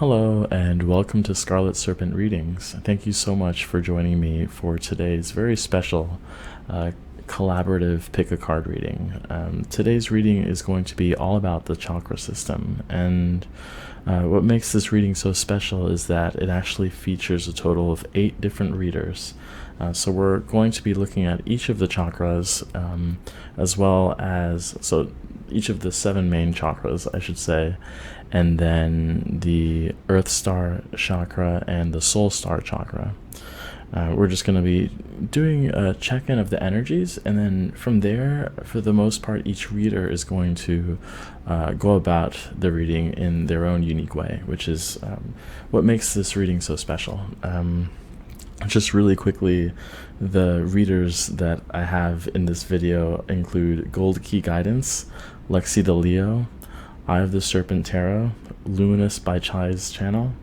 Hello and welcome to Scarlet Serpent readings. Thank you so much for joining me for today's very special collaborative pick a card reading. Today's reading is going to be all about the chakra system, and what makes this reading so special is that it actually features a total of 8 different readers. So we're going to be looking at each of the chakras, as well as each of the 7 main chakras, I should say, and then the Earth Star chakra and the Soul Star chakra. We're just going to be doing a check-in of the energies, and then from there, for the most part, each reader is going to go about the reading in their own unique way, which is what makes this reading so special. Just really quickly, the readers that I have in this video include Gold Key Guidance, LEXI the Leo, Eye of the Serpent Tarot, Luminous by Chai's channel,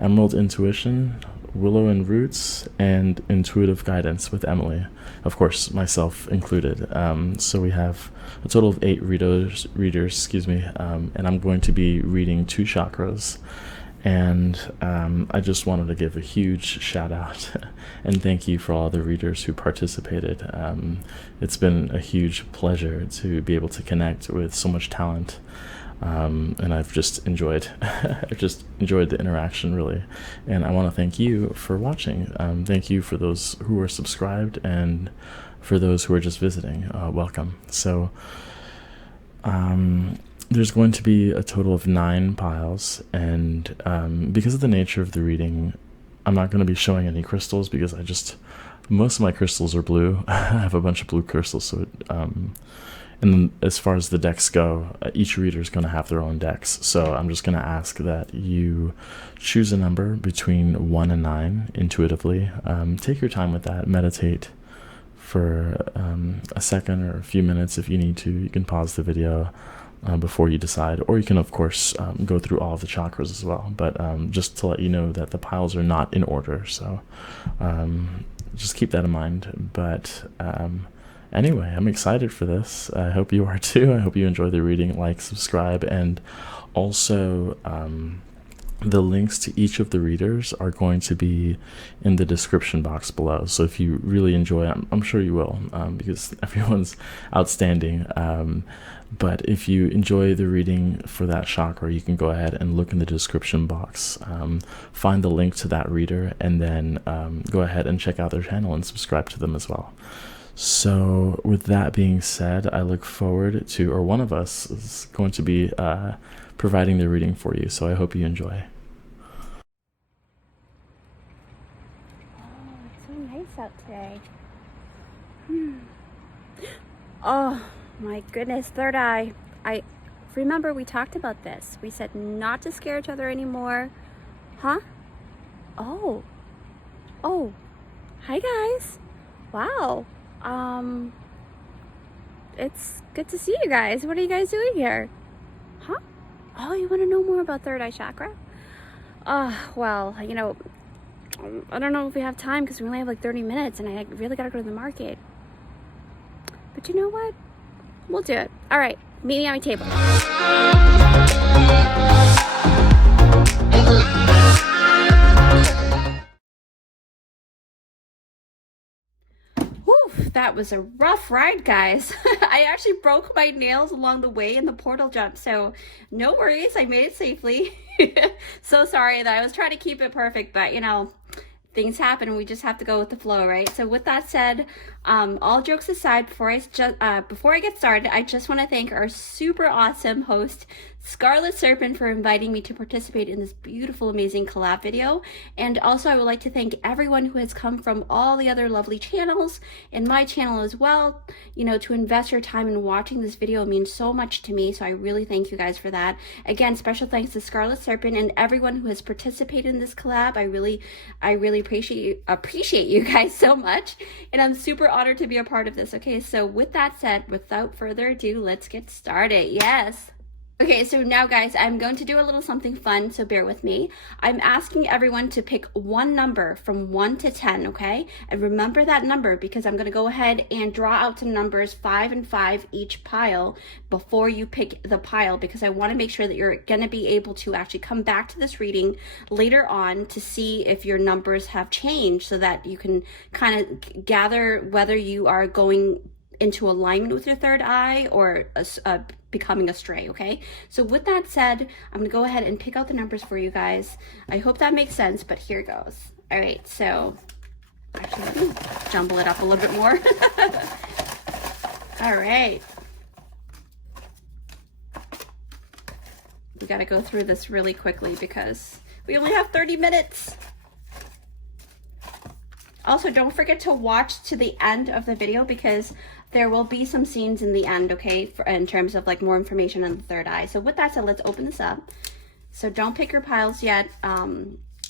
Emerald Intuition, Willow and Roots, and Intuitive Guidance with Emily, of course, myself included. So we have a total of 8 readers, and I'm going to be reading 2 chakras. And I just wanted to give a huge shout out and thank you for all the readers who participated. It's been a huge pleasure to be able to connect with so much talent, and I've just enjoyed the interaction, really. And I want to thank you for watching. Thank you for those who are subscribed, and for those who are just visiting, welcome. So there's going to be a total of 9 piles, and because of the nature of the reading, I'm not going to be showing any crystals because most of my crystals are blue. I have a bunch of blue crystals, so and then as far as the decks go, each reader is going to have their own decks. So I'm just going to ask that you choose a number between 1 and 9 intuitively. Take your time with that. Meditate for a second or a few minutes if you need to. You can pause the video before you decide, or you can of course go through all of the chakras as well, but just to let you know that the piles are not in order, so just keep that in mind. But anyway, I'm excited for this. I hope you are too. I hope you enjoy the reading. Like, subscribe, and also the links to each of the readers are going to be in the description box below. So if you really enjoy it, I'm sure you will, because everyone's outstanding. But if you enjoy the reading for that chakra, you can go ahead and look in the description box, find the link to that reader, and then go ahead and check out their channel and subscribe to them as well. So with that being said, I look forward to, or one of us is going to be providing the reading for you, so I hope you enjoy. Oh, it's so nice out today. Oh my goodness, third eye. I remember we talked about this. We said not to scare each other anymore. Huh? Oh, hi guys. Wow. It's good to see you guys. What are you guys doing here? Huh? Oh, you want to know more about third eye chakra? Well, I don't know if we have time because we only have like 30 minutes and I really gotta go to the market. But you know what? We'll do it. All right, meet me on my table. That was a rough ride, guys. I actually broke my nails along the way in the portal jump, so no worries, I made it safely. So sorry that I was trying to keep it perfect, but things happen and we just have to go with the flow, right? So with that said, all jokes aside, before I get started, I just want to thank our super awesome host, Scarlet Serpent, for inviting me to participate in this beautiful, amazing collab video. And also I would like to thank everyone who has come from all the other lovely channels and my channel as well. To invest your time in watching this video means so much to me, so I really thank you guys for that. Again, special thanks to Scarlet Serpent and everyone who has participated in this collab. I really appreciate you guys so much, and I'm super honored to be a part of this. Okay, so with that said, without further ado, let's get started. Yes. Okay, so now guys, I'm going to do a little something fun, so bear with me. I'm asking everyone to pick one number from 1 to 10, okay? And remember that number because I'm gonna go ahead and draw out some numbers 5 and 5 each pile before you pick the pile, because I wanna make sure that you're gonna be able to actually come back to this reading later on to see if your numbers have changed so that you can kind of gather whether you are going into alignment with your third eye or becoming astray. Okay, so with that said, I'm gonna go ahead and pick out the numbers for you guys. I hope that makes sense, but here goes. All right, so actually let me jumble it up a little bit more. All right, we got to go through this really quickly because we only have 30 minutes. Also, don't forget to watch to the end of the video because there will be some scenes in the end, okay, in terms of like more information on the third eye. So with that said, let's open this up. So don't pick your piles yet.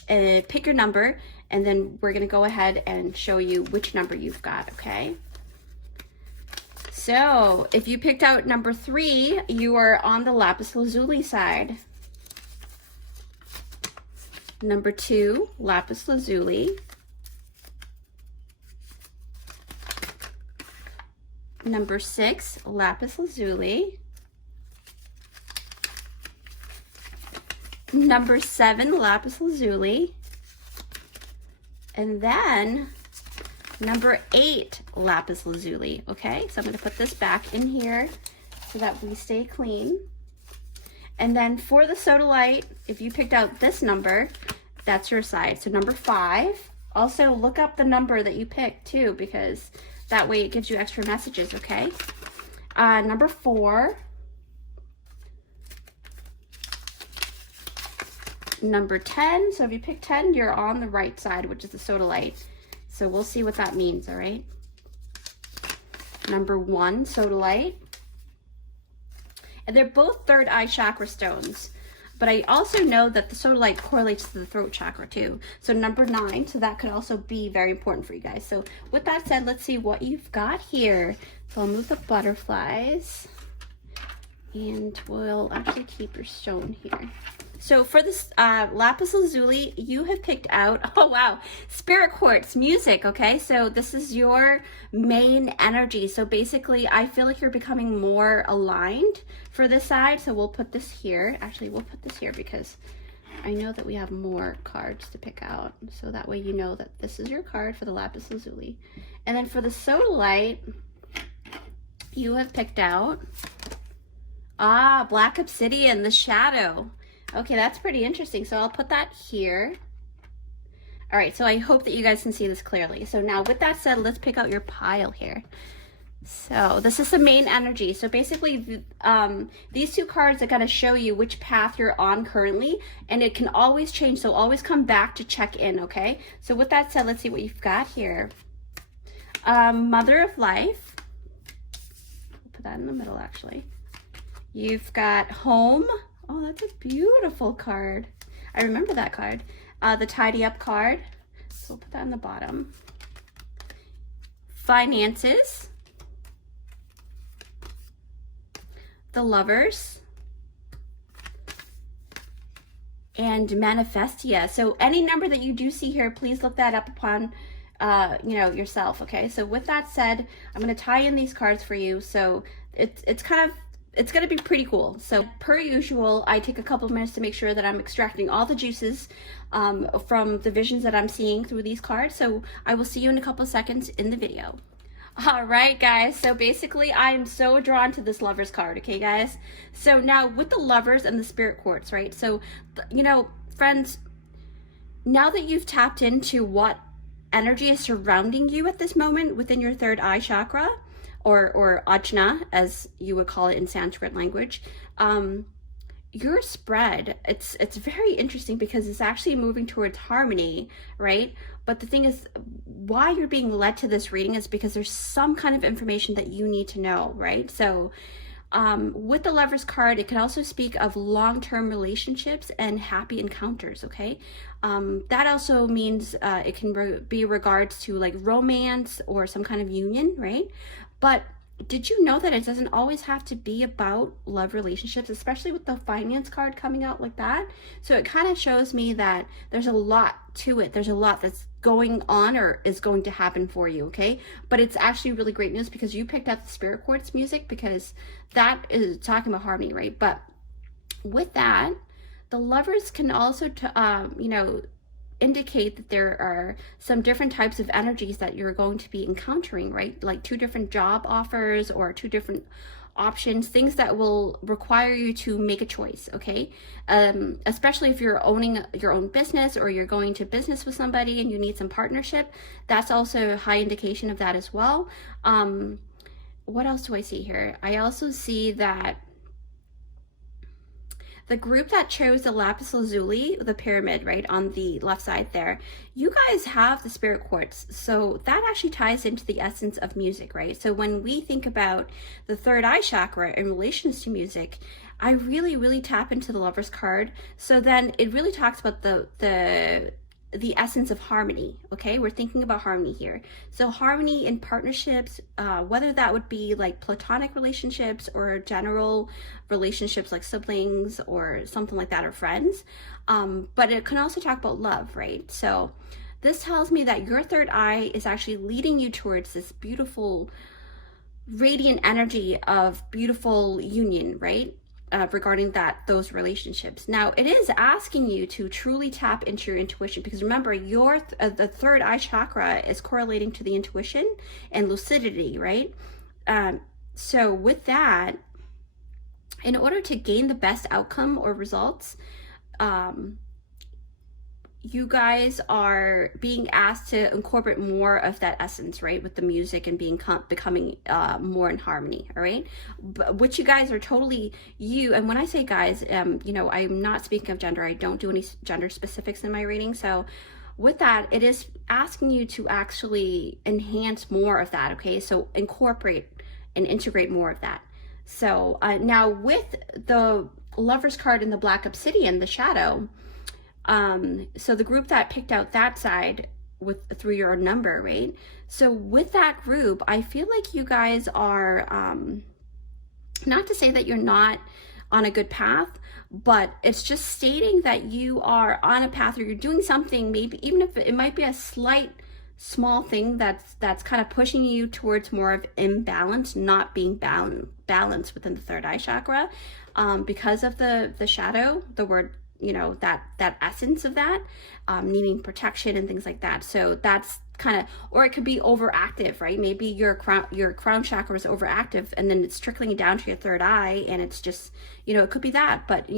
Pick your number, and then we're gonna go ahead and show you which number you've got, okay? So if you picked out number 3, you are on the lapis lazuli side. Number 2, lapis lazuli. Number 6, lapis lazuli. Number 7, lapis lazuli. And then number 8, lapis lazuli. Okay, so I'm going to put this back in here so that we stay clean. And then for the sodalite, if you picked out this number, that's your side. So number 5. Also look up the number that you picked too, because that way it gives you extra messages, okay? Number 4. Number 10. So if you pick 10, you're on the right side, which is the sodalite. So we'll see what that means, all right? Number 1, sodalite. And they're both third eye chakra stones. But I also know that the sodalite correlates to the throat chakra too. So number 9, so that could also be very important for you guys. So with that said, let's see what you've got here. So I'll move the butterflies and we'll actually keep your stone here. So for this lapis lazuli, you have picked out, oh wow, spirit quartz, music, okay? So this is your main energy. So basically, I feel like you're becoming more aligned for this side. So we'll put this here. Actually, we'll put this here because I know that we have more cards to pick out. So that way you know that this is your card for the lapis lazuli. And then for the sodalite, you have picked out, black obsidian, the shadow. Okay, that's pretty interesting. So I'll put that here. All right, so I hope that you guys can see this clearly. So now with that said, let's pick out your pile here. So this is the main energy. So basically, these 2 cards are going to show you which path you're on currently, and it can always change. So always come back to check in, okay? So with that said, let's see what you've got here. Mother of Life. I'll put that in the middle, actually. You've got Home. Oh, that's a beautiful card. I remember that card. The Tidy Up card. So we'll put that on the bottom. Finances. The Lovers. And Manifestia. So any number that you do see here, please look that up upon yourself, okay? So with that said, I'm going to tie in these cards for you. So it's going to be pretty cool. So per usual, I take a couple of minutes to make sure that I'm extracting all the juices from the visions that I'm seeing through these cards. So I will see you in a couple of seconds in the video. All right, guys. So basically, I'm so drawn to this Lovers card, okay, guys? So now with the Lovers and the Spirit Quartz, right? So, friends, now that you've tapped into what energy is surrounding you at this moment within your third eye chakra, or ajna, as you would call it in Sanskrit language, your spread, it's very interesting because it's actually moving towards harmony, right? But the thing is, why you're being led to this reading is because there's some kind of information that you need to know, right? So with the Lovers card, it can also speak of long-term relationships and happy encounters, okay? That also means it can be regards to like romance or some kind of union, right? But did you know that it doesn't always have to be about love relationships, especially with the finance card coming out like that? So it kind of shows me that there's a lot to it. There's a lot that's going on or is going to happen for you, okay? But it's actually really great news because you picked out the spirit quartz music, because that is talking about harmony, right? But with that, the lovers can also, indicate that there are some different types of energies that you're going to be encountering, right? Like 2 different job offers or 2 different options, things that will require you to make a choice, okay? Especially if you're owning your own business or you're going to business with somebody and you need some partnership, that's also a high indication of that as well. What else do I see here? I also see that the group that chose the lapis lazuli, the pyramid, right, on the left side there, you guys have the spirit quartz. So that actually ties into the essence of music, right? So when we think about the third eye chakra in relations to music, I really, really tap into the lover's card. So then it really talks about the essence of harmony, okay? We're thinking about harmony here. So harmony in partnerships, whether that would be like platonic relationships or general relationships like siblings or something like that, or friends. But it can also talk about love, right? So this tells me that your third eye is actually leading you towards this beautiful, radiant energy of beautiful union, right? Regarding those relationships. Now, it is asking you to truly tap into your intuition, because remember, the third eye chakra is correlating to the intuition and lucidity, right? So with that, in order to gain the best outcome or results, you guys are being asked to incorporate more of that essence, right, with the music and becoming more in harmony, all right? Which you guys are totally you. And when I say guys, I'm not speaking of gender. I don't do any gender specifics in my reading. So with that, it is asking you to actually enhance more of that, okay? So incorporate and integrate more of that. So now with the Lover's card in the Black Obsidian, the shadow, so the group that picked out that side through your number, right? So with that group, I feel like you guys are, not to say that you're not on a good path, but it's just stating that you are on a path, or you're doing something, maybe even if it might be a small thing that's kind of pushing you towards more of imbalance, not being balanced within the third eye chakra, because of the shadow, the word, that essence of that, needing protection and things like that. So that's kind of, or it could be overactive, right? Maybe your crown chakra is overactive, and then it's trickling down to your third eye, and it's just, it could be that. But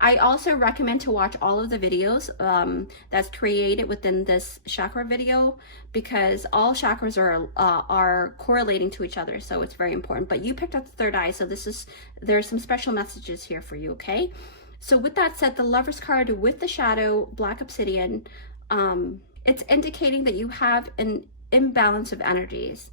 I also recommend to watch all of the videos that's created within this chakra video, because all chakras are correlating to each other, so it's very important. But you picked up the third eye, so there's some special messages here for you, okay? So with that said, the Lover's card with the shadow, Black Obsidian, it's indicating that you have an imbalance of energies,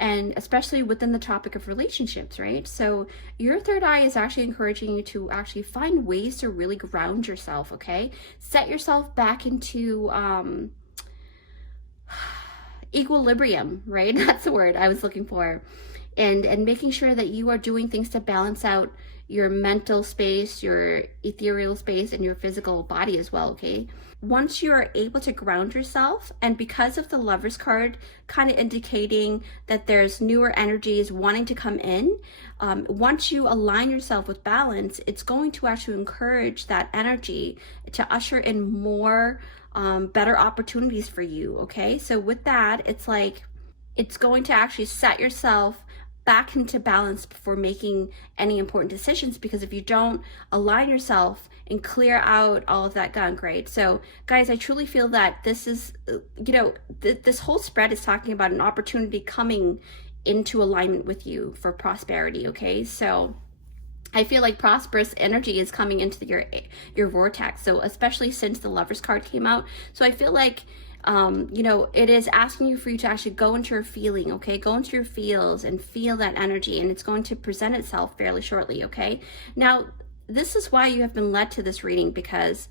and especially within the topic of relationships, right? So your third eye is actually encouraging you to actually find ways to really ground yourself, okay? Set yourself back into equilibrium, right? That's the word I was looking for. And making sure that you are doing things to balance out your mental space, your ethereal space, and your physical body as well, okay? Once you are able to ground yourself, and because of the Lover's card kind of indicating that there's newer energies wanting to come in, once you align yourself with balance, it's going to actually encourage that energy to usher in more better opportunities for you, okay? So with that, it's like, it's going to actually set yourself back into balance before making any important decisions, because if you don't align yourself and clear out all of that gunk, right? So guys, I truly feel that this is, this whole spread is talking about an opportunity coming into alignment with you for prosperity, okay? So I feel like prosperous energy is coming into your vortex. So especially since the Lover's card came out. So I feel like it is asking you for you to actually go into your feeling, okay? Go into your feels and feel that energy, and it's going to present itself fairly shortly, okay? Now, this is why you have been led to this reading, because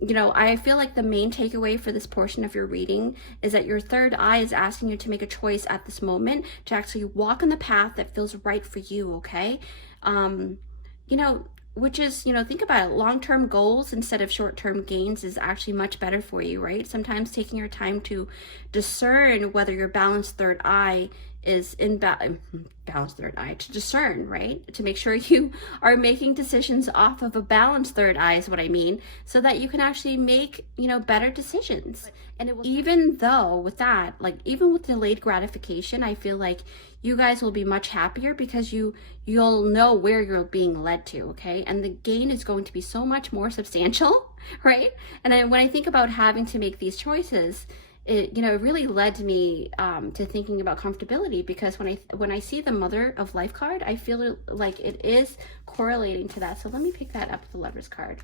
you know, I feel like the main takeaway for this portion of your reading is that your third eye is asking you to make a choice at this moment to actually walk on the path that feels right for you, okay? You know, which is, you know, think about it, long-term goals instead of short-term gains is actually much better for you, right? Sometimes taking your time to discern whether your balanced third eye is in balanced third eye, to discern, right? To make sure you are making decisions off of a balanced third eye is what I mean, so that you can actually make, you know, better decisions. And it will, even though with that, like even with delayed gratification, I feel like you guys will be much happier because you'll know where you're being led to, okay? And the gain is going to be so much more substantial, right? And when I think about having to make these choices, it, you know, it really led me to thinking about comfortability, because when I see the Mother of Life card, I feel like it is correlating to that. So let me pick that up, the Lovers card.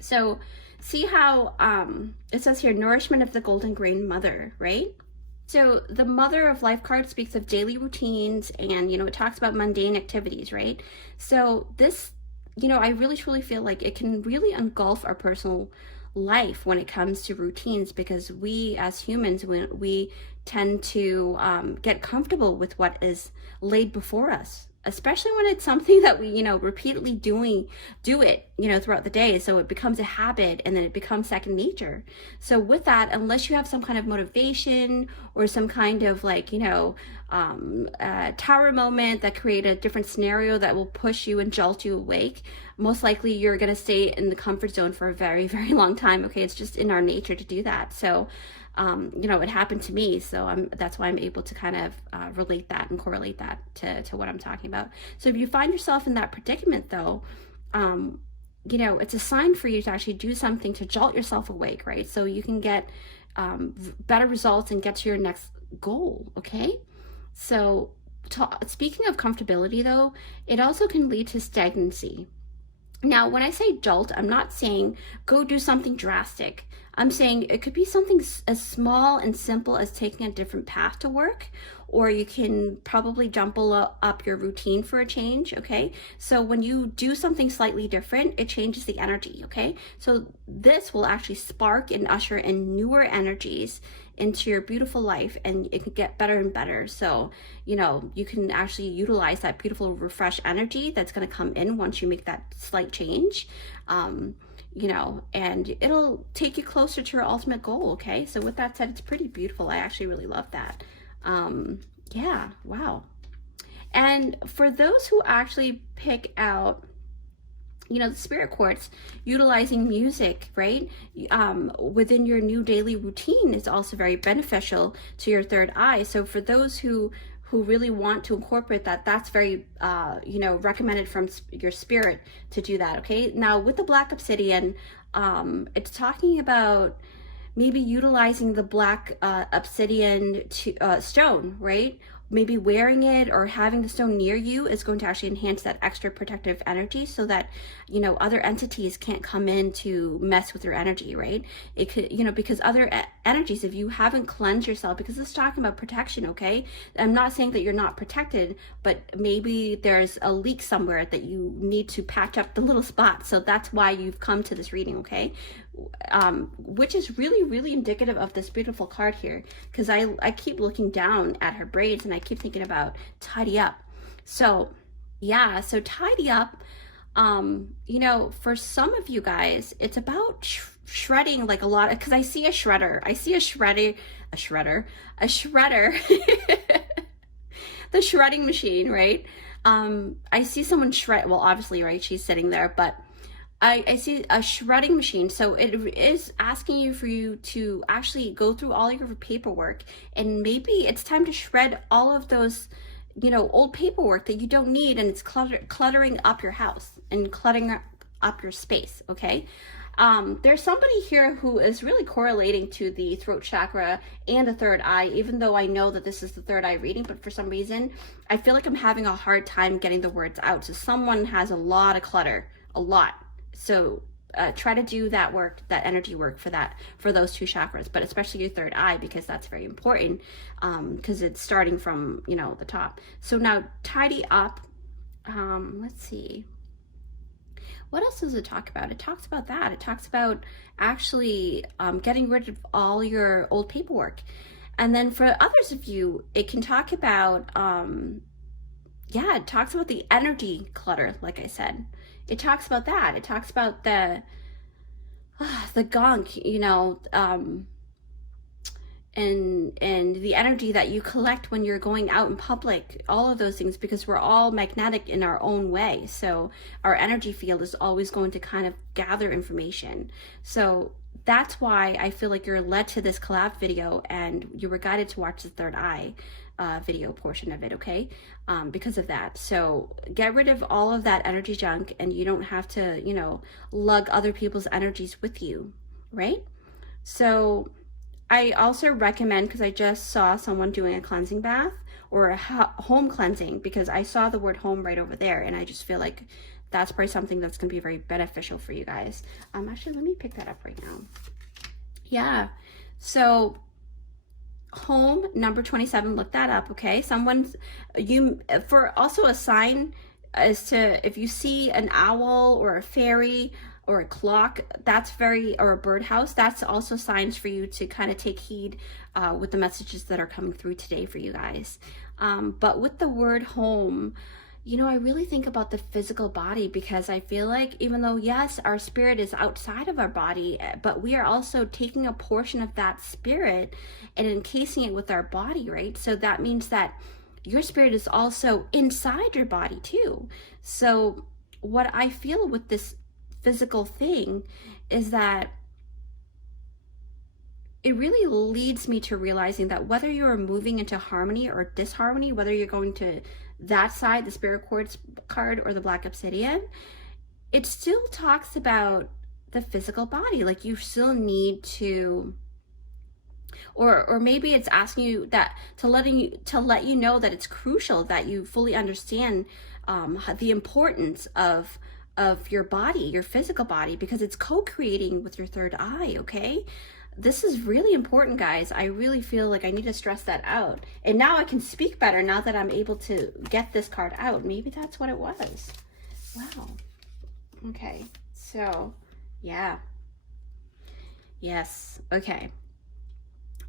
So see how it says here, nourishment of the golden grain mother, right? So the Mother of Life card speaks of daily routines, and, you know, it talks about mundane activities, right? So this, you know, I really truly feel like it can really engulf our personal life when it comes to routines, because we as humans, we tend to get comfortable with what is laid before us, especially when it's something that we, you know, repeatedly do it, you know, throughout the day. So it becomes a habit, and then it becomes second nature. So with that, unless you have some kind of motivation or some kind of, like, you know, tower moment that create a different scenario that will push you and jolt you awake, most likely you're going to stay in the comfort zone for a very, very long time. Okay. It's just in our nature to do that. So you know, it happened to me, so that's why I'm able to kind of relate that and correlate that to what I'm talking about. So if you find yourself in that predicament, though, you know, it's a sign for you to actually do something to jolt yourself awake, right? So you can get better results and get to your next goal, okay? So speaking of comfortability, though, it also can lead to stagnancy. Now, when I say jolt, I'm not saying go do something drastic. I'm saying it could be something as small and simple as taking a different path to work, or you can probably jumble up your routine for a change, okay? So when you do something slightly different, it changes the energy, okay? So this will actually spark and usher in newer energies into your beautiful life, and it can get better and better. So, you know, you can actually utilize that beautiful refresh energy that's going to come in once you make that slight change, you know, and it'll take you closer to your ultimate goal, okay? So with that said, it's pretty beautiful. I actually really love that. Yeah, wow. And for those who actually pick out, you know, the spirit quartz, utilizing music, right, within your new daily routine is also very beneficial to your third eye. So for those who really want to incorporate that, that's very, you know, recommended from your spirit to do that, okay? Now, with the black obsidian, it's talking about maybe utilizing the black obsidian stone, right? Maybe wearing it or having the stone near you is going to actually enhance that extra protective energy, so that, you know, other entities can't come in to mess with your energy, right? It could, you know, because other energies, if you haven't cleansed yourself, because it's talking about protection, okay? I'm not saying that you're not protected, but maybe there's a leak somewhere that you need to patch up the little spot. So that's why you've come to this reading, okay? Which is really, really indicative of this beautiful card here, because I keep looking down at her braids and I keep thinking about tidy up. So yeah, so tidy up, you know, for some of you guys, it's about shredding, like a lot of, because I see a shredder, the shredding machine, right? I see someone shred, well, obviously, right, she's sitting there, but I see a shredding machine. So it is asking you for you to actually go through all your paperwork, and maybe it's time to shred all of those, you know, old paperwork that you don't need, and it's cluttering up your house and cluttering up your space, okay? There's somebody here who is really correlating to the throat chakra and the third eye, even though I know that this is the third eye reading, but for some reason, I feel like I'm having a hard time getting the words out. So someone has a lot of clutter, a lot. So try to do that work, that energy work for those two chakras, but especially your third eye, because that's very important, because it's starting from, you know, the top. So now tidy up. Let's see. What else does it talk about? It talks about that. It talks about actually getting rid of all your old paperwork. And then for others of you, it can talk about, yeah, it talks about the energy clutter, like I said. It talks about that. It talks about the gunk, you know, and the energy that you collect when you're going out in public, all of those things, because we're all magnetic in our own way. So our energy field is always going to kind of gather information. So that's why I feel like you're led to this collab video and you were guided to watch the third eye video portion of it, okay? Because of that. So get rid of all of that energy junk, and you don't have to, you know, lug other people's energies with you, right? So I also recommend, because I just saw someone doing a cleansing bath or a home cleansing, because I saw the word home right over there, and I just feel like that's probably something that's going to be very beneficial for you guys. Actually, let me pick that up right now. Yeah, so home number 27, look that up, okay? For also a sign as to if you see an owl or a fairy or a clock, or a birdhouse, that's also signs for you to kind of take heed with the messages that are coming through today for you guys. But with the word home, you know, I really think about the physical body, because I feel like even though, yes, our spirit is outside of our body, but we are also taking a portion of that spirit and encasing it with our body, right? So that means that your spirit is also inside your body too. So what I feel with this physical thing is that it really leads me to realizing that whether you're moving into harmony or disharmony, whether you're going to that side, the spirit quartz card, or the black obsidian, it still talks about the physical body. Like you still need to, or maybe it's asking you that to let you know that it's crucial that you fully understand the importance of your body, your physical body, because it's co-creating with your third eye, okay? This is really important, guys. I really feel like I need to stress that out. And now I can speak better now that I'm able to get this card out. Maybe that's what it was. Wow. Okay. So, yeah. Yes. Okay.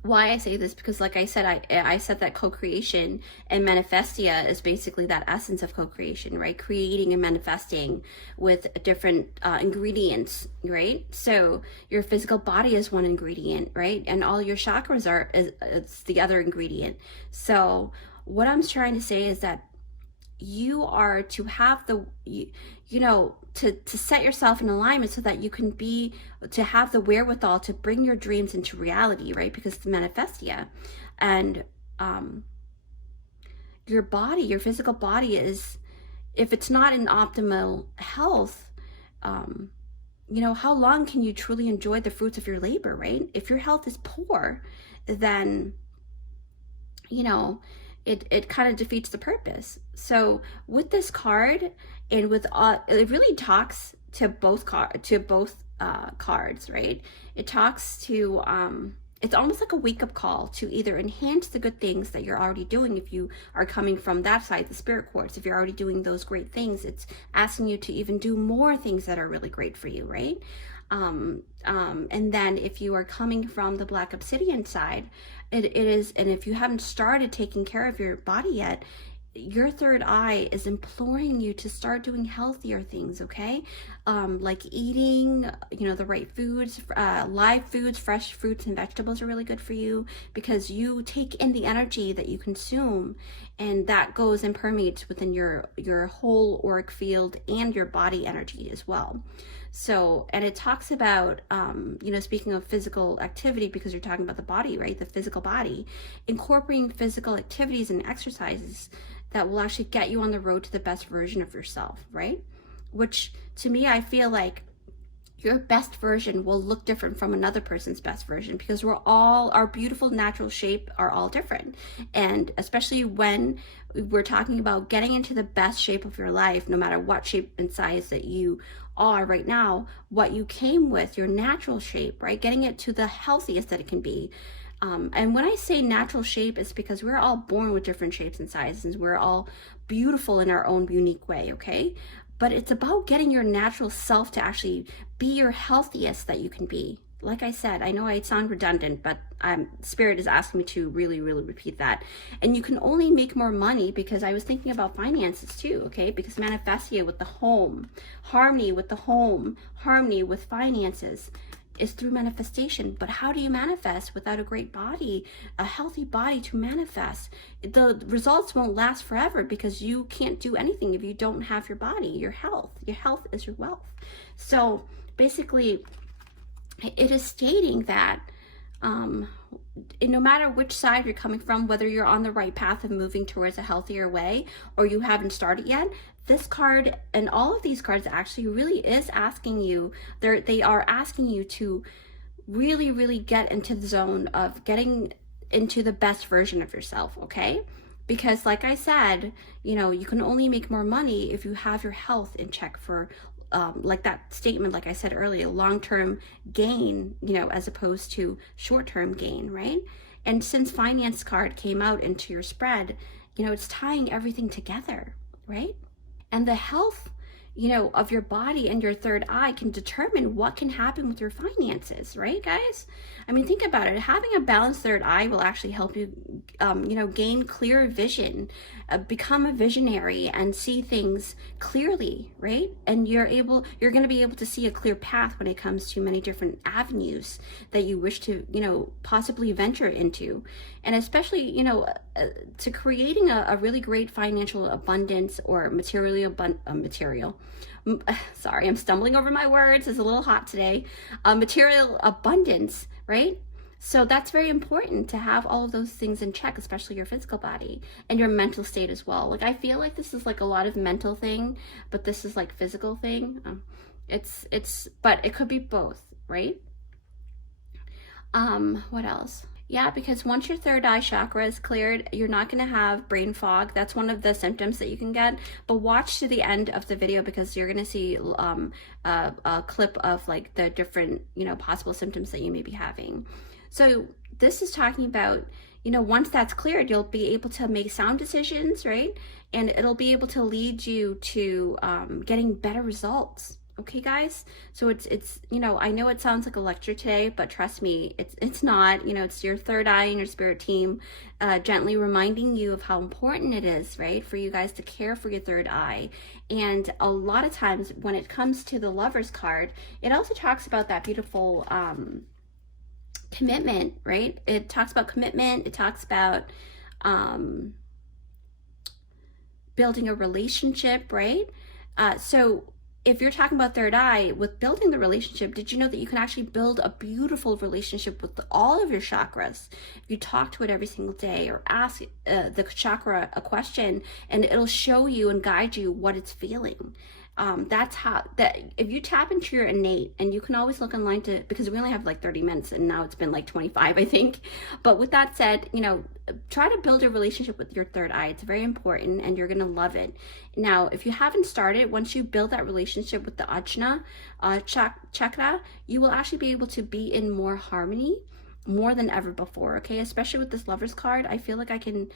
Why I say this, because like I said, I said that co-creation and manifestia is basically that essence of co-creation, right? Creating and manifesting with different ingredients, right? So your physical body is one ingredient, right? And all your chakras it's the other ingredient. So what I'm trying to say is that you are to have to set yourself in alignment so that you can have the wherewithal to bring your dreams into reality, right? Because it's manifestia. And your body, your physical body is, if it's not in optimal health, you know, how long can you truly enjoy the fruits of your labor, right? If your health is poor, then, you know, it kind of defeats the purpose. So with this card, and with it really talks to both cards, right? It talks to it's almost like a wake-up call to either enhance the good things that you're already doing. If you are coming from that side, the spirit quartz, if you're already doing those great things, it's asking you to even do more things that are really great for you, right? And then if you are coming from the black obsidian side, it is, and if you haven't started taking care of your body yet, your third eye is imploring you to start doing healthier things, okay? Like eating, you know, the right foods, live foods, fresh fruits and vegetables are really good for you, because you take in the energy that you consume, and that goes and permeates within your whole auric field and your body energy as well. So, and it talks about, you know, speaking of physical activity, because you're talking about the body, right? The physical body, incorporating physical activities and exercises that will actually get you on the road to the best version of yourself, right? Which to me, I feel like your best version will look different from another person's best version, because our beautiful natural shape are all different. And especially when we're talking about getting into the best shape of your life, no matter what shape and size that you are right now, what you came with, your natural shape, right? Getting it to the healthiest that it can be. And when I say natural shape, it's because we're all born with different shapes and sizes. We're all beautiful in our own unique way, okay? but it's about getting your natural self to actually be your healthiest that you can be. Like I said, I know I sound redundant, but Spirit is asking me to really, really repeat that. And you can only make more money, because I was thinking about finances too, okay? Because manifestia with the home, harmony with the home, harmony with finances is through manifestation. But how do you manifest without a great body, a healthy body to manifest? The results won't last forever, because you can't do anything if you don't have your body, your health. Your health is your wealth. So basically, it is stating that no matter which side you're coming from, whether you're on the right path of moving towards a healthier way or you haven't started yet, this card and all of these cards actually really is asking you, they are asking you to really, really get into the zone of getting into the best version of yourself, okay? Because like I said, you can only make more money if you have your health in check for like that statement, like I said earlier, long-term gain, as opposed to short-term gain, right? And since finance card came out into your spread, it's tying everything together, right? And the health, of your body and your third eye can determine what can happen with your finances, right, guys? I mean, think about it. Having a balanced third eye will actually help you, gain clear vision, become a visionary, and see things clearly, right? And you're going to be able to see a clear path when it comes to many different avenues that you wish to, possibly venture into. And especially, to creating a really great financial abundance or material. Sorry, I'm stumbling over my words. It's a little hot today. Material abundance, right? So that's very important to have all of those things in check, especially your physical body and your mental state as well. Like, I feel like this is like a lot of mental thing, but this is like physical thing. But it could be both, right? What else? Yeah, because once your third eye chakra is cleared, you're not going to have brain fog. That's one of the symptoms that you can get. But watch to the end of the video, because you're going to see a clip of like the different, possible symptoms that you may be having. So this is talking about, once that's cleared, you'll be able to make sound decisions, right? And it'll be able to lead you to getting better results. Okay, guys? So it's I know it sounds like a lecture today, but trust me, it's not. It's your third eye and your spirit team gently reminding you of how important it is, right, for you guys to care for your third eye. And a lot of times when it comes to the Lover's card, it also talks about that beautiful commitment, right? It talks about commitment. It talks about building a relationship, right? So if you're talking about third eye with building the relationship, did you know that you can actually build a beautiful relationship with all of your chakras? If you talk to it every single day or ask the chakra a question, and it'll show you and guide you what it's feeling. That's how, that if you tap into your innate, and you can always look online because we only have like 30 minutes and now it's been like 25, I think. But with that said, try to build a relationship with your third eye. It's very important and you're going to love it. Now, if you haven't started, once you build that relationship with the Ajna Chakra, you will actually be able to be in more harmony more than ever before, okay? Especially with this Lover's card, I feel like I can,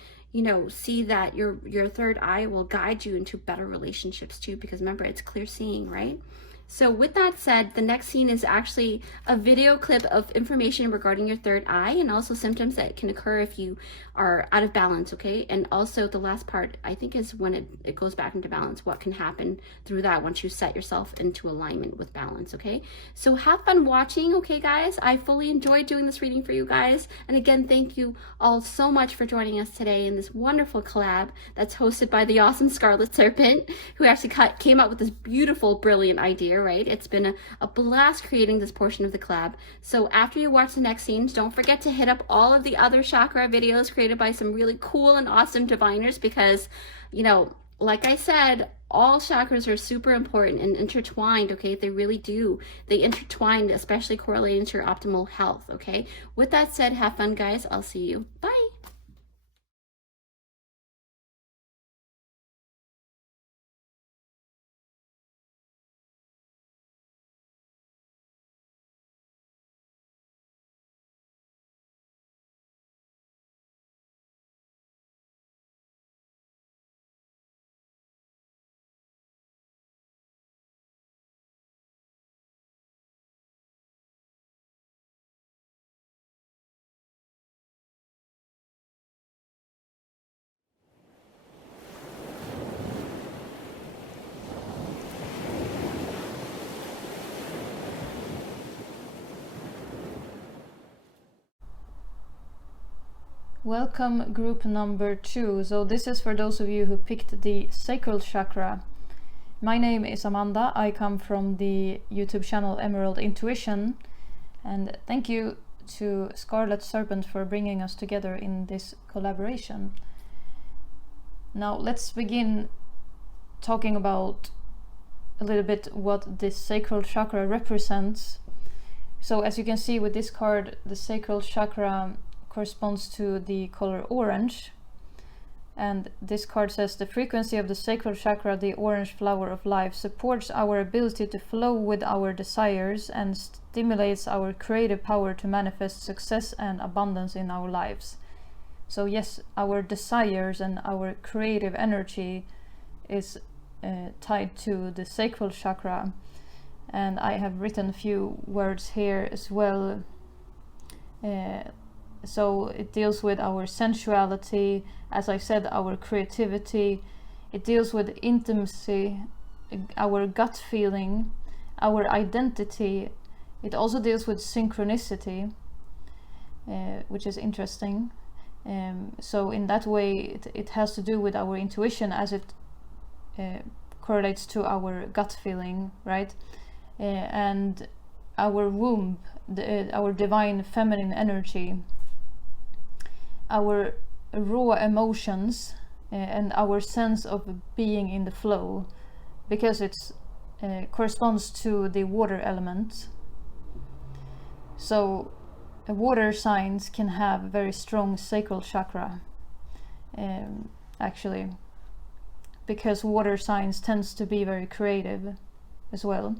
see that your third eye will guide you into better relationships too, because remember, it's clear seeing, right? So with that said, the next scene is actually a video clip of information regarding your third eye and also symptoms that can occur if you are out of balance, okay? And also the last part, I think, is when it goes back into balance, what can happen through that once you set yourself into alignment with balance, okay? So have fun watching, okay, guys? I fully enjoyed doing this reading for you guys. And again, thank you all so much for joining us today in this wonderful collab that's hosted by the awesome Scarlet Serpent, who actually came up with this beautiful, brilliant idea, right? It's been a blast creating this portion of the collab. So after you watch the next scenes, don't forget to hit up all of the other chakra videos created by some really cool and awesome diviners, because, like I said, all chakras are super important and intertwined, okay? They really do. They intertwine, especially correlating to your optimal health, okay? With that said, have fun, guys. I'll see you. Bye. Welcome group number 2. So this is for those of you who picked the sacral chakra. My name is Amanda. I come from the YouTube channel Emerald Intuition, and thank you to Scarlet Serpent for bringing us together in this collaboration. Now let's begin talking about a little bit what this sacral chakra represents. So as you can see with this card, the sacral chakra corresponds to the color orange, and this card says the frequency of the sacral chakra, the orange flower of life, supports our ability to flow with our desires and stimulates our creative power to manifest success and abundance in our lives. So yes, our desires and our creative energy is tied to the sacral chakra, and I have written a few words here as well. So it deals with our sensuality, as I said, our creativity. It deals with intimacy, our gut feeling, our identity. It also deals with synchronicity, which is interesting. So in that way, it has to do with our intuition, as it correlates to our gut feeling, right? And our womb, our divine feminine energy, our raw emotions, and our sense of being in the flow, because it corresponds to the water element. So water signs can have very strong sacral chakra, actually, because water signs tends to be very creative as well.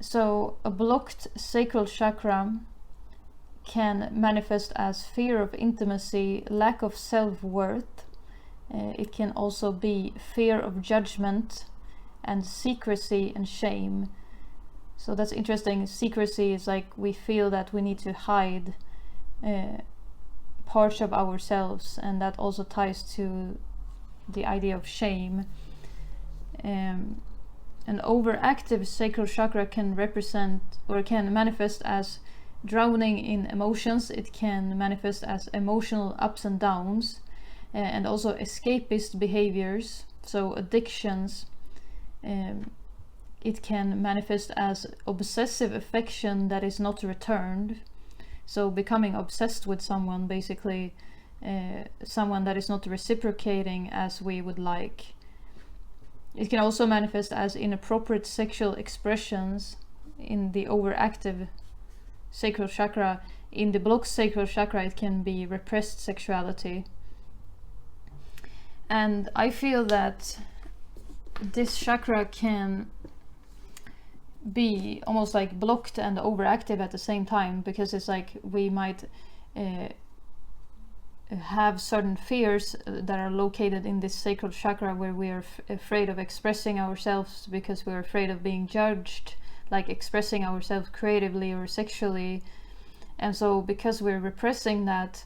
So a blocked sacral chakra can manifest as fear of intimacy, lack of self-worth. It can also be fear of judgment and secrecy and shame. So that's interesting. Secrecy is like we feel that we need to hide parts of ourselves, and that also ties to the idea of shame. An overactive sacral chakra can represent or can manifest as drowning in emotions. It can manifest as emotional ups and downs, and also escapist behaviors, so addictions. It can manifest as obsessive affection that is not returned, so becoming obsessed with someone, basically someone that is not reciprocating as we would like. It can also manifest as inappropriate sexual expressions in the overactive sacral chakra. In the blocked sacral chakra, it can be repressed sexuality. And I feel that this chakra can be almost like blocked and overactive at the same time, because it's like we might have certain fears that are located in this sacral chakra, where we are afraid of expressing ourselves because we're afraid of being judged, like expressing ourselves creatively or sexually. And so because we're repressing that,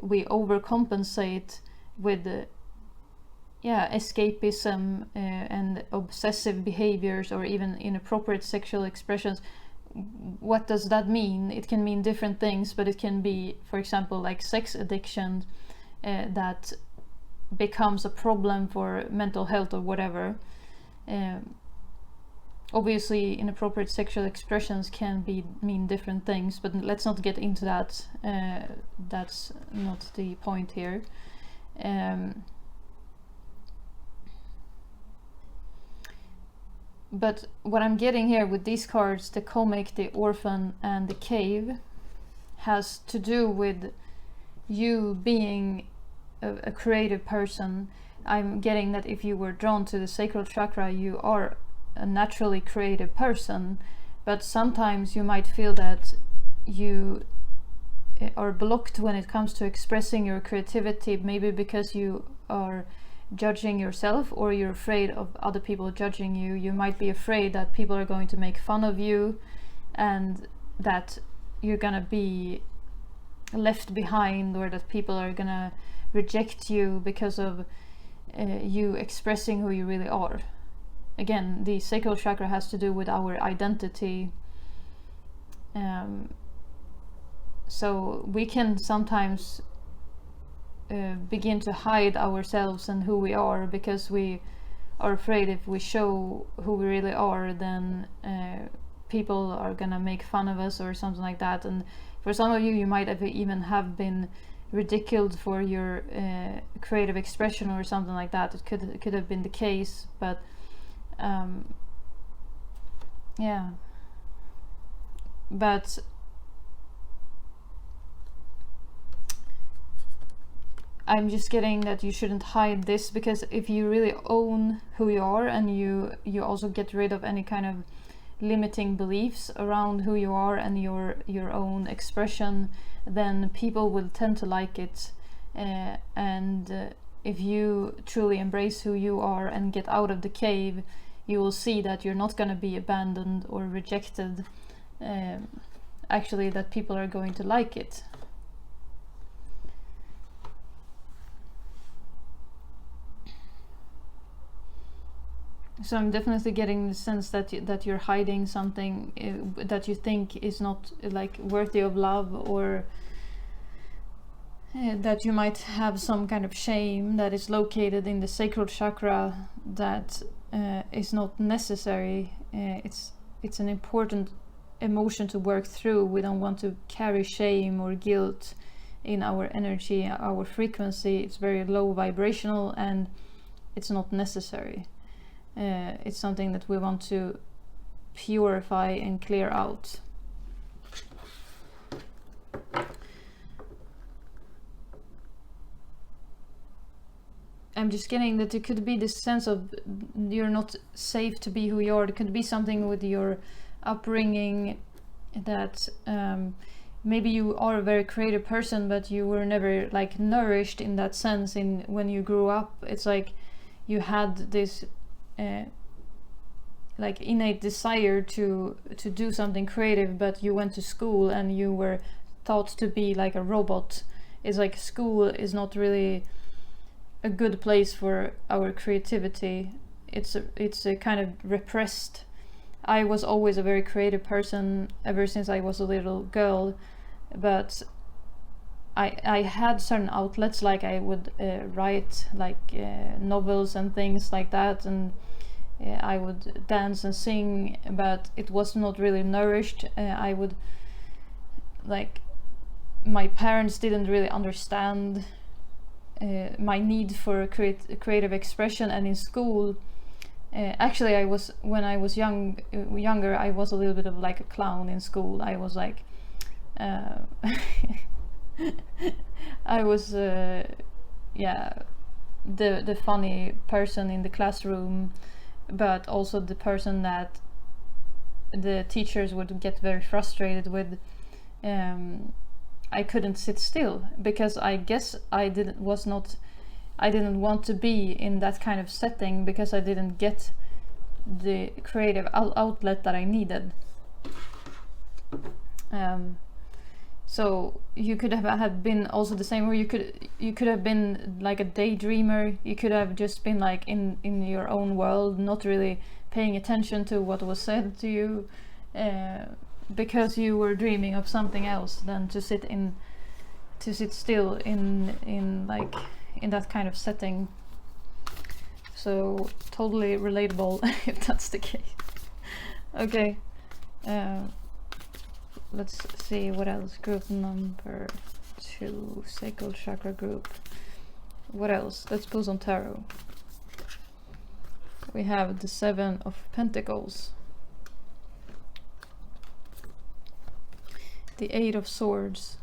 we overcompensate with escapism and obsessive behaviors, or even inappropriate sexual expressions. What does that mean? It can mean different things, but it can be, for example, like sex addiction that becomes a problem for mental health or whatever. Obviously, inappropriate sexual expressions can mean different things, but let's not get into that. That's not the point here. But what I'm getting here with these cards, the comic, the orphan, and the cave, has to do with you being a creative person. I'm getting that if you were drawn to the sacral chakra, you are a naturally creative person, but sometimes you might feel that you are blocked when it comes to expressing your creativity, maybe because you are judging yourself, or you're afraid of other people judging you. You might be afraid that people are going to make fun of you, and that you're gonna be left behind, or that people are gonna reject you because of you expressing who you really are. Again, the sacral chakra has to do with our identity. So we can sometimes begin to hide ourselves and who we are, because we are afraid if we show who we really are, then people are gonna make fun of us or something like that. And for some of you, you might have even have been ridiculed for your creative expression or something like that. It could have been the case, but yeah. But I'm just getting that you shouldn't hide this, because if you really own who you are, and you also get rid of any kind of limiting beliefs around who you are and your own expression, then people will tend to like it. And if you truly embrace who you are and get out of the cave, you will see that you're not going to be abandoned or rejected. Actually, that people are going to like it. So I'm definitely getting the sense that you're hiding something that you think is not like worthy of love, or that you might have some kind of shame that is located in the sacral chakra that is not necessary. It's an important emotion to work through. We don't want to carry shame or guilt in our energy, our frequency. It's very low vibrational, and it's not necessary. It's something that we want to purify and clear out. I'm just getting that it could be this sense of you're not safe to be who you are. It could be something with your upbringing that maybe you are a very creative person, but you were never like nourished in that sense. In when you grew up, it's like you had this like innate desire to do something creative, but you went to school and you were taught to be like a robot. It's like school is not really a good place for our creativity. It's a kind of repressed. I was always a very creative person ever since I was a little girl, but I had certain outlets, like I would write like novels and things like that, and I would dance and sing, but it was not really nourished. I would like, my parents didn't really understand my need for creative expression. And in school, actually when I was younger, I was a little bit of like a clown in school. I was like I was the funny person in the classroom, but also the person that the teachers would get very frustrated with. I couldn't sit still, because I guess I didn't want to be in that kind of setting, because I didn't get the creative outlet that I needed. So you could have been also the same, or you could have been like a daydreamer. You could have just been like in your own world, not really paying attention to what was said to you, because you were dreaming of something else than to sit still in like in that kind of setting. So totally relatable if that's the case. Okay. Let's see what else. Group number 2, sacral chakra group. What else? Let's pull some tarot. We have the 7 of Pentacles, the 8 of Swords.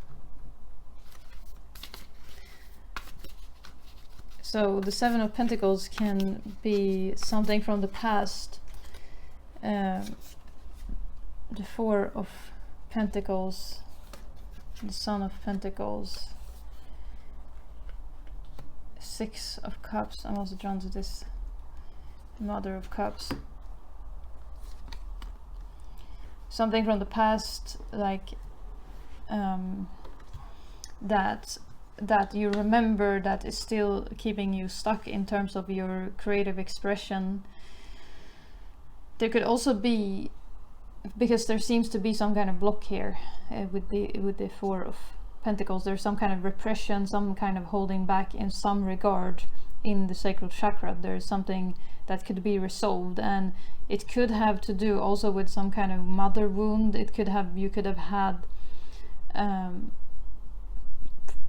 So the 7 of Pentacles can be something from the past. The 4 of Pentacles, the Son of Pentacles, 6 of Cups. I'm also drawn to this Mother of Cups. Something from the past, like that you remember, that is still keeping you stuck in terms of your creative expression. There could also be because there seems to be some kind of block here with the Four of Pentacles. There's some kind of repression, some kind of holding back in some regard in the sacral chakra. There's something that could be resolved, and it could have to do also with some kind of mother wound. It could have, you could have had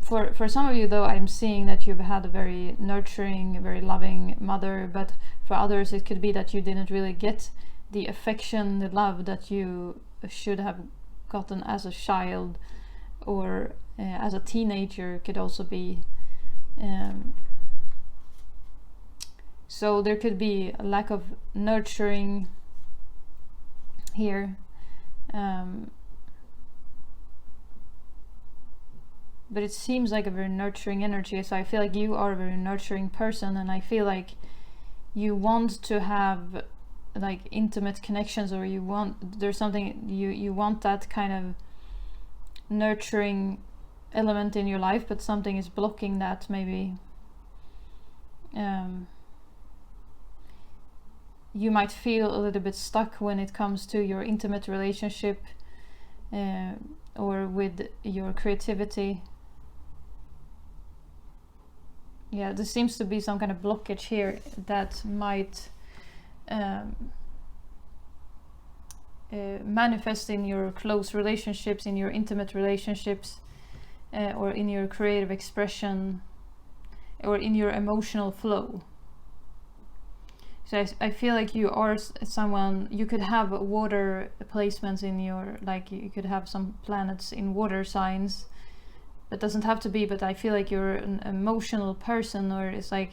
for some of you though, I'm seeing that you've had a very nurturing, very loving mother, but for others it could be that you didn't really get the affection, the love that you should have gotten as a child, or as a teenager could also be. So there could be a lack of nurturing here. But it seems like a very nurturing energy, so I feel like you are a very nurturing person, and I feel like you want to have like intimate connections, or you want, there's something, you want that kind of nurturing element in your life, but something is blocking that maybe. You might feel a little bit stuck when it comes to your intimate relationship or with your creativity. Yeah, there seems to be some kind of blockage here that might manifest in your close relationships, in your intimate relationships, or in your creative expression, or in your emotional flow. So I feel like you are someone, you could have water placements in your, like you could have some planets in water signs. It doesn't have to be, but I feel like you're an emotional person, or it's like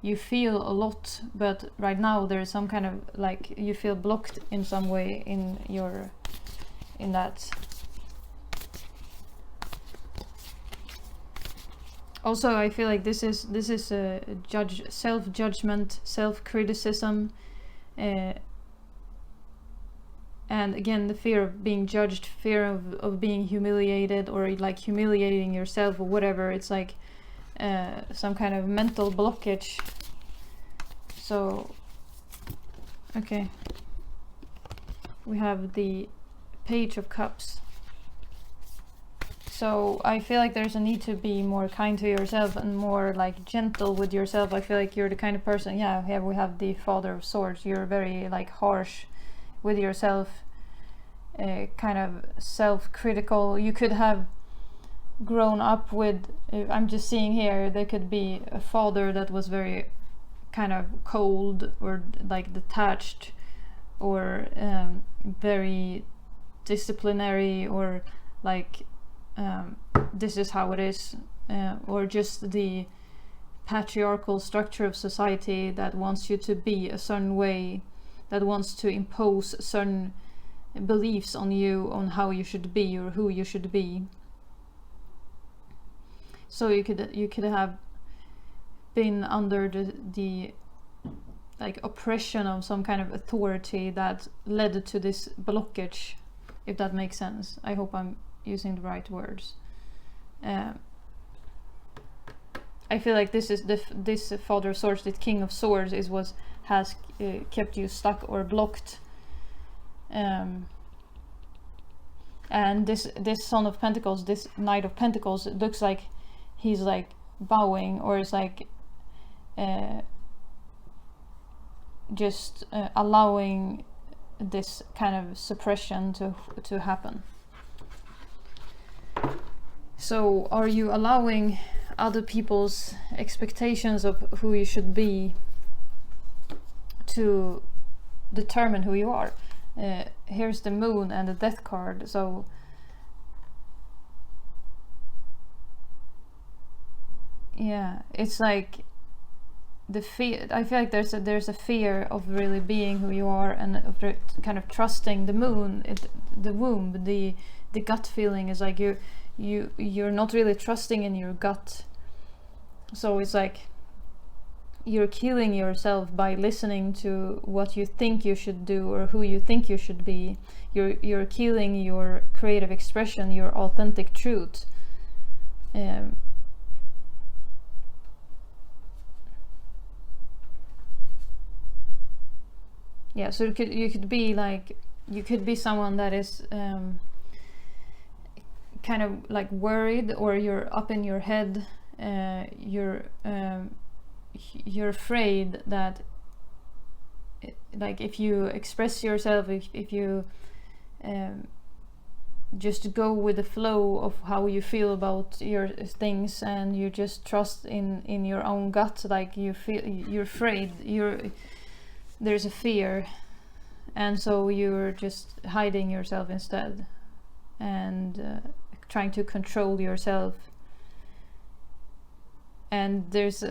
you feel a lot, but right now there's some kind of like you feel blocked in some way in your, in that. Also, I feel like this is a self-judgment, self-criticism, and again the fear of being judged, fear of being humiliated, or like humiliating yourself or whatever. It's like some kind of mental blockage. So okay, we have the Page of Cups. So I feel like there's a need to be more kind to yourself and more like gentle with yourself. I feel like you're the kind of person, yeah, here we have the Father of Swords. You're very like harsh with yourself, kind of self-critical. You could have grown up with, I'm just seeing here, there could be a father that was very kind of cold or like detached, or very disciplinary, or like this is how it is, or just the patriarchal structure of society that wants you to be a certain way, that wants to impose certain beliefs on you on how you should be or who you should be. So you could have been under the like oppression of some kind of authority that led to this blockage, if that makes sense. I hope I'm using the right words. I feel like this is this Father of Swords, the King of Swords, is what has kept you stuck or blocked. And this Son of Pentacles, this Knight of Pentacles, it looks like he's like bowing, or is like just allowing this kind of suppression to happen. So are you allowing other people's expectations of who you should be to determine who you are? Here's the Moon and the Death card. So yeah, it's like the fear. I feel like there's a fear of really being who you are, and of kind of trusting the Moon, the womb, the gut feeling is like you're not really trusting in your gut. So it's like you're killing yourself by listening to what you think you should do or who you think you should be. You're killing your creative expression, your authentic truth. Yeah, so you could be like you could be someone that is kind of like worried, or you're up in your head. You're afraid that, like, if you express yourself, if you just go with the flow of how you feel about your things, and you just trust in your own gut, like you feel you're afraid, there's a fear, and so you're just hiding yourself instead, and trying to control yourself. And there's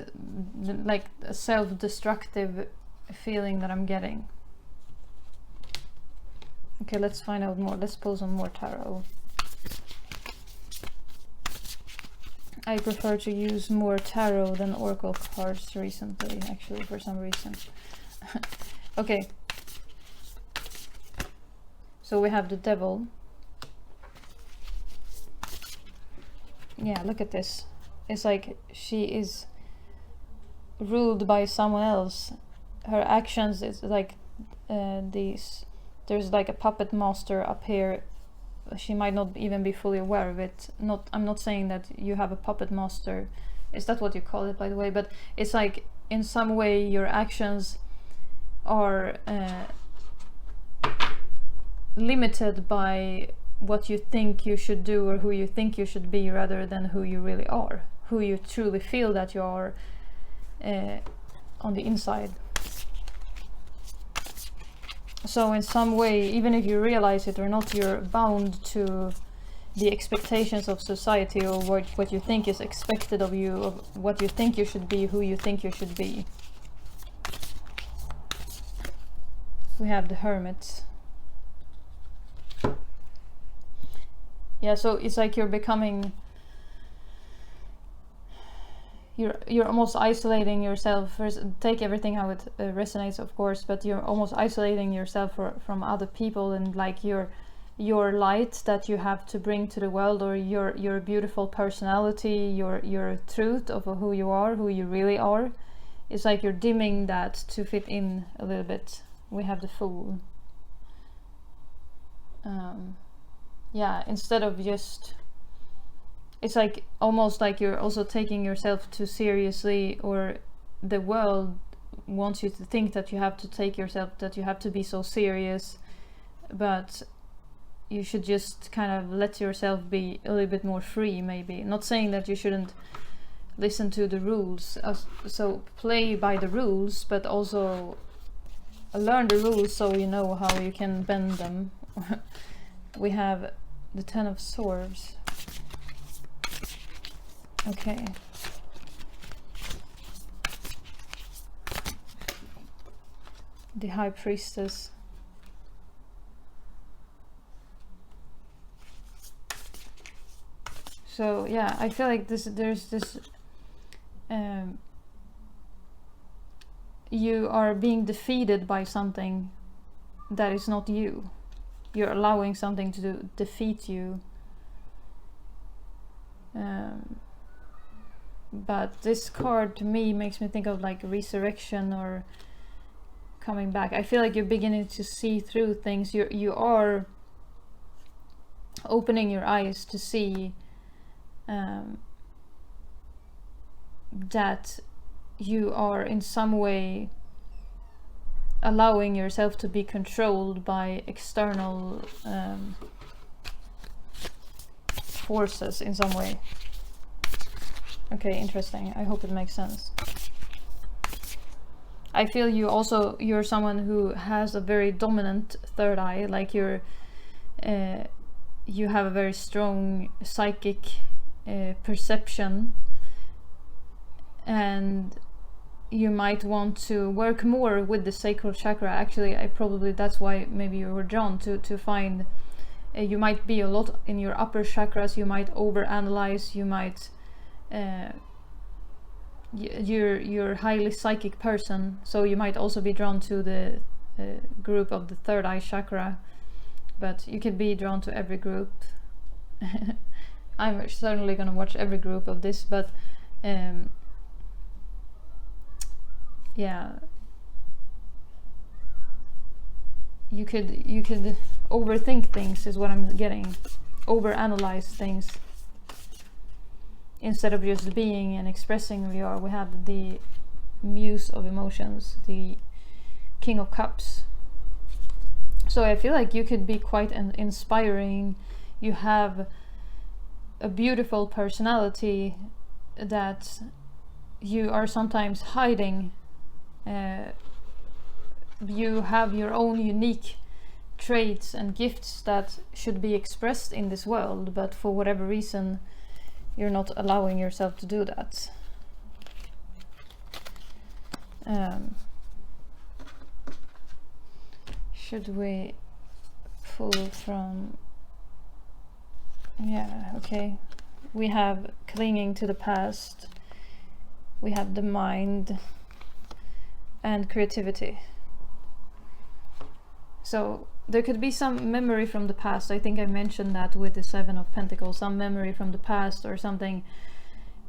like a self-destructive feeling that I'm getting. Okay, let's find out more. Let's pull some more tarot. I prefer to use more tarot than oracle cards recently, actually, for some reason. Okay. So we have the devil. Yeah, look at this. It's like she is ruled by someone else. Her actions is like these. There's like a puppet master up here. She might not even be fully aware of it. I'm not saying that you have a puppet master. Is that what you call it, by the way? But it's like in some way your actions are limited by what you think you should do, or who you think you should be, rather than who you really are, who you truly feel that you are on the inside. So in some way, even if you realize it or not, you're bound to the expectations of society, or what you think is expected of you, of what you think you should be, who you think you should be. We have the Hermit. Yeah, so it's like you're becoming, you're almost isolating yourself. First, take everything how it resonates, of course, but you're almost isolating yourself from other people, and like your light that you have to bring to the world, or your beautiful personality, your truth of who you are, who you really are. It's like you're dimming that to fit in a little bit. We have the Fool. Yeah, instead of just, it's like almost like you're also taking yourself too seriously, or the world wants you to think that you have to take yourself, that you have to be so serious, but you should just kind of let yourself be a little bit more free, maybe. Not saying that you shouldn't listen to the rules, so play by the rules, but also learn the rules so you know how you can bend them. We have the Ten of Swords. Okay. The High Priestess. So yeah, I feel like there's this you are being defeated by something that is not you. You're allowing something to defeat you. But this card to me makes me think of like resurrection or coming back. I feel like you're beginning to see through things. You are opening your eyes to see that you are in some way allowing yourself to be controlled by external forces in some way. Okay, interesting. I hope it makes sense. I feel you're someone who has a very dominant third eye, like you have a very strong psychic perception, and you might want to work more with the sacral chakra. Actually, that's why maybe you were drawn to find, you might be a lot in your upper chakras, you might overanalyze, you might you're a highly psychic person, so you might also be drawn to the group of the third eye chakra, but you could be drawn to every group. I'm certainly gonna watch every group of this, but yeah, you could overthink things, is what I'm getting. Overanalyze things instead of just being and expressing who you are. We have the Muse of Emotions, the King of Cups. So I feel like you could be quite inspiring. You have a beautiful personality that you are sometimes hiding. You have your own unique traits and gifts that should be expressed in this world, but for whatever reason you're not allowing yourself to do that. Should we pull from... yeah, okay. We have clinging to the past, we have the mind, and creativity. So there could be some memory from the past. I think I mentioned that with the Seven of Pentacles, some memory from the past or something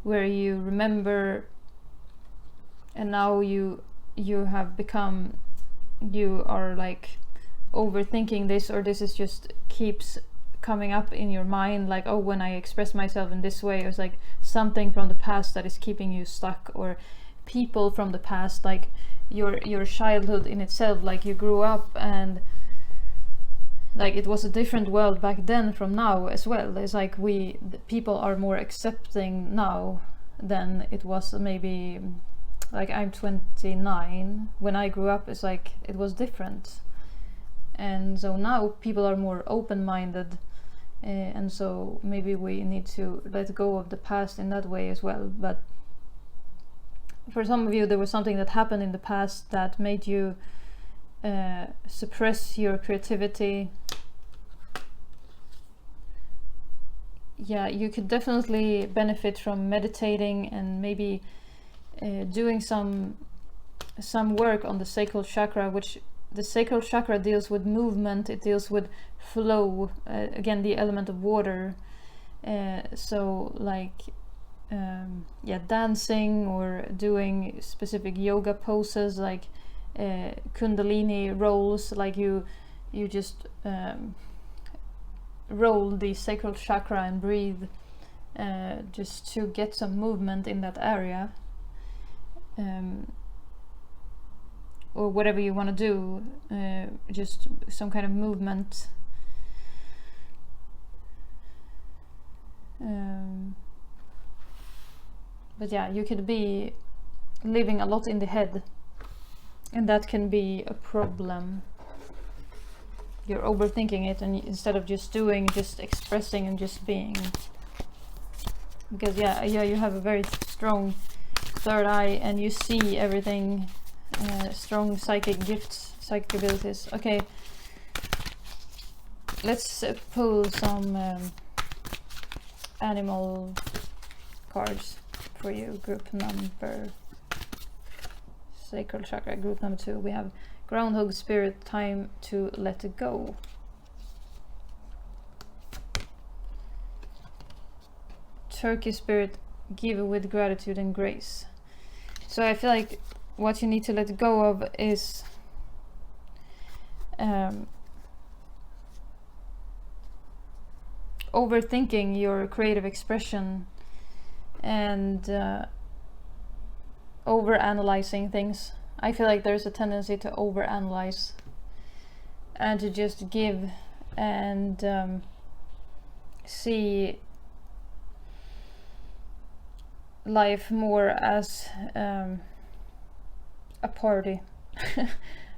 where you remember, and now you have become, you are like overthinking this, or this is just keeps coming up in your mind, like, oh, when I express myself in this way, it's like something from the past that is keeping you stuck, or people from the past, like your childhood in itself, like you grew up and like it was a different world back then from now as well. It's like people are more accepting now than it was maybe, like I'm 29, when I grew up it's like it was different, and so now people are more open-minded, and so maybe we need to let go of the past in that way as well. But for some of you there was something that happened in the past that made you suppress your creativity. Yeah, you could definitely benefit from meditating and maybe doing some work on the sacral chakra, which the sacral chakra deals with movement, it deals with flow, again the element of water, so like yeah, dancing or doing specific yoga poses, like kundalini rolls, like you just roll the sacral chakra and breathe, just to get some movement in that area, or whatever you want to do, just some kind of movement. But yeah, you could be living a lot in the head, and that can be a problem. You're overthinking it, and instead of just doing, just expressing and just being. Because yeah, you have a very strong third eye and you see everything, strong psychic gifts, psychic abilities. Okay, let's pull some animal cards for you. Group number, sacral chakra, group number 2. We have Groundhog Spirit, time to let it go. Turkey Spirit, give with gratitude and grace. So I feel like what you need to let go of is overthinking your creative expression and overanalyzing things. I feel like there's a tendency to overanalyze and to just give and see life more as a party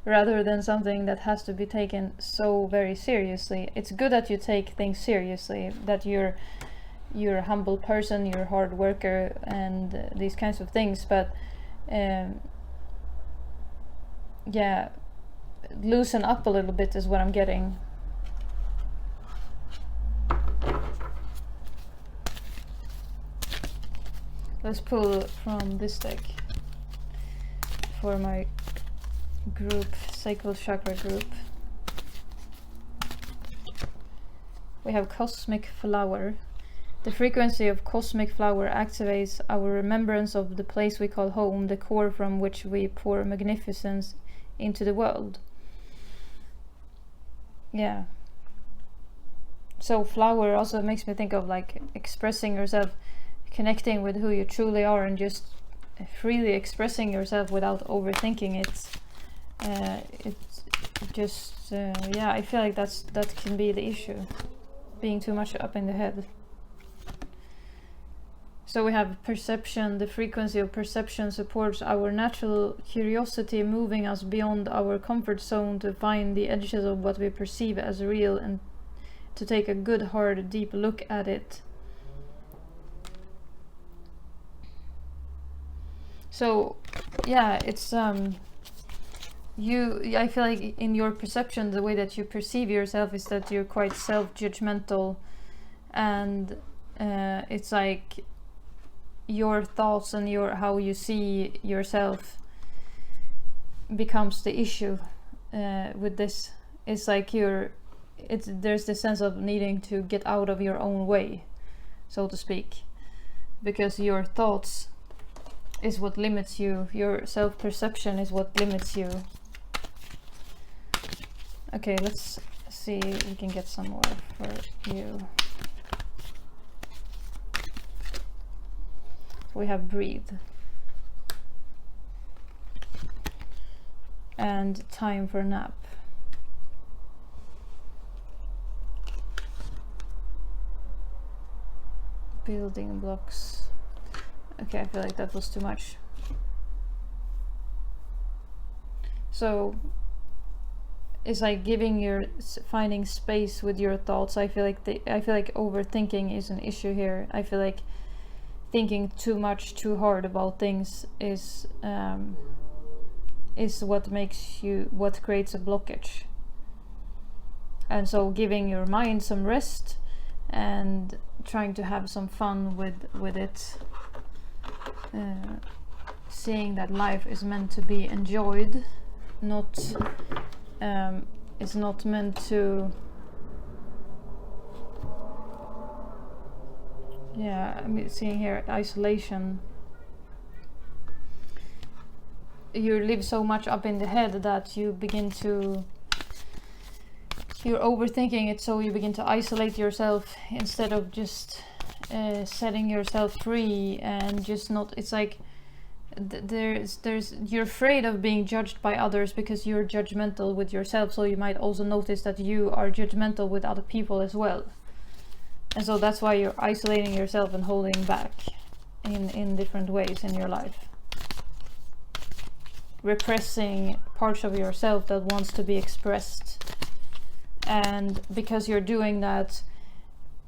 rather than something that has to be taken so very seriously. It's good that you take things seriously, that you're a humble person, you're a hard worker and these kinds of things, but yeah, loosen up a little bit is what I'm getting. Let's pull from this deck for my group, sacral chakra group. We have Cosmic Flower. The frequency of Cosmic Flower activates our remembrance of the place we call home, the core from which we pour magnificence into the world. yeah. So flower also makes me think of like expressing yourself, connecting with who you truly are, and just freely expressing yourself without overthinking it. It's just yeah, I feel like that can be the issue, being too much up in the head. So we have perception. The frequency of perception supports our natural curiosity, moving us beyond our comfort zone to find the edges of what we perceive as real and to take a good, hard, deep look at it. So yeah, it's I feel like in your perception, the way that you perceive yourself is that you're quite self-judgmental, and it's like your thoughts and how you see yourself becomes the issue with this. It's like there's this sense of needing to get out of your own way, so to speak, because your thoughts is what limits you. Your self-perception is what limits you. Okay, let's see if we can get some more for you. We have breathe and time for nap. Building blocks. Okay, I feel like that was too much. So it's like finding space with your thoughts. I feel like overthinking is an issue here. I feel like thinking too much, too hard about things is what creates a blockage. And so giving your mind some rest and trying to have some fun with it, seeing that life is meant to be enjoyed, it's not meant to. Yeah, I'm seeing here isolation. You live so much up in the head that you're overthinking it, so you begin to isolate yourself instead of just setting yourself free and just not. It's like you're afraid of being judged by others because you're judgmental with yourself, so you might also notice that you are judgmental with other people as well. And so that's why you're isolating yourself and holding back in different ways in your life. Repressing parts of yourself that wants to be expressed. And because you're doing that,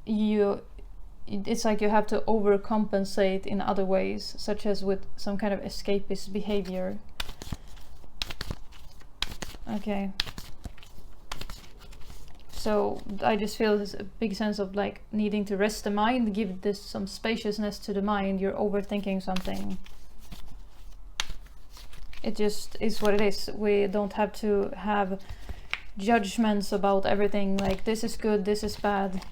it's like you have to overcompensate in other ways, such as with some kind of escapist behavior. Okay. So I just feel this big sense of like needing to rest the mind, give this some spaciousness to the mind. You're overthinking something. It just is what it is. We don't have to have judgments about everything, like this is good, this is bad,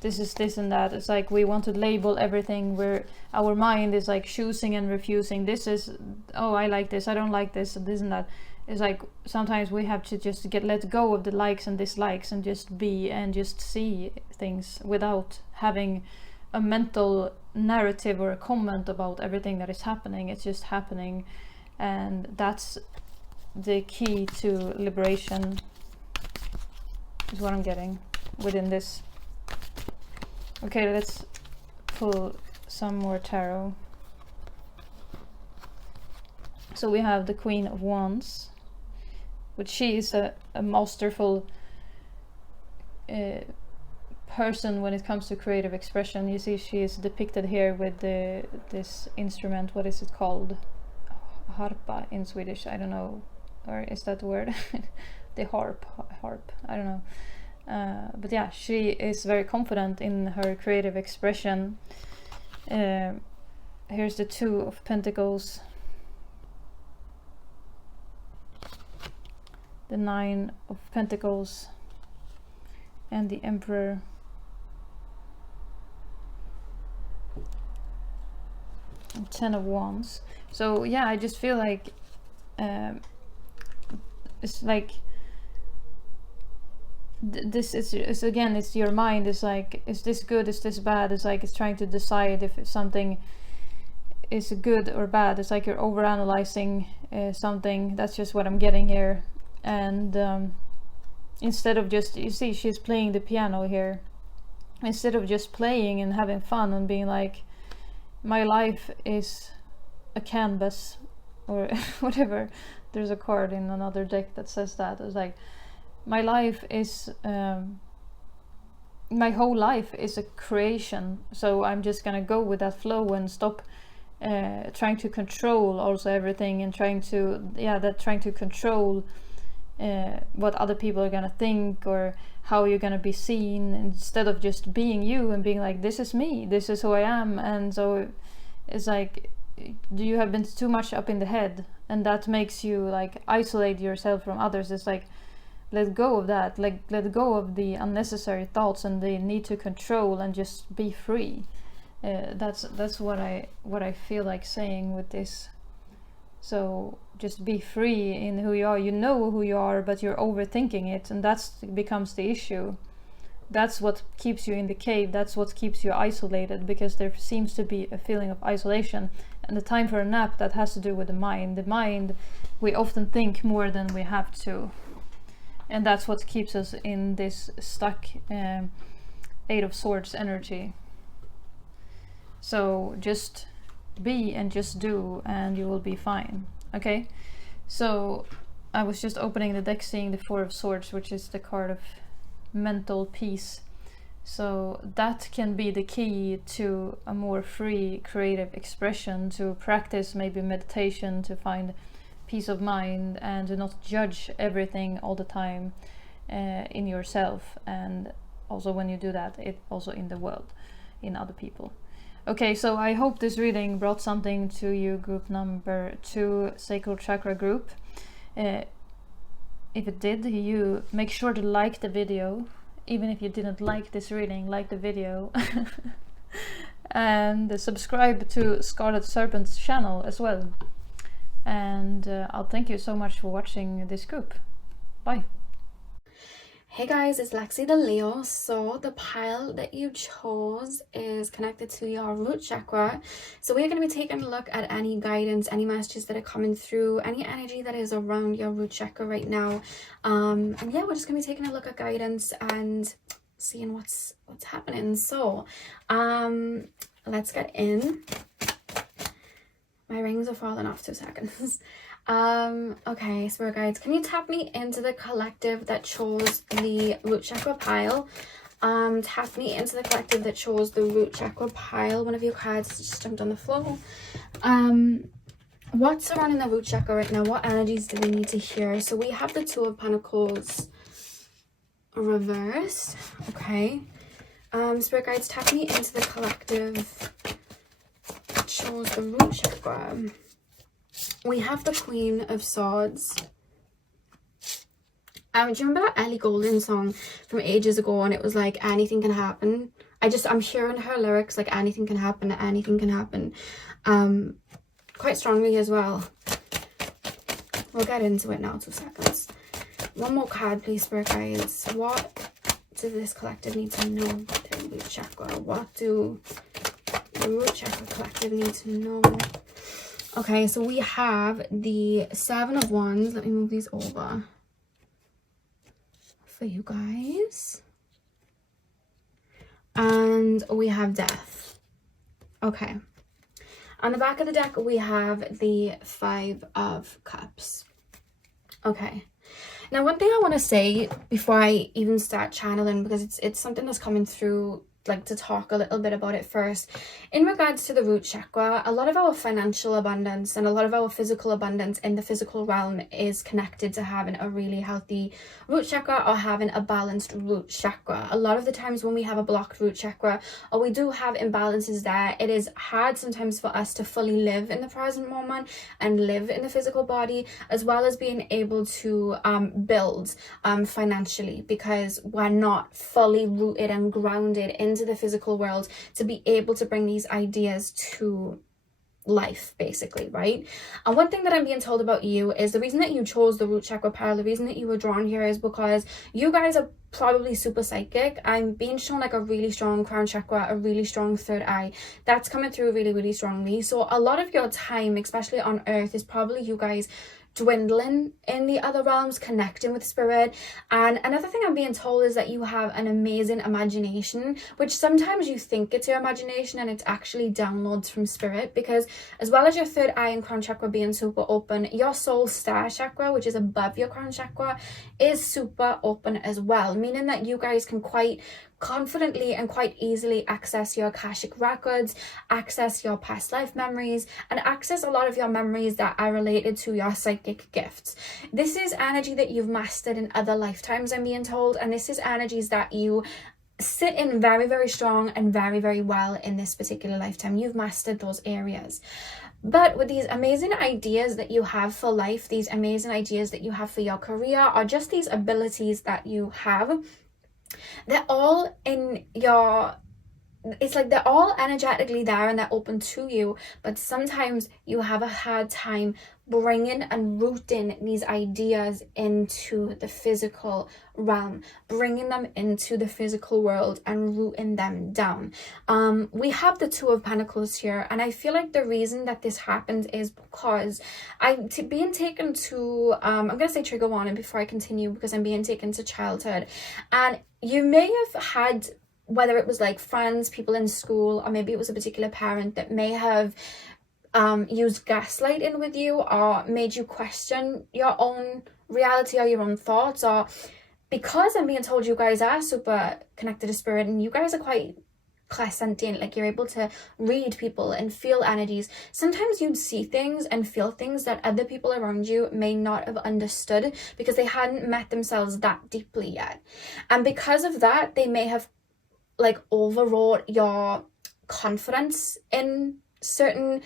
this is this and that. It's like we want to label everything, where our mind is like choosing and refusing. This is, oh, I like this, I don't like this and that. It's like sometimes we have to just let go of the likes and dislikes and just be and just see things without having a mental narrative or a comment about everything that is happening. It's just happening, and that's the key to liberation, is what I'm getting within this. Okay, let's pull some more tarot. So we have the Queen of Wands, which she is a masterful person when it comes to creative expression. You see she is depicted here with this instrument. What is it called? Harpa in Swedish, I don't know, or is that the word? The harp, I don't know. But yeah, she is very confident in her creative expression. Here's the Two of Pentacles, the Nine of Pentacles, and the Emperor. And Ten of Wands. So yeah, I just feel like it's like this is again, it's your mind. It's like, is this good, is this bad? It's like it's trying to decide if something is good or bad. It's like you're overanalyzing something. That's just what I'm getting here. And instead of just, you see, she's playing the piano here. Instead of just playing and having fun and being like, my life is a canvas, or whatever. There's a card in another deck that says that. It's like, my life is, my whole life is a creation. So I'm just gonna go with that flow and stop trying to control also everything, and trying to control what other people are gonna think, or how you're gonna be seen, instead of just being you and being like, this is me, this is who I am. And so it's like, you have been too much up in the head, and that makes you like isolate yourself from others. It's like, let go of that, like let go of the unnecessary thoughts and the need to control, and just be free. That's what I feel like saying with this. So just be free in who you are. You know who you are, but you're overthinking it, and that's becomes the issue. That's what keeps you in the cave. That's what keeps you isolated, because there seems to be a feeling of isolation. And the time for a nap, that has to do with the mind. The mind, we often think more than we have to, and that's what keeps us in this stuck Eight of Swords energy. So just be and just do, and you will be fine. Okay, so I was just opening the deck, seeing the Four of Swords, which is the card of mental peace. So that can be the key to a more free creative expression, to practice maybe meditation, to find peace of mind, and to not judge everything all the time in yourself, and also when you do that, it also in the world, in other people. Okay, so I hope this reading brought something to you, group number 2, Sacral Chakra group. If it did, you make sure to like the video. Even if you didn't like this reading, like the video. And subscribe to Scarlet Serpent's channel as well. And I'll thank you so much for watching this group. Bye. Hey guys, it's Lexi the Leo. So the pile that you chose is connected to your root chakra. So we're going to be taking a look at any guidance, any messages that are coming through, any energy that is around your root chakra right now. And yeah, we're just going to be taking a look at guidance and seeing what's happening. So let's get in. My rings are falling off, 2 seconds. Okay, Spirit guides, can you tap me into the collective that chose the root chakra pile? Tap me into the collective that chose the root chakra pile. One of your cards just jumped on the floor. What's surrounding the root chakra right now? What energies do we need to hear? So we have the Two of Pentacles reversed. Okay. Spirit guides, tap me into the collective that chose the root chakra. We have the Queen of Swords. Do you remember that Ellie Goulding song from ages ago, and it was like, anything can happen? I'm hearing her lyrics like, anything can happen, anything can happen. Quite strongly as well. We'll get into it now, 2 seconds. One more card, please, Spirit guides. What does this collective need to know? The root chakra. What do the root chakra collective need to know? Okay, so we have the Seven of Wands. Let me move these over for you guys. And we have Death. Okay. On the back of the deck, we have the Five of Cups. Okay. Now, one thing I want to say before I even start channeling, because it's something that's coming through, like to talk a little bit about it first. In regards to the root chakra, a lot of our financial abundance and a lot of our physical abundance in the physical realm is connected to having a really healthy root chakra or having a balanced root chakra. A lot of the times when we have a blocked root chakra or we do have imbalances there, it is hard sometimes for us to fully live in the present moment and live in the physical body, as well as being able to build financially, because we're not fully rooted and grounded into the physical world to be able to bring these ideas to life, basically, right? And one thing that I'm being told about you is the reason that you chose the root chakra pile, the reason that you were drawn here is because you guys are probably super psychic. I'm being shown like a really strong crown chakra, a really strong third eye. That's coming through really, really strongly. So a lot of your time, especially on earth, is probably you guys dwindling in the other realms, connecting with spirit. And another thing I'm being told is that you have an amazing imagination, which sometimes you think it's your imagination and it's actually downloads from spirit, because as well as your third eye and crown chakra being super open, your soul star chakra, which is above your crown chakra, is super open as well, meaning that you guys can quite confidently and quite easily access your Akashic records, access your past life memories, and access a lot of your memories that are related to your psychic gifts. This is energy that you've mastered in other lifetimes, I'm being told, and this is energies that you sit in very, very strong and very, very well in this particular lifetime. You've mastered those areas. But with these amazing ideas that you have for life, these amazing ideas that you have for your career, or just these abilities that you have, they're all in your, it's like they're all energetically there and they're open to you, but sometimes you have a hard time bringing and rooting these ideas into the physical realm, bringing them into the physical world and rooting them down. We have the Two of Pentacles here, and I feel like the reason that this happens is because I'm being taken to, I'm going to say trigger warning before I continue, because I'm being taken to childhood. And you may have had, whether it was like friends, people in school, or maybe it was a particular parent that may have used gaslighting with you or made you question your own reality or your own thoughts. Or because I'm being told you guys are super connected to spirit and you guys are quite clairsentient, like you're able to read people and feel energies, sometimes you'd see things and feel things that other people around you may not have understood because they hadn't met themselves that deeply yet. And because of that, they may have like overwrought your confidence in certain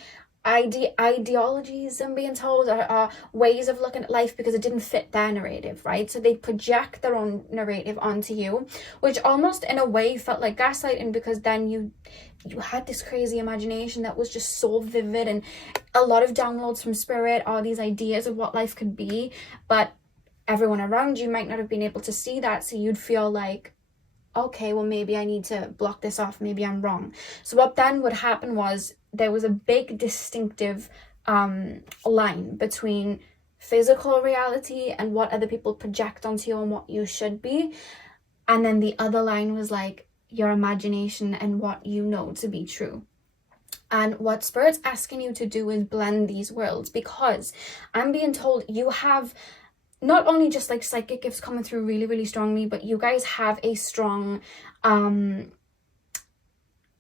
ideologies, I'm being told, or ways of looking at life, because it didn't fit their narrative, right? So they project their own narrative onto you, which almost in a way felt like gaslighting, because then you had this crazy imagination that was just so vivid and a lot of downloads from spirit, all these ideas of what life could be, but everyone around you might not have been able to see that. So you'd feel like, okay, well, maybe I need to block this off. Maybe I'm wrong. So what then would happen was there was a big distinctive line between physical reality and what other people project onto you and what you should be. And then the other line was like your imagination and what you know to be true. And what Spirit's asking you to do is blend these worlds, because I'm being told you have not only just like psychic gifts coming through really, really strongly, but you guys have a strong,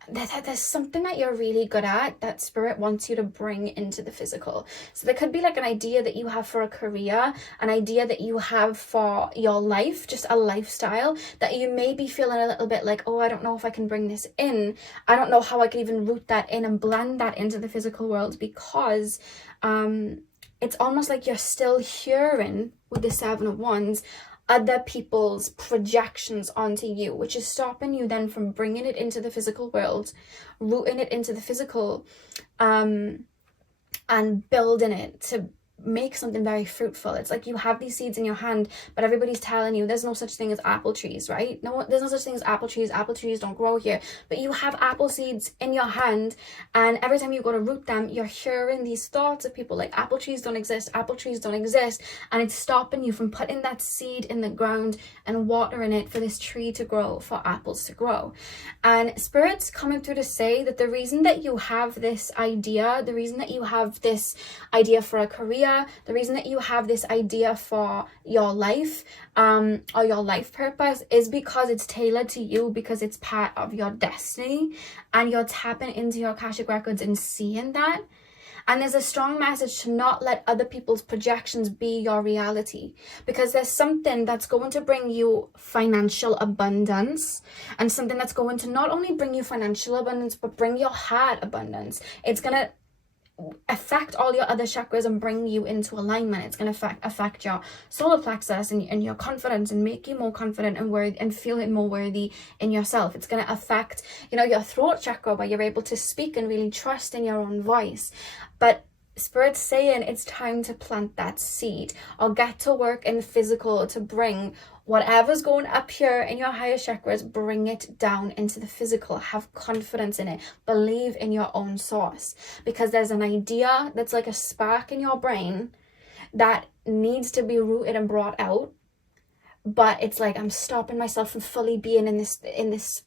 there's something that you're really good at that Spirit wants you to bring into the physical. So there could be like an idea that you have for a career, an idea that you have for your life, just a lifestyle that you may be feeling a little bit like, oh, I don't know if I can bring this in. I don't know how I can even root that in and blend that into the physical world, because it's almost like you're still hearing with the Seven of Wands other people's projections onto you, which is stopping you then from bringing it into the physical world, rooting it into the physical, and building it to make something very fruitful. It's like you have these seeds in your hand, but everybody's telling you there's no such thing as apple trees, right? No, there's no such thing as apple trees. Apple trees don't grow here. But you have apple seeds in your hand, and every time you go to root them, you're hearing these thoughts of people like apple trees don't exist, apple trees don't exist, and it's stopping you from putting that seed in the ground and watering it for this tree to grow, for apples to grow. And Spirit's coming through to say that the reason that you have this idea, the reason that you have this idea for a career, the reason that you have this idea for your life, or your life purpose, is because it's tailored to you, because it's part of your destiny, and you're tapping into your Akashic records and seeing that. And there's a strong message to not let other people's projections be your reality, because there's something that's going to bring you financial abundance, and something that's going to not only bring you financial abundance, but bring your heart abundance. It's going to affect all your other chakras and bring you into alignment. It's going to affect your solar plexus and your confidence, and make you more confident and worthy, and feeling more worthy in yourself. It's going to affect, you know, your throat chakra, where you're able to speak and really trust in your own voice. But Spirit's saying it's time to plant that seed, or get to work in the physical to bring whatever's going up here in your higher chakras, bring it down into the physical. Have confidence in it. Believe in your own source, because there's an idea that's like a spark in your brain that needs to be rooted and brought out. But it's like, I'm stopping myself from fully being in the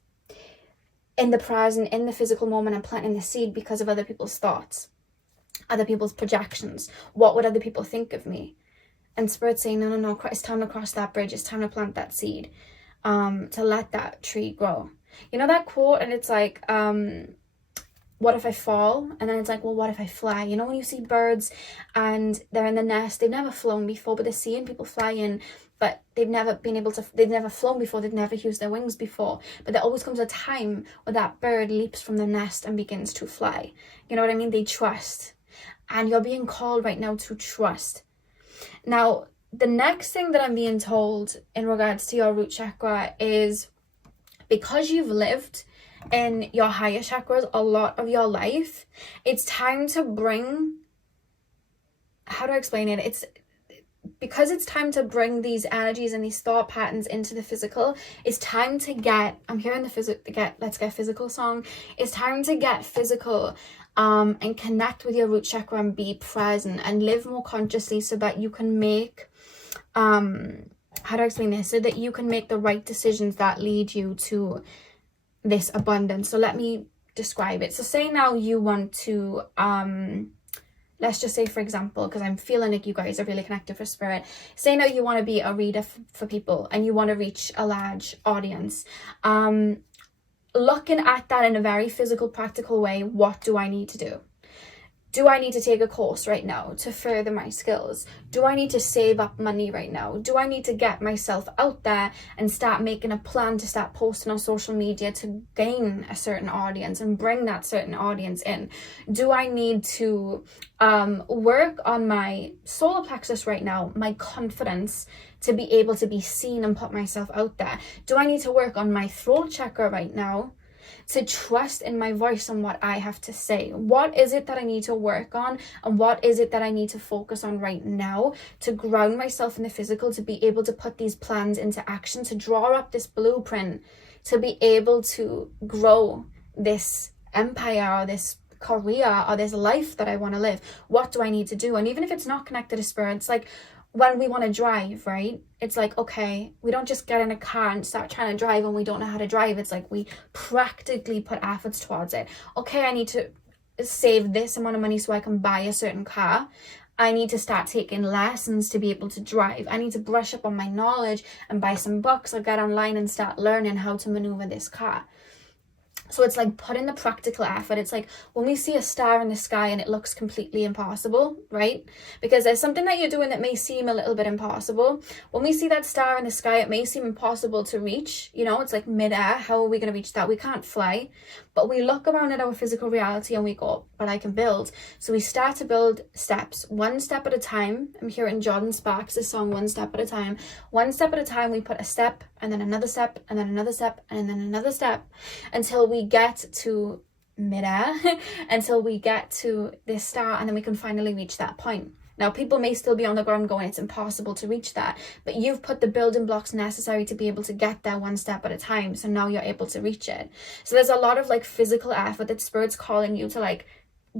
present, in the physical moment, and planting the seed because of other people's thoughts, other people's projections. What would other people think of me? And Spirit's saying, no, it's time to cross that bridge. It's time to plant that seed, to let that tree grow. You know that quote, and it's like, what if I fall? And then it's like, well, what if I fly? You know, when you see birds and they're in the nest, they've never flown before, but they're seeing people fly in, but they've never flown before, they've never used their wings before. But there always comes a time where that bird leaps from the nest and begins to fly. You know what I mean? They trust. And you're being called right now to trust. Now, the next thing that I'm being told in regards to your root chakra is, because you've lived in your higher chakras a lot of your life, it's time to bring, how do I explain it? Because it's time to bring these energies and these thought patterns into the physical. It's time to get, I'm hearing the Let's Get Physical song. It's time to get physical, and connect with your root chakra and be present and live more consciously, so that you can make, how do I explain this? So that you can make the right decisions that lead you to this abundance. So let me describe it. So say now you want to, let's just say, for example, because I'm feeling like you guys are really connected for Spirit. Say now you want to be a reader for people, and you want to reach a large audience. Looking at that in a very physical, practical way, what do I need to do? Do I need to take a course right now to further my skills? Do I need to save up money right now? Do I need to get myself out there and start making a plan to start posting on social media to gain a certain audience and bring that certain audience in? Do I need to work on my solar plexus right now, my confidence, to be able to be seen and put myself out there? Do I need to work on my throat chakra right now to trust in my voice and what I have to say? What is it that I need to work on, and what is it that I need to focus on right now to ground myself in the physical, to be able to put these plans into action, to draw up this blueprint, to be able to grow this empire or this career or this life that I want to live? What do I need to do? And even if it's not connected to Spirit, it's like when we want to drive, right? It's like, okay, we don't just get in a car and start trying to drive and we don't know how to drive. It's like we practically put efforts towards it. Okay, I need to save this amount of money so I can buy a certain car. I need to start taking lessons to be able to drive. I need to brush up on my knowledge and buy some books or get online and start learning how to maneuver this car. So it's like put in the practical effort. It's like when we see a star in the sky and it looks completely impossible, right? Because there's something that you're doing that may seem a little bit impossible. When we see that star in the sky, it may seem impossible to reach. You know, it's like mid-air. How are we going to reach that? We can't fly. But we look around at our physical reality and we go, but I can build. So we start to build steps, one step at a time. I'm hearing Jordan Sparks' song, One Step at a Time. One step at a time, we put a step and then another step and then another step and then another step until we get to midair, until we get to this star, and then we can finally reach that point. Now, people may still be on the ground going, it's impossible to reach that, but you've put the building blocks necessary to be able to get there one step at a time. So now you're able to reach it. So there's a lot of like physical effort that Spirit's calling you to like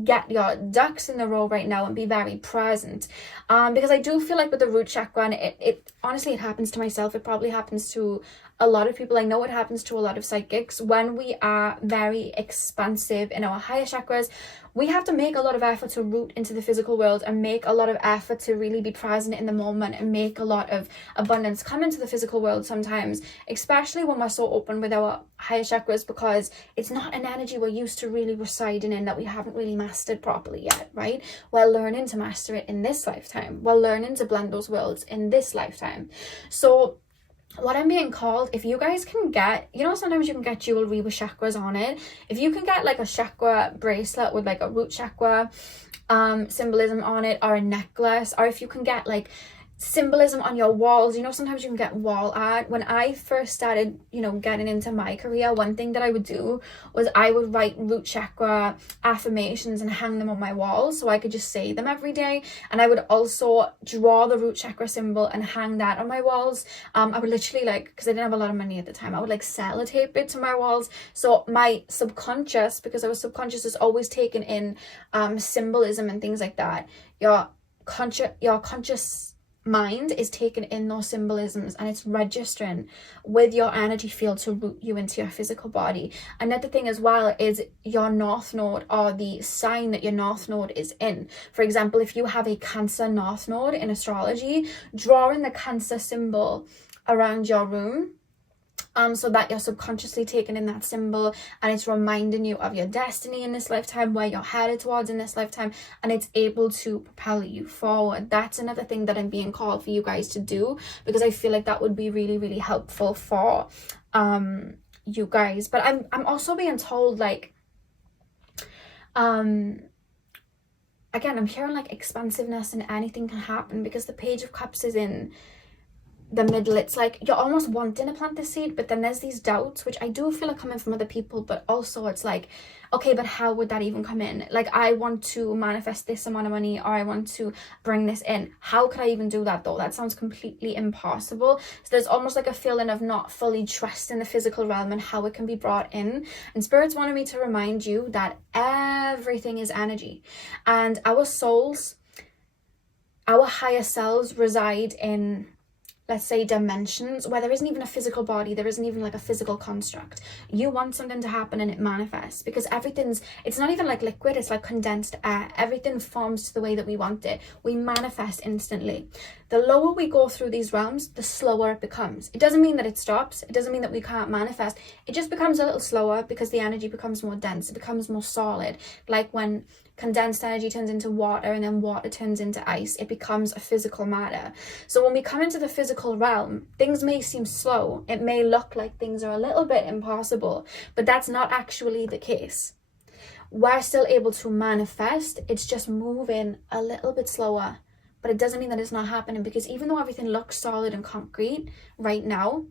get your ducks in a row right now and be very present. Because I do feel like with the root chakra, and it honestly, it happens to myself. It probably happens to a lot of people. I know it happens to a lot of psychics. When we are very expansive in our higher chakras, we have to make a lot of effort to root into the physical world and make a lot of effort to really be present in the moment and make a lot of abundance come into the physical world sometimes, especially when we're so open with our higher chakras, because it's not an energy we're used to really residing in, that we haven't really mastered properly yet, right? We're learning to master it in this lifetime. We're learning to blend those worlds in this lifetime. So what I'm being called, if you guys can get, you know, sometimes you can get jewelry with chakras on it. If you can get like a chakra bracelet with like a root chakra symbolism on it, or a necklace, or if you can get like symbolism on your walls, you know, sometimes you can get wall art. When I first started, you know, getting into my career, one thing that I would do was I would write root chakra affirmations and hang them on my walls so I could just say them every day. And I would also draw the root chakra symbol and hang that on my walls. I would literally, like, because I didn't have a lot of money at the time, I would like sellotape it to my walls. So my subconscious, because I was subconscious, is always taking in symbolism and things like that. Your conscious mind is taking in those symbolisms, and it's registering with your energy field to root you into your physical body. Another thing as well is your north node, or the sign that your north node is in. For example, if you have a Cancer north node in astrology, drawing the Cancer symbol around your room, so that you're subconsciously taking in that symbol, and it's reminding you of your destiny in this lifetime, where you're headed towards in this lifetime, and it's able to propel you forward. That's another thing that I'm being called for you guys to do, because I feel like that would be really, really helpful for you guys. But I'm also being told, like, again, I'm hearing like expansiveness, and anything can happen, because the Page of Cups is in the middle. It's like you're almost wanting to plant the seed, but then there's these doubts, which I do feel are coming from other people, but also it's like, okay, but how would that even come in? Like, I want to manifest this amount of money, or I want to bring this in. How could I even do that though? That sounds completely impossible. So there's almost like a feeling of not fully trusting the physical realm and how it can be brought in. And Spirit's wanted me to remind you that everything is energy, and our souls, our higher selves, reside in, let's say, dimensions where there isn't even a physical body, there isn't even like a physical construct. You want something to happen and it manifests, because it's not even like liquid, it's like condensed air. Everything forms to the way that we want it. We manifest instantly. The lower we go through these realms, the slower it becomes. It doesn't mean that it stops. It doesn't mean that we can't manifest. It just becomes a little slower because the energy becomes more dense. It becomes more solid. Like when condensed energy turns into water, and then water turns into ice, it becomes a physical matter. So when we come into the physical realm, things may seem slow. It may look like things are a little bit impossible, but that's not actually the case. We're still able to manifest. It's just moving a little bit slower, but it doesn't mean that it's not happening, because even though everything looks solid and concrete right now,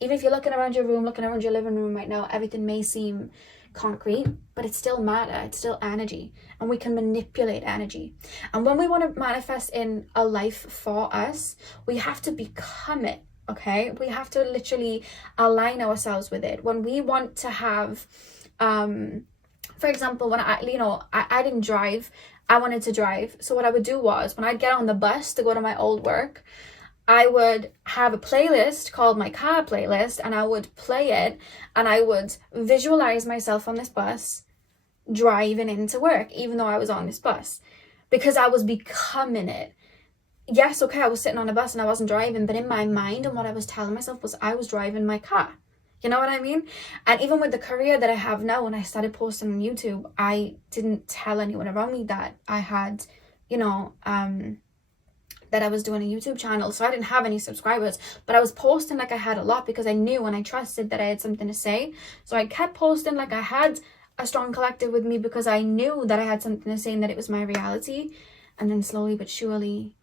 even if you're looking around your room, looking around your living room right now, everything may seem concrete, but it's still matter, it's still energy, and we can manipulate energy. And when we want to manifest in a life for us, we have to become it. Okay, we have to literally align ourselves with it. When we want to have for example, when I didn't drive, I wanted to drive. So what I would do was, when I'd get on the bus to go to my old work, I would have a playlist called my car playlist, and I would play it, and I would visualize myself on this bus driving into work, even though I was on this bus, because I was becoming it. Yes, okay, I was sitting on a bus and I wasn't driving, but in my mind, and what I was telling myself was I was driving my car. You know what I mean? And even with the career that I have now, when I started posting on YouTube, I didn't tell anyone around me that I had, that I was doing a YouTube channel. So I didn't have any subscribers, but I was posting like I had a lot, because I knew and I trusted that I had something to say. So I kept posting like I had a strong collective with me, because I knew that I had something to say and that it was my reality. And then slowly but surely,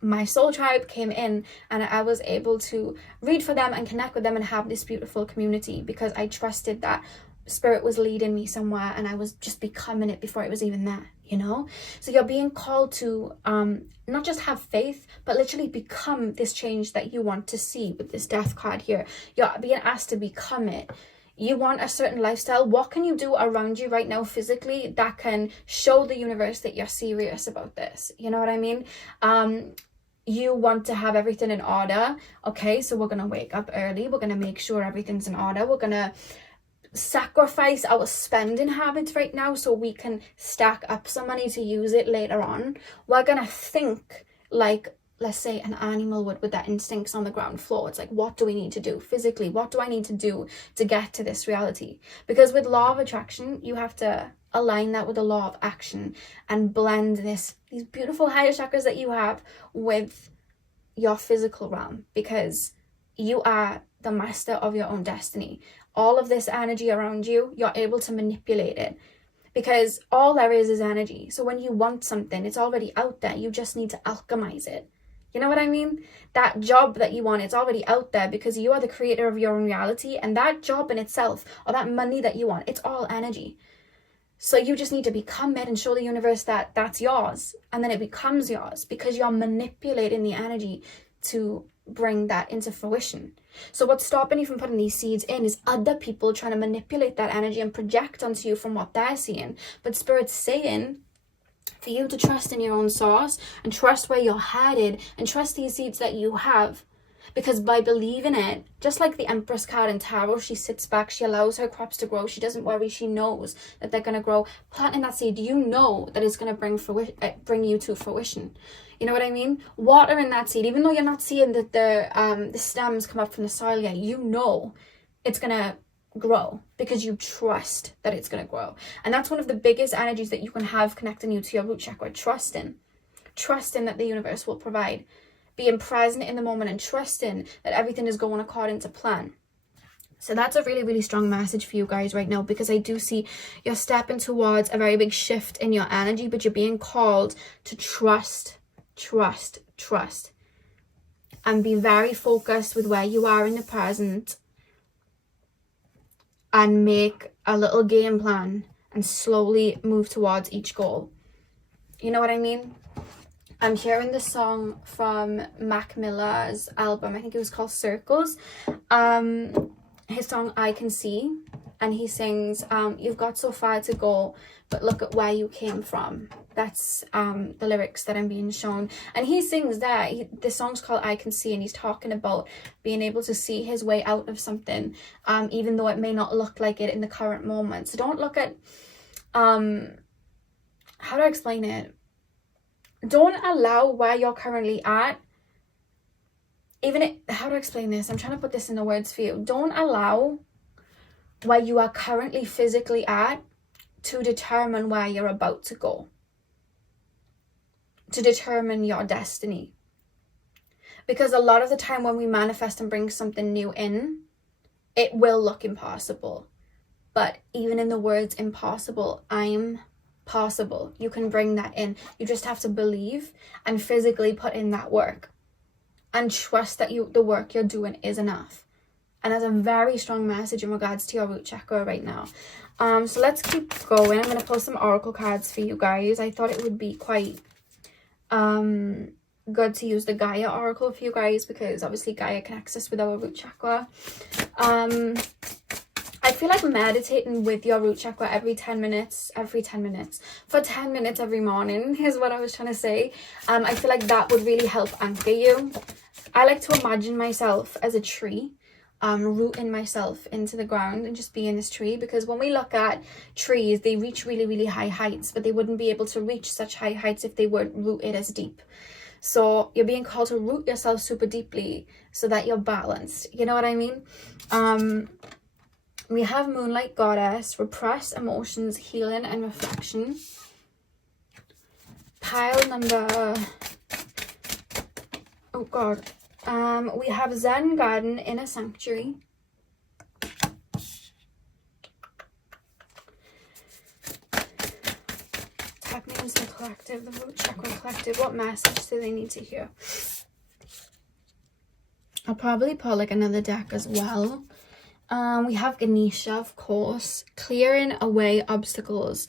my soul tribe came in, and I was able to read for them and connect with them and have this beautiful community, because I trusted that Spirit was leading me somewhere, and I was just becoming it before it was even there, So you're being called to not just have faith, but literally become this change that you want to see with this Death card here. You're being asked to become it. You want a certain lifestyle. What can you do around you right now physically that can show the universe that you're serious about this? You know what I mean? You want to have everything in order. Okay, so we're going to wake up early. We're going to make sure everything's in order. We're going to sacrifice our spending habits right now so we can stack up some money to use it later on. We're going to think like, let's say, an animal would, with their instincts on the ground floor. It's like, what do we need to do physically? What do I need to do to get to this reality? Because with law of attraction, you have to align that with the law of action and blend these beautiful higher chakras that you have with your physical realm. Because you are the master of your own destiny. All of this energy around you, you're able to manipulate it, because all there is energy. So when you want something, it's already out there. You just need to alchemize it. You know what I mean? That job that you want, it's already out there because you are the creator of your own reality. And that job in itself, or that money that you want, it's all energy. So you just need to become it and show the universe that that's yours. And then it becomes yours because you're manipulating the energy to bring that into fruition. So what's stopping you from putting these seeds in is other people trying to manipulate that energy and project onto you from what they're seeing. But Spirit's saying for you to trust in your own source and trust where you're headed and trust these seeds that you have. Because by believing it, just like the Empress card in Tarot, she sits back, she allows her crops to grow, she doesn't worry, she knows that they're going to grow. Planting that seed, you know that it's going to bring you to fruition. You know what I mean? Watering that seed, even though you're not seeing that the stems come up from the soil yet, you know it's going to grow because you trust that it's going to grow. And that's one of the biggest energies that you can have connecting you to your root chakra, trusting that the universe will provide. Being present in the moment and trusting that everything is going according to plan. So that's a really, really strong message for you guys right now, because I do see you're stepping towards a very big shift in your energy, but you're being called to trust, and be very focused with where you are in the present and make a little game plan and slowly move towards each goal. You know what I mean? I'm hearing the song from Mac Miller's album. I think it was called Circles. His song I Can See. And he sings, you've got so far to go, but look at where you came from. That's the lyrics that I'm being shown. And he sings that. The song's called I Can See, and he's talking about being able to see his way out of something, even though it may not look like it in the current moment. So don't look at, how do I explain it? Don't allow where you're currently at, how to explain this? I'm trying to put this into words for you. Don't allow where you are currently physically at to determine where you're about to go, to determine your destiny. Because a lot of the time when we manifest and bring something new in, it will look impossible. But even in the words impossible, I'm possible. You can bring that in. You just have to believe and physically put in that work and trust that the work you're doing is enough. And that's a very strong message in regards to your root chakra right now. So let's keep going. I'm going to pull some oracle cards for you guys. I thought it would be quite good to use the Gaia oracle for you guys, because obviously Gaia connects us with our root chakra. I feel like meditating with your root chakra every 10 minutes, for 10 minutes every morning is what I was trying to say. I feel like that would really help anchor you. I like to imagine myself as a tree, rooting myself into the ground and just being this tree, because when we look at trees, they reach really, really high heights, but they wouldn't be able to reach such high heights if they weren't rooted as deep. So you're being called to root yourself super deeply so that you're balanced. You know what I mean? We have Moonlight Goddess, repressed emotions, healing and reflection. Pile number, oh God. We have Zen Garden, Inner Sanctuary. What's happening in the collective, the root chakra collective? What message do they need to hear? I'll probably pull like another deck as well. We have Ganesha, of course, clearing away obstacles,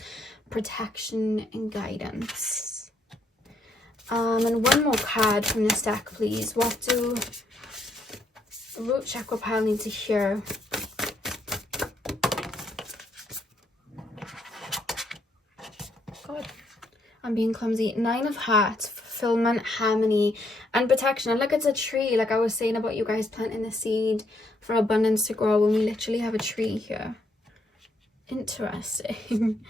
protection and guidance. And one more card from this deck, please. What do the root chakra pile need to hear? God, I'm being clumsy. 9 of Hearts, fulfillment, harmony, and protection. And look, it's a tree, like I was saying about you guys planting the seed for abundance to grow, when we literally have a tree here. Interesting.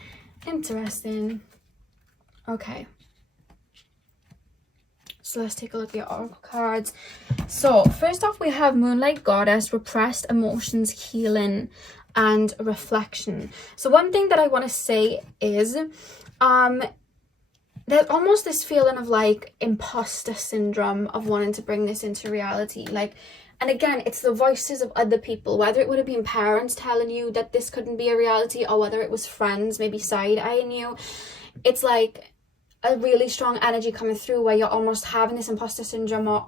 Interesting. Okay. So let's take a look at your oracle cards. So first off, we have Moonlight Goddess, repressed emotions, healing, and reflection. So one thing that I want to say is, there's almost this feeling of like imposter syndrome of wanting to bring this into reality. Like, And again, it's the voices of other people, whether it would have been parents telling you that this couldn't be a reality, or whether it was friends maybe side-eyeing you. It's like a really strong energy coming through where you're almost having this imposter syndrome, or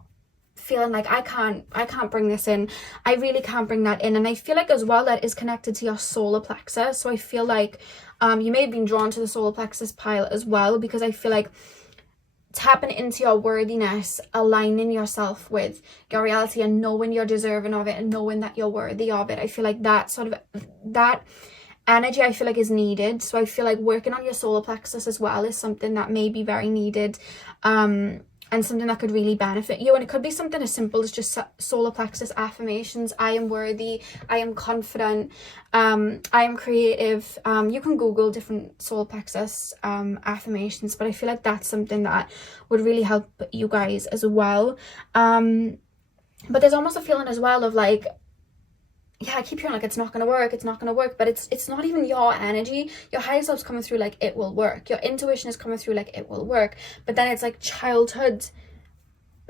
feeling like I can't bring this in, I really can't bring that in. And I feel like as well that is connected to your solar plexus. So I feel like you may have been drawn to the solar plexus pile as well, because I feel like tapping into your worthiness, aligning yourself with your reality and knowing you're deserving of it and knowing that you're worthy of it, I feel like that sort of that energy I feel like is needed. So I feel like working on your solar plexus as well is something that may be very needed, and something that could really benefit you. And it could be something as simple as just solar plexus affirmations. I am worthy, I am confident, I am creative. You can Google different solar plexus affirmations, but I feel like that's something that would really help you guys as well. But there's almost a feeling as well of like, yeah, I keep hearing like it's not going to work, but it's not even your energy. Your higher self's coming through like it will work. Your intuition is coming through like it will work. But then it's like childhood,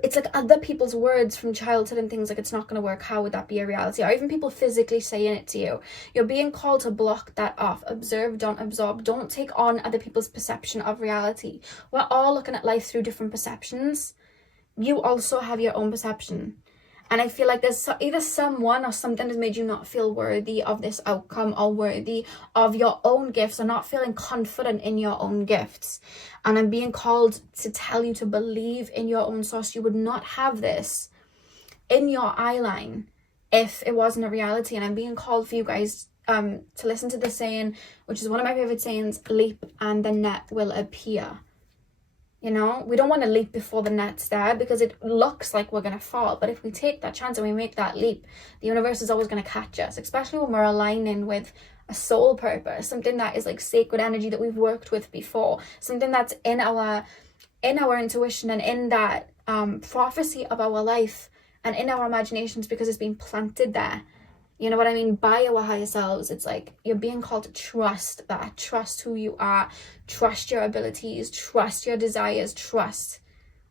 it's like other people's words from childhood and things like it's not going to work. How would that be a reality? Or even people physically saying it to you. You're being called to block that off. Observe, don't absorb. Don't take on other people's perception of reality. We're all looking at life through different perceptions. You also have your own perception. And I feel like there's either someone or something has made you not feel worthy of this outcome, or worthy of your own gifts, or not feeling confident in your own gifts. And I'm being called to tell you to believe in your own source. You would not have this in your eye line if it wasn't a reality. And I'm being called for you guys to listen to the saying, which is one of my favorite sayings, leap and the net will appear. You know, we don't want to leap before the net's there, because it looks like we're going to fall. But if we take that chance and we make that leap, the universe is always going to catch us, especially when we're aligning with a soul purpose, something that is like sacred energy that we've worked with before, something that's in our intuition and in that prophecy of our life and in our imaginations, because it's been planted there. You know what I mean? By our higher selves. It's like you're being called to trust that, trust who you are, trust your abilities, trust your desires,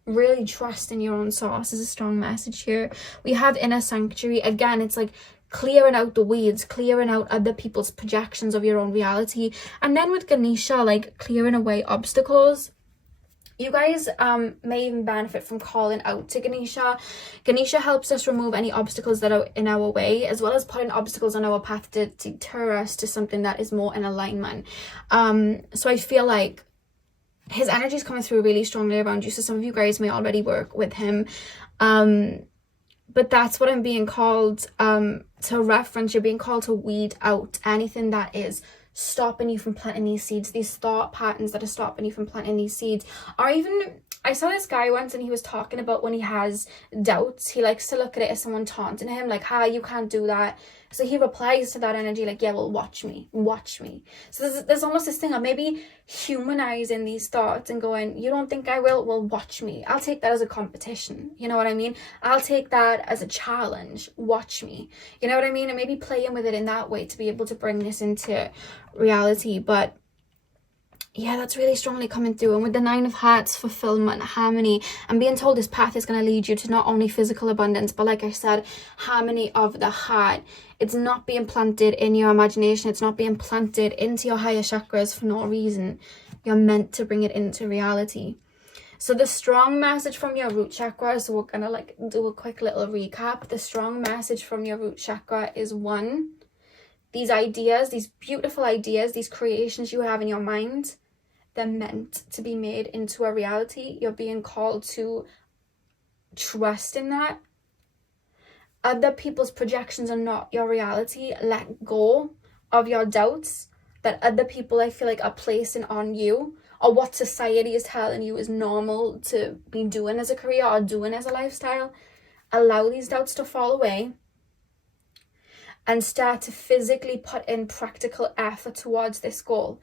really trust in your own source is a strong message here. We have inner sanctuary. Again, it's like clearing out the weeds, clearing out other people's projections of your own reality. And then with Ganesha, like clearing away obstacles. You guys may even benefit from calling out to Ganesha. Ganesha helps us remove any obstacles that are in our way, as well as putting obstacles on our path to deter us to something that is more in alignment. So I feel like his energy is coming through really strongly around you. So some of you guys may already work with him. But that's what I'm being called to reference. You're being called to weed out anything that is stopping you from planting these seeds, these thought patterns that are stopping you from planting these seeds. Or even, I saw this guy once and he was talking about when he has doubts, he likes to look at it as someone taunting him, like, you can't do that. So he replies to that energy like, yeah, well, watch me. So there's almost this thing of maybe humanizing these thoughts and going, you don't think I will? Well, watch me. I'll take that as a competition. You know what I mean? I'll take that as a challenge. Watch me. You know what I mean? And maybe playing with it in that way to be able to bring this into reality. But yeah, that's really strongly coming through. And with the 9 of Hearts, fulfillment, harmony, I'm being told this path is going to lead you to not only physical abundance, but like I said, harmony of the heart. It's not being planted in your imagination. It's not being planted into your higher chakras for no reason. You're meant to bring it into reality. So the strong message from your root chakra, so we're going to like do a quick little recap. The strong message from your root chakra is 1, these ideas, these beautiful ideas, these creations you have in your mind, they're meant to be made into a reality. You're being called to trust in that. Other people's projections are not your reality. Let go of your doubts that other people, I feel like, are placing on you, or what society is telling you is normal to be doing as a career or doing as a lifestyle. Allow these doubts to fall away and start to physically put in practical effort towards this goal.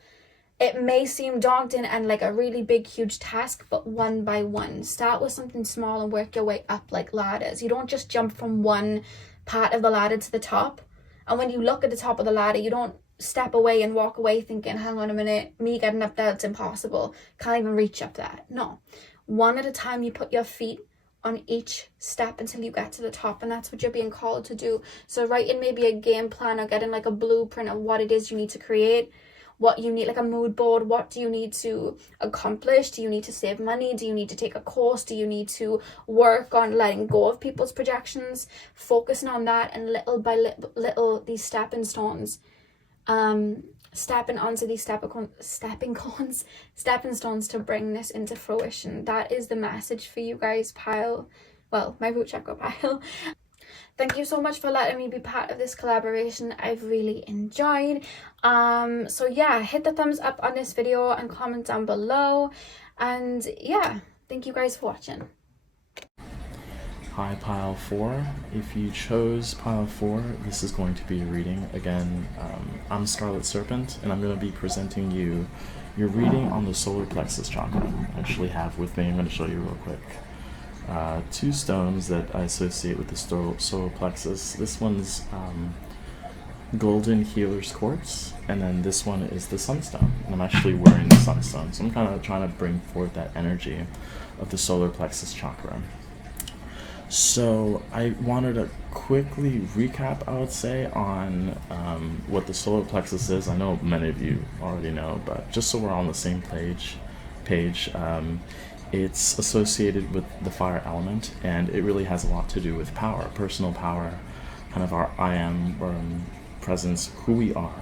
It may seem daunting and like a really big, huge task, but one by one. Start with something small and work your way up like ladders. You don't just jump from one part of the ladder to the top. And when you look at the top of the ladder, you don't step away and walk away thinking, hang on a minute, me getting up there, it's impossible. Can't even reach up there. No. One at a time, you put your feet on each step until you get to the top, and that's what you're being called to do. So writing maybe a game plan or getting like a blueprint of what it is you need to create, what you need, like a mood board. What do you need to accomplish? Do you need to save money? Do you need to take a course? Do you need to work on letting go of people's projections? Focusing on that, and little by little these stepping stones, stepping onto these stepping stones to bring this into fruition. That is the message for you guys, pile. Well, my root chakra pile. Thank you so much for letting me be part of this collaboration. I've really enjoyed. So yeah, hit the thumbs up on this video and comment down below. And yeah, thank you guys for watching. Hi pile 4. If you chose pile 4, this is going to be a reading. Again, I'm Scarlet Serpent, and I'm going to be presenting you your reading on the solar plexus chakra. I actually have with me, I'm going to show you real quick, 2 stones that I associate with the solar plexus. This one's golden healer's quartz, and then this one is the sunstone. And I'm actually wearing the sunstone, so I'm kind of trying to bring forth that energy of the solar plexus chakra. So I wanted to quickly recap, I would say, on what the solar plexus is. I know many of you already know, but just so we're on the same page, it's associated with the fire element, and it really has a lot to do with power, personal power, kind of our I am presence, who we are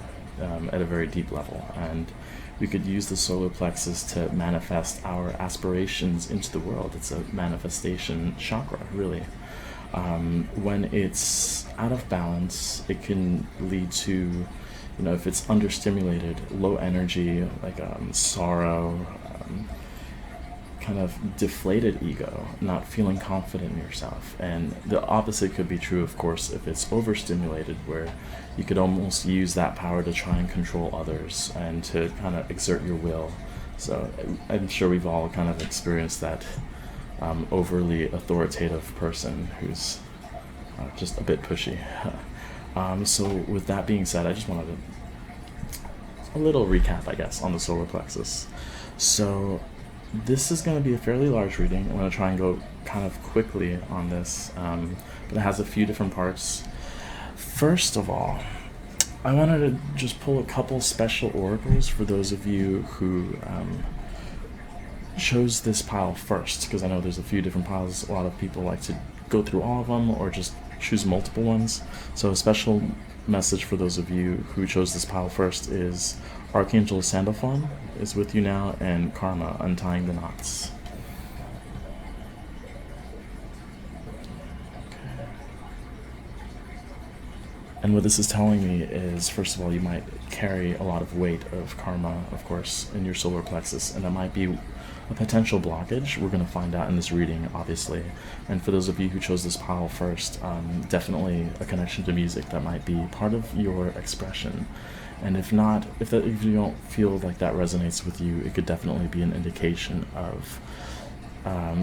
at a very deep level. And we could use the solar plexus to manifest our aspirations into the world. It's a manifestation chakra, really. When it's out of balance, it can lead to, you know, if it's understimulated, low energy, like sorrow, kind of deflated ego, not feeling confident in yourself. And the opposite could be true, of course, if it's overstimulated, where you could almost use that power to try and control others and to kind of exert your will. So I'm sure we've all kind of experienced that overly authoritative person who's just a bit pushy. So with that being said, I just wanted a little recap, I guess, on the solar plexus. So this is going to be a fairly large reading. I'm going to try and go kind of quickly on this, but it has a few different parts. First of all, I wanted to just pull a couple special oracles for those of you who chose this pile first, because I know there's a few different piles. A lot of people like to go through all of them or just choose multiple ones. So a special message for those of you who chose this pile first is Archangel Sandalphon is with you now, and Karma, untying the knots. Okay. And what this is telling me is, first of all, you might carry a lot of weight of karma, of course, in your solar plexus, and that might be a potential blockage. We're going to find out in this reading, obviously. And for those of you who chose this pile first, definitely a connection to music that might be part of your expression. And if not, if you don't feel like that resonates with you, it could definitely be an indication of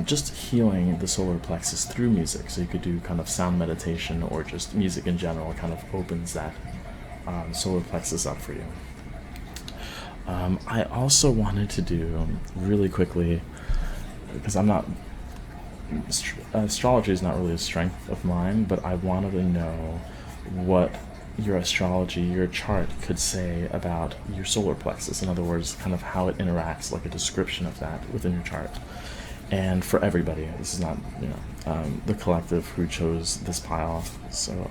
just healing the solar plexus through music. So you could do kind of sound meditation, or just music in general kind of opens that solar plexus up for you. I also wanted to do really quickly, because I'm not, astrology is not really a strength of mine, but I wanted to know what your astrology, your chart could say about your solar plexus. In other words, kind of how it interacts, like a description of that within your chart. And for everybody, this is not, you know, the collective who chose this pile. So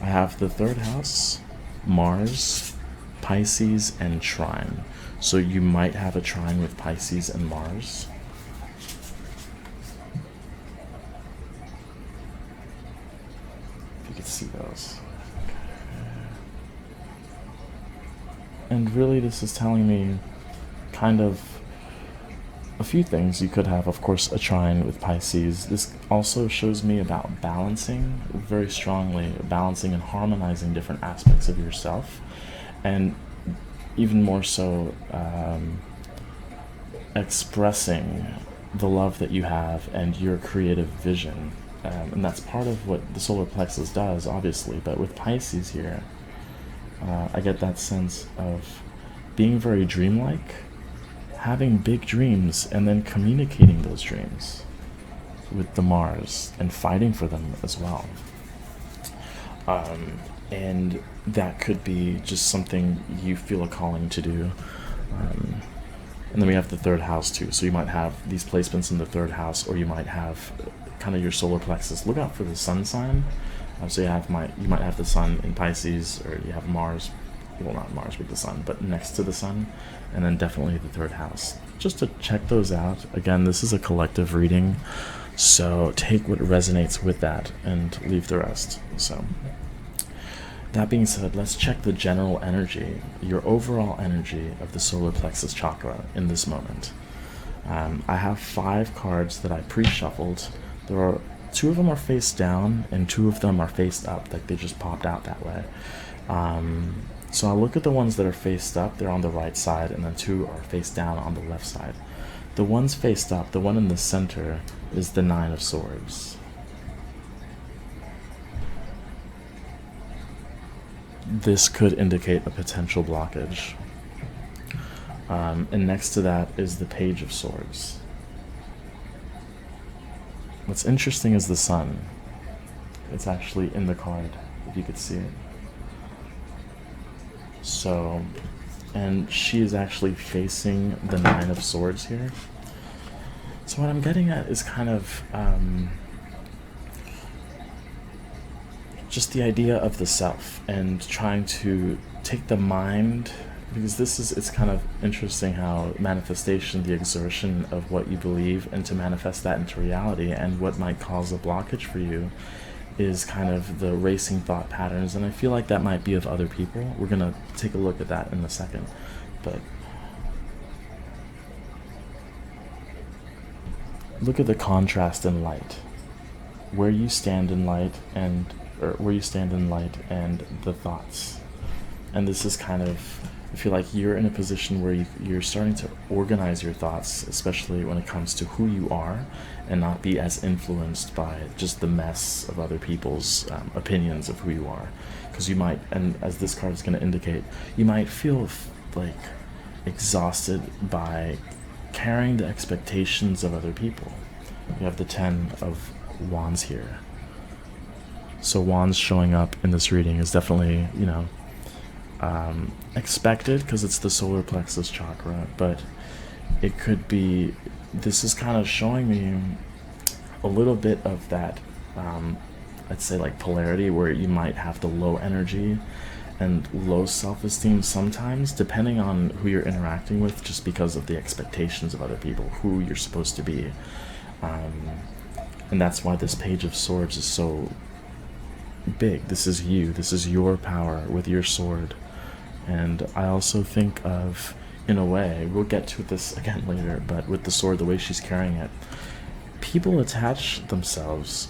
I have the 3rd house, Mars, Pisces, and trine. So you might have a trine with Pisces and Mars. If you could see those. And really this is telling me kind of a few things. You could have, of course, a trine with Pisces. This also shows me about balancing, very strongly balancing and harmonizing different aspects of yourself, and even more so expressing the love that you have and your creative vision. And that's part of what the solar plexus does, obviously. But with Pisces here, I get that sense of being very dreamlike, having big dreams, and then communicating those dreams. with the Mars and fighting for them as well. And that could be just something you feel a calling to do. And then we have the third house too. So you might have these placements in the third house, or you might have kind of your solar plexus. Look out for the sun sign. So you might have the sun in Pisces, or you have Mars, well, not Mars but the sun, but next to the sun, and then definitely the third house. Just to check those out. Again, this is a collective reading, so take what resonates with that and leave the rest. So that being said, let's check the general energy, your overall energy of the solar plexus chakra in this moment. I have 5 cards that I pre-shuffled. There are 2 of them are face down and 2 of them are faced up, like they just popped out that way. So I'll look at the ones that are faced up, they're on the right side, and then 2 are face down on the left side. The ones faced up, the one in the center, is the 9 of Swords. This could indicate a potential blockage. And next to that is the Page of Swords. What's interesting is the Sun. It's actually in the card, if you could see it. So, and she is actually facing the 9 of Swords here. So what I'm getting at is kind of just the idea of the self and trying to take the mind, because it's kind of interesting how manifestation, the exertion of what you believe, and to manifest that into reality, and what might cause a blockage for you is kind of the racing thought patterns, and I feel like that might be of other people. We're gonna take a look at that in a second, but look at the contrast in light, where you stand in light, and the thoughts. And this is kind of, I feel like you're in a position where you're starting to organize your thoughts, especially when it comes to who you are, and not be as influenced by just the mess of other people's opinions of who you are. Because you might, and as this card is going to indicate, you might feel like exhausted by carrying the expectations of other people. You have the 10 of Wands here. So Wands showing up in this reading is definitely, expected, because it's the solar plexus chakra, but it could be, this is kind of showing me a little bit of that, I'd say like polarity, where you might have the low energy and low self-esteem sometimes, depending on who you're interacting with, just because of the expectations of other people, who you're supposed to be. And that's why this Page of Swords is so big. This is you, this is your power with your sword. And I also think of, in a way, we'll get to this again later, but with the sword, the way she's carrying it, people attach themselves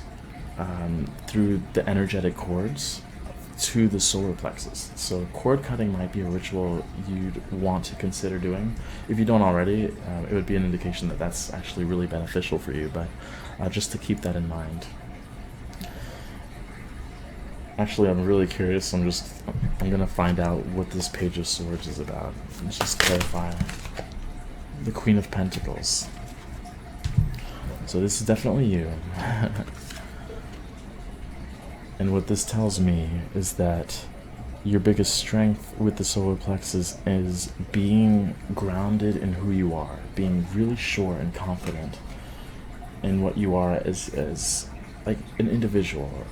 through the energetic cords to the solar plexus. So cord cutting might be a ritual you'd want to consider doing. If you don't already, it would be an indication that that's actually really beneficial for you, but just to keep that in mind. Actually, I'm really curious. I'm gonna find out what this Page of Swords is about. Let's just clarify. The Queen of Pentacles. So this is definitely you. And what this tells me is that your biggest strength with the solar plexus is being grounded in who you are, being really sure and confident in what you are as like an individual.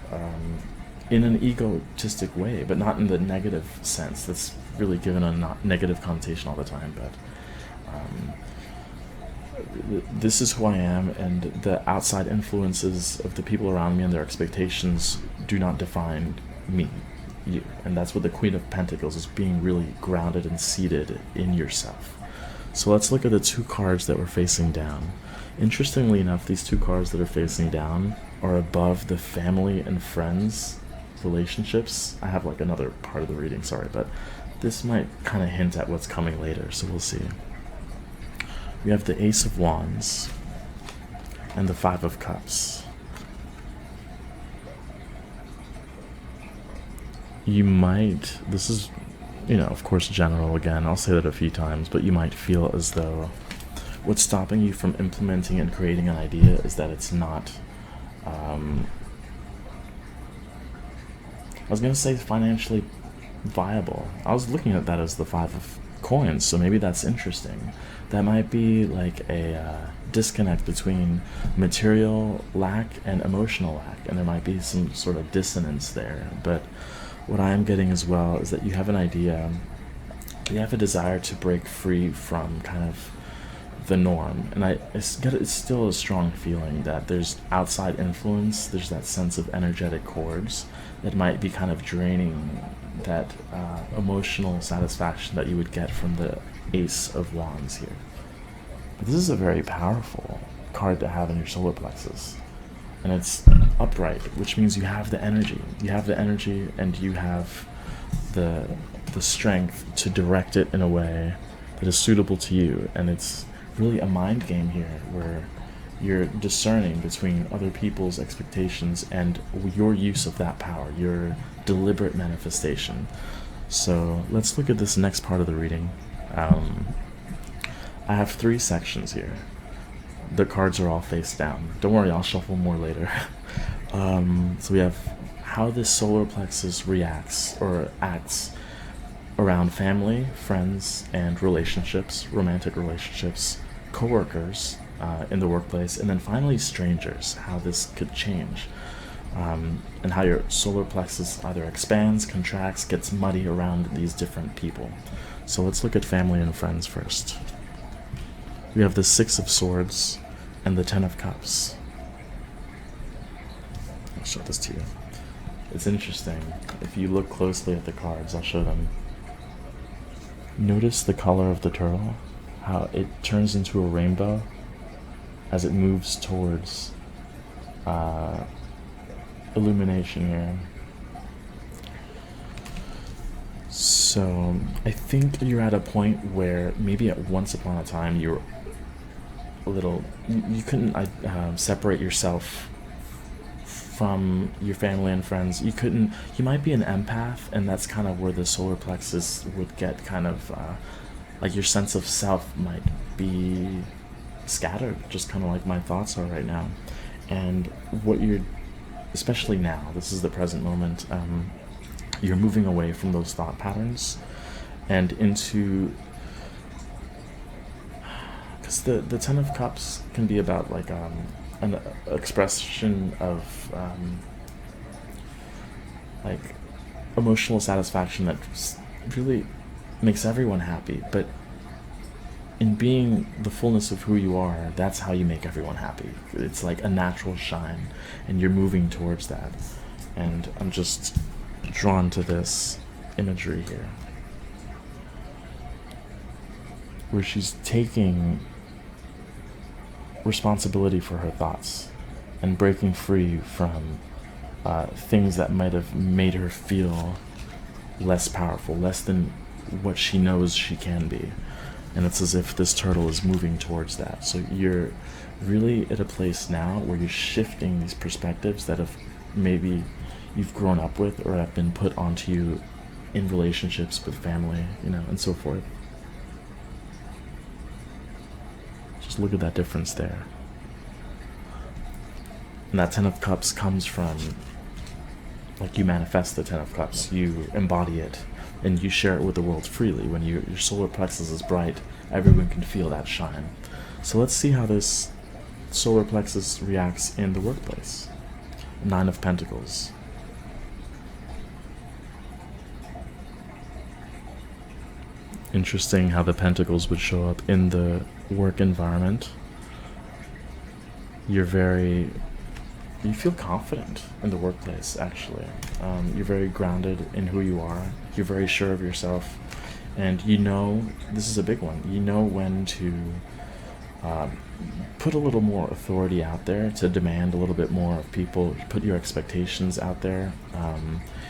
In an egotistic way, but not in the negative sense. That's really given a negative connotation all the time, but this is who I am, and the outside influences of the people around me and their expectations do not define me, you. And that's what the Queen of Pentacles is, being really grounded and seated in yourself. So let's look at the 2 cards that were facing down. Interestingly enough, these 2 cards that are facing down are above the family and friends relationships. I have like another part of the reading, sorry, but this might kind of hint at what's coming later, so we'll see. We have the Ace of Wands and the 5 of Cups. You might, this is, of course general again, I'll say that a few times, but you might feel as though what's stopping you from implementing and creating an idea is that it's not, I was going to say financially viable. I was looking at that as the 5 of coins, so maybe that's interesting. That might be like a disconnect between material lack and emotional lack, and there might be some sort of dissonance there. But what I am getting as well is that you have an idea, you have a desire to break free from kind of the norm, and it's still a strong feeling that there's outside influence, there's that sense of energetic cords that might be kind of draining that emotional satisfaction that you would get from the Ace of Wands here. But this is a very powerful card to have in your solar plexus, and it's upright, which means you have the energy, and you have the strength to direct it in a way that is suitable to you. And it's really a mind game here where you're discerning between other people's expectations and your use of that power, your deliberate manifestation. So let's look at this next part of the reading. I have 3 sections here. The cards are all face down. Don't worry, I'll shuffle more later. So we have how this solar plexus reacts or acts around family, friends, and relationships, romantic relationships, co-workers in the workplace, and then finally strangers, how this could change, and how your solar plexus either expands, contracts, gets muddy around these different people. So let's look at family and friends first. We have the 6 of Swords and the 10 of Cups. I'll show this to you. It's interesting. If you look closely at the cards, I'll show them. Notice the color of the turtle, how it turns into a rainbow as it moves towards illumination here. So I think you're at a point where maybe at once upon a time you were a little, you couldn't separate yourself from your family and friends. You might be an empath, and that's kind of where the solar plexus would get kind of like your sense of self might be scattered, just kind of like my thoughts are right now. And what you're, especially now, this is the present moment, you're moving away from those thought patterns and into, because the 10 of Cups can be about like an expression of like emotional satisfaction that really makes everyone happy, but in being the fullness of who you are, that's how you make everyone happy. It's like a natural shine, and you're moving towards that. And I'm just drawn to this imagery here, where she's taking responsibility for her thoughts and breaking free from things that might have made her feel less powerful, less than what she knows she can be. And it's as if this turtle is moving towards that. So you're really at a place now where you're shifting these perspectives that have maybe you've grown up with or have been put onto you in relationships with family, and so forth. Just look at that difference there. And that 10 of Cups comes from, like, you manifest the 10 of Cups, you embody it, and you share it with the world freely. When your solar plexus is bright, everyone can feel that shine. So let's see how this solar plexus reacts in the workplace. 9 of Pentacles. Interesting how the Pentacles would show up in the work environment. You feel confident in the workplace, actually. You're very grounded in who you are. You're very sure of yourself. And this is a big one, you know when to put a little more authority out there, to demand a little bit more of people, put your expectations out there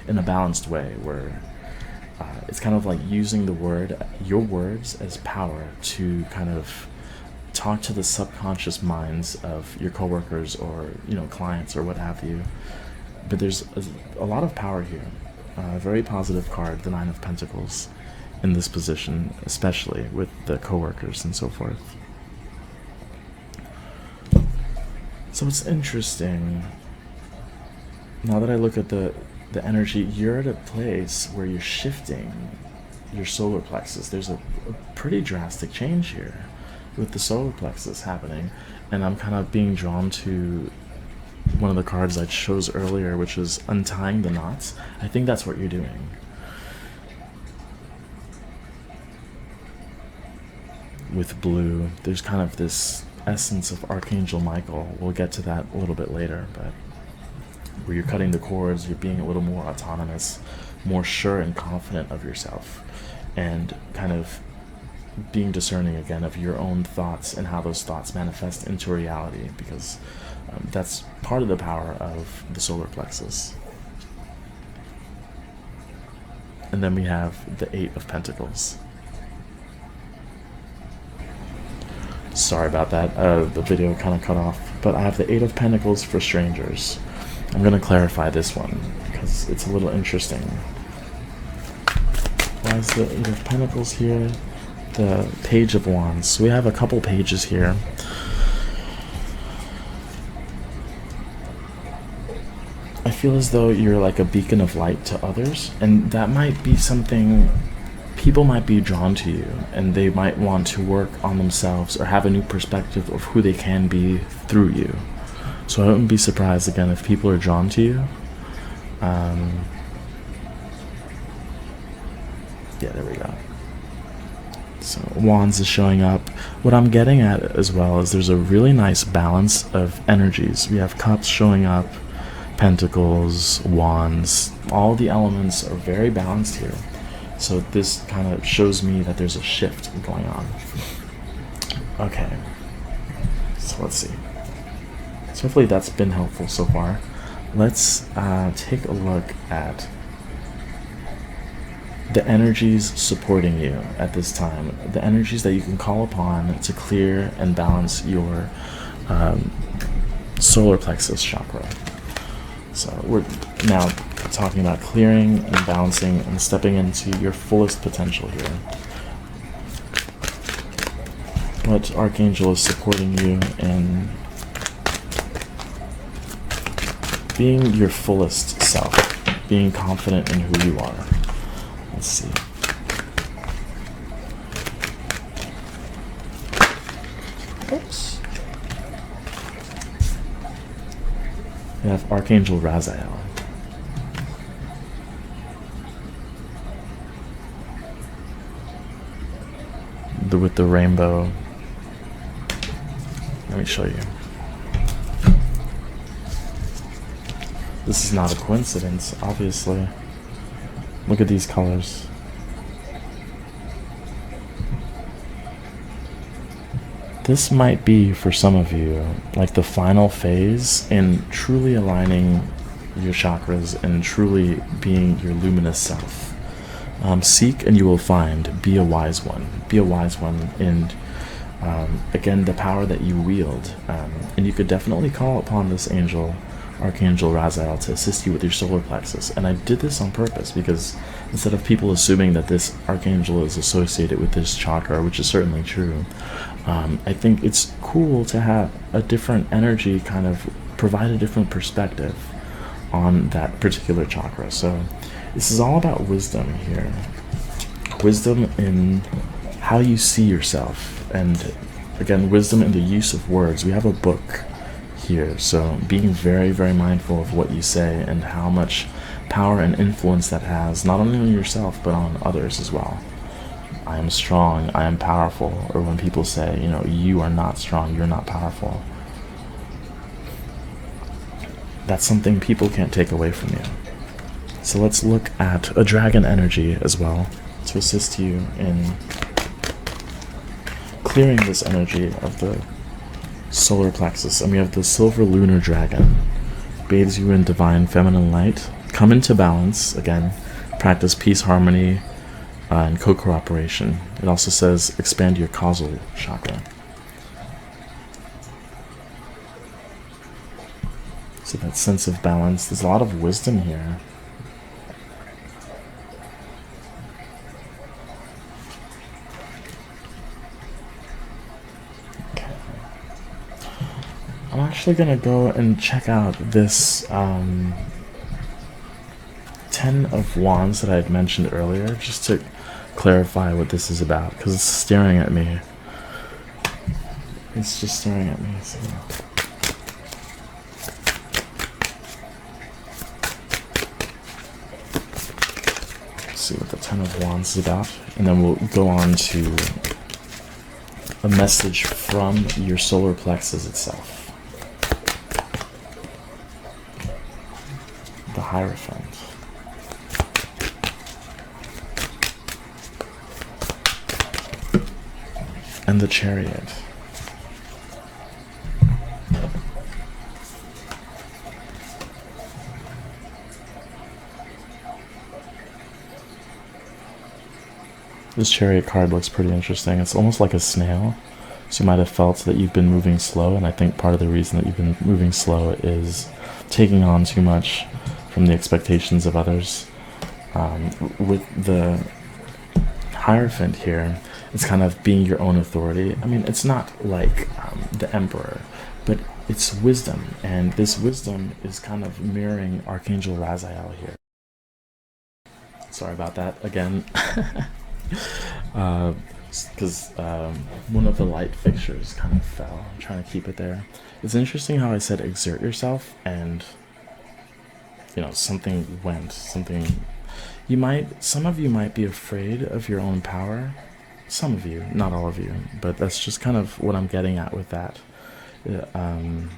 in a balanced way, where it's kind of like using your words as power to kind of talk to the subconscious minds of your coworkers or clients or what have you. But there's a lot of power here. A very positive card, the 9 of Pentacles, in this position, especially with the coworkers and so forth. So it's interesting. Now that I look at the energy, you're at a place where you're shifting your solar plexus. There's a pretty drastic change here with the solar plexus happening, and I'm kind of being drawn to one of the cards I chose earlier, which is untying the knots. I think that's what you're doing. With blue, there's kind of this essence of Archangel Michael. We'll get to that a little bit later, but where you're cutting the cords, you're being a little more autonomous, more sure and confident of yourself, and kind of being discerning again of your own thoughts and how those thoughts manifest into reality, because that's part of the power of the solar plexus. And then we have the Eight of Pentacles. Sorry about that, the video kind of cut off, but I have the Eight of Pentacles for strangers. I'm going to clarify this one because it's a little interesting. Why is the Eight of Pentacles here? The Page of Wands. So we have a couple pages here. I feel as though you're like a beacon of light to others, and that might be something people might be drawn to you, and they might want to work on themselves or have a new perspective of who they can be through you. So I wouldn't be surprised again if people are drawn to you. Yeah, there we go. So Wands is showing up. What I'm getting at as well is there's a really nice balance of energies. We have Cups showing up, Pentacles, Wands. All the elements are very balanced here. So this kind of shows me that there's a shift going on. Okay, so let's see. So hopefully that's been helpful so far. Let's take a look at the energies supporting you at this time. The energies that you can call upon to clear and balance your solar plexus chakra. So we're now talking about clearing and balancing and stepping into your fullest potential here. What Archangel is supporting you in being your fullest self, being confident in who you are. Let's see. Oops. We have Archangel Raziel. With the rainbow. Let me show you. This is not a coincidence, obviously. Look at these colors. This might be, for some of you, like the final phase in truly aligning your chakras and truly being your luminous self. Seek and you will find. Be a wise one. Be a wise one in, again, the power that you wield. And you could definitely call upon this angel, Archangel Raziel, to assist you with your solar plexus. And I did this on purpose because instead of people assuming that this archangel is associated with this chakra, which is certainly true, I think it's cool to have a different energy kind of provide a different perspective on that particular chakra. So this is all about wisdom here. Wisdom in how you see yourself. And again, wisdom in the use of words. We have a book here, so being very, very mindful of what you say and how much power and influence that has, not only on yourself, but on others as well. I am strong, I am powerful. Or when people say, you know, you are not strong, you're not powerful. That's something people can't take away from you. So let's look at a dragon energy as well to assist you in clearing this energy of the solar plexus. And we have the silver lunar dragon. Bathes you in divine feminine light. Come into balance. Again, practice peace, harmony, and co-cooperation. It also says expand your causal chakra. So that sense of balance. There's a lot of wisdom here. I'm actually gonna go and check out this 10 of Wands that I had mentioned earlier, just to clarify what this is about, because it's staring at me. It's just staring at me. So. Let's see what the 10 of Wands is about, and then we'll go on to a message from your solar plexus itself. The Hierophant. And the Chariot. This Chariot card looks pretty interesting. It's almost like a snail. So you might have felt that you've been moving slow, and I think part of the reason that you've been moving slow is taking on too much from the expectations of others. With the Hierophant here, it's kind of being your own authority. I mean, it's not like the Emperor, but it's wisdom, and this wisdom is kind of mirroring Archangel Raziel here. Sorry about that again. Because one of the light fixtures kind of fell. I'm trying to keep it there. It's interesting how I said exert yourself, and you know, something went. Some of you might be afraid of your own power. Some of you, not all of you, but that's just kind of what I'm getting at with that. And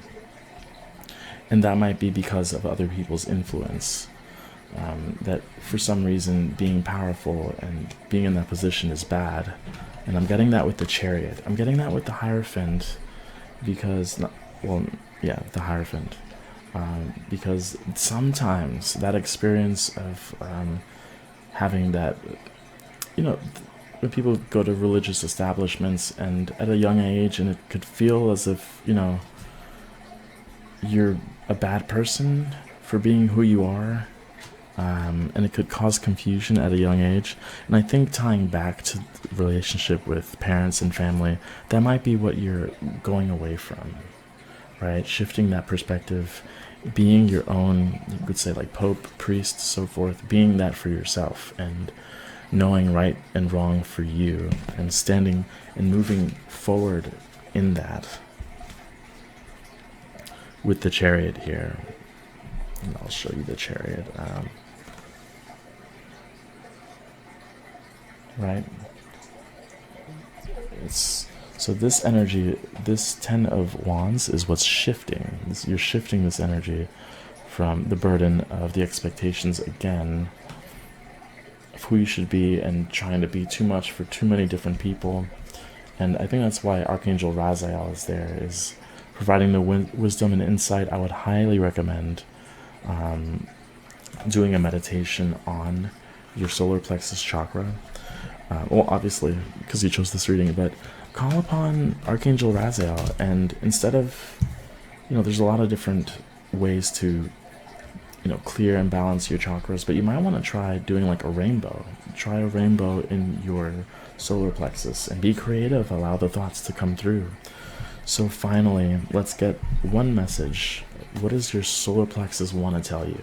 that might be because of other people's influence. That for some reason being powerful and being in that position is bad. And I'm getting that with the Chariot. I'm getting that with the Hierophant because, the Hierophant. Because sometimes that experience of having that, you know, when people go to religious establishments and at a young age, and it could feel as if, you know, you're a bad person for being who you are. And it could cause confusion at a young age. And I think tying back to the relationship with parents and family, that might be what you're going away from, right? Shifting that perspective, being your own, you could say like Pope, priest, so forth, being that for yourself and knowing right and wrong for you and standing and moving forward in that. With the Chariot here, and I'll show you the Chariot. Right? So this energy, this 10 of Wands is what's shifting. You're shifting this energy from the burden of the expectations again of who you should be and trying to be too much for too many different people. And I think that's why Archangel Raziel is there, is providing the wisdom and insight. I would highly recommend doing a meditation on your solar plexus chakra. Well, obviously, because you chose this reading, but call upon Archangel Raziel, and instead of, you know, there's a lot of different ways to, you know, clear and balance your chakras, but you might want to try doing like a rainbow. Try a rainbow in your solar plexus and be creative, allow the thoughts to come through. So finally, let's get one message. What does your solar plexus want to tell you?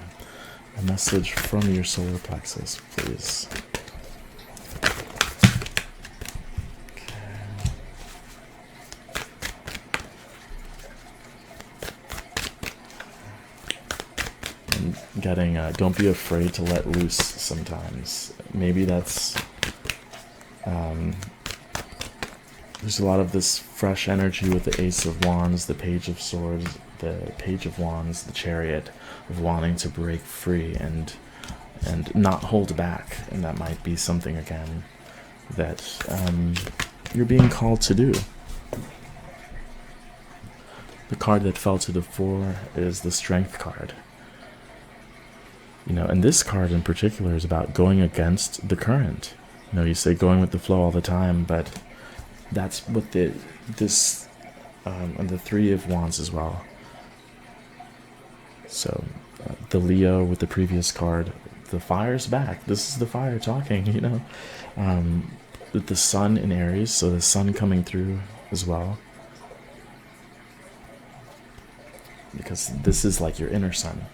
A message from your solar plexus, please. Getting don't be afraid to let loose sometimes. Maybe that's there's a lot of this fresh energy with the Ace of Wands, the Page of Swords, the Page of Wands, the Chariot, of wanting to break free and not hold back. And that might be something again that you're being called to do. The card that fell to the fore is the Strength card. You know, and this card in particular is about going against the current. You know, you say going with the flow all the time, but that's what and the Three of Wands as well. So the Leo with the previous card, the fire's back. This is the fire talking, you know. With the Sun in Aries, so the Sun coming through as well. because this is like your inner sun.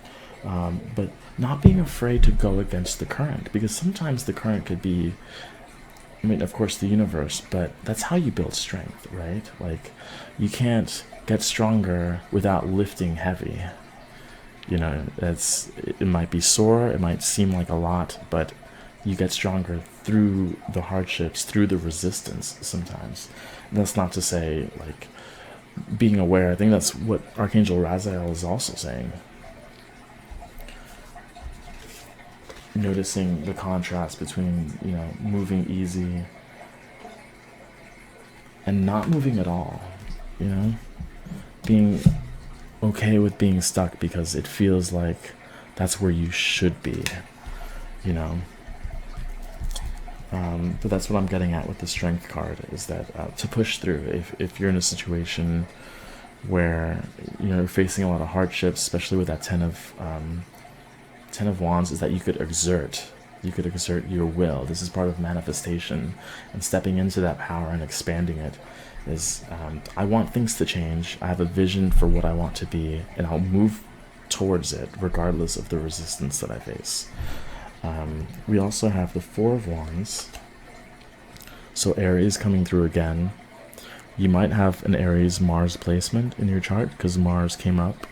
But not being afraid to go against the current, because sometimes the current could be, I mean, of course, the universe, but that's how you build strength, right? Like, you can't get stronger without lifting heavy. You know, it might be sore, it might seem like a lot, but you get stronger through the hardships, through the resistance sometimes. And that's not to say, like, being aware. I think that's what Archangel Raziel is also saying. Noticing the contrast between, you know, moving easy and not moving at all, you know, being okay with being stuck because it feels like that's where you should be, you know. But that's what I'm getting at with the Strength card, is that to push through. If you're in a situation where, you know, you're facing a lot of hardships, especially with that Ten of Wands, is that you could exert your will. This is part of manifestation, and stepping into that power and expanding it is, I want things to change. I have a vision for what I want to be, and I'll move towards it regardless of the resistance that I face. We also have the Four of Wands, so Aries coming through again. You might have an Aries Mars placement in your chart because Mars came up.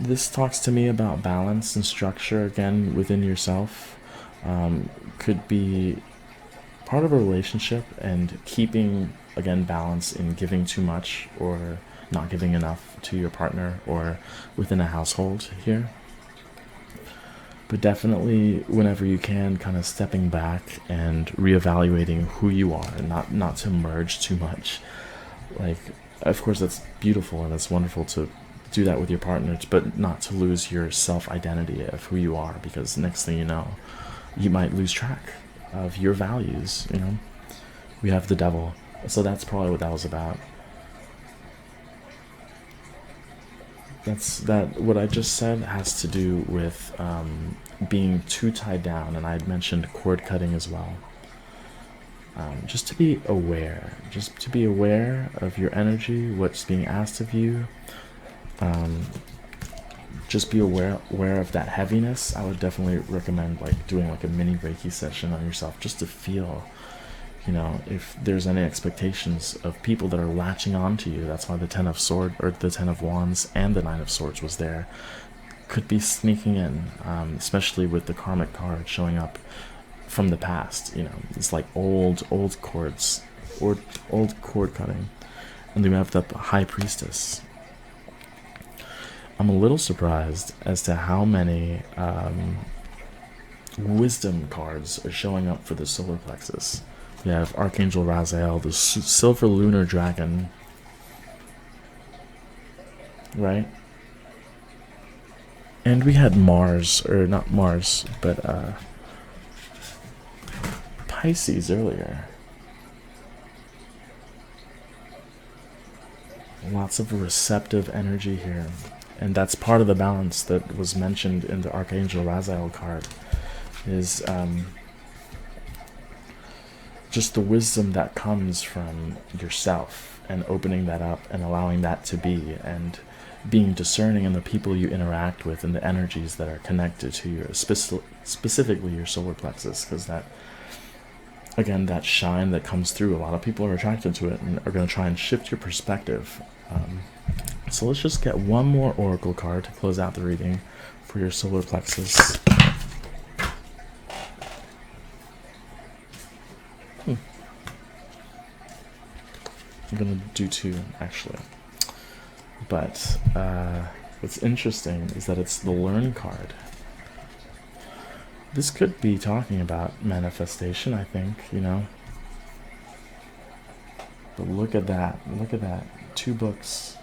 This talks to me about balance and structure again within yourself. Could be part of a relationship and keeping, again, balance in giving too much or not giving enough to your partner, or within a household here. But definitely, whenever you can, kind of stepping back and reevaluating who you are, and not to merge too much. Like, of course, that's beautiful and it's wonderful to do that with your partner, but not to lose your self-identity of who you are, because next thing you know, you might lose track of your values, you know. We have the Devil, so that's probably what that was about. What I just said has to do with being too tied down, and I had mentioned cord cutting as well. Just to be aware of your energy, what's being asked of you. Just be aware of that heaviness. I would definitely recommend like doing like a mini Reiki session on yourself, just to feel, you know, if there's any expectations of people that are latching on to you. That's why the Ten of Wands and the Nine of Swords was there. Could be sneaking in, especially with the karmic card showing up from the past. You know, it's like old cords, or old cord cutting. And then we have the High Priestess. I'm a little surprised as to how many wisdom cards are showing up for the solar plexus. We have Archangel Raziel, the silver lunar dragon, right? And we had Mars, or not Mars, but Pisces earlier. Lots of receptive energy here. And that's part of the balance that was mentioned in the Archangel Raziel card, is just the wisdom that comes from yourself, and opening that up and allowing that to be, and being discerning in the people you interact with and the energies that are connected to your, specifically your solar plexus, because that, again, that shine that comes through, a lot of people are attracted to it and are going to try and shift your perspective. So let's just get one more oracle card to close out the reading for your solar plexus. I'm gonna do two, actually. But what's interesting is that it's the Learn card. This could be talking about manifestation, I think, you know. But look at that. Look at that. 2 books.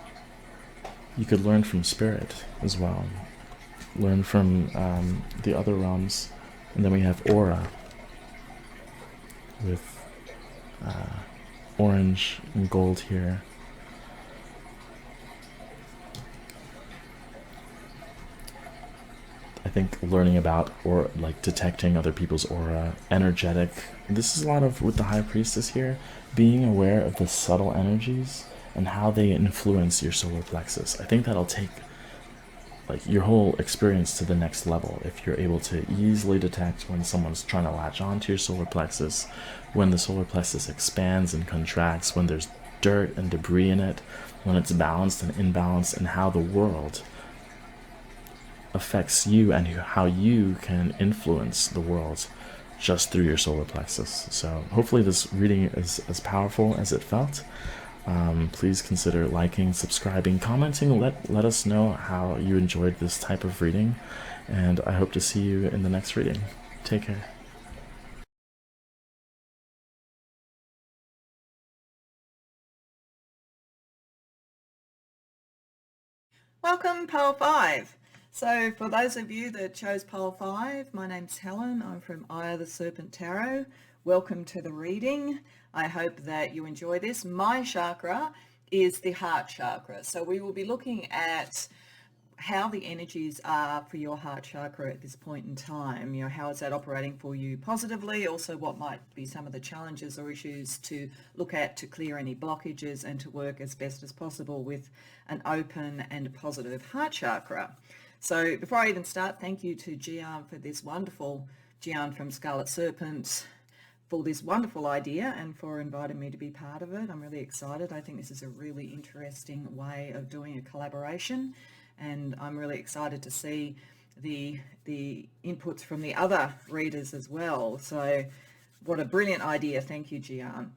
You could learn from Spirit as well. Learn from the other realms. And then we have Aura with orange and gold here. I think learning about or like detecting other people's aura, energetic. This is a lot of with the High Priestess here, being aware of the subtle energies and how they influence your solar plexus. I think that'll take like your whole experience to the next level if you're able to easily detect when someone's trying to latch onto your solar plexus, when the solar plexus expands and contracts, when there's dirt and debris in it, when it's balanced and imbalanced, and how the world affects you and how you can influence the world just through your solar plexus. So hopefully this reading is as powerful as it felt. Please consider liking, subscribing, commenting. Let us know how you enjoyed this type of reading, and I hope to see you in the next reading. Take care. Welcome, Pole 5. So for those of you that chose Pole 5, my name's Helen. I'm from Eye of the Serpent Tarot. Welcome to the reading. I hope that you enjoy this. My chakra is the heart chakra. So we will be looking at how the energies are for your heart chakra at this point in time. You know, how is that operating for you positively? Also, what might be some of the challenges or issues to look at to clear any blockages and to work as best as possible with an open and positive heart chakra. So before I even start, thank you to Gian for this wonderful, Gian from Scarlet Serpent, for this wonderful idea and for inviting me to be part of it. I'm really excited. I think this is a really interesting way of doing a collaboration, and I'm really excited to see the inputs from the other readers as well. So what a brilliant idea. Thank you, Gian.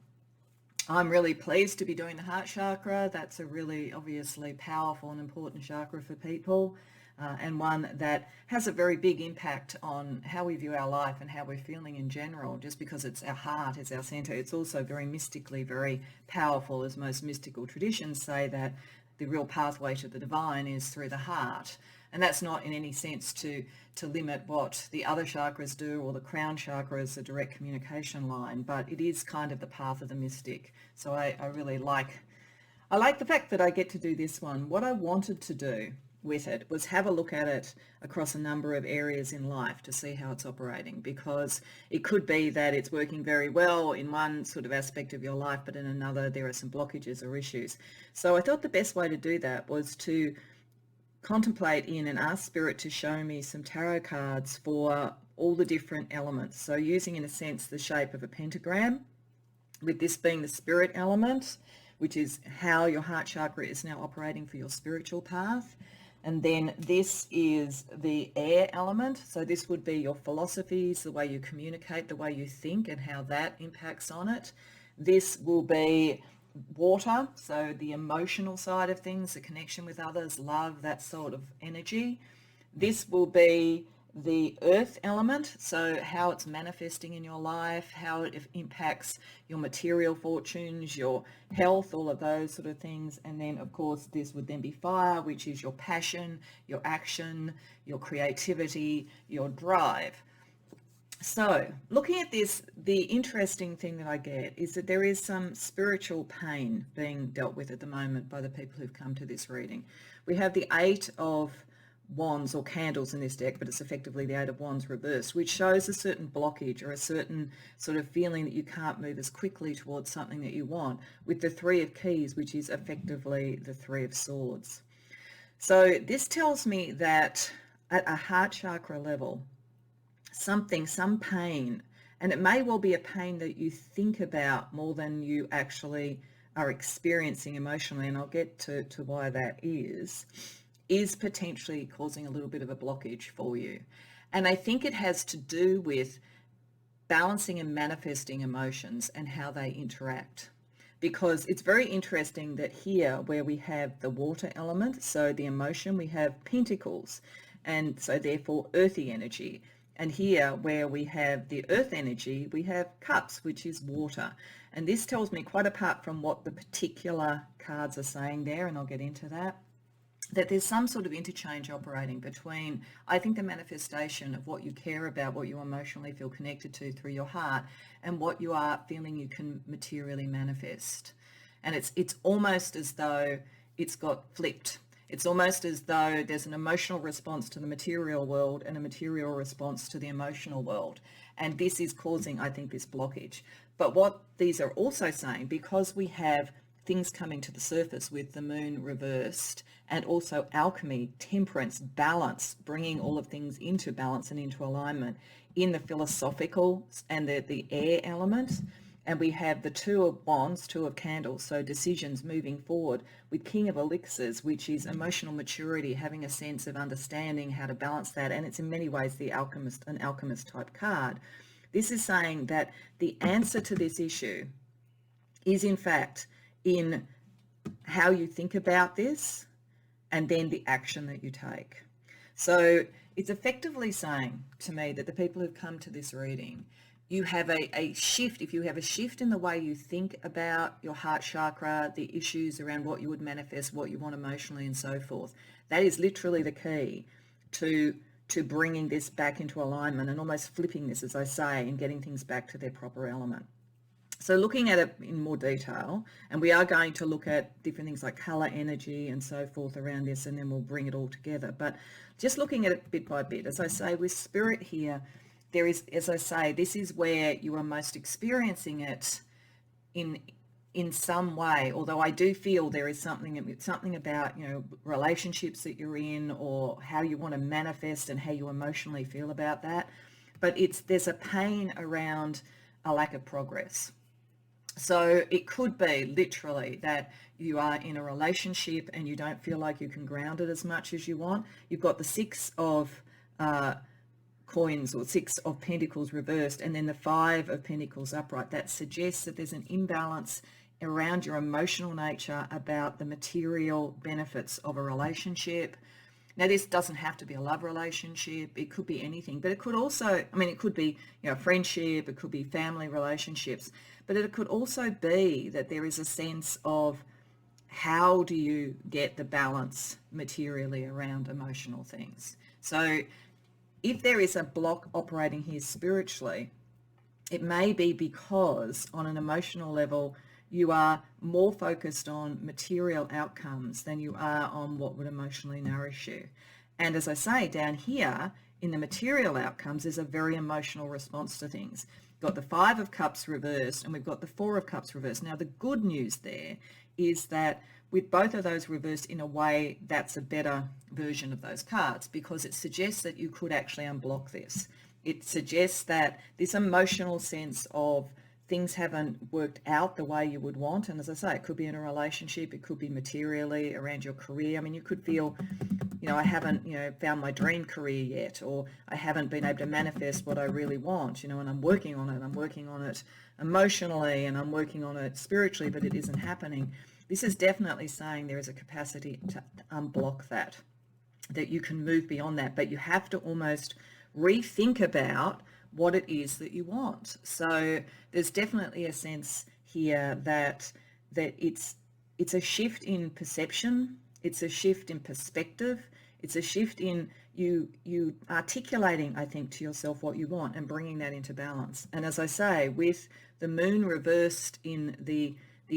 I'm really pleased to be doing the heart chakra. That's a really obviously powerful and important chakra for people. And one that has a very big impact on how we view our life and how we're feeling in general. Just because it's our heart, it's our center, it's also very mystically very powerful, as most mystical traditions say that the real pathway to the divine is through the heart. And that's not in any sense to limit what the other chakras do, or the crown chakra is a direct communication line, but it is kind of the path of the mystic. So I really like the fact that I get to do this one. What I wanted to do with it was have a look at it across a number of areas in life to see how it's operating, because it could be that it's working very well in one sort of aspect of your life, but in another there are some blockages or issues. So I thought the best way to do that was to contemplate in and ask Spirit to show me some tarot cards for all the different elements. So using in a sense the shape of a pentagram, with this being the spirit element, which is how your heart chakra is now operating for your spiritual path. And then this is the air element. So this would be your philosophies, the way you communicate, the way you think, and how that impacts on it. This will be water, so the emotional side of things, the connection with others, love, that sort of energy. This will be the earth element, so how it's manifesting in your life, how it impacts your material fortunes, your health, all of those sort of things. And then of course this would then be fire, which is your passion, your action, your creativity, your drive. So looking at this, the interesting thing that I get is that there is some spiritual pain being dealt with at the moment by the people who've come to this reading. We have the 8 of Wands, or candles, in this deck, but it's effectively the 8 of Wands reversed, which shows a certain blockage or a certain sort of feeling that you can't move as quickly towards something that you want, with the 3 of Keys, which is effectively the 3 of Swords. So this tells me that at a heart chakra level, some pain, and it may well be a pain that you think about more than you actually are experiencing emotionally, and I'll get to why that is potentially causing a little bit of a blockage for you. And I think it has to do with balancing and manifesting emotions and how they interact. Because it's very interesting that here where we have the water element, so the emotion, we have pentacles, and so therefore earthy energy. And here where we have the earth energy, we have cups, which is water. And this tells me, quite apart from what the particular cards are saying there, and I'll get into that there's some sort of interchange operating between, I think, the manifestation of what you care about, what you emotionally feel connected to through your heart, and what you are feeling you can materially manifest. And it's almost as though it's got flipped. It's almost as though there's an emotional response to the material world and a material response to the emotional world. And this is causing, I think, this blockage. But what these are also saying, because we have things coming to the surface with the moon reversed, and also alchemy, temperance, balance, bringing all of things into balance and into alignment in the philosophical and the air element. And we have the Two of Wands, Two of Candles, so decisions moving forward with King of Elixirs, which is emotional maturity, having a sense of understanding how to balance that. And it's in many ways the alchemist, an alchemist type card. This is saying that the answer to this issue is in fact in how you think about this and then the action that you take. So it's effectively saying to me that the people who've come to this reading, you have a shift. If you have a shift in the way you think about your heart chakra, the issues around what you would manifest, what you want emotionally and so forth, that is literally the key to bringing this back into alignment and almost flipping this, as I say, and getting things back to their proper element. So looking at it in more detail, and we are going to look at different things like color, energy and so forth around this, and then we'll bring it all together. But just looking at it bit by bit, as I say, with spirit here, there is, as I say, this is where you are most experiencing it in some way, although I do feel there is something about, you know, relationships that you're in or how you want to manifest and how you emotionally feel about that. But there's a pain around a lack of progress. So it could be literally that you are in a relationship and you don't feel like you can ground it as much as you want. You've got the Six of coins or Six of Pentacles reversed and then the Five of Pentacles upright. That suggests that there's an imbalance around your emotional nature about the material benefits of a relationship. Now, this doesn't have to be a love relationship. It could be anything, but it could also, I mean, it could be, you know, friendship, it could be family relationships, but it could also be that there is a sense of how do you get the balance materially around emotional things. So if there is a block operating here spiritually, it may be because on an emotional level, you are more focused on material outcomes than you are on what would emotionally nourish you. And as I say, down here in the material outcomes, there's a very emotional response to things. We've got the Five of Cups reversed and we've got the Four of Cups reversed. Now, the good news there is that with both of those reversed, in a way, that's a better version of those cards because it suggests that you could actually unblock this. It suggests that this emotional sense of things haven't worked out the way you would want. And as I say, it could be in a relationship, it could be materially around your career. I mean, you could feel, you know, I haven't, you know, found my dream career yet, or I haven't been able to manifest what I really want, you know, and I'm working on it. I'm working on it emotionally and I'm working on it spiritually, but it isn't happening. This is definitely saying there is a capacity to unblock that you can move beyond that, but you have to almost rethink about what it is that you want. So there's definitely a sense here that it's a shift in perception, it's a shift in perspective, it's a shift in you articulating, I think, to yourself what you want and bringing that into balance. And as I say, with the moon reversed in the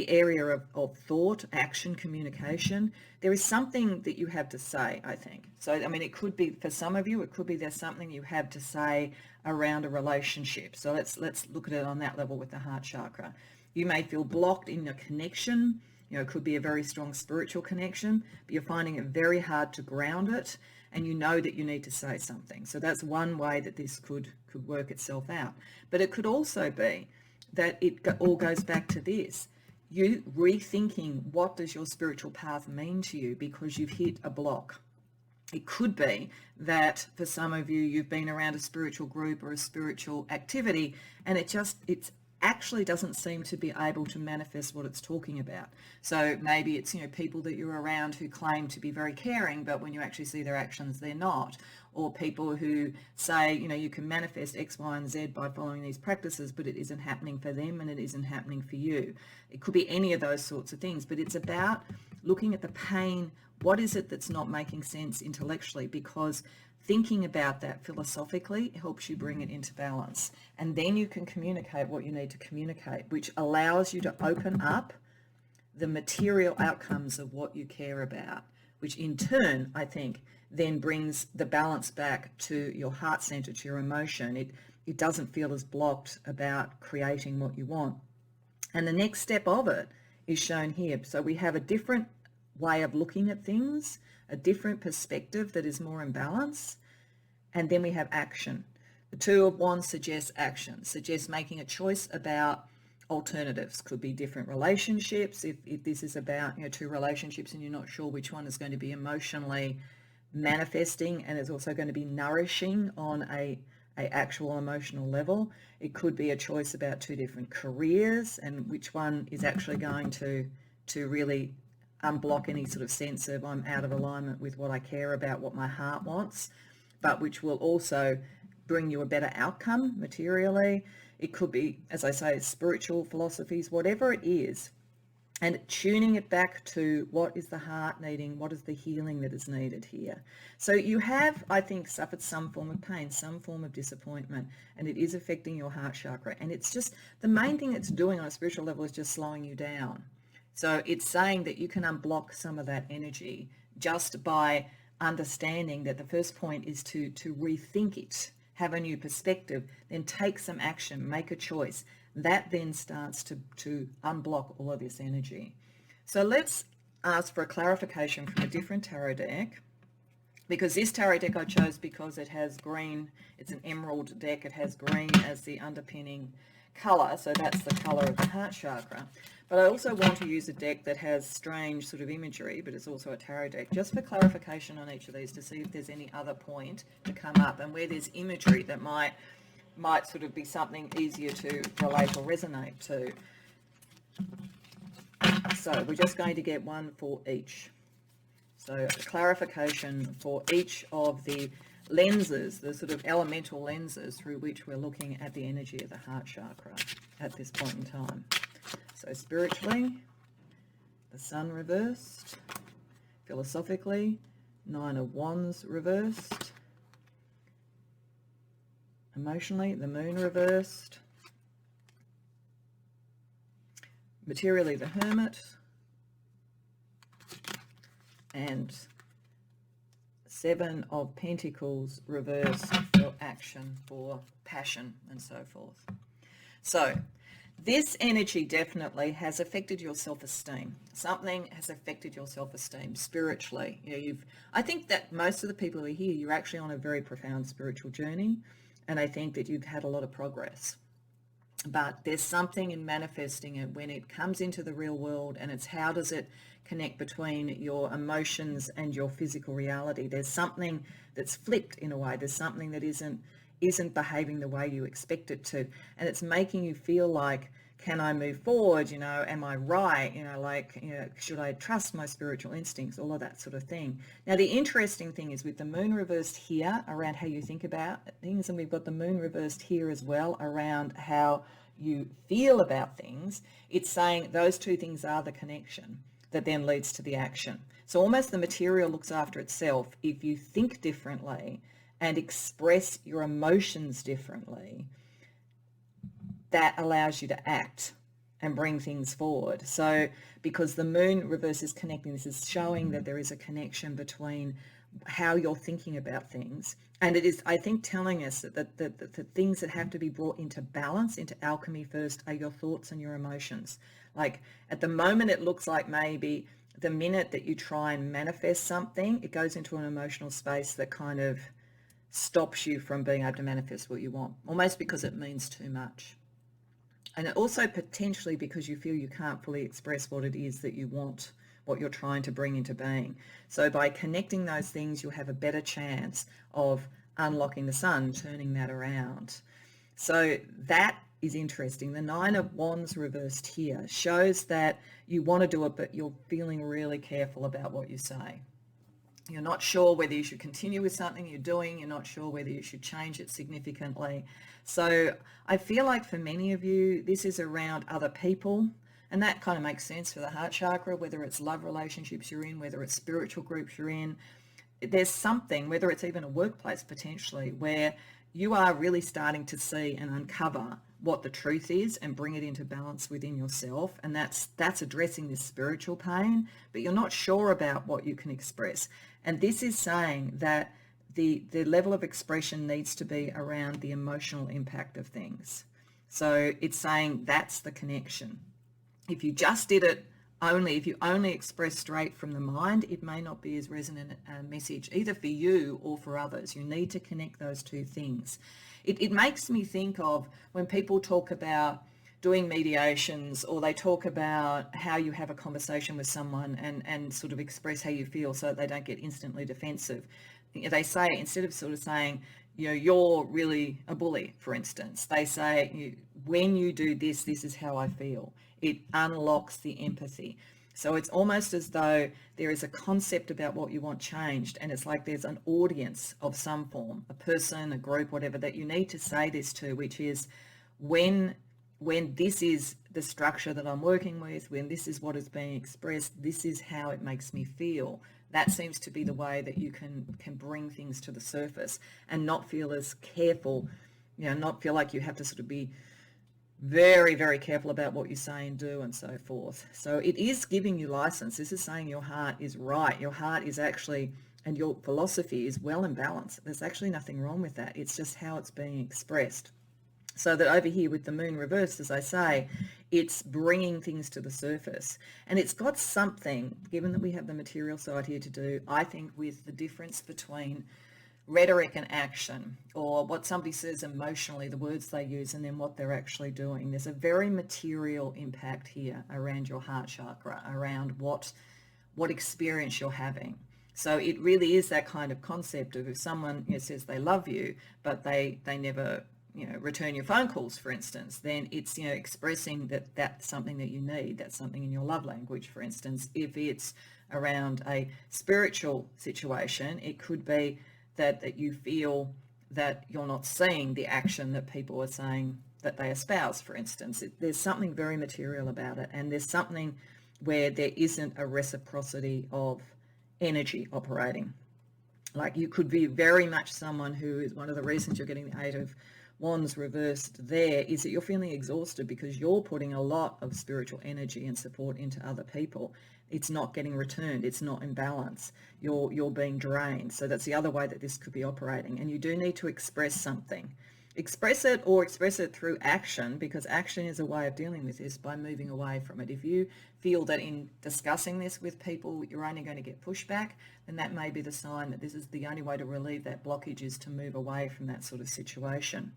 area of thought, action, communication, there is something that you have to say, I think. So, I mean, it could be, for some of you, it could be there's something you have to say around a relationship. So let's look at it on that level with the heart chakra. You may feel blocked in your connection. You know, it could be a very strong spiritual connection, but you're finding it very hard to ground it, and you know that you need to say something. So that's one way that this could work itself out. But it could also be that it all goes back to this. You rethinking what does your spiritual path mean to you because you've hit a block. It could be that for some of you, you've been around a spiritual group or a spiritual activity and it actually doesn't seem to be able to manifest what it's talking about. So maybe it's, you know, people that you're around who claim to be very caring, but when you actually see their actions, they're not. Or people who say, you know, you can manifest X, Y, and Z by following these practices, but it isn't happening for them and it isn't happening for you. It could be any of those sorts of things, but it's about looking at the pain. What is it that's not making sense intellectually? Because thinking about that philosophically helps you bring it into balance. And then you can communicate what you need to communicate, which allows you to open up the material outcomes of what you care about, which in turn, I think, then brings the balance back to your heart center, to your emotion. It doesn't feel as blocked about creating what you want. And the next step of it is shown here. So we have a different way of looking at things, a different perspective that is more in balance. And then we have action. The Two of Wands suggests action, suggests making a choice about alternatives. Could be different relationships. If this is about, two relationships and you're not sure which one is going to be emotionally manifesting and is also going to be nourishing on a actual emotional level. It could be a choice about two different careers and which one is actually going to really unblock any sort of sense of I'm out of alignment with what I care about, what my heart wants, but which will also bring you a better outcome materially. It could be, as I say, spiritual philosophies, whatever it is, and tuning it back to what is the heart needing, what is the healing that is needed here. So you have, I think, suffered some form of pain, some form of disappointment, and it is affecting your heart chakra. And it's just, the main thing it's doing on a spiritual level is just slowing you down. So it's saying that you can unblock some of that energy just by understanding that the first point is to rethink it, have a new perspective, then take some action, make a choice. That then starts to unblock all of this energy. So let's ask for a clarification from a different tarot deck, because this tarot deck I chose because it has green. It's an emerald deck. It has green as the underpinning color, so that's the color of the heart chakra. But I also want to use a deck that has strange sort of imagery, but it's also a tarot deck, just for clarification on each of these, to see if there's any other point to come up and where there's imagery that might sort of be something easier to relate or resonate to. So we're just going to get one for each. So clarification for each of the lenses, the sort of elemental lenses through which we're looking at the energy of the heart chakra at this point in time. So spiritually, the Sun reversed. Philosophically, Nine of Wands reversed. Emotionally, the Moon reversed. Materially, the Hermit. And Seven of Pentacles reversed for action, for passion, and so forth. So this energy definitely has affected your self-esteem. Something has affected your self-esteem spiritually. I think that most of the people who are here, you're actually on a very profound spiritual journey, and I think that you've had a lot of progress. But there's something in manifesting it when it comes into the real world, and it's how does it connect between your emotions and your physical reality. There's something that's flipped in a way. There's something that isn't behaving the way you expect it to, and it's making you feel like, can I move forward? Am I right? Should I trust my spiritual instincts? All of that sort of thing. Now, the interesting thing is with the Moon reversed here around how you think about things, and we've got the Moon reversed here as well around how you feel about things. It's saying those two things are the connection that then leads to the action. So almost the material looks after itself. If you think differently and express your emotions differently, that allows you to act and bring things forward. So because the Moon reverse is connecting, this is showing that there is a connection between how you're thinking about things. And it is, I think, telling us that the things that have to be brought into balance, into alchemy first, are your thoughts and your emotions. Like at the moment, it looks like maybe the minute that you try and manifest something, it goes into an emotional space that kind of stops you from being able to manifest what you want, almost because it means too much. And also potentially because you feel you can't fully express what it is that you want, what you're trying to bring into being. So by connecting those things, you'll have a better chance of unlocking the Sun, turning that around. So that is interesting. The Nine of Wands reversed here shows that you want to do it, but you're feeling really careful about what you say. You're not sure whether you should continue with something you're doing. You're not sure whether you should change it significantly. So I feel like for many of you, this is around other people. And that kind of makes sense for the heart chakra, whether it's love relationships you're in, whether it's spiritual groups you're in. There's something, whether it's even a workplace potentially, where you are really starting to see and uncover what the truth is and bring it into balance within yourself. And that's addressing this spiritual pain, but you're not sure about what you can express. And this is saying that the level of expression needs to be around the emotional impact of things. So it's saying that's the connection. If you just did it if you only express straight from the mind, it may not be as resonant a message either for you or for others. You need to connect those two things. It makes me think of when people talk about doing mediations, or they talk about how you have a conversation with someone and sort of express how you feel so that they don't get instantly defensive. They say, instead of sort of saying, you're really a bully, for instance, they say, when you do this, this is how I feel. It unlocks the empathy. So it's almost as though there is a concept about what you want changed, and it's like there's an audience of some form, a person, a group, whatever, that you need to say this to, which is when this is the structure that I'm working with, when this is what is being expressed, this is how it makes me feel. That seems to be the way that you can bring things to the surface and not feel as careful, not feel like you have to sort of be very, very careful about what you say and do and so forth. So it is giving you license. This is saying your heart is right. Your heart is actually, and your philosophy is well in balance. There's actually nothing wrong with that. It's just how it's being expressed. So that over here with the moon reversed, as I say, it's bringing things to the surface. And it's got something, given that we have the material side here, to do, I think, with the difference between rhetoric and action, or what somebody says emotionally, the words they use, and then what they're actually doing. There's a very material impact here around your heart chakra, around what experience you're having. So it really is that kind of concept of if someone says they love you, but they never return your phone calls, for instance, then it's expressing that that's something that you need. That's something in your love language, for instance. If it's around a spiritual situation, it could be that you feel that you're not seeing the action that people are saying that they espouse, for instance. There's something very material about it, and there's something where there isn't a reciprocity of energy operating. Like, you could be very much someone who is, one of the reasons you're getting the Eight of Wands reversed there is that you're feeling exhausted because you're putting a lot of spiritual energy and support into other people. It's not getting returned. It's not in balance. You're being drained. So that's the other way that this could be operating. And you do need to express something. Express it, or express it through action, because action is a way of dealing with this by moving away from it. If you feel that in discussing this with people you're only going to get pushback, then that may be the sign that this is the only way to relieve that blockage, is to move away from that sort of situation.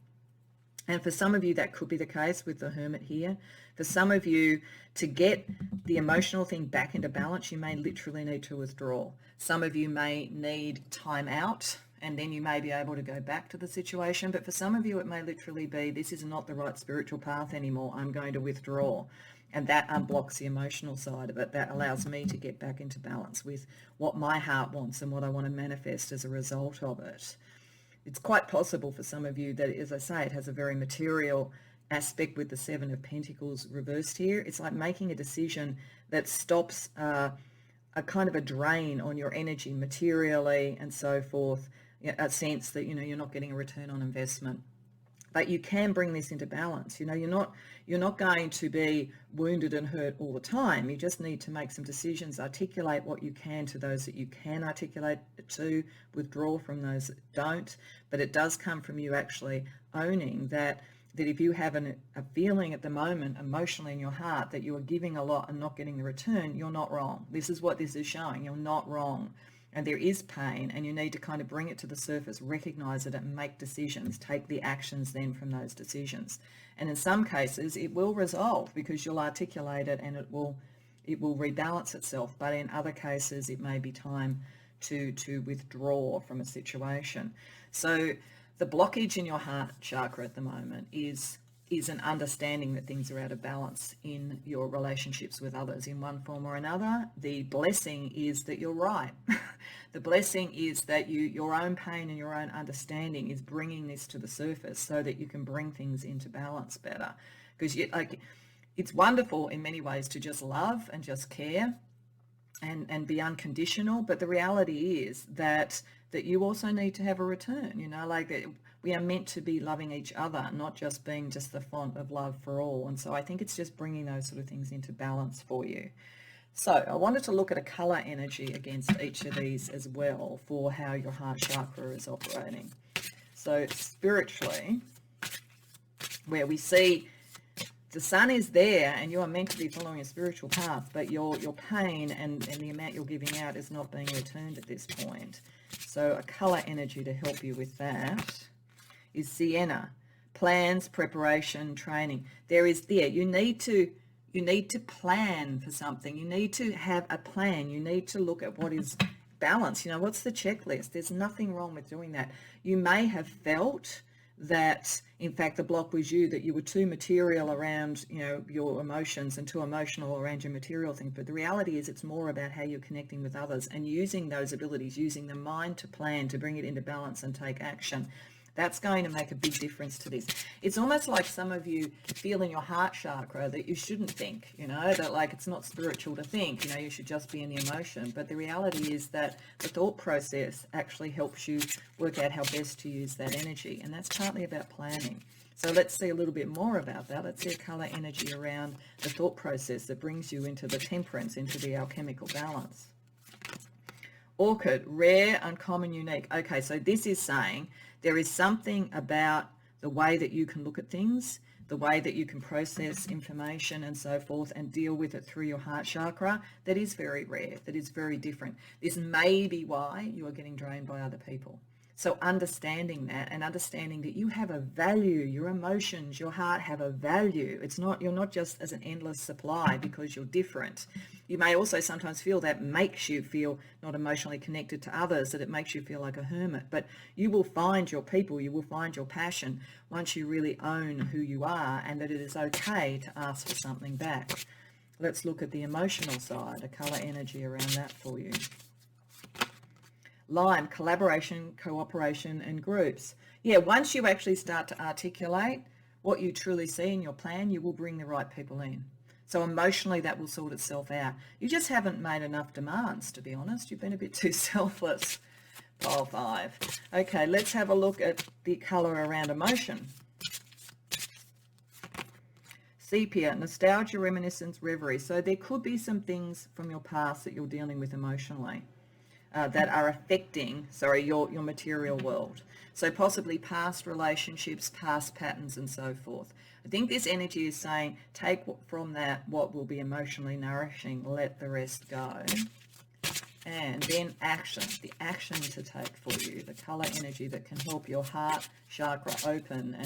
And for some of you, that could be the case with the Hermit here. For some of you, to get the emotional thing back into balance, you may literally need to withdraw. Some of you may need time out, and then you may be able to go back to the situation. But for some of you, it may literally be, this is not the right spiritual path anymore. I'm going to withdraw. And that unblocks the emotional side of it. That allows me to get back into balance with what my heart wants and what I want to manifest as a result of it. It's quite possible for some of you that, as I say, it has a very material aspect with the Seven of Pentacles reversed here. It's like making a decision that stops a kind of a drain on your energy materially and so forth, a sense that, you're not getting a return on investment. But you can bring this into balance. You're not going to be wounded and hurt all the time. You just need to make some decisions, articulate what you can to those that you can articulate it to, withdraw from those that don't. But it does come from you actually owning that if you have a feeling at the moment emotionally in your heart that you are giving a lot and not getting the return, you're not wrong. This is what this is showing. You're not wrong. And there is pain, and you need to kind of bring it to the surface, recognize it, and make decisions, take the actions then from those decisions. And in some cases, it will resolve because you'll articulate it and it will rebalance itself. But in other cases, it may be time to withdraw from a situation. So the blockage in your heart chakra at the moment is an understanding that things are out of balance in your relationships with others in one form or another. The blessing is that you're right. The blessing is that your own pain and your own understanding is bringing this to the surface so that you can bring things into balance better. Because it's wonderful in many ways to just love and just care and be unconditional, but the reality is that you also need to have a return. we are meant to be loving each other, not just being just the font of love for all. And so I think it's just bringing those sort of things into balance for you. So I wanted to look at a color energy against each of these as well for how your heart chakra is operating. So spiritually, where we see the sun is there and you are meant to be following a spiritual path, but your pain and the amount you're giving out is not being returned at this point. So a color energy to help you with that is sienna, plans, preparation, training. You need to plan for something. You need to have a plan. You need to look at what is balance. What's the checklist? There's nothing wrong with doing that. You may have felt that, in fact, the block was you, that you were too material around, your emotions and too emotional around your material things. But the reality is it's more about how you're connecting with others and using those abilities, using the mind to plan, to bring it into balance and take action. That's going to make a big difference to this. It's almost like some of you feel in your heart chakra that you shouldn't think, that like it's not spiritual to think, you should just be in the emotion. But the reality is that the thought process actually helps you work out how best to use that energy. And that's partly about planning. So let's see a little bit more about that. Let's see a color energy around the thought process that brings you into the temperance, into the alchemical balance. Orchid, rare, uncommon, unique. Okay, so this is saying there is something about the way that you can look at things, the way that you can process information and so forth and deal with it through your heart chakra that is very rare, that is very different. This may be why you are getting drained by other people. So understanding that and understanding that you have a value, your emotions, your heart have a value. You're not just as an endless supply because you're different. You may also sometimes feel that makes you feel not emotionally connected to others, that it makes you feel like a hermit. But you will find your people, you will find your passion once you really own who you are and that it is okay to ask for something back. Let's look at the emotional side, a color energy around that for you. Lime, collaboration, cooperation, and groups. Yeah, once you actually start to articulate what you truly see in your plan, you will bring the right people in. So emotionally, that will sort itself out. You just haven't made enough demands, to be honest. You've been a bit too selfless. Pile 5. Okay, let's have a look at the color around emotion. Sepia, nostalgia, reminiscence, reverie. So there could be some things from your past that you're dealing with emotionally. That are affecting, your material world. So possibly past relationships, past patterns, and so forth. I think this energy is saying, take from that what will be emotionally nourishing, let the rest go. And then action, the action to take for you, the color energy that can help your heart chakra open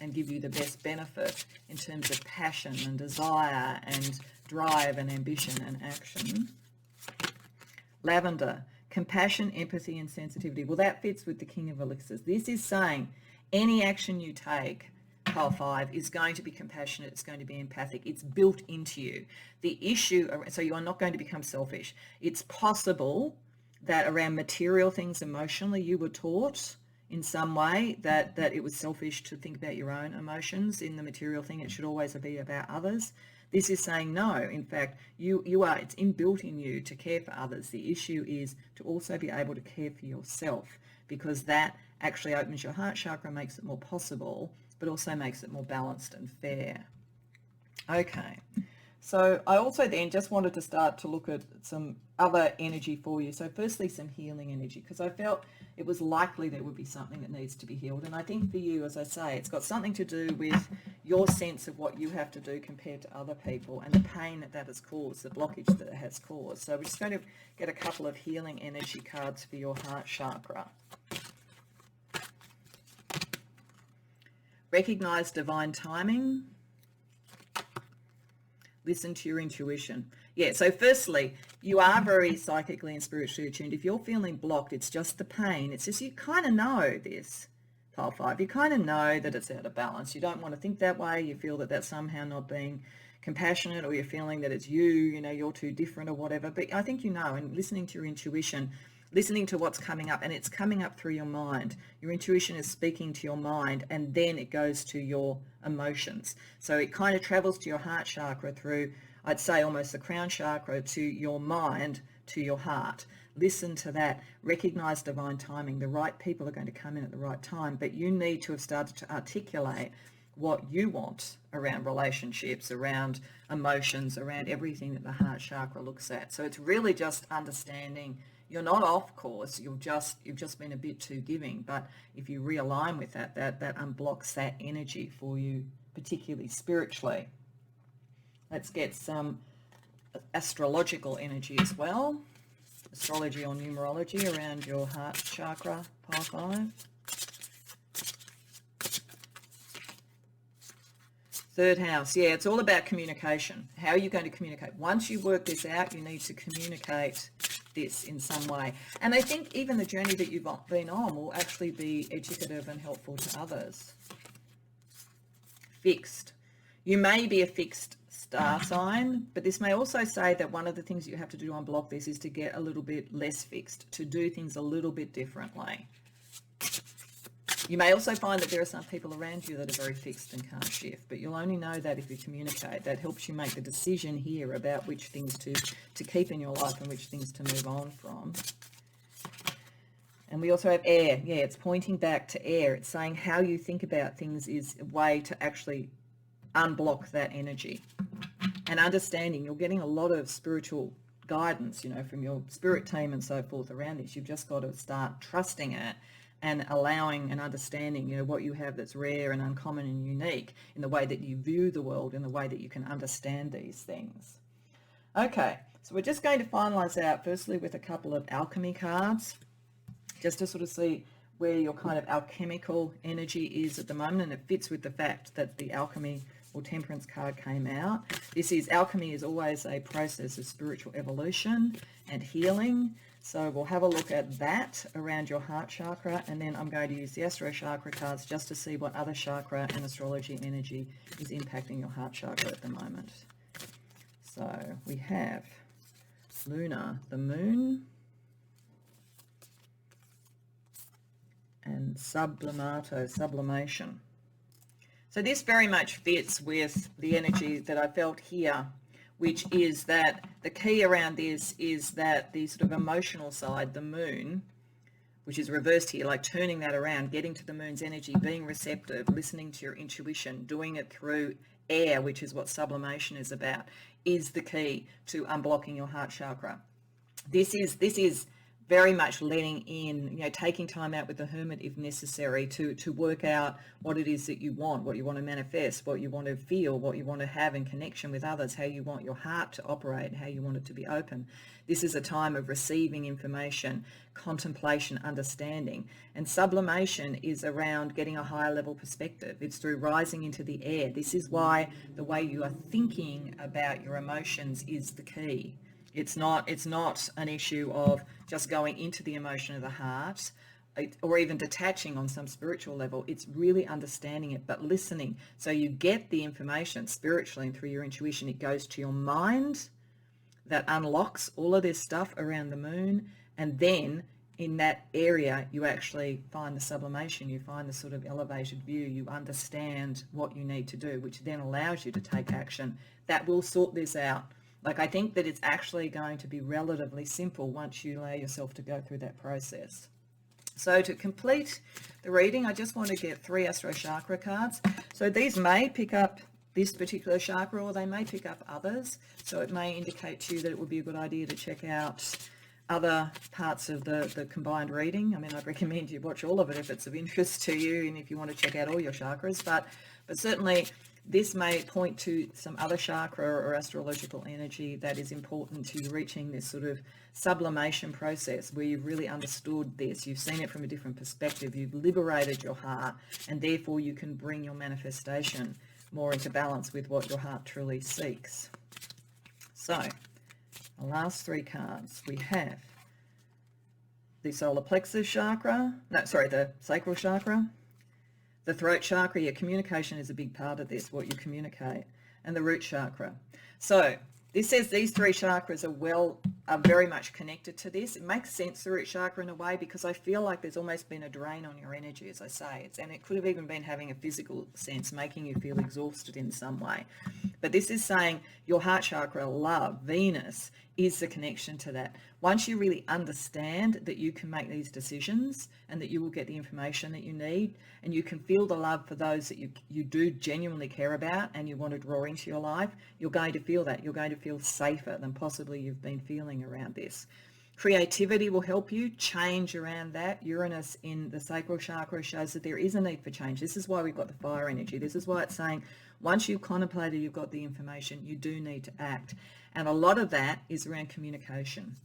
and give you the best benefit in terms of passion and desire and drive and ambition and action. Lavender, compassion, empathy, and sensitivity. Well, that fits with the King of Elixirs. This is saying any action you take, pile 5, is going to be compassionate, it's going to be empathic, it's built into you. The issue, so you are not going to become selfish. It's possible that around material things emotionally you were taught in some way that it was selfish to think about your own emotions. In the material thing, it should always be about others. This is saying no. In fact, it's inbuilt in you to care for others. The issue is to also be able to care for yourself, because that actually opens your heart chakra, makes it more possible, but also makes it more balanced and fair. Okay. So I also then just wanted to start to look at some other energy for you. So firstly, some healing energy, because I felt it was likely there would be something that needs to be healed. And I think for you, as I say, it's got something to do with your sense of what you have to do compared to other people and the pain that has caused, the blockage that it has caused. So we're just going to get a couple of healing energy cards for your heart chakra. Recognize divine timing. Listen to your intuition. Yeah, so firstly, you are very psychically and spiritually attuned. If you're feeling blocked, it's just the pain. It's just you kind of know this, pile 5. You kind of know that it's out of balance. You don't want to think that way. You feel that that's somehow not being compassionate, or you're feeling that it's you're too different or whatever. But I think and listening to your intuition, listening to what's coming up, and it's coming up through your mind. Your intuition is speaking to your mind, and then it goes to your emotions. So it kind of travels to your heart chakra through, I'd say, almost the crown chakra, to your mind, to your heart. listen to that, recognize divine timing. The right people are going to come in at the right time, but you need to have started to articulate what you want around relationships, around emotions, around everything that the heart chakra looks at. So it's really just understanding you're not off course, you've just been a bit too giving. But if you realign with that unblocks that energy for you, particularly spiritually. Let's get some astrological energy as well. Astrology or numerology around your heart chakra, pile 5. Third house, yeah, it's all about communication. How are you going to communicate? Once you work this out, you need to communicate this in some way. And I think even the journey that you've been on will actually be educative and helpful to others. Fixed. You may be a fixed star sign, but this may also say that one of the things you have to do to unblock this is to get a little bit less fixed, to do things a little bit differently. You may also find that there are some people around you that are very fixed and can't shift, but you'll only know that if you communicate. That helps you make the decision here about which things to keep in your life and which things to move on from. And we also have air. Yeah, it's pointing back to air. It's saying how you think about things is a way to actually unblock that energy. And understanding, you're getting a lot of spiritual guidance, from your spirit team and so forth around this. You've just got to start trusting it and allowing and understanding, what you have that's rare and uncommon and unique in the way that you view the world, in the way that you can understand these things. Okay, so we're just going to finalize out firstly with a couple of alchemy cards, just to sort of see where your kind of alchemical energy is at the moment, and it fits with the fact that the alchemy or temperance card came out. Alchemy is always a process of spiritual evolution and healing. So we'll have a look at that around your heart chakra, and then I'm going to use the Astro Chakra cards just to see what other chakra and astrology energy is impacting your heart chakra at the moment. So we have Luna, the moon, and Sublimato, sublimation. So this very much fits with the energy that I felt here, which is that the key around this is that the sort of emotional side, the moon, which is reversed here, like turning that around, getting to the moon's energy, being receptive, listening to your intuition, doing it through air, which is what sublimation is about, is the key to unblocking your heart chakra. This is very much letting in, taking time out with the hermit if necessary to work out what it is that you want to manifest, what you want to feel, what you want to have in connection with others, how you want your heart to operate, how you want it to be open. This is a time of receiving information, contemplation, understanding. And sublimation is around getting a higher level perspective. It's through rising into the air. This is why the way you are thinking about your emotions is the key. It's not an issue of just going into the emotion of the heart or even detaching on some spiritual level. It's really understanding it, but listening. So you get the information spiritually and through your intuition. It goes to your mind that unlocks all of this stuff around the moon. And then in that area, you actually find the sublimation. You find the sort of elevated view. You understand what you need to do, which then allows you to take action. That will sort this out. I think that it's actually going to be relatively simple once you allow yourself to go through that process. So to complete the reading, I just want to get 3 Astro Chakra cards. So these may pick up this particular chakra or they may pick up others. So it may indicate to you that it would be a good idea to check out other parts of the combined reading. I mean, I'd recommend you watch all of it if it's of interest to you and if you want to check out all your chakras. But certainly this may point to some other chakra or astrological energy that is important to you reaching this sort of sublimation process where you've really understood this, you've seen it from a different perspective, you've liberated your heart, and therefore you can bring your manifestation more into balance with what your heart truly seeks. So, the last 3 cards we have the solar plexus chakra, the sacral chakra, the throat chakra. Your communication is a big part of this, what you communicate, and the root chakra. So this says these 3 chakras are well are very much connected to this. It makes sense through each chakra in a way, because I feel like there's almost been a drain on your energy, as I say. And it could have even been having a physical sense, making you feel exhausted in some way. But this is saying your heart chakra, love, Venus, is the connection to that. Once you really understand that you can make these decisions and that you will get the information that you need, and you can feel the love for those that you do genuinely care about and you want to draw into your life, you're going to feel that. You're going to feel safer than possibly you've been feeling around this. Creativity will help you change around that. Uranus in the sacral chakra shows that there is a need for change. This is why we've got the fire energy. This is why it's saying once you've contemplated, you've got the information, you do need to act. And a lot of that is around communication.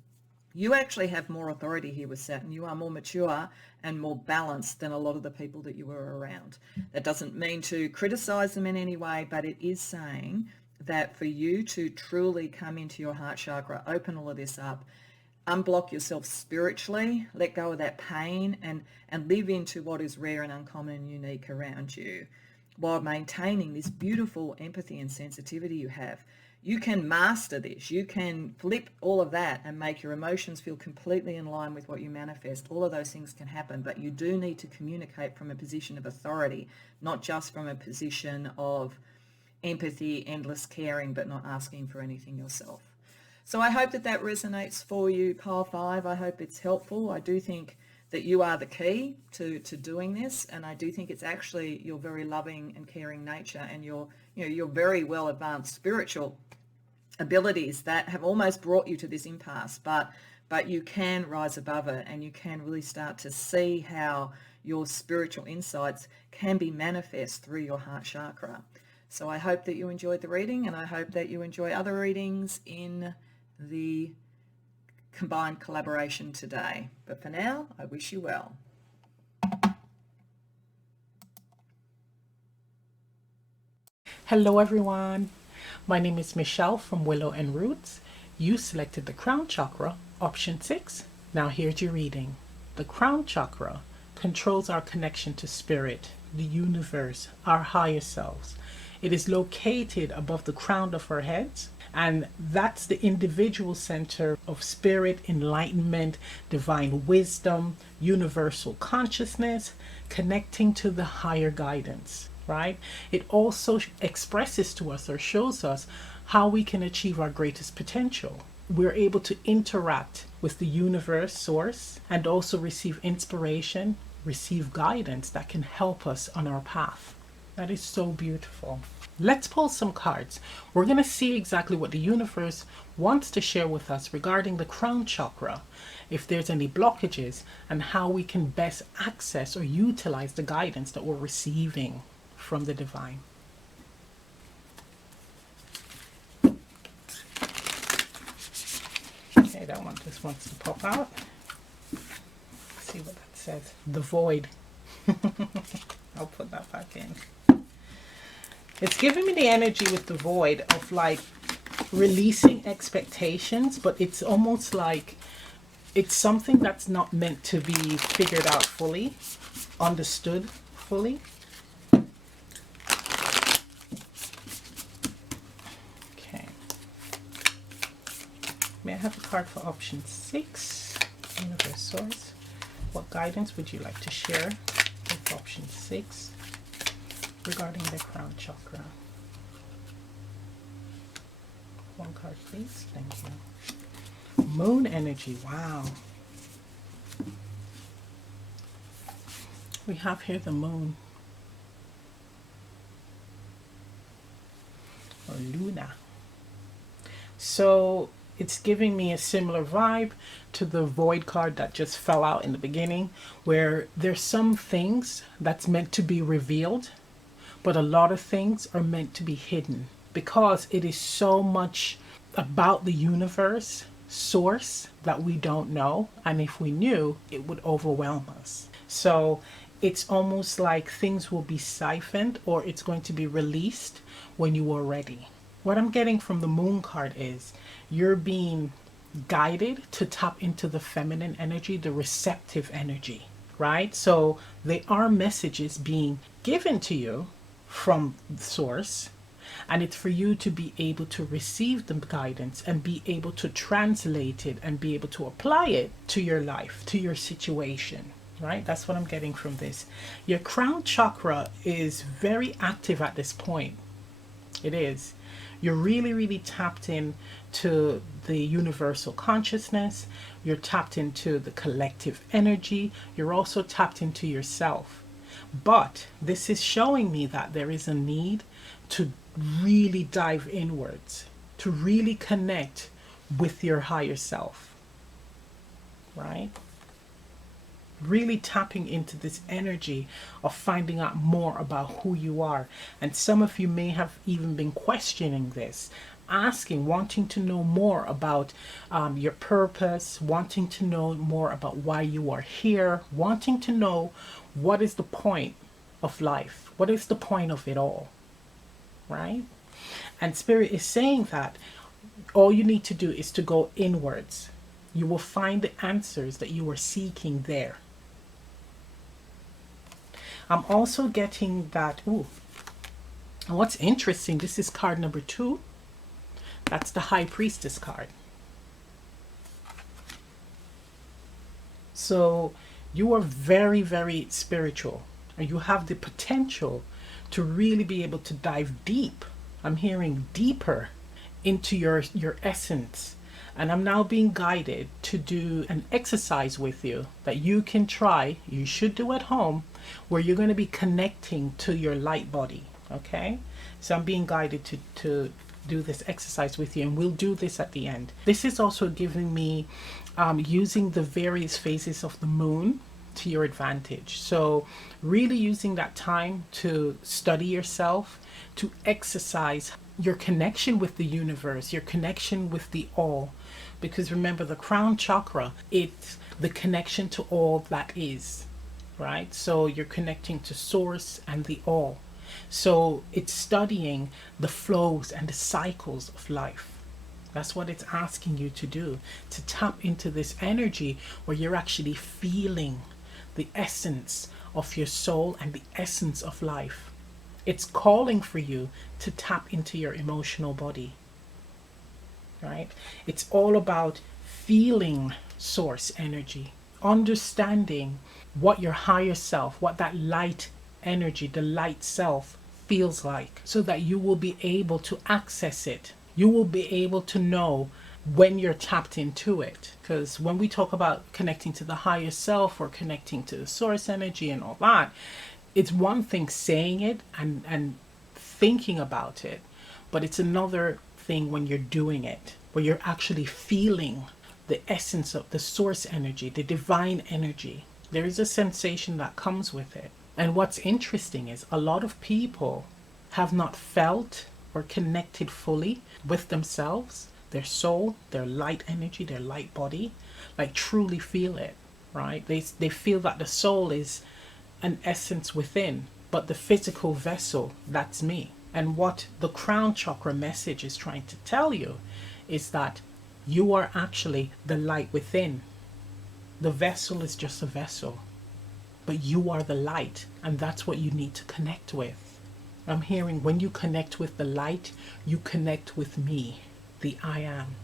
You actually have more authority here with Saturn. You are more mature and more balanced than a lot of the people that you were around. That doesn't mean to criticize them in any way, but it is saying that for you to truly come into your heart chakra, open all of this up, unblock yourself spiritually, let go of that pain, and live into what is rare and uncommon and unique around you, while maintaining this beautiful empathy and sensitivity you have. You can master this. You can flip all of that and make your emotions feel completely in line with what you manifest. All of those things can happen, but you do need to communicate from a position of authority, not just from a position of empathy, endless caring, but not asking for anything yourself. So I hope that that resonates for you, Pile 5. I hope it's helpful. I do think that you are the key to doing this, and I do think it's actually your very loving and caring nature and your very well advanced spiritual abilities that have almost brought you to this impasse, but you can rise above it, and you can really start to see how your spiritual insights can be manifest through your heart chakra. So I hope that you enjoyed the reading, and I hope that you enjoy other readings in the combined collaboration today. But for now, I wish you well. Hello everyone, my name is Michelle from Willow and Roots. You selected the Crown Chakra, option 6. Now here's your reading. The Crown Chakra controls our connection to spirit, the universe, our higher selves. It is located above the crown of our heads, and that's the individual center of spirit, enlightenment, divine wisdom, universal consciousness, connecting to the higher guidance. Right? It also expresses to us or shows us how we can achieve our greatest potential. We're able to interact with the universe source and also receive inspiration, receive guidance that can help us on our path. That is so beautiful. Let's pull some cards. We're going to see exactly what the universe wants to share with us regarding the Crown Chakra, if there's any blockages, and how we can best access or utilize the guidance that we're receiving from the divine. Okay, that one just wants to pop out. Let's see what that says. The void. I'll put that back in. It's giving me the energy with the void of like releasing expectations, but it's almost like it's something that's not meant to be figured out fully, understood fully. May I have a card for option 6? Universe source. What guidance would you like to share with option 6 regarding the Crown Chakra? One card, please. Thank you. Moon energy. Wow. We have here the moon. Or Luna. So it's giving me a similar vibe to the void card that just fell out in the beginning, where there's some things that's meant to be revealed, but a lot of things are meant to be hidden because it is so much about the universe source that we don't know. And if we knew, it would overwhelm us. So it's almost like things will be siphoned, or it's going to be released when you are ready. What I'm getting from the moon card is you're being guided to tap into the feminine energy, the receptive energy, right? So there are messages being given to you from the source, And it's for you to be able to receive the guidance and be able to translate it and be able to apply it to your life, to your situation, right? That's what I'm getting from this. Your crown chakra is very active at this point. It is. You're really, really tapped in to the universal consciousness. You're tapped into the collective energy. You're also tapped into yourself. But this is showing me that there is a need to really dive inwards, to really connect with your higher self, right? Really tapping into this energy of finding out more about who you are. And some of you may have even been questioning this, asking, wanting to know more about your purpose, wanting to know more about why you are here, wanting to know what is the point of life, what is the point of it all, right? And Spirit is saying that all you need to do is to go inwards. You will find the answers that you are seeking there. I'm also getting that, ooh, and what's interesting, this is card number 2. That's the High Priestess card. So you are very, very spiritual, and you have the potential to really be able to dive deep. I'm hearing deeper into your essence. And I'm now being guided to do an exercise with you that you can try, you should do at home, where you're going to be connecting to your light body. Okay? So I'm being guided to do this exercise with you, and we'll do this at the end. This is also giving me using the various phases of the moon to your advantage. So really using that time to study yourself, to exercise your connection with the universe, your connection with the all. Because remember, the crown chakra, it's the connection to all that is, right? So you're connecting to source and the all. So it's studying the flows and the cycles of life. That's what it's asking you to do, to tap into this energy where you're actually feeling the essence of your soul and the essence of life. It's calling for you to tap into your emotional body, right? It's all about feeling source energy, understanding what your higher self, what that light energy, the light self feels like, so that you will be able to access it. You will be able to know when you're tapped into it. Because when we talk about connecting to the higher self or connecting to the source energy and all that, it's one thing saying it and thinking about it, but it's another thing when you're doing it, where you're actually feeling the essence of the source energy, the divine energy. There is a sensation that comes with it. And what's interesting is a lot of people have not felt or connected fully with themselves, their soul, their light energy, their light body, like truly feel it, right? They feel that the soul is an essence within, but the physical vessel, that's me. And what the crown chakra message is trying to tell you is that you are actually the light within. The vessel is just a vessel, but you are the light, and that's what you need to connect with. I'm hearing when you connect with the light, you connect with me, the I am.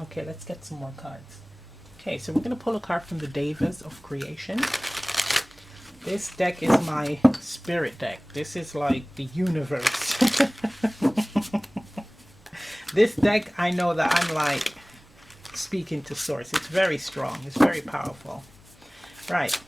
Okay, let's get some more cards. Okay, so we're going to pull a card from the Devas of Creation. This deck is my spirit deck. This is like the universe. This deck, I know that I'm like speaking to source. It's very strong. It's very powerful. Right.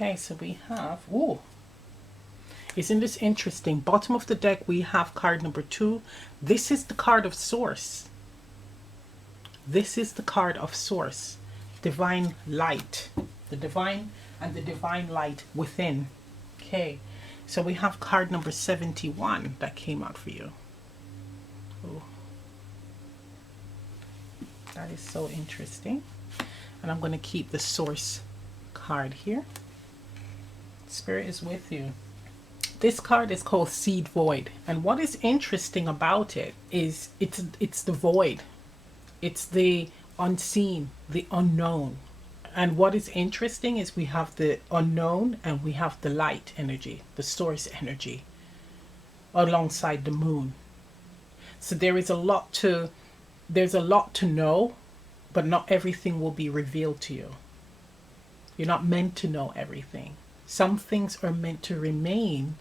Okay, so we have, ooh, isn't this interesting? Bottom of the deck, we have card number 2. This is the card of source. This is the card of source. Divine light. The divine and the divine light within. Okay, so we have card number 71 that came out for you. Ooh. That is so interesting. And I'm going to keep the source card here. Spirit is with you. This card is called Seed Void. And what is interesting about it is it's the void. It's the unseen, the unknown. And what is interesting is we have the unknown and we have the light energy, the source energy, alongside the moon. So there's a lot to know, but not everything will be revealed to you. You're not meant to know everything. Some things are meant to remain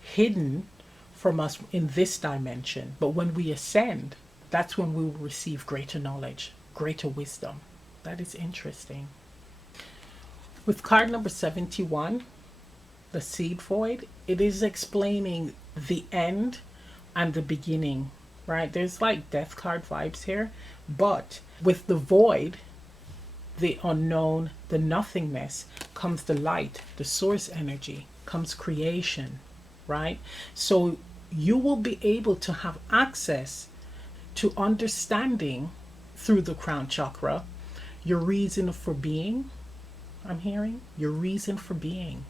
hidden from us in this dimension. But when we ascend, that's when we will receive greater knowledge, greater wisdom. That is interesting. With card number 71, the Seed Void, it is explaining the end and the beginning, right? There's like death card vibes here, but with the void, the unknown, the nothingness, comes the light, the source energy, comes creation, right? So you will be able to have access to understanding through the crown chakra, your reason for being. I'm hearing your reason for being,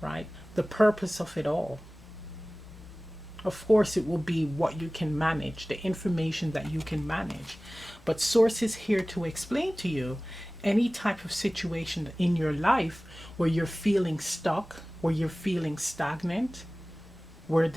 right? The purpose of it all. Of course, it will be what you can manage, the information that you can manage. But Source is here to explain to you any type of situation in your life where you're feeling stuck, where you're feeling stagnant, where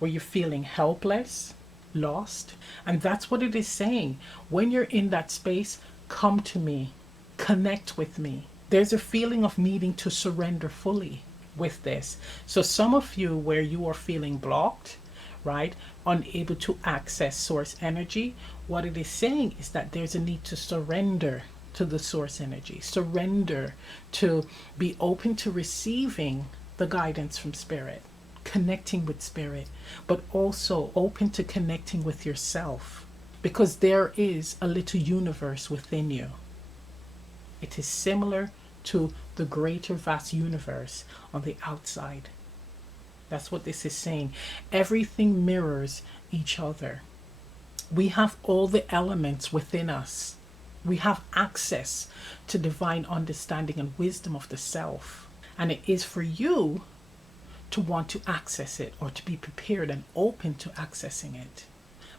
you're feeling helpless, lost. And that's what it is saying. When you're in that space, come to me. Connect with me. There's a feeling of needing to surrender fully with this. So some of you where you are feeling blocked, right, unable to access source energy, what it is saying is that there's a need to surrender to the source energy, surrender to be open to receiving the guidance from spirit, connecting with spirit, but also open to connecting with yourself, because there is a little universe within you. It is similar to the greater vast universe on the outside. That's what this is saying. Everything mirrors each other. We have all the elements within us. We have access to divine understanding and wisdom of the self. And it is for you to want to access it, or to be prepared and open to accessing it.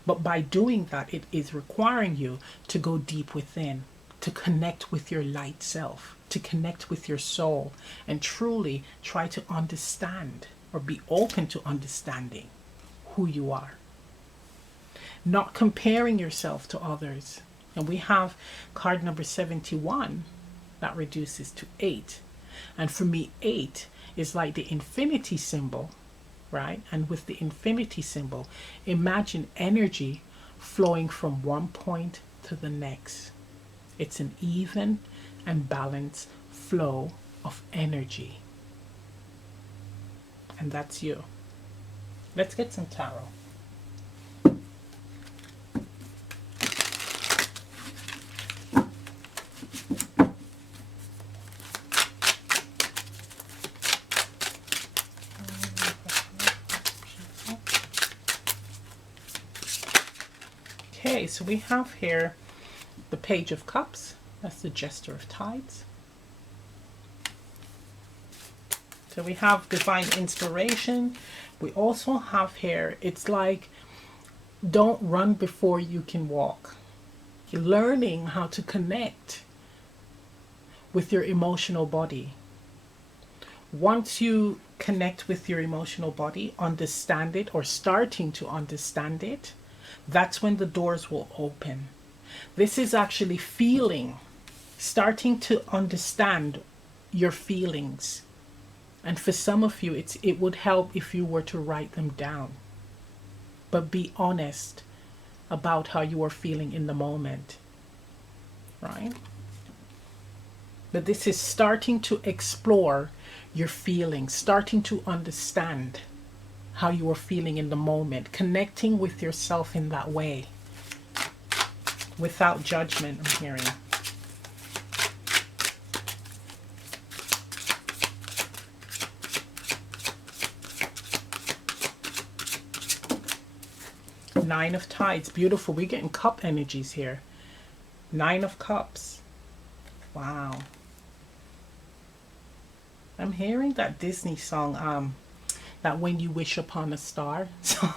But by doing that, it is requiring you to go deep within, to connect with your light self, to connect with your soul, and truly try to understand, or be open to understanding who you are. Not comparing yourself to others. And we have card number 71 that reduces to 8. And for me, 8 is like the infinity symbol, right? And with the infinity symbol, imagine energy flowing from one point to the next. It's an even and balanced flow of energy. And that's you. Let's get some tarot. Okay, so we have here the Page of Cups. That's the Jester of Tides. So we have divine inspiration. We also have here, it's like, don't run before you can walk. You're learning how to connect with your emotional body. Once you connect with your emotional body, understand it, or starting to understand it, that's when the doors will open. This is actually feeling, starting to understand your feelings. And for some of you, it would help if you were to write them down. But be honest about how you are feeling in the moment, right? But this is starting to explore your feelings, starting to understand how you are feeling in the moment, connecting with yourself in that way, without judgment, I'm hearing. Nine of Tides, beautiful. We're getting cup energies here. Nine of Cups. Wow. I'm hearing that Disney song, that When You Wish Upon a Star. So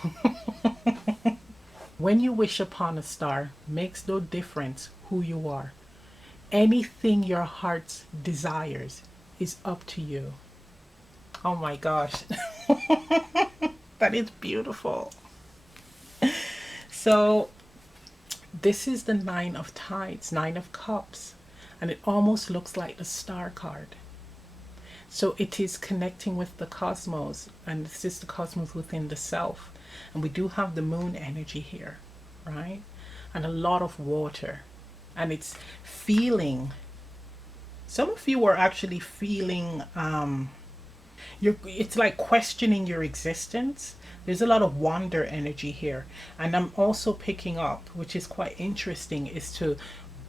when you wish upon a star, makes no difference who you are. Anything your heart desires is up to you. Oh my gosh. That is beautiful. So this is the Nine of Tides, Nine of Cups, and it almost looks like the Star card. So it is connecting with the cosmos, and this is the cosmos within the self. And we do have the moon energy here, right? And a lot of water. And it's feeling, some of you are actually feeling, it's like questioning your existence. There's a lot of wonder energy here. And I'm also picking up, which is quite interesting, is to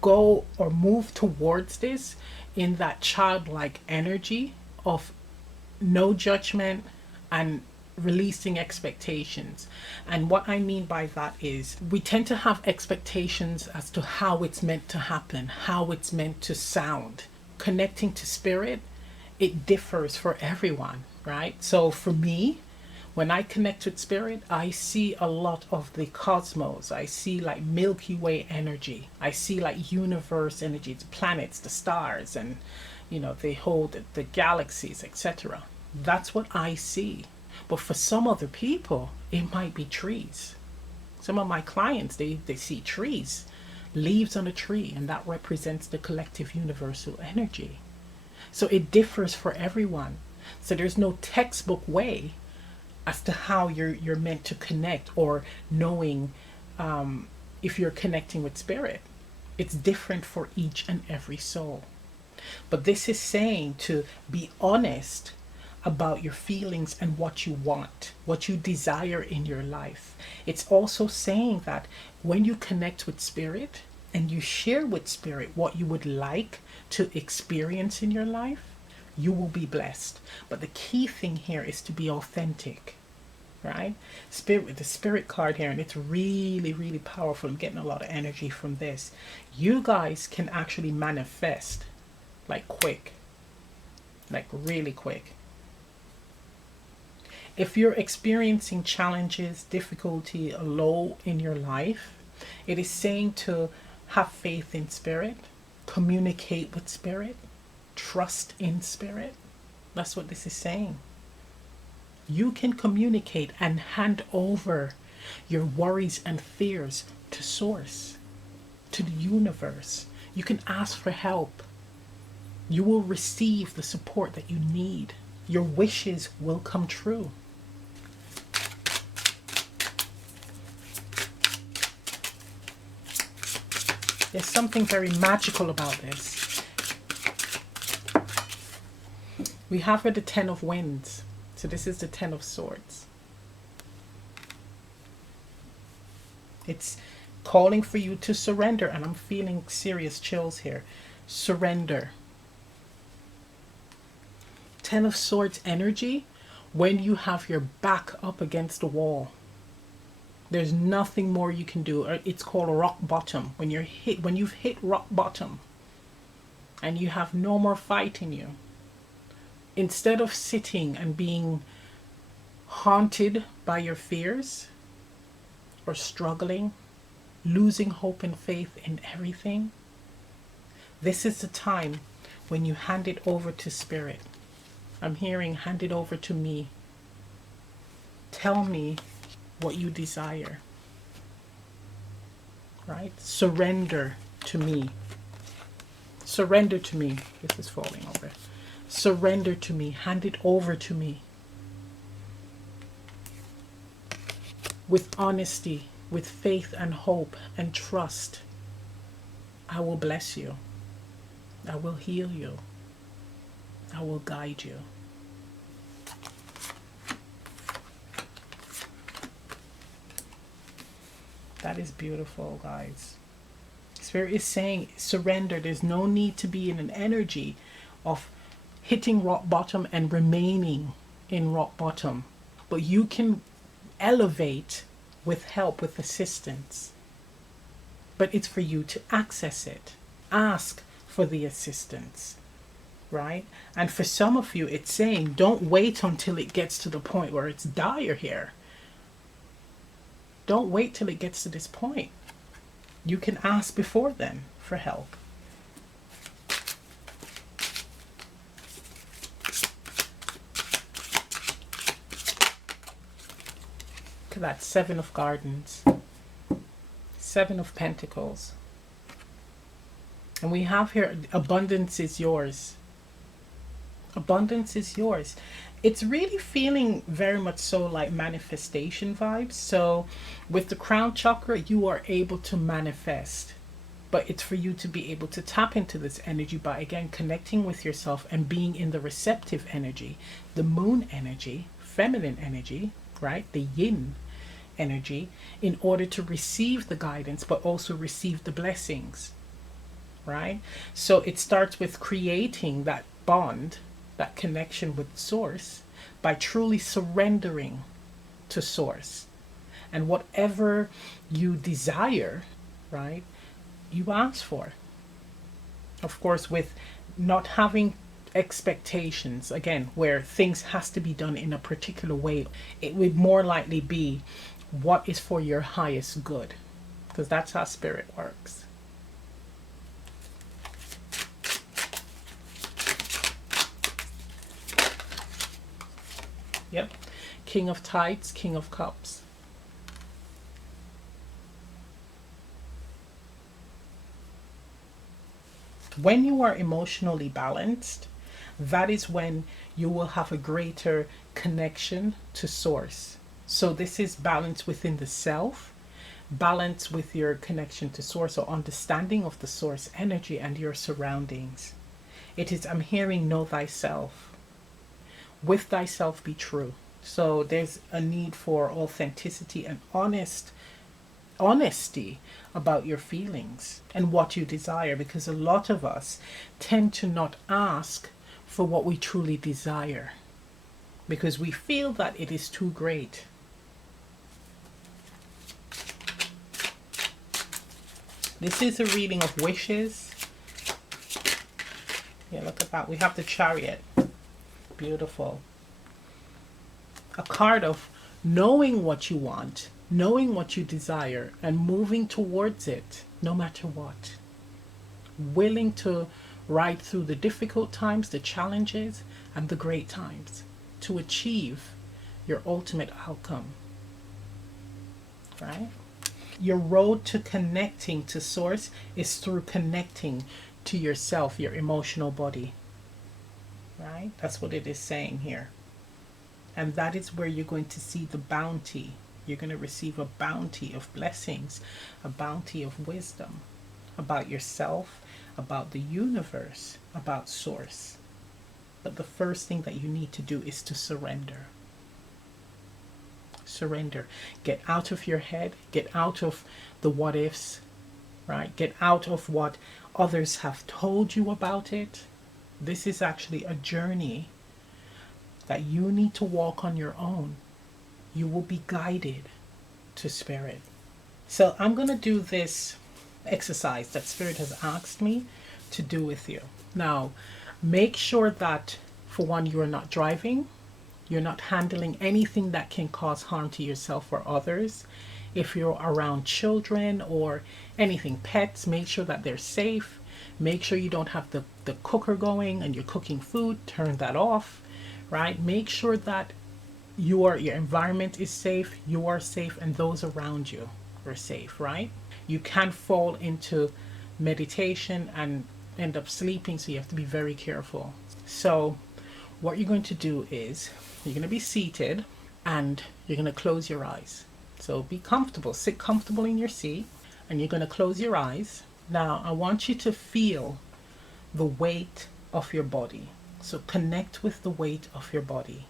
go or move towards this in that childlike energy of no judgment and releasing expectations. And what I mean by that is we tend to have expectations as to how it's meant to happen, how it's meant to sound. Connecting to spirit, it differs for everyone, right? So for me, when I connect with spirit, I see a lot of the cosmos. I see like Milky Way energy. I see like universe energy, the planets, the stars, and you know, they hold the galaxies, etc. That's what I see. But for some other people, it might be trees. Some of my clients, they see trees, leaves on a tree, and that represents the collective universal energy. So it differs for everyone. So there's no textbook way as to how you're meant to connect, or knowing if you're connecting with spirit. It's different for each and every soul. But this is saying to be honest about your feelings and what you want, what you desire in your life. It's also saying that when you connect with spirit and you share with spirit what you would like to experience in your life, you will be blessed. But the key thing here is to be authentic, right? Spirit, with the spirit card here, and it's really, really powerful. I'm getting a lot of energy from this. You guys can actually manifest like quick, like really quick. If you're experiencing challenges, difficulty, low in your life, it is saying to have faith in spirit, communicate with spirit, trust in spirit. That's what this is saying. You can communicate and hand over your worries and fears to source, to the universe. You can ask for help. You will receive the support that you need. Your wishes will come true. There's something very magical about this. We have here the Ten of Wands. So this is the Ten of Swords. It's calling for you to surrender, and I'm feeling serious chills here. Surrender. Ten of Swords energy, when you have your back up against the wall. There's nothing more you can do. It's called rock bottom. When you've hit rock bottom and you have no more fight in you. Instead of sitting and being haunted by your fears or struggling, losing hope and faith in everything, this is the time when you hand it over to spirit. I'm hearing, hand it over to me. Tell me what you desire, right? Surrender to me. Surrender to me. This is falling over. Surrender to me. Hand it over to me. With honesty, with faith and hope and trust, I will bless you. I will heal you. I will guide you. That is beautiful, guys. Spirit is saying surrender. There's no need to be in an energy of hitting rock bottom and remaining in rock bottom. But you can elevate with help, with assistance. But it's for you to access it. Ask for the assistance, right? And for some of you, it's saying, don't wait until it gets to the point where it's dire here. Don't wait till it gets to this point. You can ask before then for help. Look at that, 7 of Gardens, 7 of Pentacles. And we have here, abundance is yours. Abundance is yours. It's really feeling very much so like manifestation vibes. So with the crown chakra, you are able to manifest. But it's for you to be able to tap into this energy by, again, connecting with yourself and being in the receptive energy, the moon energy, feminine energy, right? The yin energy, in order to receive the guidance, but also receive the blessings, right? So it starts with creating that bond, that connection with source, by truly surrendering to source. And whatever you desire, right, you ask for. Of course, with not having expectations, again, where things has to be done in a particular way, it would more likely be what is for your highest good, because that's how spirit works. Yep. King of Tides, King of Cups. When you are emotionally balanced, that is when you will have a greater connection to source. So this is balance within the self, balance with your connection to source, or understanding of the source energy and your surroundings. It is, I'm hearing, know thyself. With thyself be true. So there's a need for authenticity and honesty about your feelings and what you desire, because a lot of us tend to not ask for what we truly desire because we feel that it is too great. This is a reading of wishes. Yeah, look at that. We have the Chariot. Beautiful. A card of knowing what you want, knowing what you desire, and moving towards it no matter what. Willing to ride through the difficult times, the challenges, and the great times to achieve your ultimate outcome. Right? Your road to connecting to source is through connecting to yourself, your emotional body. Right? That's what it is saying here. And that is where you're going to see the bounty. You're going to receive a bounty of blessings, a bounty of wisdom about yourself, about the universe, about source. But the first thing that you need to do is to surrender. Surrender. Get out of your head. Get out of the what ifs, right? Get out of what others have told you about it. This is actually a journey that you need to walk on your own. You will be guided to spirit. So I'm going to do this exercise that spirit has asked me to do with you. Now, make sure that, for one, you are not driving. You're not handling anything that can cause harm to yourself or others. If you're around children or anything, pets, make sure that they're safe. Make sure you don't have the cooker going and you're cooking food. Turn that off, right? Make sure that your environment is safe, you are safe, and those around you are safe, right? You can fall into meditation and end up sleeping, so you have to be very careful. So what you're going to do is you're going to be seated and you're going to close your eyes. So be comfortable, sit comfortable in your seat, and you're going to close your eyes. Now I want you to feel the weight of your body. So connect with the weight of your body.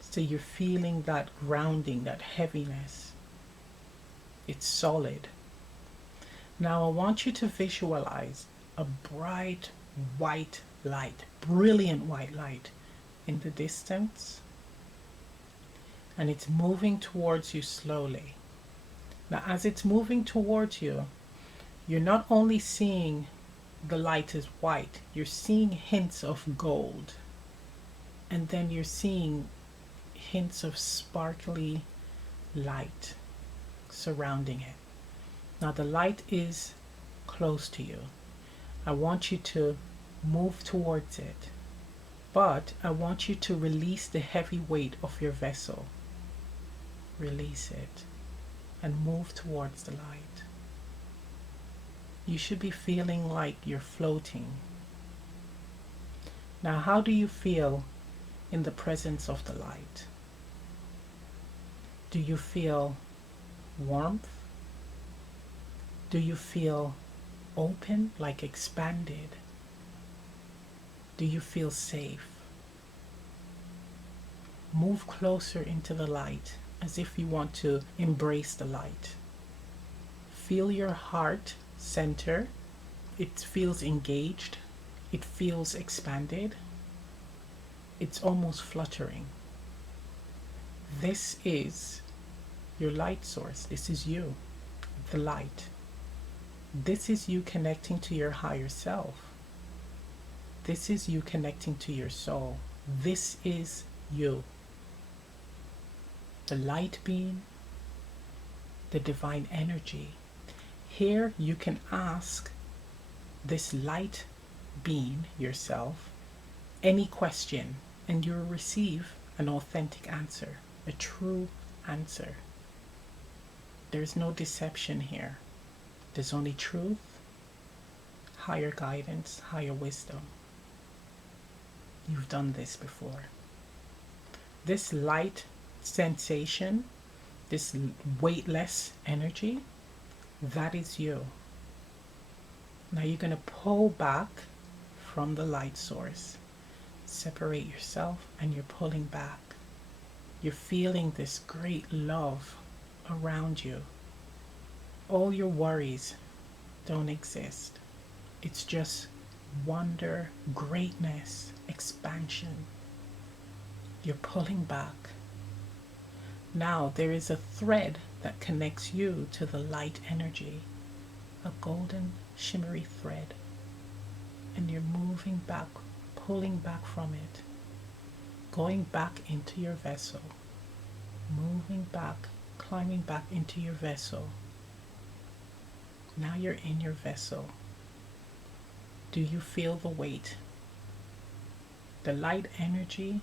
So you're feeling that grounding, that heaviness. It's solid. Now I want you to visualize a bright white light, brilliant white light in the distance. And it's moving towards you slowly. Now as it's moving towards you, you're not only seeing the light is white, you're seeing hints of gold. And then you're seeing hints of sparkly light surrounding it. Now the light is close to you. I want you to move towards it, but I want you to release the heavy weight of your vessel. Release it and move towards the light. You should be feeling like you're floating. Now, how do you feel in the presence of the light? Do you feel warmth? Do you feel open, like expanded? Do you feel safe? Move closer into the light as if you want to embrace the light. Feel your heart center. It feels engaged. It feels expanded. It's almost fluttering. This is your light source. This is you, the light. This is you connecting to your higher self. This is you connecting to your soul. This is you. The light being, the divine energy. Here you can ask this light being, yourself, any question, and you'll receive an authentic answer, a true answer. There's no deception here. There's only truth, higher guidance, higher wisdom. You've done this before. This light sensation, this weightless energy, that is you. Now you're going to pull back from the light source. Separate yourself and you're pulling back. You're feeling this great love around you. All your worries don't exist. It's just wonder, greatness, expansion. You're pulling back. Now there is a thread that connects you to the light energy, a golden shimmery thread, and you're moving back, pulling back from it, going back into your vessel, moving back, climbing back into your vessel. Now you're in your vessel. Do you feel the weight? The light energy,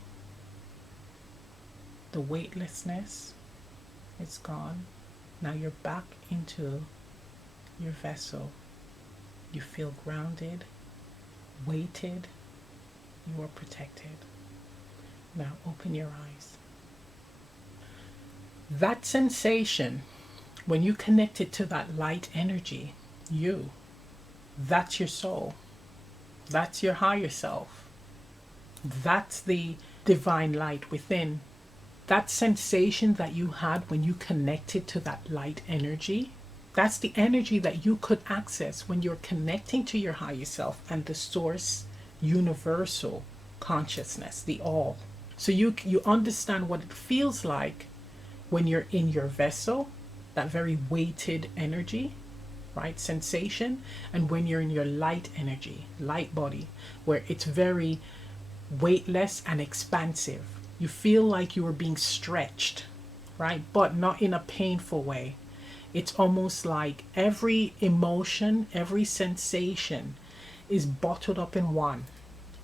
the weightlessness is gone. Now you're back into your vessel. You feel grounded, weighted, you are protected. Now open your eyes. That sensation, when you connect it to that light energy, you, that's your soul. That's your higher self. That's the divine light within. That sensation that you had when you connected to that light energy, that's the energy that you could access when you're connecting to your higher self and the source, universal consciousness, the all. So you understand what it feels like when you're in your vessel, that very weighted energy, right, sensation, and when you're in your light energy, light body, where it's very weightless and expansive. You feel like you are being stretched, right, but not in a painful way. It's almost like every emotion, every sensation is bottled up in one,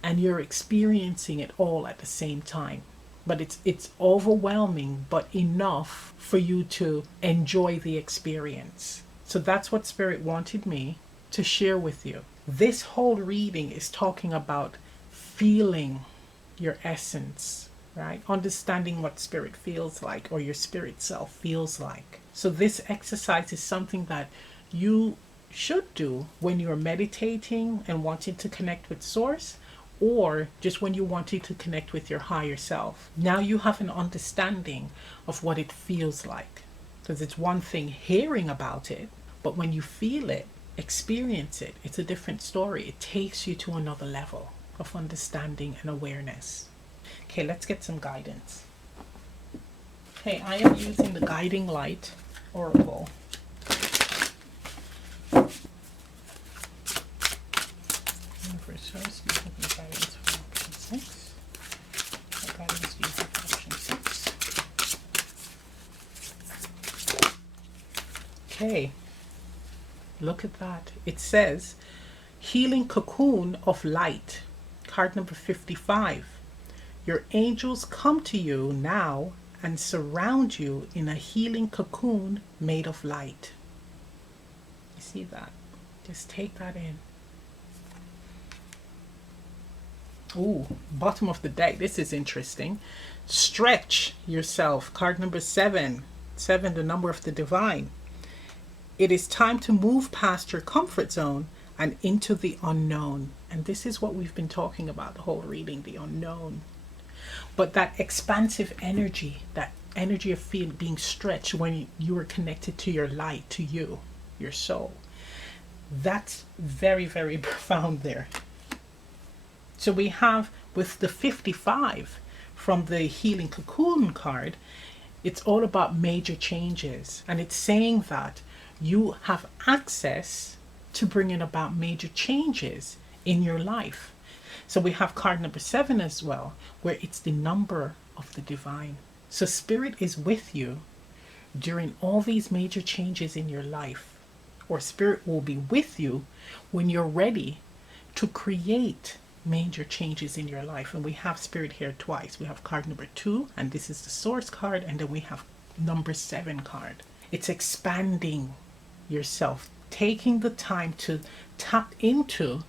and you're experiencing it all at the same time. But it's overwhelming, but enough for you to enjoy the experience. So that's what Spirit wanted me to share with you. This whole reading is talking about feeling your essence, right? Understanding what Spirit feels like, or your spirit self feels like. So this exercise is something that you should do when you're meditating and wanting to connect with Source, or just when you wanted to connect with your higher self. Now you have an understanding of what it feels like. Because it's one thing hearing about it, but when you feel it, experience it, it's a different story. It takes you to another level of understanding and awareness. Okay, let's get some guidance. Okay, I am using the Guiding Light Oracle. for choice. Do you have any guidance for option 6? What guidance do you have for option 6? Okay. Look at that. It says, healing cocoon of light. Card number 55. Your angels come to you now and surround you in a healing cocoon made of light. You see that? Just take that in. Ooh, bottom of the deck. This is interesting. Stretch yourself. Card number 7. 7, the number of the divine. It is time to move past your comfort zone and into the unknown. And this is what we've been talking about the whole reading, the unknown. But that expansive energy, that energy of being stretched when you are connected to your light, to you, your soul. That's very, very profound there. So we have with the 55 from the Healing Cocoon card, it's all about major changes. And it's saying that you have access to bringing about major changes in your life. So we have card number 7 as well, where it's the number of the divine. So Spirit is with you during all these major changes in your life, or Spirit will be with you when you're ready to create major changes in your life. And we have Spirit here twice. We have card number 2, and this is the source card, and then we have number 7 card. It's expanding yourself, taking the time to tap into,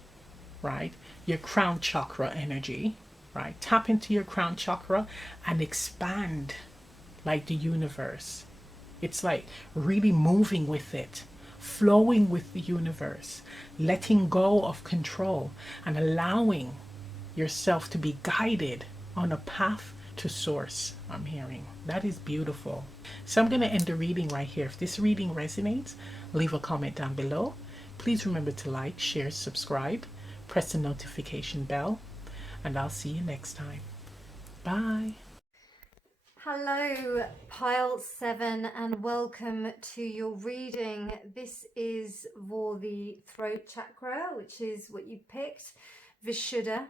right, your crown chakra energy, right? Tap into your crown chakra and expand like the universe. It's like really moving with it, flowing with the universe, letting go of control and allowing yourself to be guided on a path to source. I'm hearing that is beautiful. So I'm going to end the reading right here. If this reading resonates, leave a comment down below. Please remember to like, share, subscribe, press the notification bell, and I'll see you next time. Bye. Hello, pile 7, and welcome to your reading. This is for the throat chakra, which is what you picked, Vishuddha.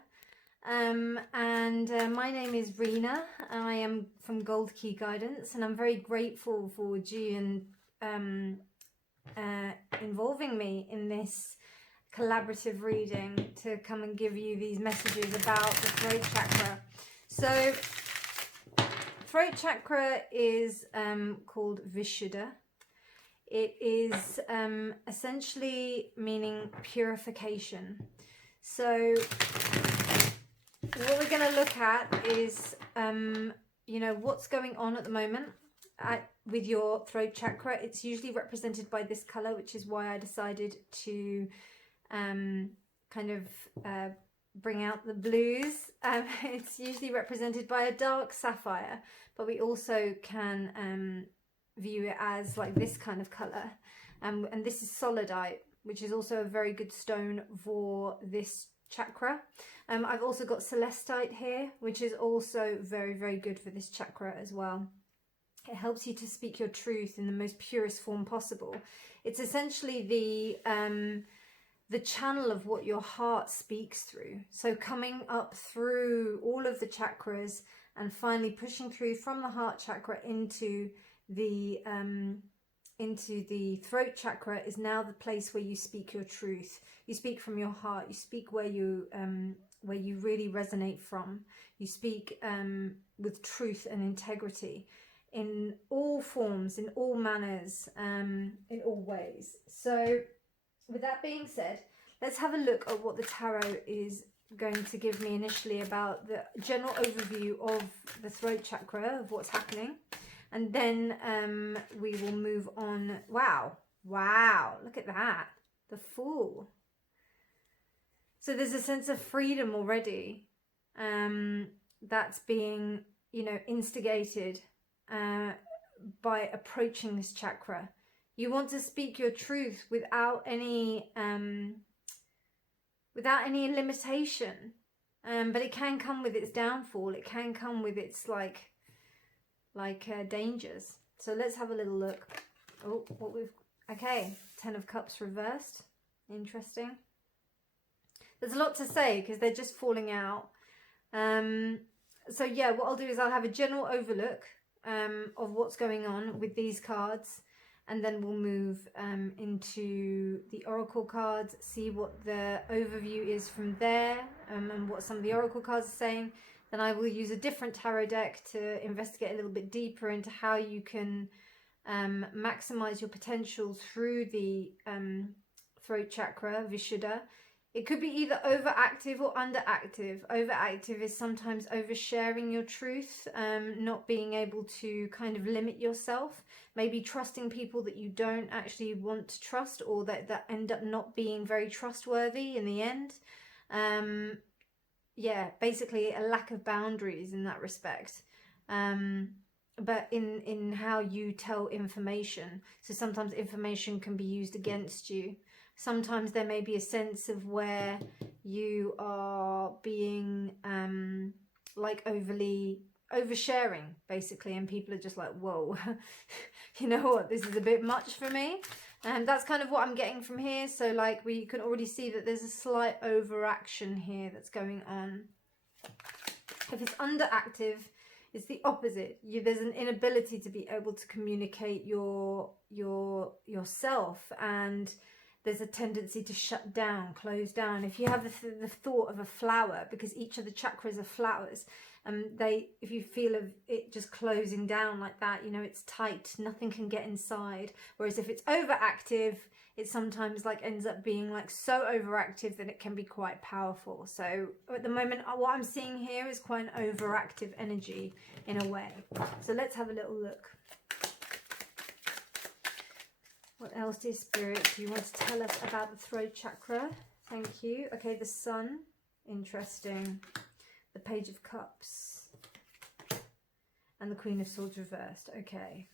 My name is Rena. I am from Gold Key Guidance, and I'm very grateful for Ji involving me in this collaborative reading to come and give you these messages about the throat chakra. So throat chakra is called Vishuddha. It is essentially meaning purification. So what we're going to look at is you know, what's going on at the moment with your throat chakra. It's usually represented by this color, which is why I decided to kind of bring out the blues. It's usually represented by a dark sapphire, but we also can view it as like this kind of color. And this is solidite, which is also a very good stone for this chakra. I've also got celestite here, which is also very, very good for this chakra as well. It helps you to speak your truth in the most purest form possible. It's essentially the channel of what your heart speaks through. So coming up through all of the chakras and finally pushing through from the heart chakra into the throat chakra is now the place where you speak your truth. You speak from your heart. You speak where you really resonate from. You speak with truth and integrity in all forms, in all manners, in all ways. So with that being said, let's have a look at what the tarot is going to give me initially about the general overview of the throat chakra, of what's happening. And then we will move on. Wow, look at that. The Fool. So there's a sense of freedom already that's being, you know, instigated by approaching this chakra. You want to speak your truth without any limitation, but it can come with its downfall. It can come with its dangers. So let's have a little look. Oh, okay, 10 of Cups reversed. Interesting. there's a lot to say because they're just falling out. So yeah, what I'll do is I'll have a general overlook of what's going on with these cards, and then we'll move into the oracle cards, see what the overview is from there, and what some of the oracle cards are saying. Then I will use a different tarot deck to investigate a little bit deeper into how you can maximize your potential through the throat chakra, Vishuddha. It could be either overactive or underactive. Overactive is sometimes oversharing your truth, not being able to kind of limit yourself, maybe trusting people that you don't actually want to trust, or that end up not being very trustworthy in the end. Yeah, basically a lack of boundaries in that respect. But in how you tell information. So sometimes information can be used against you. Sometimes there may be a sense of where you are being like oversharing, basically, and people are just like, whoa, you know what, this is a bit much for me. And that's kind of what I'm getting from here. So like we can already see that there's a slight overaction here that's going on. If it's underactive, it's the opposite. There's an inability to be able to communicate yourself, and there's a tendency to shut down, close down. If you have the thought of a flower, because each of the chakras are flowers, if you feel of it just closing down like that, you know, it's tight, nothing can get inside. Whereas if it's overactive, it sometimes like ends up being like so overactive that it can be quite powerful. So at the moment, what I'm seeing here is quite an overactive energy in a way. So let's have a little look. What else, dear Spirit, do you want to tell us about the throat chakra? Thank you. Okay, the Sun. Interesting. The Page of Cups. And the Queen of Swords reversed. Okay.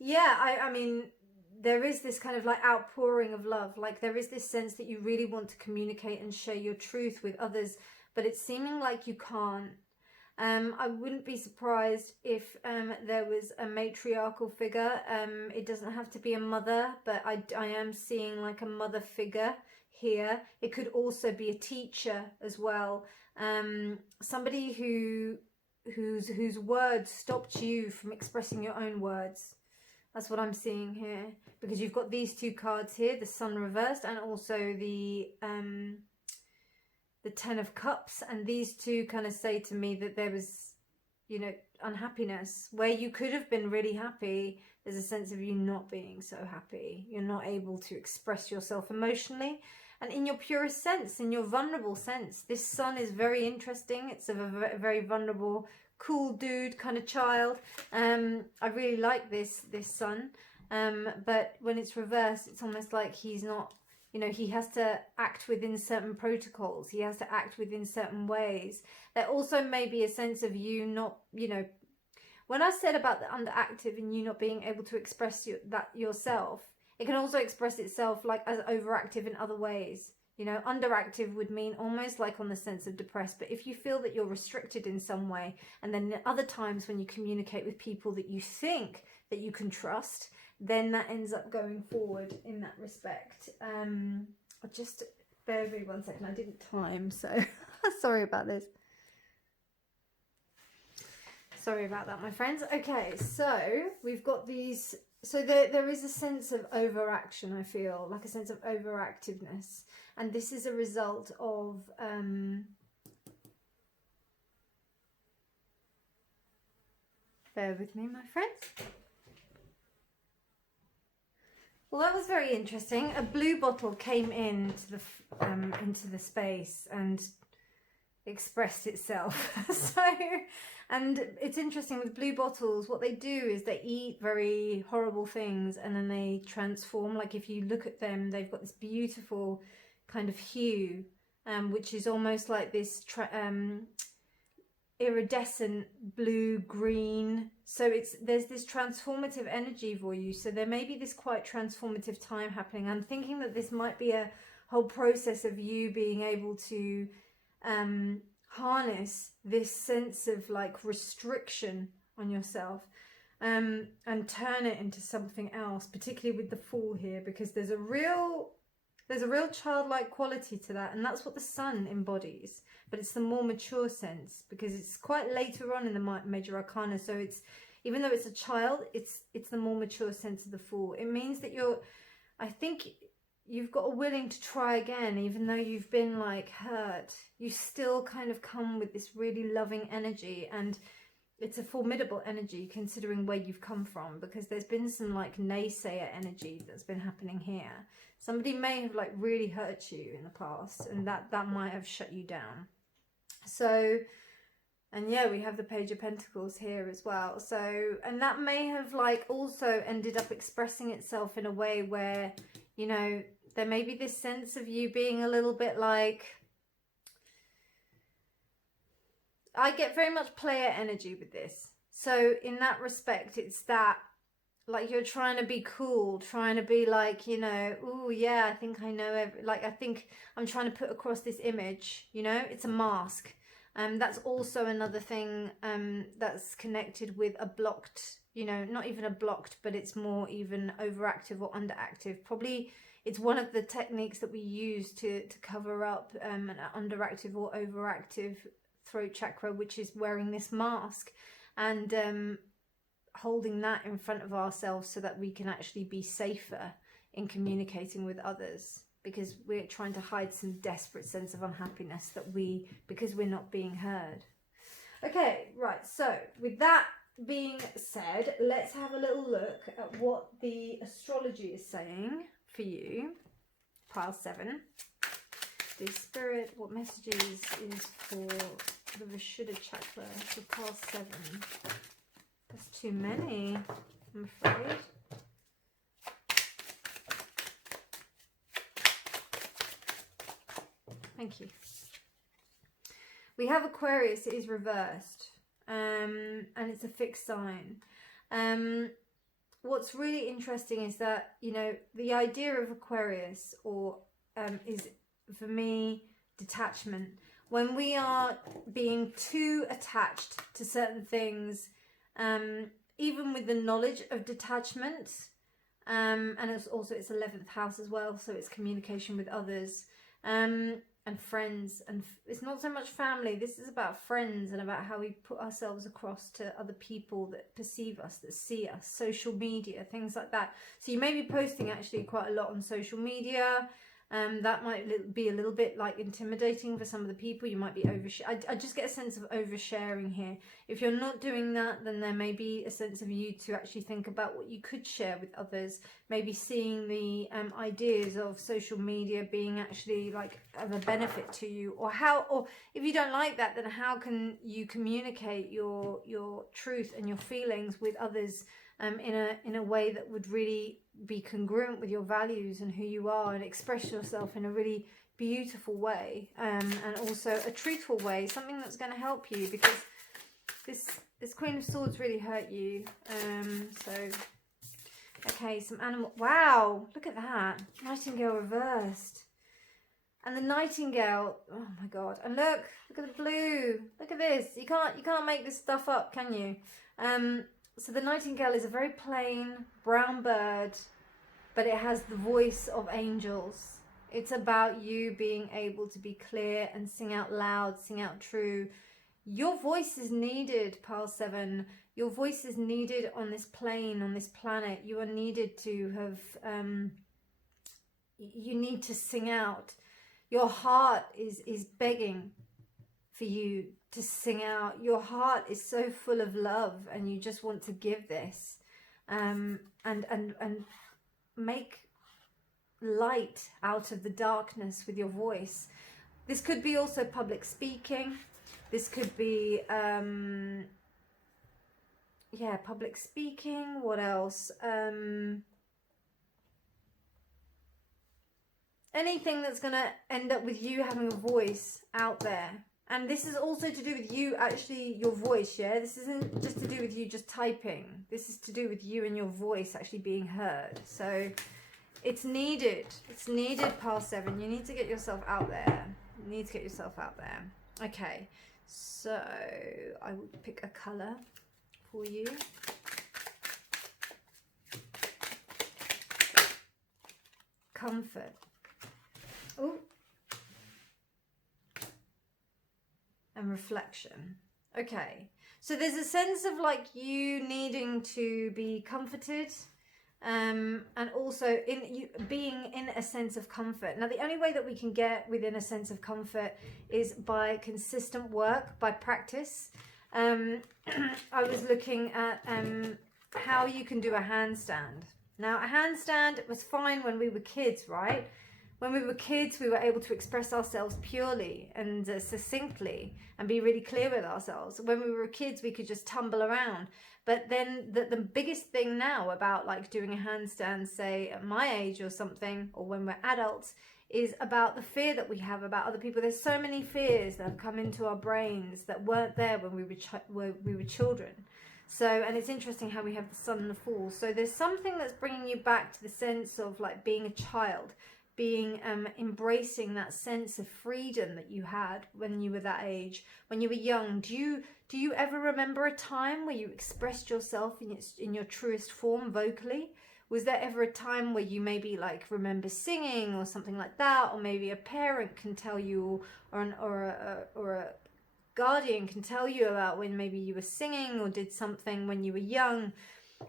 Yeah, I mean, there is this kind of like outpouring of love. Like there is this sense that you really want to communicate and share your truth with others, but it's seeming like you can't. I wouldn't be surprised if there was a matriarchal figure. It doesn't have to be a mother, but I am seeing like a mother figure here. It could also be a teacher as well. Somebody whose words stopped you from expressing your own words. That's what I'm seeing here, because you've got these two cards here, the Sun reversed and also the Ten of Cups, and these two kind of say to me that there was, you know, unhappiness where you could have been really happy. There's a sense of you not being so happy. You're not able to express yourself emotionally and in your purest sense, in your vulnerable sense. This Sun is very interesting. It's a very vulnerable, cool dude kind of child. I really like this Sun, but when it's reversed, it's almost like he's not, you know, he has to act within certain protocols. He has to act within certain ways. There also may be a sense of you not, you know, when I said about the underactive and you not being able to express that yourself, it can also express itself like as overactive in other ways. You know, underactive would mean almost like on the sense of depressed, but if you feel that you're restricted in some way, and then other times when you communicate with people that you think that you can trust, then that ends up going forward in that respect. Just bear with me 1 second, I didn't time, so sorry about this. Sorry about that, my friends. Okay, so we've got these, so there is a sense of overaction, I feel, like a sense of overactiveness. And this is a result of bear with me, my friends. Well, that was very interesting. A blue bottle came into the space and expressed itself. So, and it's interesting with blue bottles, what they do is they eat very horrible things and then they transform. Like if you look at them, they've got this beautiful kind of hue, which is almost like this iridescent blue green. So there's this transformative energy for you. So there may be this quite transformative time happening. I'm thinking that this might be a whole process of you being able to harness this sense of like restriction on yourself and turn it into something else, particularly with the Fool here, because there's a real There's a real childlike quality to that, and that's what the sun embodies. But it's the more mature sense, because it's quite later on in the major arcana. So it's, even though it's a child, it's the more mature sense of the Fool. It means that I think you've got a willing to try again, even though you've been like hurt. You still kind of come with this really loving energy, and it's a formidable energy considering where you've come from, because there's been some like naysayer energy that's been happening here. Somebody may have like really hurt you in the past, and that might have shut you down. So, and yeah, we have the Page of Pentacles here as well. So, and that may have like also ended up expressing itself in a way where, you know, there may be this sense of you being a little bit like, I get very much player energy with this. So in that respect, it's that, like, you're trying to be cool, trying to be like, you know, oh yeah, I think I know I think I'm trying to put across this image, you know, it's a mask. That's also another thing that's connected with a blocked, you know, not even a blocked, but it's more even overactive or underactive. Probably it's one of the techniques that we use to cover up an underactive or overactive throat chakra, which is wearing this mask and holding that in front of ourselves so that we can actually be safer in communicating with others, because we're trying to hide some desperate sense of unhappiness because we're not being heard. Okay, right, so with that being said, let's have a little look at what the astrology is saying for you. Pile 7. The Spirit, what messages is for the Vishuddha chakra for pile 7? That's too many, I'm afraid. Thank you. We have Aquarius, it is reversed, and it's a fixed sign. What's really interesting is that, you know, the idea of Aquarius is, for me, detachment. When we are being too attached to certain things, even with the knowledge of detachment, and it's 11th house as well, so it's communication with others, and friends, and it's not so much family. This is about friends and about how we put ourselves across to other people that perceive us, that see us, social media, things like that. So you may be posting actually quite a lot on social media. That might be a little bit like intimidating for some of the people. You might be I just get a sense of oversharing here. If you're not doing that, then there may be a sense of you to actually think about what you could share with others. Maybe seeing the ideas of social media being actually like of a benefit to you, or if you don't like that, then how can you communicate your truth and your feelings with others in a way that would really be congruent with your values and who you are, and express yourself in a really beautiful way, and also a truthful way, something that's going to help you, because this Queen of Swords really hurt you. So okay, some animal. Wow, look at that, Nightingale reversed, and the Nightingale, oh my god, and look at the blue, look at this. You can't make this stuff up, can you? So the Nightingale is a very plain brown bird, but it has the voice of angels. It's about you being able to be clear and sing out loud, sing out true. Your voice is needed, pile 7. Your voice is needed on this plane, on this planet. You are needed to have, you need to sing out. Your heart is begging for you to sing out. Your heart is so full of love, and you just want to give this, and make light out of the darkness with your voice. This could be also public speaking. This could be public speaking. What else? Anything that's gonna end up with you having a voice out there. And this is also to do with you, actually, your voice, yeah? This isn't just to do with you just typing. This is to do with you and your voice actually being heard. So it's needed. It's needed, pile 7. You need to get yourself out there. You need to get yourself out there. Okay, so I will pick a colour for you. Comfort. Oh. And reflection. Okay. So there's a sense of like you needing to be comforted, and also in you being in a sense of comfort. Now the only way that we can get within a sense of comfort is by consistent work, by practice. I was looking at how you can do a handstand. Now a handstand was fine when we were kids, right? When we were kids, we were able to express ourselves purely and succinctly and be really clear with ourselves. When we were kids, we could just tumble around. But then the biggest thing now about like doing a handstand, say at my age or something, or when we're adults, is about the fear that we have about other people. There's so many fears that have come into our brains that weren't there when we were children. So, and it's interesting how we have the sun and the fall. So there's something that's bringing you back to the sense of like being a child, being embracing that sense of freedom that you had when you were that age, when you were young. Do you ever remember a time where you expressed yourself in your truest form vocally? Was there ever a time where you maybe like remember singing or something like that, or maybe a parent can tell you, or a guardian can tell you about when maybe you were singing or did something when you were young?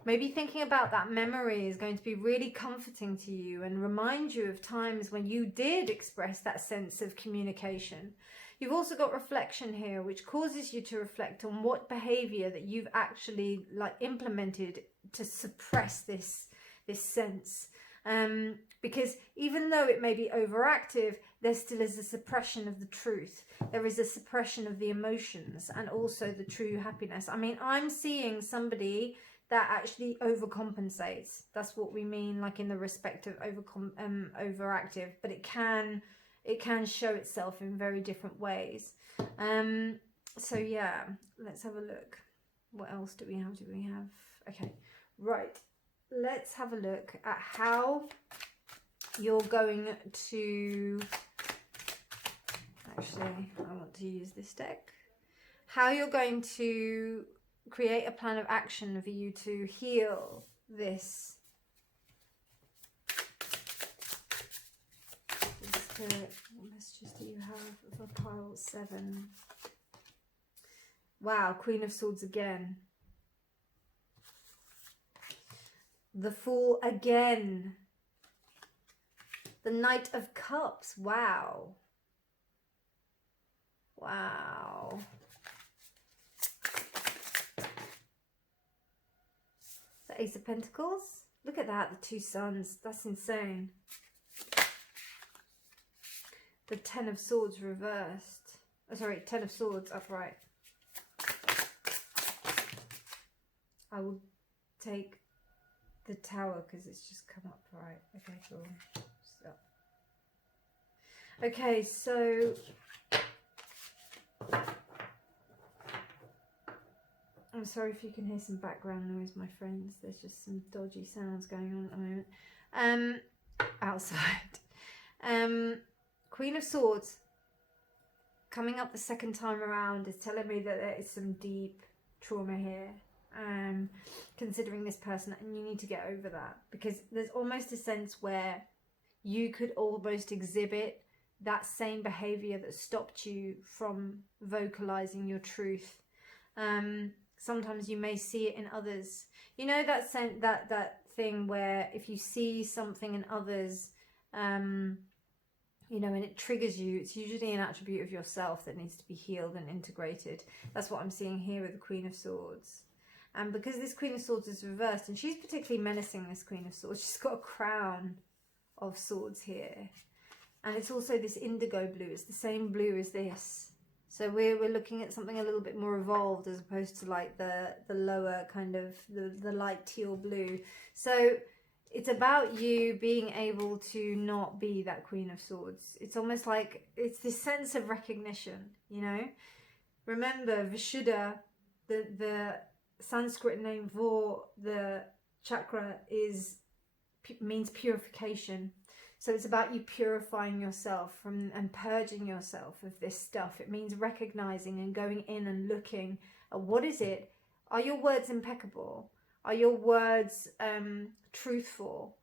Maybe thinking about that memory is going to be really comforting to you and remind you of times when you did express that sense of communication. You've also got reflection here, which causes you to reflect on what behavior that you've actually like implemented to suppress this sense. Because even though it may be overactive, there still is a suppression of the truth. There is a suppression of the emotions and also the true happiness. I mean, I'm seeing somebody that actually overcompensates. That's what we mean, like in the respect of overactive, but it can show itself in very different ways. So yeah, let's have a look. What else do we have? Okay, right. Let's have a look at how you're going to, actually, I want to use this deck. How you're going to create a plan of action for you to heal this. What messages do you have for pile 7? Wow, Queen of Swords again. The Fool again. The Knight of Cups. Wow. Wow. The Ace of Pentacles. Look at that, the 2 suns. That's insane. The 10 of Swords reversed. Oh, sorry, 10 of Swords upright. I will take the Tower because it's just come up right. Okay, cool. Stop. Okay, so I'm sorry if you can hear some background noise, my friends. There's just some dodgy sounds going on at the moment. Outside. Queen of Swords coming up the second time around is telling me that there is some deep trauma here. Considering this person, and you need to get over that, because there's almost a sense where you could almost exhibit that same behavior that stopped you from vocalizing your truth. Sometimes you may see it in others. You know that that thing where if you see something in others, you know, and it triggers you, it's usually an attribute of yourself that needs to be healed and integrated. That's what I'm seeing here with the Queen of Swords. And because this Queen of Swords is reversed, and she's particularly menacing, this Queen of Swords, she's got a crown of swords here. And it's also this indigo blue. It's the same blue as this. So we're looking at something a little bit more evolved as opposed to like the lower kind of, the light teal blue. So it's about you being able to not be that Queen of Swords. It's almost like, it's this sense of recognition, you know? Remember, Vishuddha, the Sanskrit name for the chakra means purification. So it's about you purifying yourself and purging yourself of this stuff. It means recognizing and going in and looking at what is it. Are your words impeccable? Are your words truthful?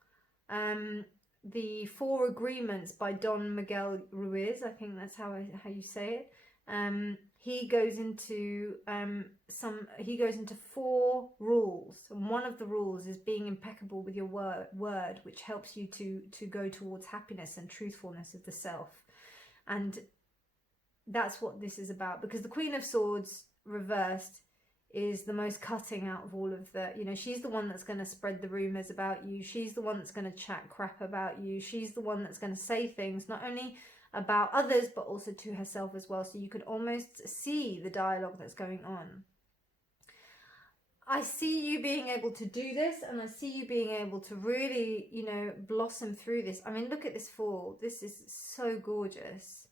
the Four Agreements by Don Miguel Ruiz. I think that's how you say it. He goes into four rules, and one of the rules is being impeccable with your word, which helps you to go towards happiness and truthfulness of the self. And that's what this is about, because the Queen of Swords reversed is the most cutting out of all of the, you know, she's the one that's going to spread the rumors about you. She's the one that's going to chat crap about you. She's the one that's going to say things not only about others but also to herself as well. So you could almost see the dialogue that's going on. I see you being able to do this, and I see you being able to really, you know, blossom through this. I mean, look at this fall. This is so gorgeous.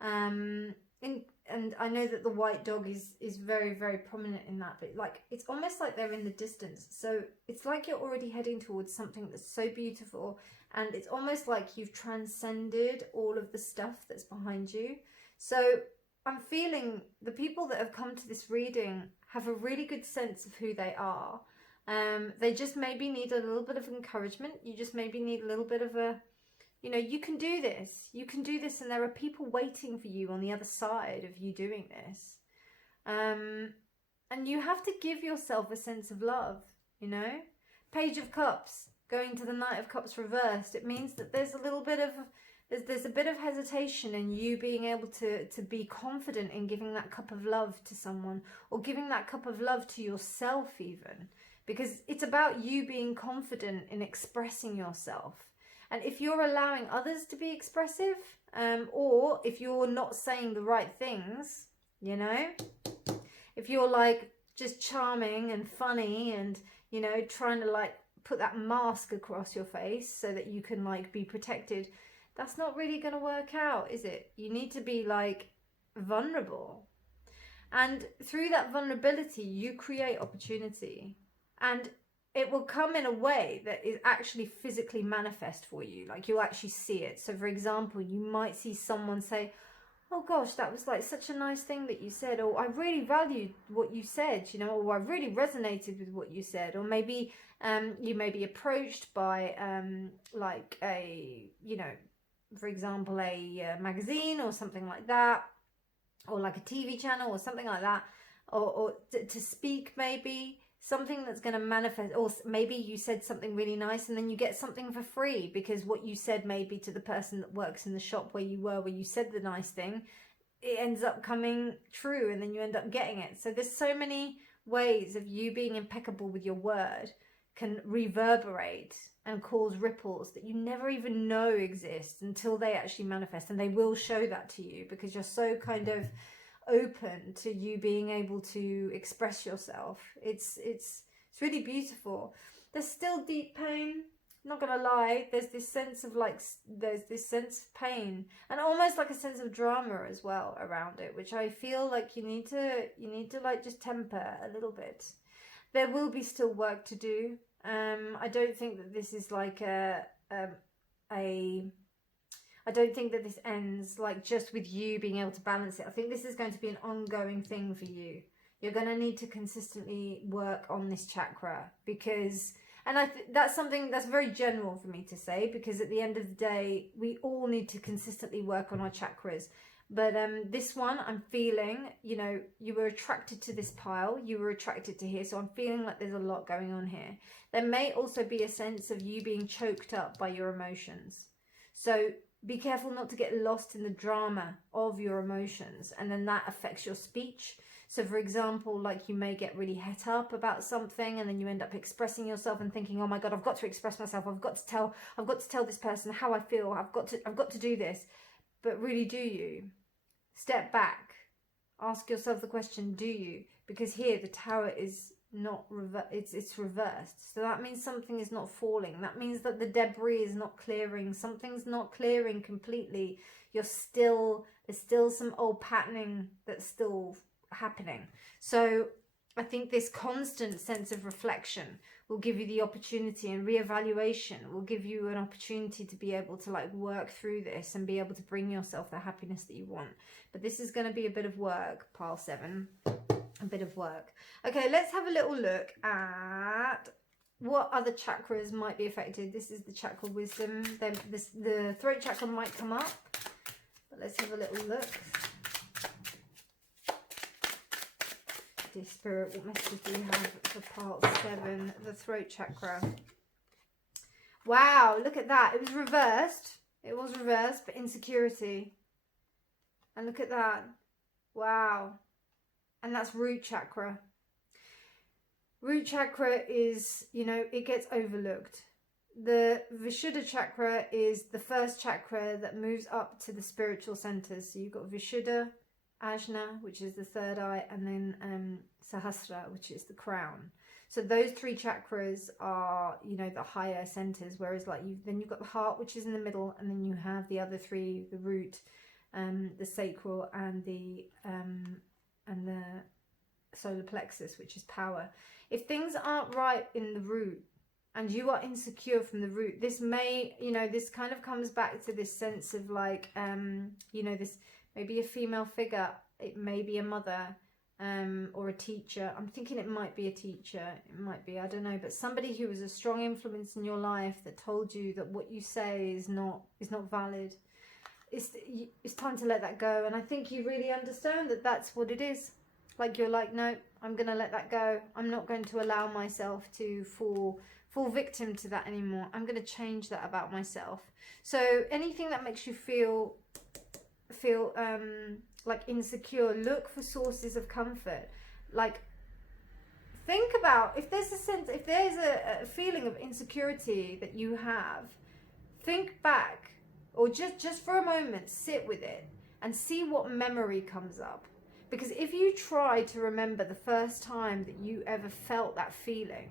And I know that the white dog is very, very prominent in that, but like, it's almost like they're in the distance. So it's like you're already heading towards something that's so beautiful, and it's almost like you've transcended all of the stuff that's behind you. So I'm feeling the people that have come to this reading have a really good sense of who they are. They just maybe need a little bit of encouragement. You just maybe need a little bit of a, you know, you can do this. You can do this, and there are people waiting for you on the other side of you doing this. And you have to give yourself a sense of love, you know. Page of Cups going to the Knight of Cups reversed. It means that there's a little bit of, there's a bit of hesitation in you being able to be confident in giving that cup of love to someone, or giving that cup of love to yourself even. Because it's about you being confident in expressing yourself. And if you're allowing others to be expressive, or if you're not saying the right things, you know, if you're like just charming and funny and, you know, trying to like put that mask across your face so that you can like be protected, that's not really going to work out, is it? You need to be like vulnerable. And through that vulnerability, you create opportunity. And it will come in a way that is actually physically manifest for you. Like, you'll actually see it. So for example, you might see someone say, oh gosh, that was like such a nice thing that you said, or I really valued what you said, you know, or I really resonated with what you said. Or maybe you may be approached by like a, you know, for example, a magazine or something like that, or like a TV channel or something like that, or to speak maybe. Something that's going to manifest, or maybe you said something really nice and then you get something for free because what you said maybe to the person that works in the shop where you said the nice thing, it ends up coming true and then you end up getting it. So there's so many ways of you being impeccable with your word can reverberate and cause ripples that you never even know exist until they actually manifest, and they will show that to you because you're so kind of open to you being able to express yourself. It's really beautiful. There's still deep pain, not gonna lie. There's this sense of like, there's this sense of pain and almost like a sense of drama as well around it, which I feel like you need to like just temper a little bit. There will be still work to do. I don't think that this is like I don't think that this ends like just with you being able to balance it. I think this is going to be an ongoing thing for you. You're going to need to consistently work on this chakra because, and that's something that's very general for me to say, because at the end of the day, we all need to consistently work on our chakras. But this one, I'm feeling, you know, you were attracted to this pile, you were attracted to here. So I'm feeling like there's a lot going on here. There may also be a sense of you being choked up by your emotions. So be careful not to get lost in the drama of your emotions, and then that affects your speech. So for example, like you may get really het up about something and then you end up expressing yourself and thinking, oh my God, I've got to express myself. I've got to tell this person how I feel. I've got to do this. But really, do you? Step back. Ask yourself the question, do you? Because here the tower is not it's reversed, so that means something is not falling. That means that the debris is not clearing. Something's not clearing completely. There's still some old patterning that's still happening. So I think this constant sense of reflection will give you the opportunity, and reevaluation will give you an opportunity to be able to like work through this and be able to bring yourself the happiness that you want. But this is going to be a bit of work, pile 7. A bit of work. Okay, let's have a little look at what other chakras might be affected. This is the chakra wisdom. Then the throat chakra might come up. But let's have a little look. Dear Spirit, what messages do we have for part 7, the throat chakra? Wow, look at that. It was reversed. It was reversed, but insecurity. And look at that. Wow. And that's root chakra. Root chakra is, you know, it gets overlooked. The Vishuddha chakra is the first chakra that moves up to the spiritual centers. So you've got Vishuddha, Ajna, which is the third eye, and then Sahasrara, which is the crown. So those 3 chakras are, you know, the higher centers, whereas like then you've got the heart, which is in the middle, and then you have the other 3, the root, the sacral, and the solar plexus, which is power. If things aren't right in the root and you are insecure from the root, this may, you know, this kind of comes back to this sense of like, you know, this maybe a female figure, it may be a mother, or a teacher. I'm thinking it might be a teacher. It might be, I don't know, but somebody who was a strong influence in your life that told you that what you say is not valid. It's time to let that go. And I think you really understand that that's what it is. Like you're like, no, I'm going to let that go. I'm not going to allow myself to fall victim to that anymore. I'm going to change that about myself. So anything that makes you feel like insecure, look for sources of comfort. Like think about if there's a feeling of insecurity that you have, think back, or just for a moment sit with it and see what memory comes up. Because if you try to remember the first time that you ever felt that feeling,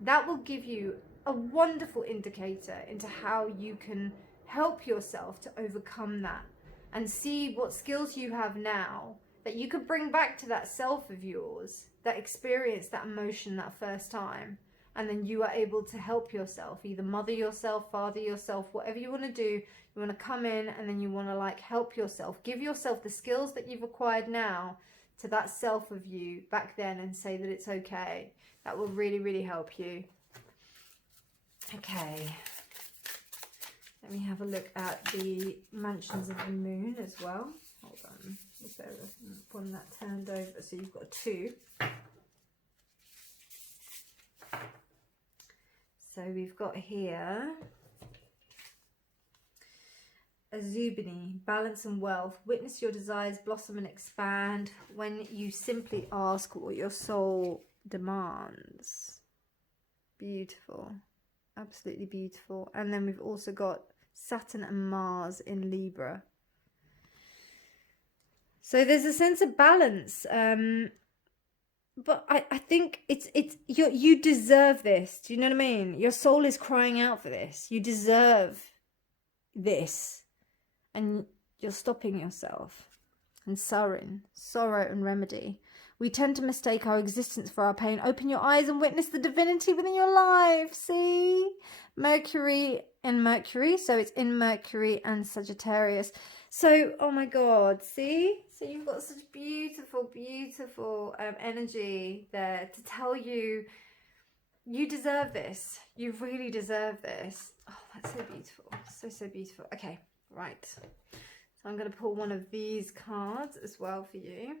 that will give you a wonderful indicator into how you can help yourself to overcome that, and see what skills you have now that you could bring back to that self of yours that experienced that emotion that first time. And then you are able to help yourself, either mother yourself, father yourself, whatever you want to do. You want to come in and then you want to like help yourself, give yourself the skills that you've acquired now to that self of you back then, and say that it's okay. That will really, really help you. Okay. Let me have a look at the mansions of the moon as well. Hold on. Is there one that turned over? So you've got 2. So we've got here Azubini, balance and wealth. Witness your desires blossom and expand when you simply ask what your soul demands. Beautiful. Absolutely beautiful. And then we've also got Saturn and Mars in Libra. So there's a sense of balance. But I think you deserve this. Do you know what I mean? Your soul is crying out for this. You deserve this. And you're stopping yourself. And sorrow and remedy. We tend to mistake our existence for our pain. Open your eyes and witness the divinity within your life. See? Mercury and Mercury. So it's in Mercury and Sagittarius. So, oh my God, see? So you've got such beautiful, beautiful energy there to tell you, you deserve this. You really deserve this. Oh, that's so beautiful. So, so beautiful. Okay, right. So I'm going to pull one of these cards as well for you.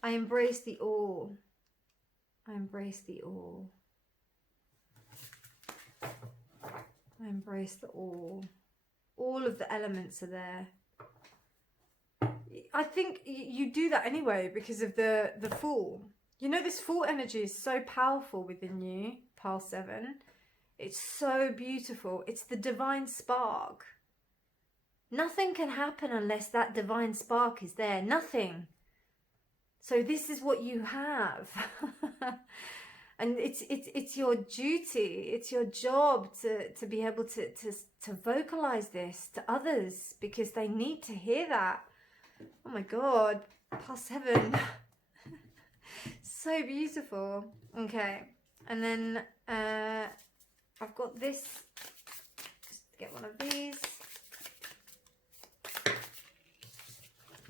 I embrace the all. I embrace the all. I embrace the all. All of the elements are there. I think you do that anyway because of the Fool. You know, this Fool energy is so powerful within you, Pile 7. It's so beautiful. It's the divine spark. Nothing can happen unless that divine spark is there. Nothing. So this is what you have. And it's your duty, it's your job to be able to vocalize this to others, because they need to hear that. Oh my God, past 7. So beautiful. Okay, and then I've got this. Just get one of these.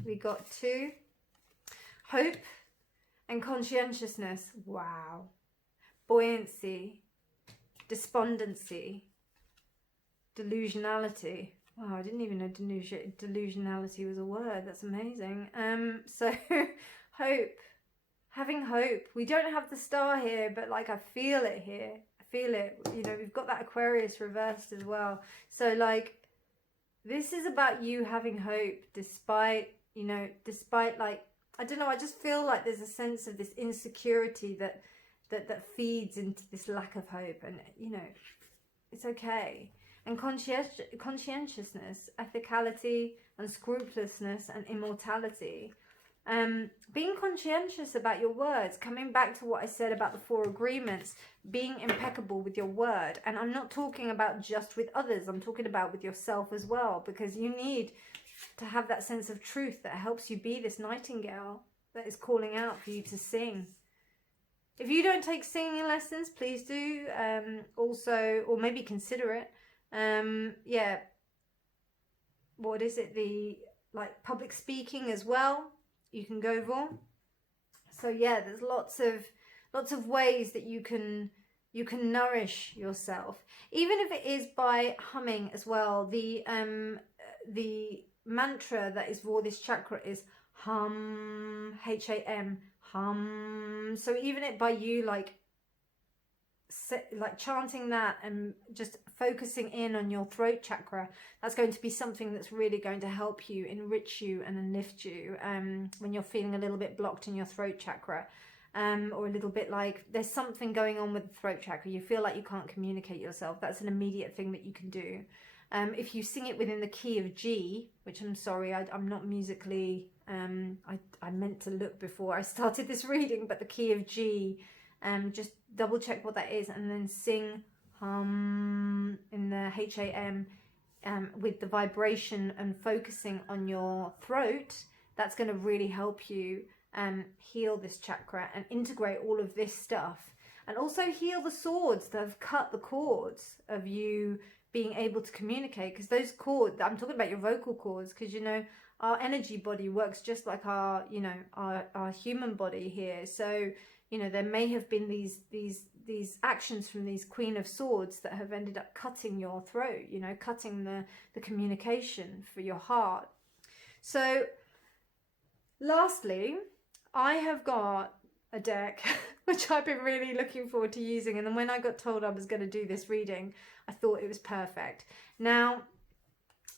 We got 2. hope and conscientiousness. Wow. Buoyancy, despondency, delusionality. Wow, I didn't even know delusionality was a word. That's amazing. So hope, having hope. We don't have the star here, but like I feel it here. I feel it. You know, we've got that Aquarius reversed as well. So like, this is about you having hope despite, you know, despite like, I don't know, I just feel like there's a sense of this insecurity that feeds into this lack of hope, and you know, it's okay. And conscientiousness, ethicality, unscrupulousness, and immortality. Being conscientious about your words, coming back to what I said about the 4 agreements, being impeccable with your word. And I'm not talking about just with others, I'm talking about with yourself as well, because you need to have that sense of truth that helps you be this nightingale that is calling out for you to sing. If you don't take singing lessons, please do. Also, or maybe consider it. Yeah. What is it? The like public speaking as well. You can go for. So yeah, there's lots of ways that you can nourish yourself, even if it is by humming as well. The mantra that is for this chakra is hum, H-A-M, hum. So even it by you like chanting that and just focusing in on your throat chakra, that's going to be something that's really going to help you, enrich you and lift you when you're feeling a little bit blocked in your throat chakra, or a little bit like there's something going on with the throat chakra. You feel like you can't communicate yourself. That's an immediate thing that you can do. If you sing it within the key of G, which I'm sorry, I'm not musically, I meant to look before I started this reading, but the key of G, just double check what that is, and then sing hum in the H-A-M with the vibration and focusing on your throat. That's going to really help you heal this chakra and integrate all of this stuff, and also heal the swords that have cut the cords of you being able to communicate, because those cords, I'm talking about your vocal cords, because you know our energy body works just like our, you know, our human body here. So you know, there may have been these actions from these Queen of Swords that have ended up cutting your throat, you know, cutting the communication for your heart. So lastly, I have got a deck which I've been really looking forward to using, and then when I got told I was going to do this reading, I thought it was perfect. Now,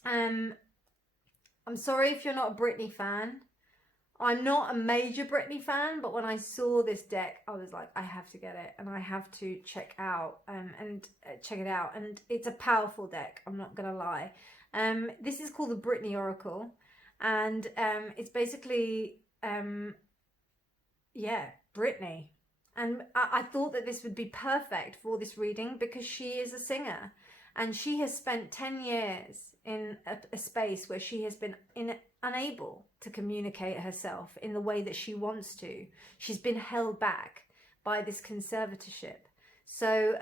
I'm sorry if you're not a Britney fan. I'm not a major Britney fan, but when I saw this deck, I was like, I have to get it, and I have to check it out, and it's a powerful deck. I'm not gonna lie. This is called the Britney Oracle, and it's basically yeah, Britney. And I thought that this would be perfect for this reading because she is a singer, and she has spent 10 years in a space where she has been unable to communicate herself in the way that she wants to. She's been held back by this conservatorship. So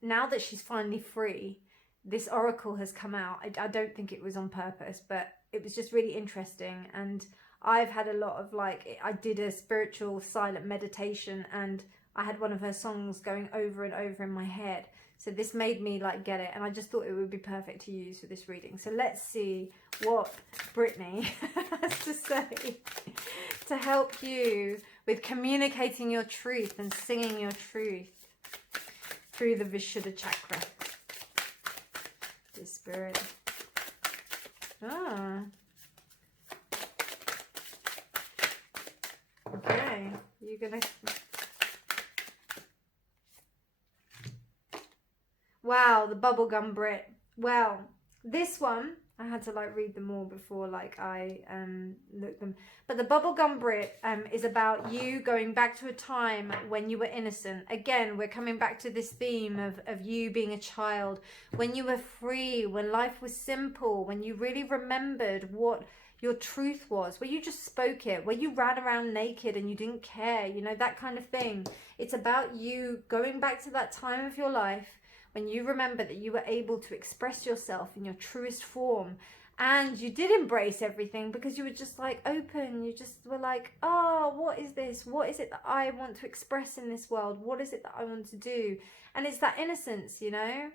now that she's finally free, this oracle has come out. I don't think it was on purpose, but it was just really interesting. And I've had a lot of I did a spiritual silent meditation, and I had one of her songs going over and over in my head. So this made me get it, and I just thought it would be perfect to use for this reading. So let's see what Britney has to say to help you with communicating your truth and singing your truth through the Vishuddha chakra. Dear Spirit. Ah. Okay, you're gonna... Wow, the bubblegum Brit. Well, this one, I had to read them all before I looked them. But the bubblegum Brit is about you going back to a time when you were innocent. Again, we're coming back to this theme of you being a child, when you were free, when life was simple, when you really remembered what your truth was, where you just spoke it, where you ran around naked and you didn't care, you know, that kind of thing. It's about you going back to that time of your life when you remember that you were able to express yourself in your truest form and you did embrace everything because you were just like open. You just were like, oh, what is this? What is it that I want to express in this world? What is it that I want to do? And it's that innocence, you know.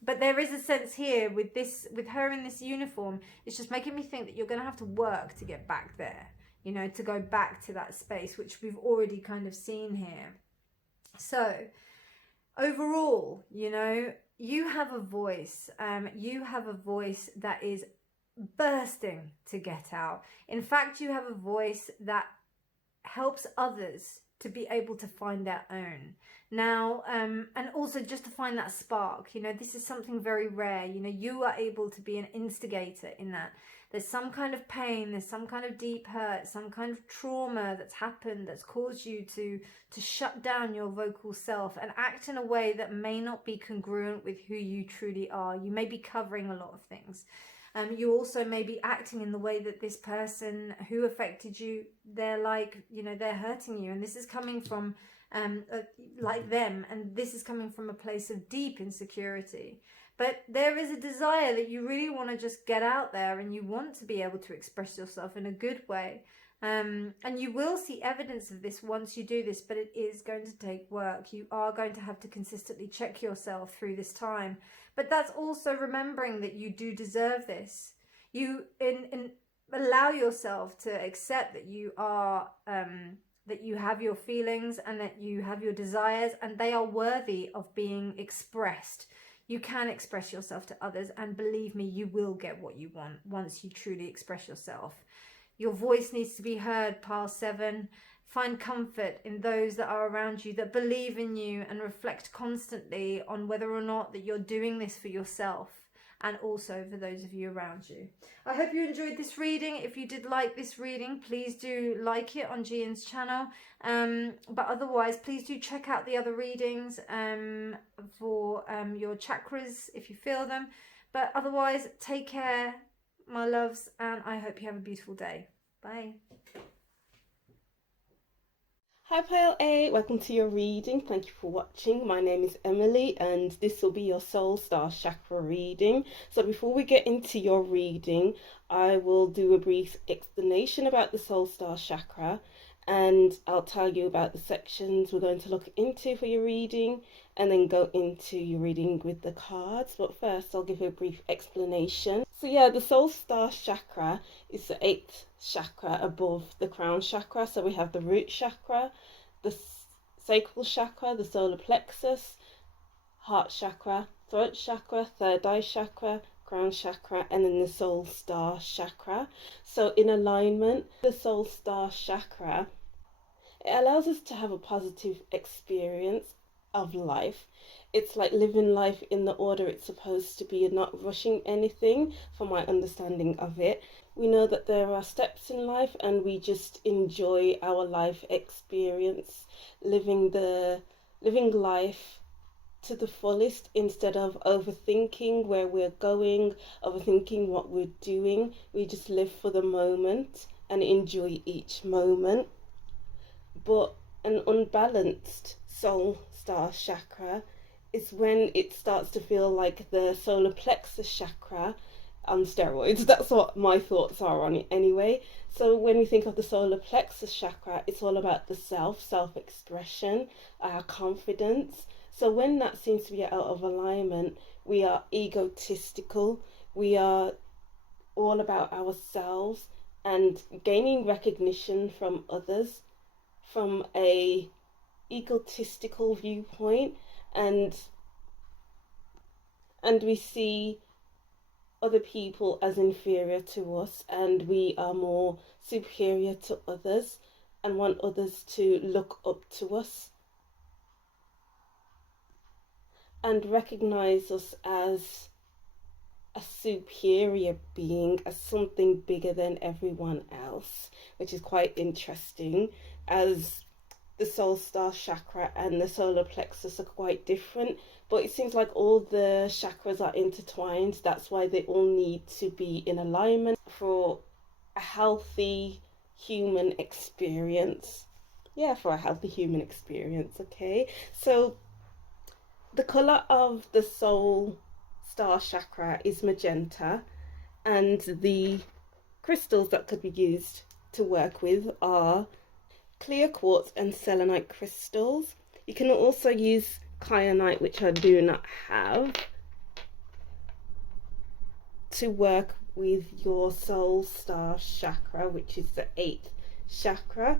But there is a sense here with her in this uniform. It's just making me think that you're going to have to work to get back there, you know, to go back to that space, which we've already kind of seen here. So overall, you know, you have a voice. You have a voice that is bursting to get out. In fact, you have a voice that helps others to be able to find their own. Now, and also just to find that spark, you know, this is something very rare. You know, you are able to be an instigator in that. There's some kind of pain, there's some kind of deep hurt, some kind of trauma that's happened that's caused you to shut down your vocal self and act in a way that may not be congruent with who you truly are. You may be covering a lot of things. You also may be acting in the way that this person who affected you, they're like, you know, they're hurting you. And this is coming from like them. And this is coming from a place of deep insecurity. But there is a desire that you really want to just get out there and you want to be able to express yourself in a good way. And you will see evidence of this once you do this, but it is going to take work. You are going to have to consistently check yourself through this time. But that's also remembering that you do deserve this. You allow yourself to accept that you are, that you have your feelings and that you have your desires and they are worthy of being expressed. You can express yourself to others, and believe me, you will get what you want once you truly express yourself. Your voice needs to be heard, Pile 7. Find comfort in those that are around you, that believe in you, and reflect constantly on whether or not that you're doing this for yourself and also for those of you around you. I hope you enjoyed this reading. If you did like this reading, please do like it on Gian's channel. But otherwise, please do check out the other readings for your chakras if you feel them. But otherwise, take care, my loves, and I hope you have a beautiful day. Bye. Hi Pile 8, welcome to your reading. Thank you for watching. My name is Emily and this will be your Soul Star Chakra reading. So before we get into your reading, I will do a brief explanation about the Soul Star Chakra and I'll tell you about the sections we're going to look into for your reading and then go into your reading with the cards. But first I'll give you a brief explanation. So yeah, the Soul Star Chakra is the 8th chakra above the crown chakra. So we have the root chakra, the sacral chakra, the solar plexus, heart chakra, throat chakra, third eye chakra, crown chakra, and then the Soul Star Chakra. So in alignment, the Soul Star Chakra, it allows us to have a positive experience of life. It's like living life in the order it's supposed to be and not rushing anything, from my understanding of it. We know that there are steps in life and we just enjoy our life experience, living life to the fullest instead of overthinking where we're going, overthinking what we're doing. We just live for the moment and enjoy each moment. But an unbalanced Soul Star Chakra is when it starts to feel like the solar plexus chakra on steroids. That's what my thoughts are on it anyway. So when we think of the solar plexus chakra, it's all about the self-expression, our confidence. So when that seems to be out of alignment, we are egotistical, we are all about ourselves and gaining recognition from others from a egotistical viewpoint, and we see other people as inferior to us and we are more superior to others and want others to look up to us and recognize us as a superior being, as something bigger than everyone else, which is quite interesting, as the Soul Star Chakra and the solar plexus are quite different, but it seems like all the chakras are intertwined. That's why they all need to be in alignment for a healthy human experience. Yeah, for a healthy human experience, okay? So the colour of the Soul Star Chakra is magenta, And the crystals that could be used to work with are clear quartz and selenite crystals. You can also use kyanite, which I do not have, to work with your soul star chakra, which is the 8th chakra.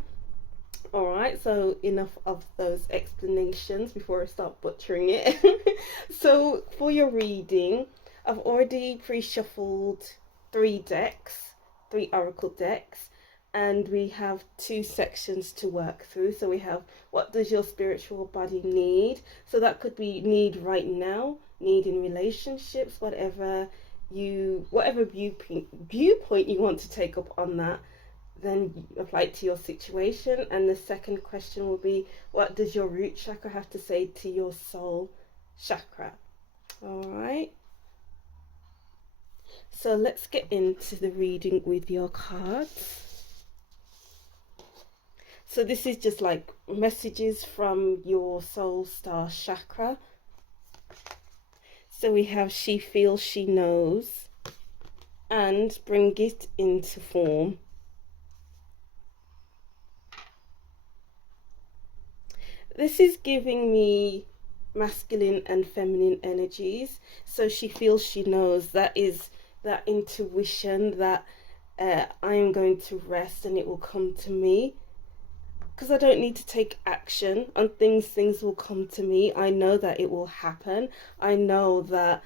All right, so enough of those explanations before I start butchering it. So for your reading, I've already pre-shuffled 3 decks, 3 oracle decks, and we have 2 sections to work through. So we have, what does your spiritual body need? So that could be need right now, need in relationships, whatever viewpoint you want to take up on that, then apply it to your situation. And the second question will be, what does your root chakra have to say to your soul chakra? All right, so let's get into the reading with your cards. So this is just like messages from your soul star chakra. So we have she feels, she knows, and bring it into form. This is giving me masculine and feminine energies. So she feels, she knows, that is that intuition that I am going to rest and it will come to me. Because I don't need to take action on things, things will come to me. I know that it will happen. I know that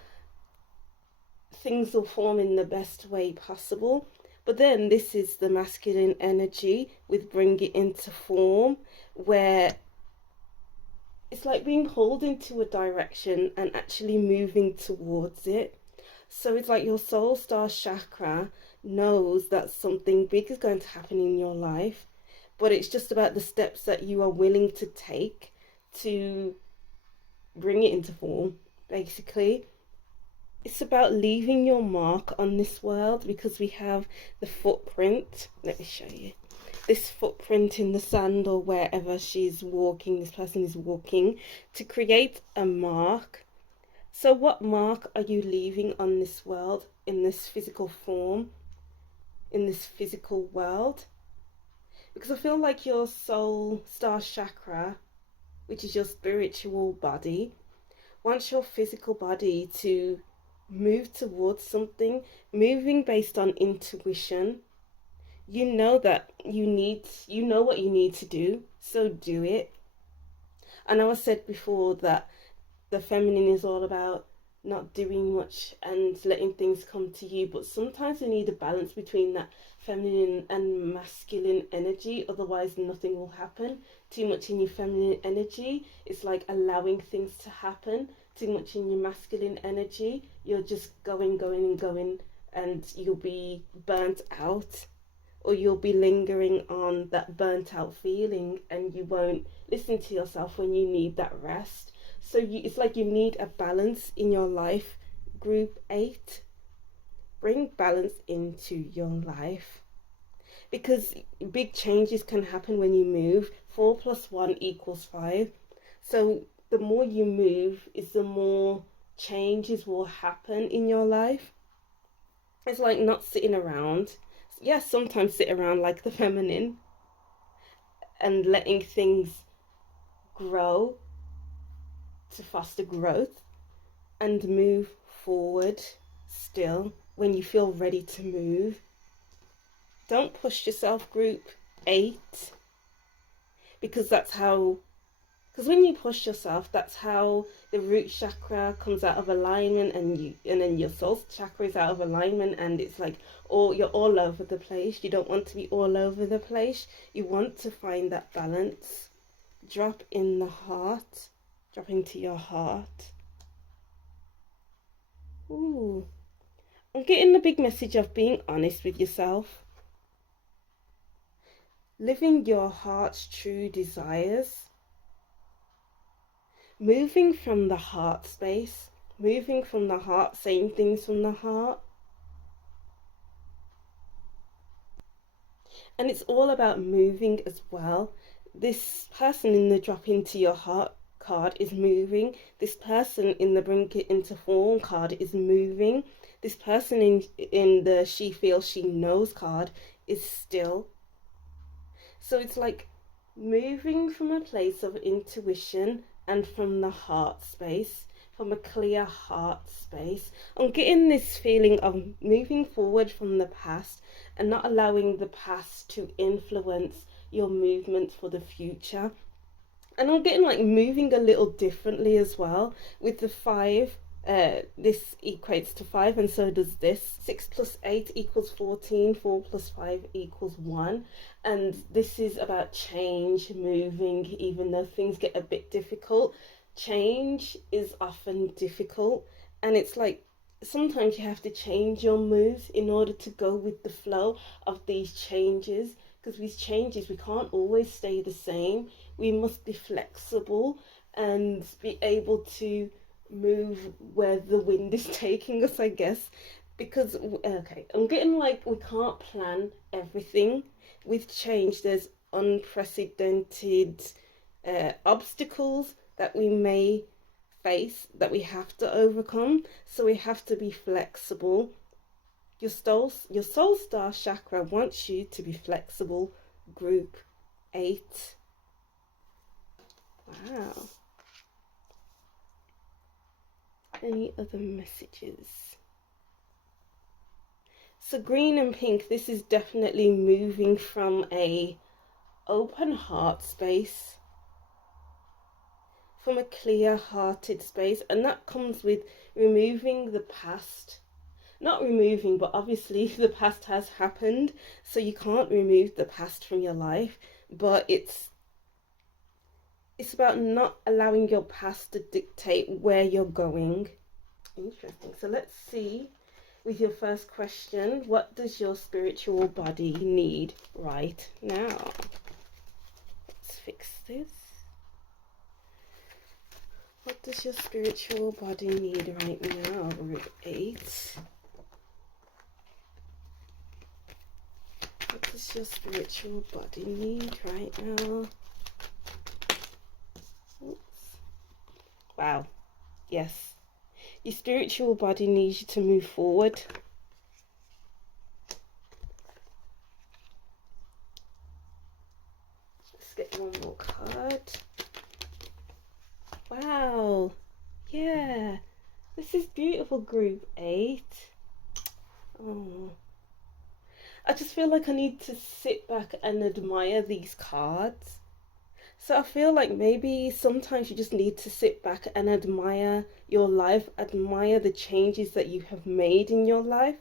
things will form in the best way possible. But then this is the masculine energy with bring it into form, where it's like being pulled into a direction and actually moving towards it. So it's like your soul star chakra knows that something big is going to happen in your life, but it's just about the steps that you are willing to take to bring it into form, basically. It's about leaving your mark on this world, because we have the footprint. Let me show you. This footprint in the sand or wherever she's walking, this person is walking, to create a mark. So what mark are you leaving on this world, in this physical form, in this physical world? Because I feel like your soul star chakra, which is your spiritual body, wants your physical body to move towards something, moving based on intuition. You know that you know what you need to do, so do it. I know I said before that the feminine is all about not doing much and letting things come to you, but sometimes we need a balance between that feminine and masculine energy, otherwise nothing will happen. Too much in your feminine energy, it's like allowing things to happen. Too much in your masculine energy, you're just going, and you'll be burnt out, or you'll be lingering on that burnt out feeling, and you won't listen to yourself when you need that rest. So it's like you need a balance in your life. Group 8, bring balance into your life, because big changes can happen when you move. 4 + 1 = 5. So the more you move is the more changes will happen in your life. It's like not sitting around. Yes, sometimes sit around like the feminine and letting things grow to foster growth, and move forward still when you feel ready to move. Don't push yourself, group 8, because when you push yourself, that's how the root chakra comes out of alignment, and then your soul chakra is out of alignment, and it's like you're all over the place. You don't want to be all over the place. You want to find that balance. Drop in the heart. Drop into your heart. Ooh. I'm getting the big message of being honest with yourself. Living your heart's true desires. Moving from the heart space. Moving from the heart, saying things from the heart. And it's all about moving as well. This person in the drop into your heart card is moving. This person in the bring it into form card is moving. This person in the she feels she knows card is still. So it's like moving from a place of intuition and from the heart space, from a clear heart space. I'm getting this feeling of moving forward from the past and not allowing the past to influence your movement for the future. And I'm getting like moving a little differently as well with the 5. This equates to 5, and so does this. 6 plus 8 equals 14. 4 plus 5 equals 1. And this is about change, moving, even though things get a bit difficult. Change is often difficult, and it's like sometimes you have to change your moves in order to go with the flow of these changes, because these changes, we can't always stay the same. We must be flexible and be able to move where the wind is taking us, I guess. Because okay, I'm getting like we can't plan everything. With change, there's unprecedented obstacles that we may face that we have to overcome, so we have to be flexible. Your soul star chakra wants you to be flexible. Group 8. Wow. Any other messages? So green and pink, this is definitely moving from a open heart space, from a clear hearted space, and that comes with removing the past. Not removing, but obviously the past has happened, so you can't remove the past from your life, but it's about not allowing your past to dictate where you're going. Interesting. So let's see, with your first question, what does your spiritual body need right now? Let's fix this. What does your spiritual body need right now? Group 8. What does your spiritual body need right now? Oops. Wow. Yes. Your spiritual body needs you to move forward. Let's get one more card. Wow. Yeah. This is beautiful, group 8. Oh. I just feel like I need to sit back and admire these cards. So I feel like maybe sometimes you just need to sit back and admire your life, admire the changes that you have made in your life.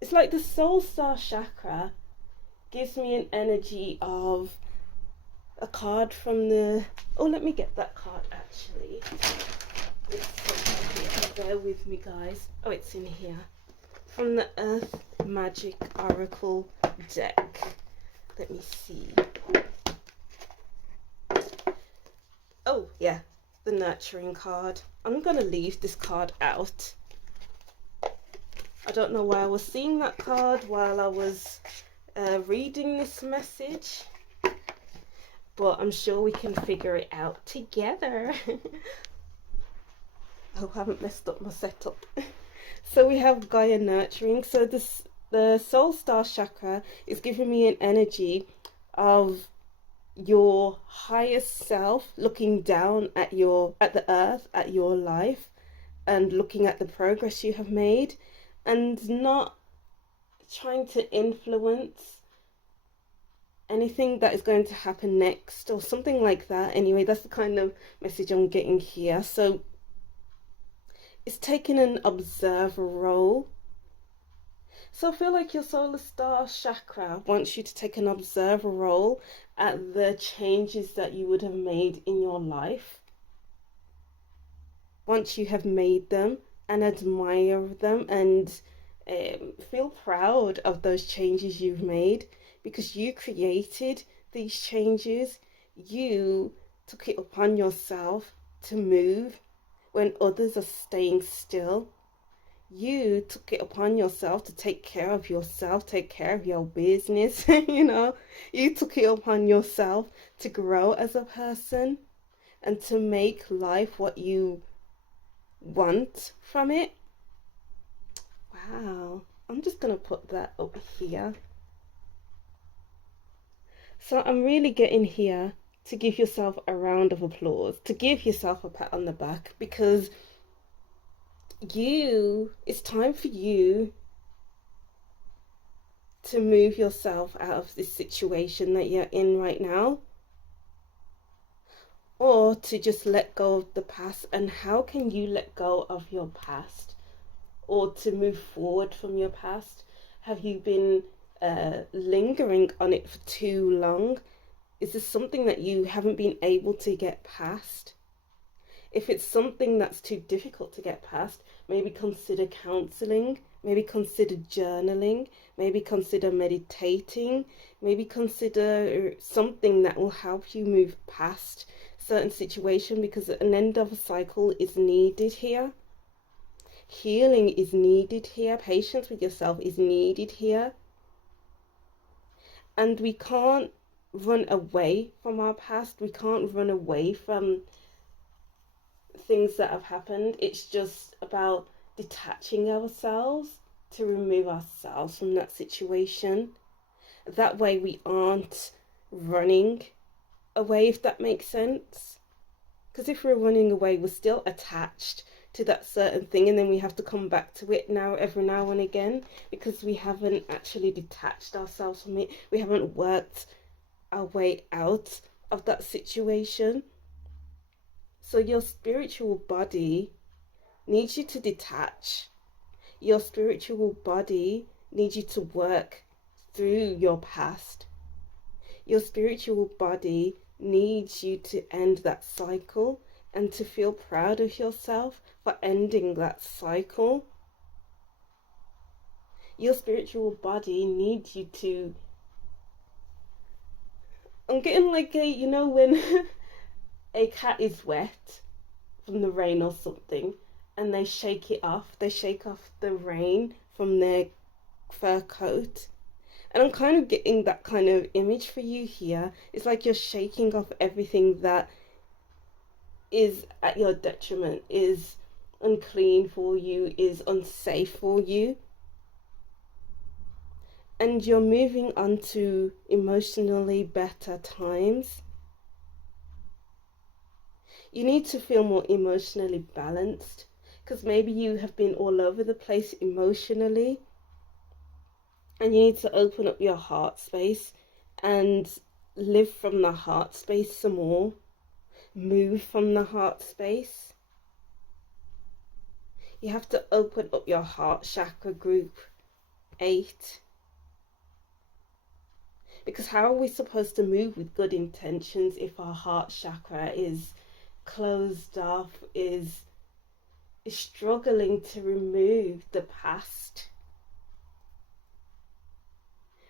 It's like the soul star chakra gives me an energy of a card from the... Oh, let me get that card actually. It's here. Bear with me, guys. Oh, it's in here. From the Earth Magic Oracle deck. Let me see. Oh, yeah, the Nurturing card. I'm going to leave this card out. I don't know why I was seeing that card while I was reading this message, but I'm sure we can figure it out together. I hope I haven't messed up my setup. So we have Gaia Nurturing. So the Soul Star Chakra is giving me an energy of your highest self looking down at the earth, at your life, and looking at the progress you have made, and not trying to influence anything that is going to happen next or something like that. Anyway, that's the kind of message I'm getting here. So it's taking an observer role. So I feel like your solar star chakra wants you to take an observer role at the changes that you would have made in your life. Once you have made them, and admire them, and feel proud of those changes you've made, because you created these changes. You took it upon yourself to move when others are staying still. you took it upon yourself to take care of yourself, take care of your business. You took it upon yourself to grow as a person and to make life what you want from it. Wow, I'm just gonna put that up here. So I'm really getting here to give yourself a round of applause, to give yourself a pat on the back, because it's time for you to move yourself out of this situation that you're in right now, or to just let go of the past. And how can you let go of your past, or to move forward from your past? Have you been lingering on it for too long? Is this something that you haven't been able to get past? If it's something that's too difficult to get past, maybe consider counseling, maybe consider journaling, maybe consider meditating, maybe consider something that will help you move past certain situation, because an end of a cycle is needed here. Healing is needed here. Patience with yourself is needed here. And we can't run away from our past. We can't run away from things that have happened. It's just about detaching ourselves to remove ourselves from that situation. That way we aren't running away, if that makes sense. Because if we're running away, we're still attached to that certain thing, and then we have to come back to it every now and again, because we haven't actually detached ourselves from it. We haven't worked our way out of that situation. So your spiritual body needs you to detach. Your spiritual body needs you to work through your past. Your spiritual body needs you to end that cycle and to feel proud of yourself for ending that cycle. Your spiritual body needs you to... I'm getting like when a cat is wet from the rain or something, and they shake it off. They shake off the rain from their fur coat. And I'm kind of getting that kind of image for you here. It's like you're shaking off everything that is at your detriment, is unclean for you, is unsafe for you. And you're moving on to emotionally better times. You need to feel more emotionally balanced, because maybe you have been all over the place emotionally, and you need to open up your heart space and live from the heart space some more. Move from the heart space. You have to open up your heart chakra, group 8. Because how are we supposed to move with good intentions if our heart chakra is closed off, is struggling to remove the past?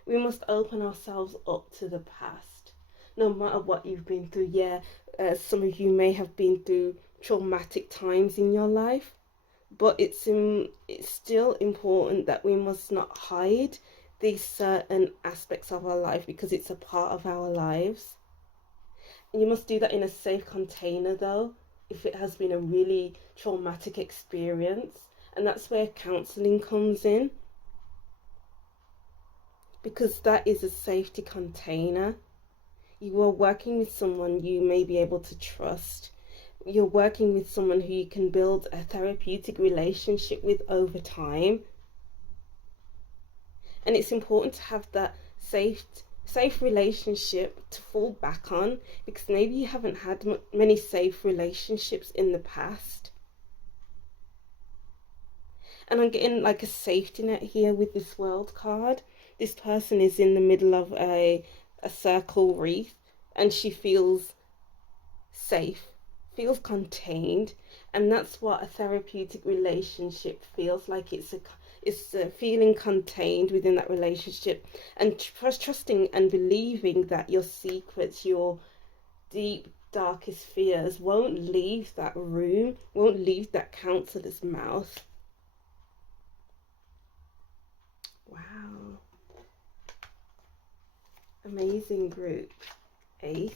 We must open ourselves up to the past, no matter what you've been through. Some of you may have been through traumatic times in your life, but it's still important that we must not hide these certain aspects of our life, because it's a part of our lives. And you must do that in a safe container though, if it has been a really traumatic experience. And that's where counseling comes in, because that is a safety container. You are working with someone you may be able to trust. You're working with someone who you can build a therapeutic relationship with over time. And it's important to have that safe relationship to fall back on, because maybe you haven't had many safe relationships in the past. And I'm getting like a safety net here with this World card. This person is in the middle of a circle wreath, and she feels safe, feels contained, and that's what a therapeutic relationship feels like. It's feeling contained within that relationship, and trusting and believing that your secrets, your deep darkest fears won't leave that room, won't leave that counselor's mouth. Wow. Amazing group 8.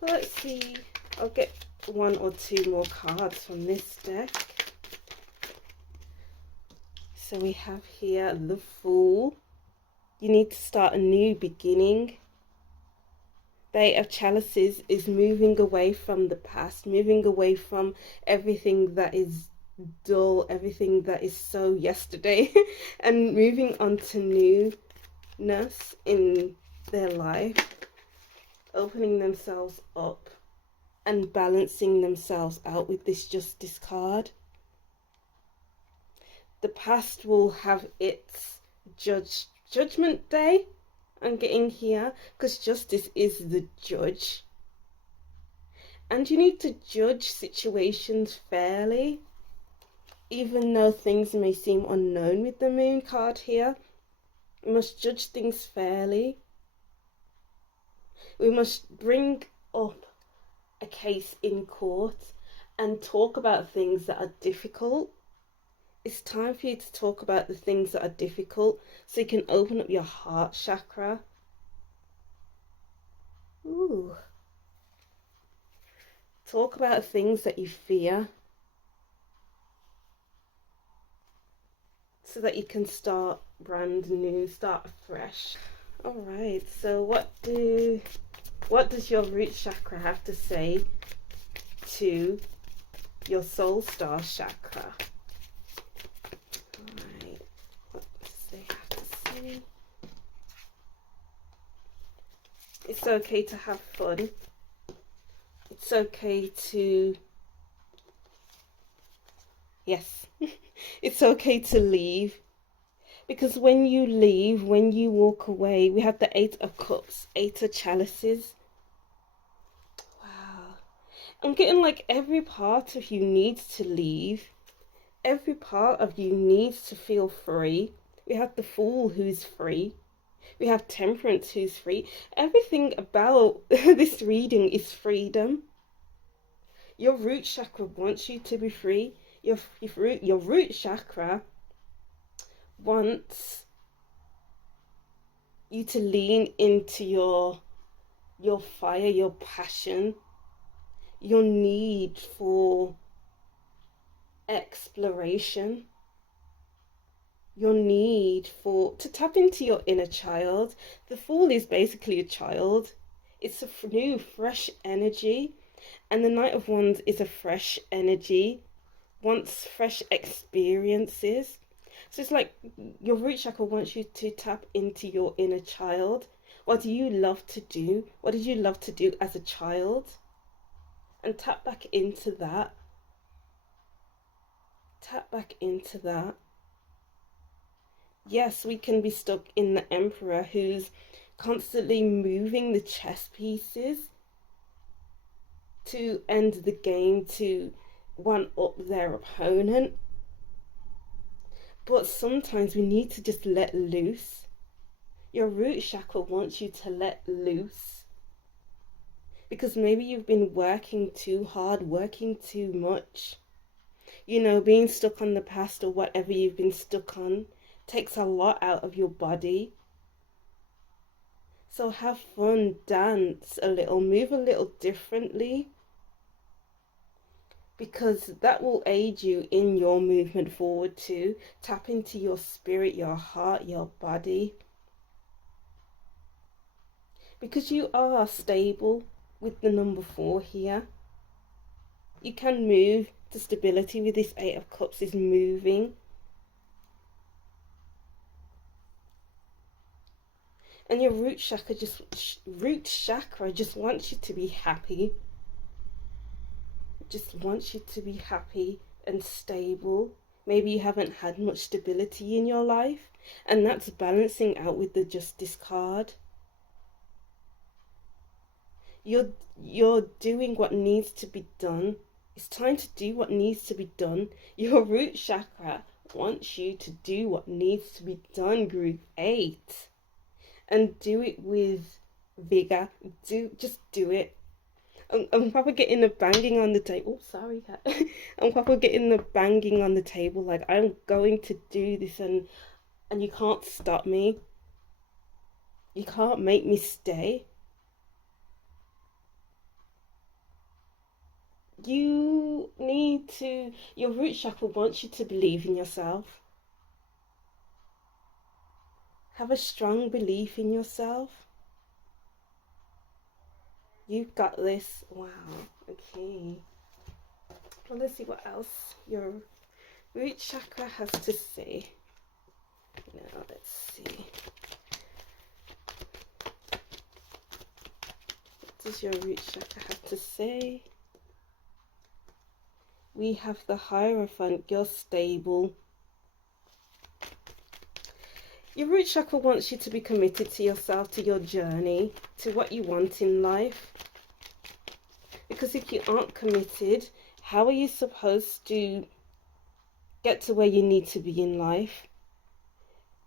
Let's see. I'll get 1 or 2 more cards from this deck. So we have here the Fool. You need to start a new beginning. The 8 of Chalices is moving away from the past, moving away from everything that is dull, everything that is so yesterday, and moving on to newness in their life, opening themselves up and balancing themselves out with this Justice card. The past will have its judgment day. I'm getting here because Justice is the judge, and you need to judge situations fairly, even though things may seem unknown with the Moon card here. We must judge things fairly. We must bring up a case in court and talk about things that are difficult. It's time for you to talk about the things that are difficult so you can open up your heart chakra. Ooh. Talk about things that you fear so that you can start brand new, start fresh. Alright, so what does your root chakra have to say to your soul star chakra? Alright, what does they have to say? It's okay to have fun. It's okay to... Yes. It's okay to leave. Because when you leave, when you walk away, we have the 8 of Cups, 8 of Chalices. Wow. I'm getting like every part of you needs to leave. Every part of you needs to feel free. We have the Fool who's free. We have Temperance who's free. Everything about this reading is freedom. Your root chakra wants you to be free. Your root chakra wants you to lean into your fire, your passion, your need for exploration, your need to tap into your inner child. The Fool is basically a child. It's a new, fresh energy, and the Knight of Wands is a fresh energy, wants fresh experiences. So it's like your root chakra wants you to tap into your inner child. What do you love to do? What did you love to do as a child? And tap back into that. Tap back into that. Yes, we can be stuck in the Emperor who's constantly moving the chess pieces to end the game, to one up their opponent. But sometimes we need to just let loose. Your root chakra wants you to let loose. Because maybe you've been working too hard, working too much. You know, being stuck on the past or whatever you've been stuck on takes a lot out of your body. So have fun, dance a little, move a little differently. Because that will aid you in your movement forward too. Tap into your spirit, your heart, your body. Because you are stable with the number 4 here. You can move to stability with this 8 of Cups is moving. And your root chakra just wants you to be happy. Just wants you to be happy and stable. Maybe you haven't had much stability in your life, and that's balancing out with the Justice card. You're doing what needs to be done. It's time to do what needs to be done. Your root chakra wants you to do what needs to be done, group 8. And do it with vigor. Just do it. I'm probably getting the banging on the table. Oh, sorry, cat. I'm probably getting the banging on the table. Like, I'm going to do this, and and you can't stop me. You can't make me stay. You need to, your root chakra wants you to believe in yourself. Have a strong belief in yourself. You've got this. Wow. Okay. Well, let's see what else your root chakra has to say. Now, let's see. What does your root chakra have to say? We have the Hierophant. You're stable. Your root chakra wants you to be committed to yourself, to your journey, to what you want in life. Because if you aren't committed, how are you supposed to get to where you need to be in life?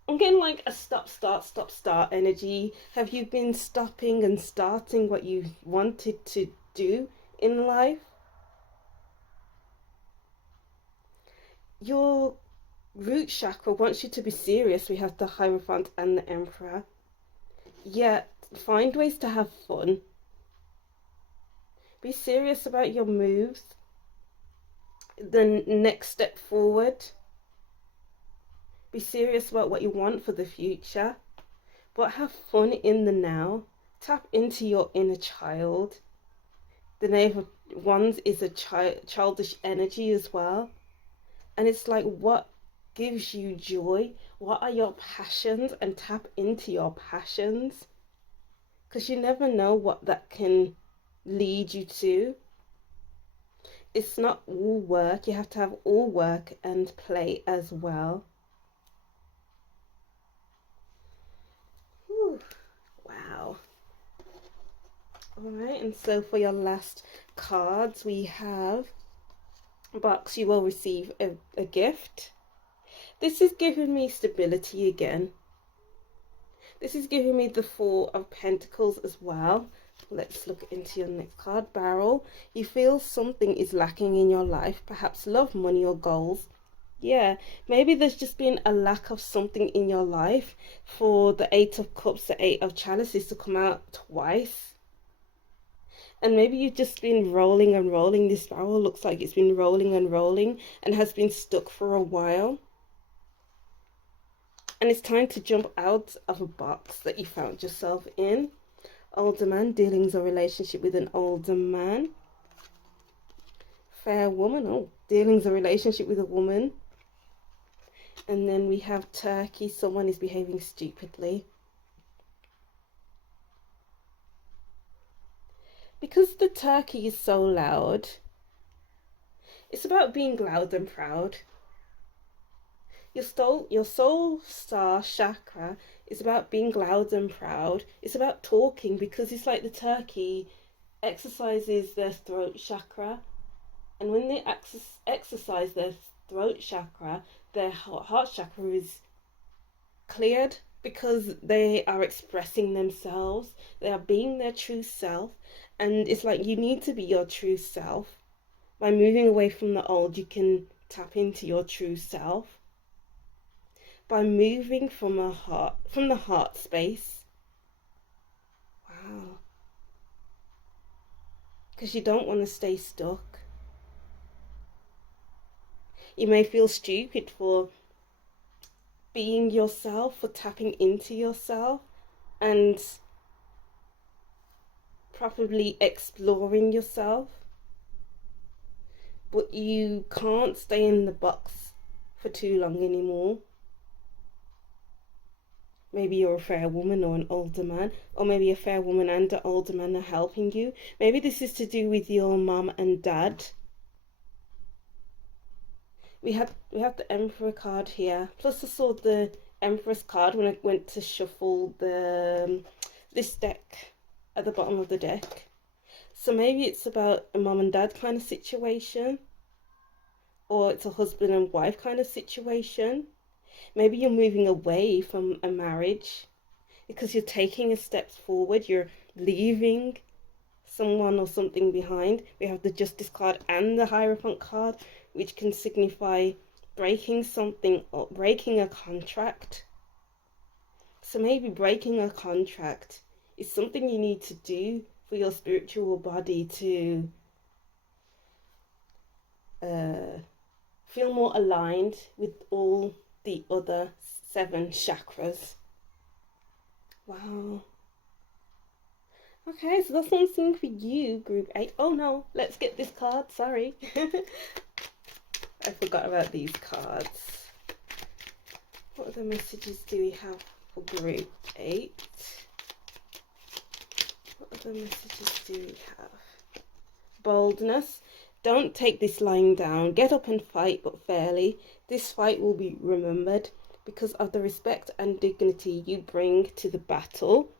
I'm getting like a stop, start energy. Have you been stopping and starting what you wanted to do in life? Your root chakra wants you to be serious. We have the Hierophant and the Emperor. Yet, find ways to have fun. Be serious about your moves. The next step forward. Be serious about what you want for the future. But have fun in the now. Tap into your inner child. The Knave of Wands is a childish energy as well. And it's like, what gives you joy? What are your passions? And tap into your passions. Because you never know what that can lead you to. It's not all work. You have to have all work and play as well. Whew. Wow. Alright, and so for your last cards, we have box. You will receive a gift. This is giving me stability again. This is giving me the Four of Pentacles as well. Let's look into your next card. Barrel. You feel something is lacking in your life, perhaps love, money, or goals. Yeah, maybe there's just been a lack of something in your life for the Eight of Cups, the Eight of Chalices to come out twice. And maybe you've just been rolling and rolling. This barrel looks like it's been rolling and rolling and has been stuck for a while. And it's time to jump out of a box that you found yourself in. Older man, dealings or relationship with an older man. Fair woman, oh, dealings or relationship with a woman. And then we have Turkey, someone is behaving stupidly. Because the Turkey is so loud, it's about being loud and proud. Your soul star chakra is about being loud and proud. It's about talking, because it's like the turkey exercises their throat chakra. And when they exercise their throat chakra, their heart chakra is cleared, because they are expressing themselves. They are being their true self. And it's like you need to be your true self. By moving away from the old, you can tap into your true self. By moving from the heart space. Wow. Because you don't want to stay stuck. You may feel stupid for being yourself, for tapping into yourself and properly exploring yourself. But you can't stay in the box for too long anymore. Maybe you're a fair woman or an older man, or maybe a fair woman and an older man are helping you. Maybe this is to do with your mum and dad. We have the Emperor card here. Plus I saw the Empress card when I went to shuffle this deck at the bottom of the deck. So maybe it's about a mum and dad kind of situation, or it's a husband and wife kind of situation. Maybe you're moving away from a marriage because you're taking a step forward. You're leaving someone or something behind. We have the Justice card and the Hierophant card, which can signify breaking something or breaking a contract. So maybe breaking a contract is something you need to do for your spiritual body to feel more aligned with all the other 7 chakras. Wow. Okay, so that's something for you, group 8. Oh no, let's get this card, sorry. I forgot about these cards. What other messages do we have for group 8? What other messages do we have? Boldness. Don't take this lying down. Get up and fight, but fairly. This fight will be remembered because of the respect and dignity you bring to the battle.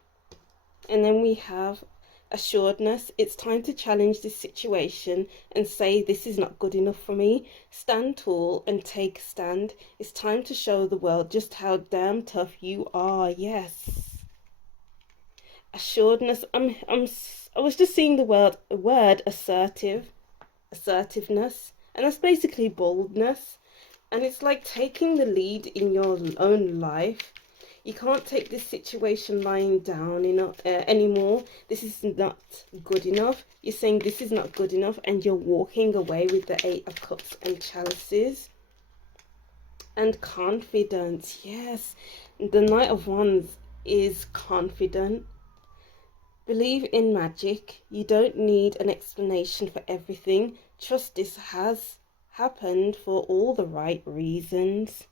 And then we have assuredness. It's time to challenge this situation and say, this is not good enough for me. Stand tall and take a stand. It's time to show the world just how damn tough you are. Yes. Assuredness. I was just seeing the word assertiveness, and that's basically boldness. And it's like taking the lead in your own life. You can't take this situation lying down anymore. This is not good enough. You're saying this is not good enough, and you're walking away with the 8 of Cups and Chalices. And confidence. Yes, the Knight of Wands is confident. Believe in magic. You don't need an explanation for everything. Trust this has happened for all the right reasons.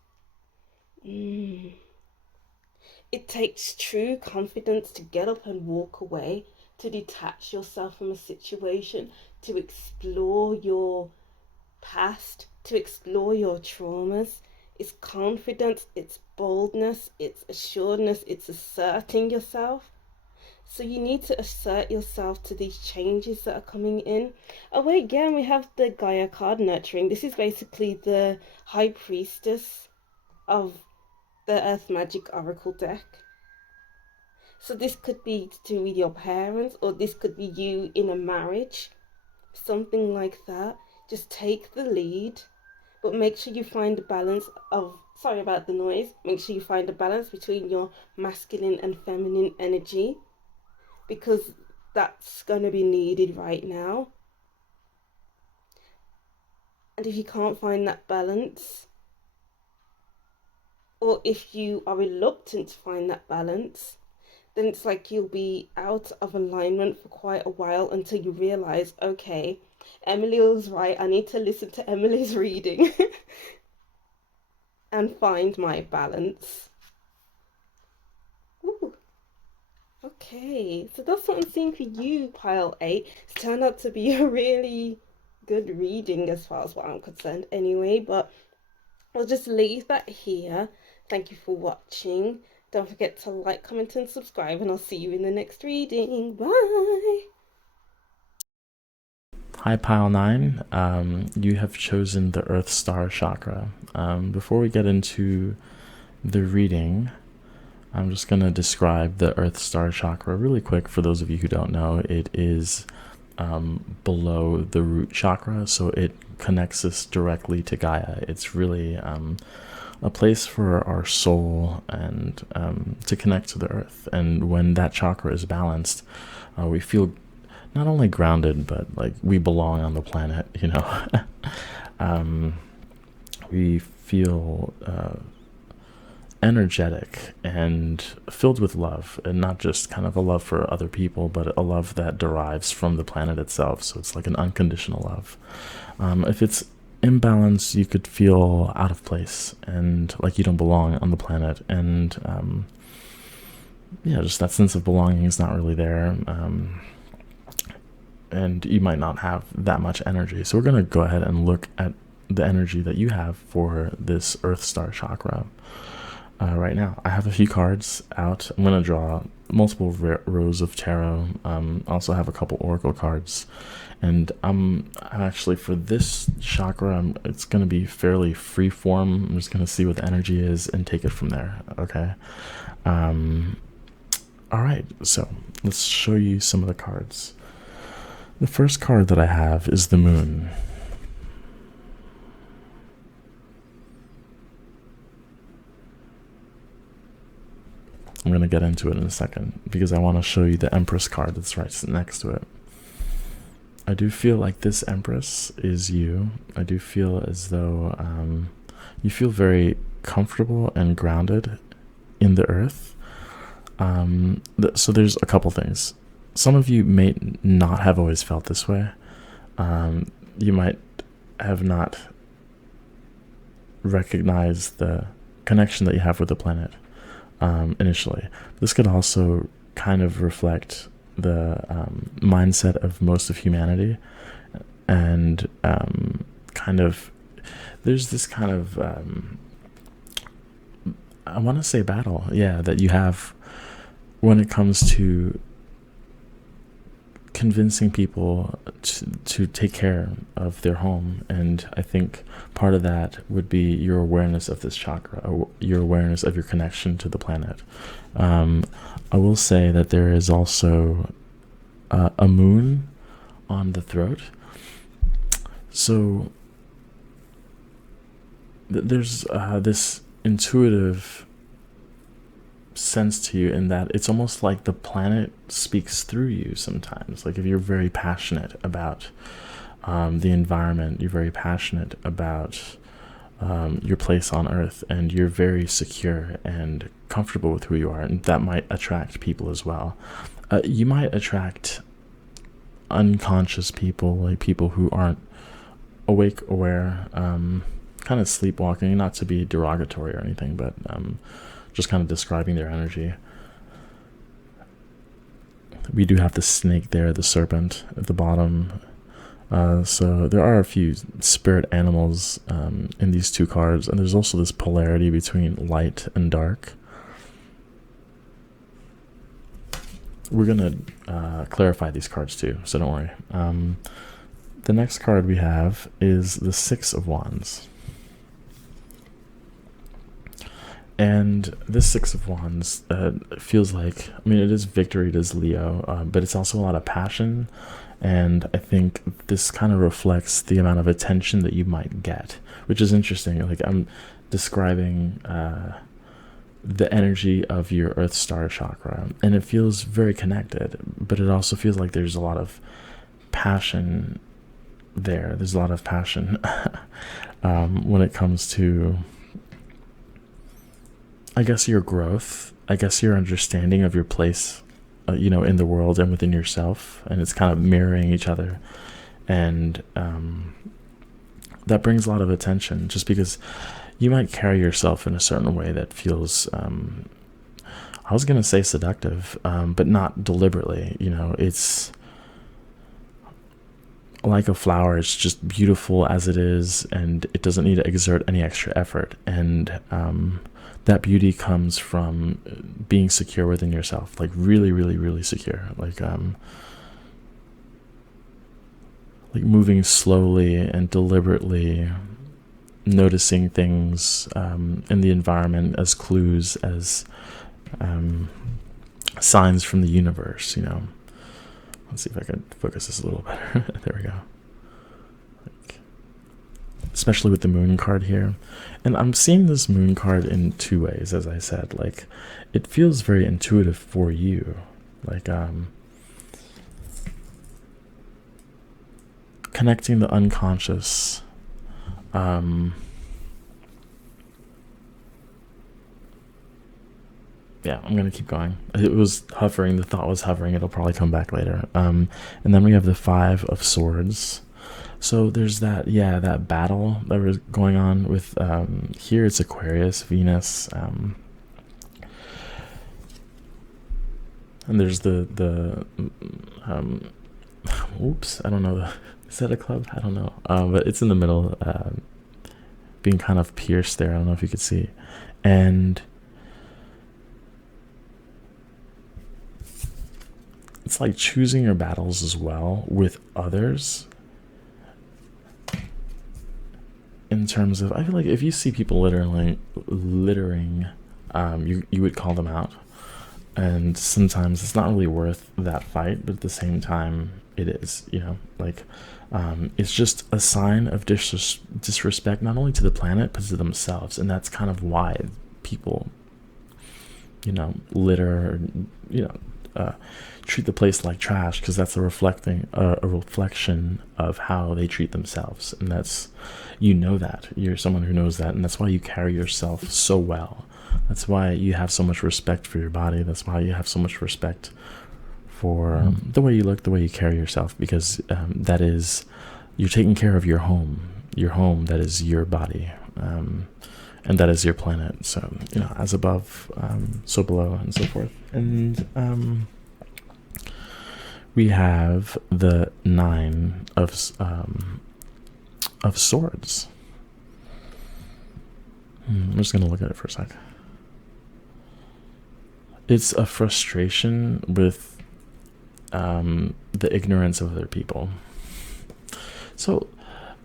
It takes true confidence to get up and walk away, to detach yourself from a situation, to explore your past, to explore your traumas. It's confidence, it's boldness, it's assuredness, it's asserting yourself. So you need to assert yourself to these changes that are coming in. Oh wait, yeah, and we have the Gaia card, nurturing. This is basically the High Priestess of the Earth Magic Oracle deck. So this could be to do with your parents, or this could be you in a marriage, something like that. Just take the lead, but make sure you find a balance of, sorry about the noise, make sure you find a balance between your masculine and feminine energy, because that's going to be needed right now. And if you can't find that balance, or if you are reluctant to find that balance, then it's like you'll be out of alignment for quite a while until you realize, okay, Emily was right, I need to listen to Emily's reading and find my balance. Ooh. Okay, so that's what I'm seeing for you, pile 8. It's turned out to be a really good reading as far as what I'm concerned anyway, but I'll just leave that here. Thank you for watching. Don't forget to like, comment and subscribe, and I'll see you in the next reading. Bye! Hi, Pile 9. You have chosen the Earth Star Chakra. Before we get into the reading, I'm just going to describe the Earth Star Chakra really quick for those of you who don't know. It is below the root chakra, so it connects us directly to Gaia. It's really a place for our soul and to connect to the earth. And when that chakra is balanced, we feel not only grounded, but like we belong on the planet, you know. We feel energetic and filled with love, and not just kind of a love for other people, but a love that derives from the planet itself. So it's like an unconditional love. If it's imbalanced, you could feel out of place and like you don't belong on the planet, and yeah, just that sense of belonging is not really there, and you might not have that much energy. So we're going to go ahead and look at the energy that you have for this Earth Star Chakra. Right now, I have a few cards out. I'm going to draw multiple rows of tarot. I also have a couple oracle cards, and I'm actually, for this chakra, it's going to be fairly free form. I'm just going to see what the energy is and take it from there. Okay. All right. So let's show you some of the cards. The first card that I have is the Moon. I'm going to get into it in a second because I want to show you the Empress card that's right next to it. I do feel like this Empress is you. I do feel as though you feel very comfortable and grounded in the earth. So there's a couple things. Some of you may not have always felt this way. You might have not recognized the connection that you have with the planet initially. This could also kind of reflect the mindset of most of humanity, and kind of there's this kind of I want to say battle, yeah, that you have when it comes to convincing people to take care of their home. And I think part of that would be your awareness of this chakra, or your awareness of your connection to the planet. I will say that there is also a moon on the throat. So there's this intuitive sense to you in that it's almost like the planet speaks through you sometimes. Like if you're very passionate about the environment, you're very passionate about your place on Earth, and you're very secure and comfortable with who you are, and that might attract people as well. You might attract unconscious people, like people who aren't awake, aware, kind of sleepwalking, not to be derogatory or anything, but just kind of describing their energy. We do have the snake there, the serpent at the bottom. So there are a few spirit animals in these two cards, and there's also this polarity between light and dark. We're going to clarify these cards too, so don't worry. The next card we have is the Six of Wands. And this Six of Wands feels like, I mean, it is victory, it is Leo, but it's also a lot of passion. And I think this kind of reflects the amount of attention that you might get, which is interesting. Like I'm describing the energy of your Earth Star chakra, and it feels very connected, but it also feels like there's a lot of passion there. There's a lot of passion when it comes to, I guess, your growth, I guess your understanding of your place, in the world and within yourself, and it's kind of mirroring each other. And that brings a lot of attention, just because you might carry yourself in a certain way that feels, I was going to say seductive, but not deliberately. It's like a flower. It's just beautiful as it is, and it doesn't need to exert any extra effort. And that beauty comes from being secure within yourself, like really, really, really secure, like moving slowly and deliberately, noticing things in the environment as clues, as signs from the universe. Let's see if I can focus this a little better. There we go. Especially with the moon card here. And I'm seeing this moon card in two ways, as I said. Like, it feels very intuitive for you. Like, connecting the unconscious. Yeah, I'm going to keep going. It was hovering. The thought was hovering. It'll probably come back later. And then we have the Five of Swords. So there's that, that battle that was going on with, here it's Aquarius, Venus, and there's the oops, I don't know, is that a club? I don't know, but it's in the middle, being kind of pierced there. I don't know if you could see. And it's like choosing your battles as well with others. In terms of, I feel like if you see people littering, you would call them out. And sometimes it's not really worth that fight, but at the same time, it is, it's just a sign of disrespect, not only to the planet, but to themselves. And that's kind of why people litter, treat the place like trash, because that's a reflection of how they treat themselves. And that's, that you're someone who knows that, and that's why you carry yourself so well. That's why you have so much respect for your body. That's why you have so much respect for the way you look, the way you carry yourself, because that is, you're taking care of your home, that is your body, and that is your planet. So, as above, so below, and so forth. And we have the 9 of Swords. I'm just going to look at it for a sec. It's a frustration with the ignorance of other people. So,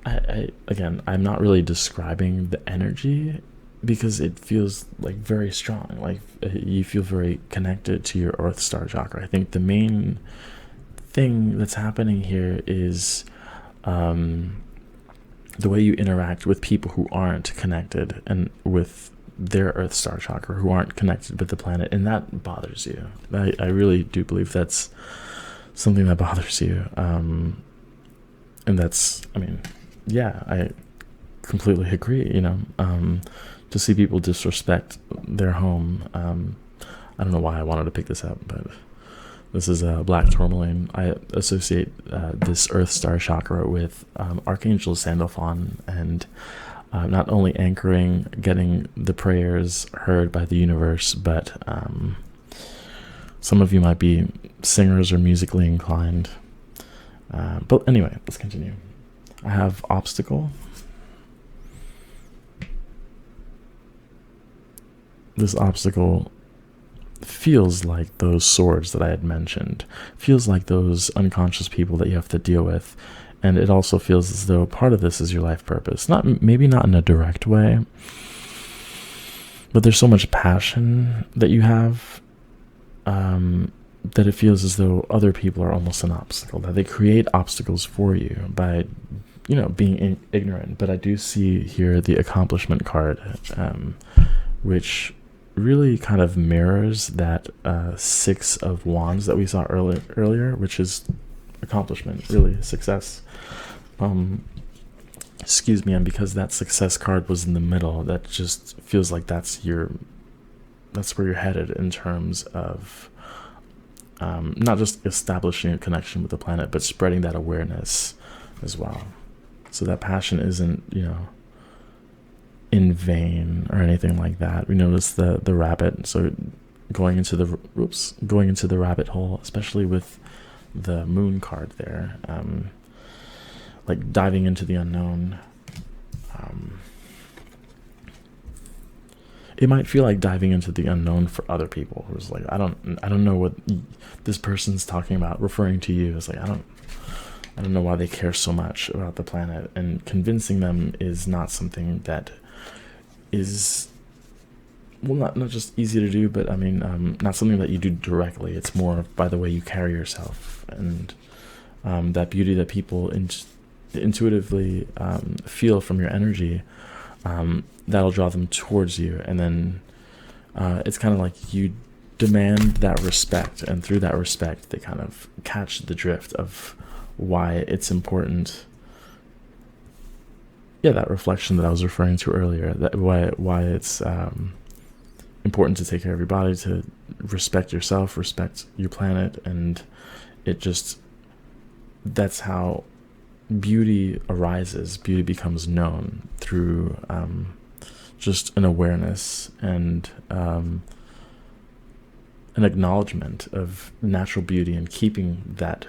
I'm not really describing the energy, because it feels like very strong. Like you feel very connected to your Earth Star chakra. I think the main thing that's happening here is the way you interact with people who aren't connected, and with their Earth Star chakra, who aren't connected with the planet, and that bothers you. I really do believe that's something that bothers you. And that's, I completely agree, to see people disrespect their home. I don't know why I wanted to pick this up, but this is black tourmaline. I associate this Earth Star chakra with Archangel Sandalphon, and not only anchoring, getting the prayers heard by the universe, but some of you might be singers or musically inclined. But anyway, let's continue. I have Obstacle. This obstacle feels like those swords that I had mentioned. Feels like those unconscious people that you have to deal with. And it also feels as though part of this is your life purpose. Maybe not in a direct way, but there's so much passion that you have that it feels as though other people are almost an obstacle, that they create obstacles for you by, being ignorant. But I do see here the accomplishment card, which really kind of mirrors that 6 of Wands that we saw earlier, which is accomplishment, really success. Excuse me, and because that success card was in the middle, that just feels like that's where you're headed in terms of not just establishing a connection with the planet, but spreading that awareness as well. So that passion isn't, in vain or anything like that. We notice the rabbit, so going into the rabbit hole, especially with the moon card there, like diving into the unknown. It might feel like diving into the unknown for other people. Who's like, I don't know what this person's talking about, referring to you. It's like, I don't know why they care so much about the planet, and convincing them is not something that is, well, not just easy to do, but not something that you do directly. It's more by the way you carry yourself, and that beauty that people intuitively feel from your energy, that'll draw them towards you. And then it's kind of like you demand that respect, and through that respect they kind of catch the drift of why it's important. That reflection that I was referring to earlier, that why it's important to take care of your body, to respect yourself, respect your planet. And that's how beauty arises. Beauty becomes known through just an awareness and an acknowledgement of natural beauty, and keeping that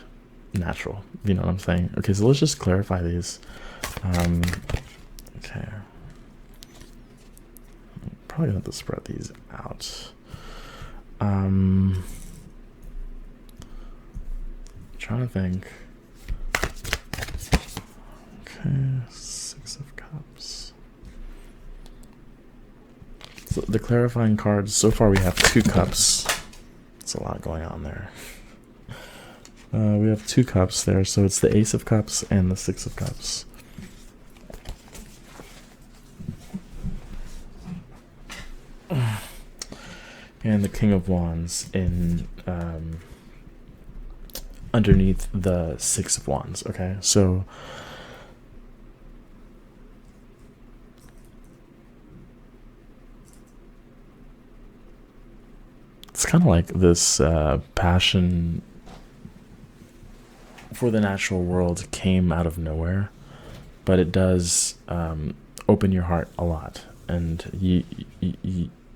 natural. You know what I'm saying? Okay, so let's just clarify these. Okay, probably gonna have to spread these out. Trying to think. Okay, 6 of Cups. So the clarifying cards, so far we have 2 cups. It's a lot going on there. We have 2 cups there, so it's the Ace of Cups and the 6 of Cups. and the King of Wands in underneath the Six of Wands. Okay, so it's kind of like this passion for the natural world came out of nowhere, but it does open your heart a lot, and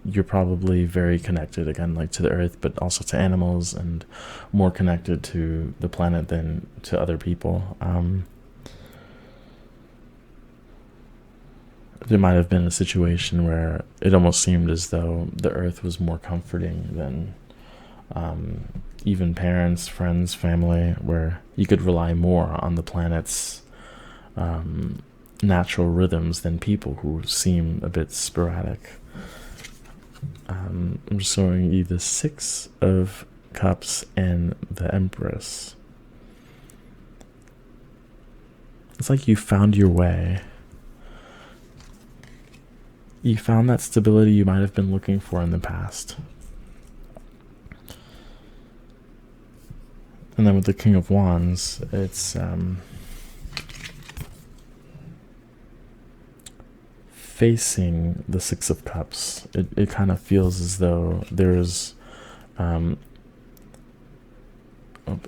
you're probably very connected, again, like to the earth, but also to animals, and more connected to the planet than to other people. There might have been a situation where it almost seemed as though the earth was more comforting than even parents, friends, family, where you could rely more on the planet's natural rhythms than people who seem a bit sporadic. I'm just showing you the Six of Cups and the Empress. It's like you found your way. You found that stability you might have been looking for in the past. And then with the King of Wands, it's facing the Six of Cups. It kind of feels as though there's it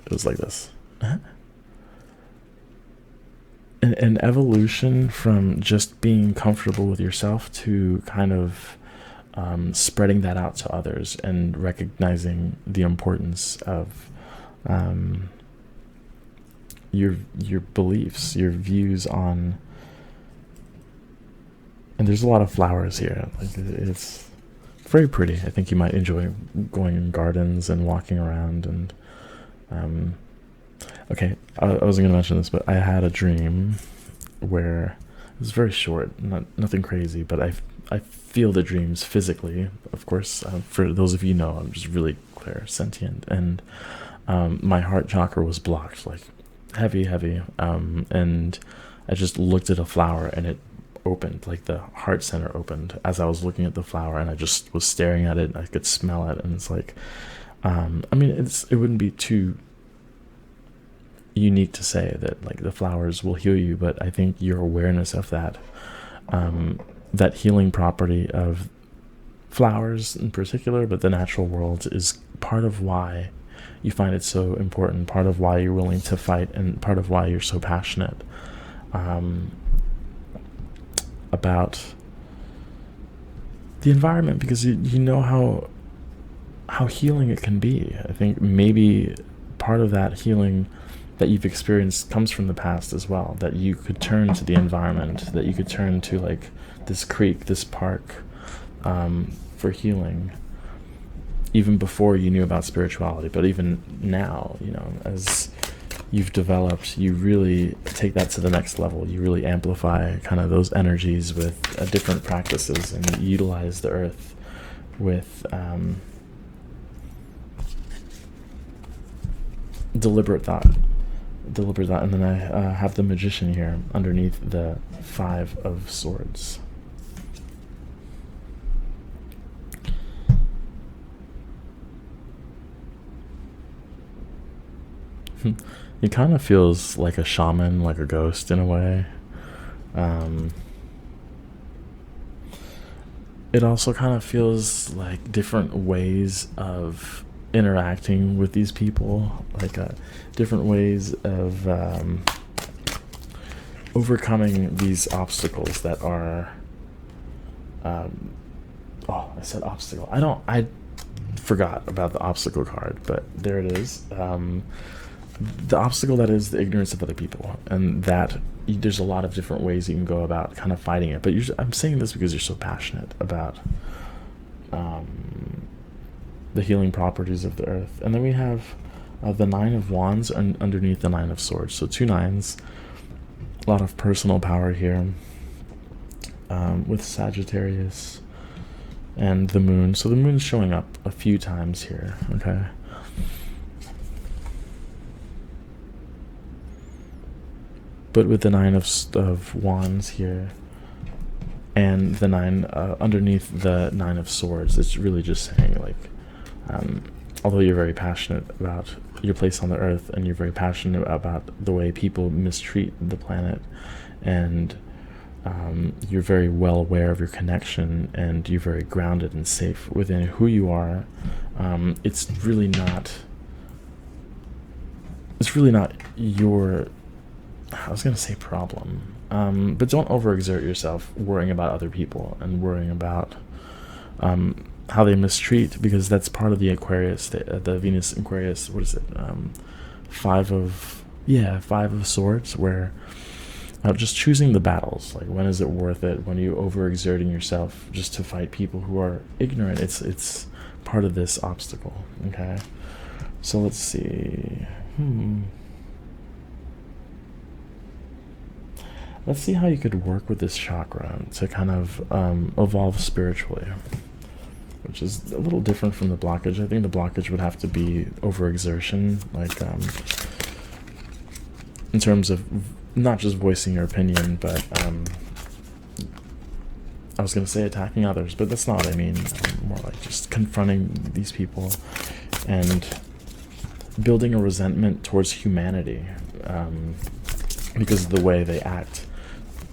was like this. An evolution from just being comfortable with yourself to kind of spreading that out to others, and recognizing the importance of your beliefs, your views on. And there's a lot of flowers here. Like, it's very pretty. I think you might enjoy going in gardens and walking around. And okay, I wasn't gonna mention this, but I had a dream where it was very short, nothing crazy, but I feel the dreams physically. Of course, for those of you know, I'm just really clairsentient, and my heart chakra was blocked, like heavy, and I just looked at a flower and it opened, like the heart center opened as I was looking at the flower, and I just was staring at it, and I could smell it, and it's like I mean, it wouldn't be too unique to say that like the flowers will heal you, but I think your awareness of that that healing property of flowers in particular, but the natural world, is part of why you find it so important, part of why you're willing to fight, and part of why you're so passionate about the environment, because you know how healing it can be. I think maybe part of that healing that you've experienced comes from the past as well, that you could turn to the environment, that you could turn to like this creek, this park, for healing, even before you knew about spirituality. But even now, you know, as you've developed, you really take that to the next level. You really amplify kind of those energies with different practices, and utilize the earth with deliberate thought. And then I have the Magician here underneath the Five of Swords. It kind of feels like a shaman, like a ghost in a way. It also kind of feels like different ways of interacting with these people, like different ways of overcoming these obstacles that are oh, I said obstacle. I forgot about the obstacle card, but there it is. The obstacle that is the ignorance of other people, and that there's a lot of different ways you can go about kind of fighting it. But I'm saying this because you're so passionate about the healing properties of the earth. And then we have the Nine of Wands underneath the Nine of Swords. So two nines, a lot of personal power here, with Sagittarius and the Moon. So the Moon's showing up a few times here, okay? But with the Nine of Wands here, and the 9 underneath the 9 of Swords. It's really just saying, like, although you're very passionate about your place on the earth, and you're very passionate about the way people mistreat the planet, and you're very well aware of your connection, and you're very grounded and safe within who you are, it's really not your, I was going to say problem, but don't overexert yourself worrying about other people and worrying about how they mistreat, because that's part of the Aquarius, the Venus Aquarius, what is it, 5 of Swords, where just choosing the battles, like when is it worth it, when you overexerting yourself just to fight people who are ignorant, it's part of this obstacle. Okay, so let's see. Let's see how you could work with this chakra to kind of evolve spiritually, which is a little different from the blockage. I think the blockage would have to be overexertion, like in terms of not just voicing your opinion, but I was going to say attacking others, but that's not what I mean. More like just confronting these people and building a resentment towards humanity, because of the way they act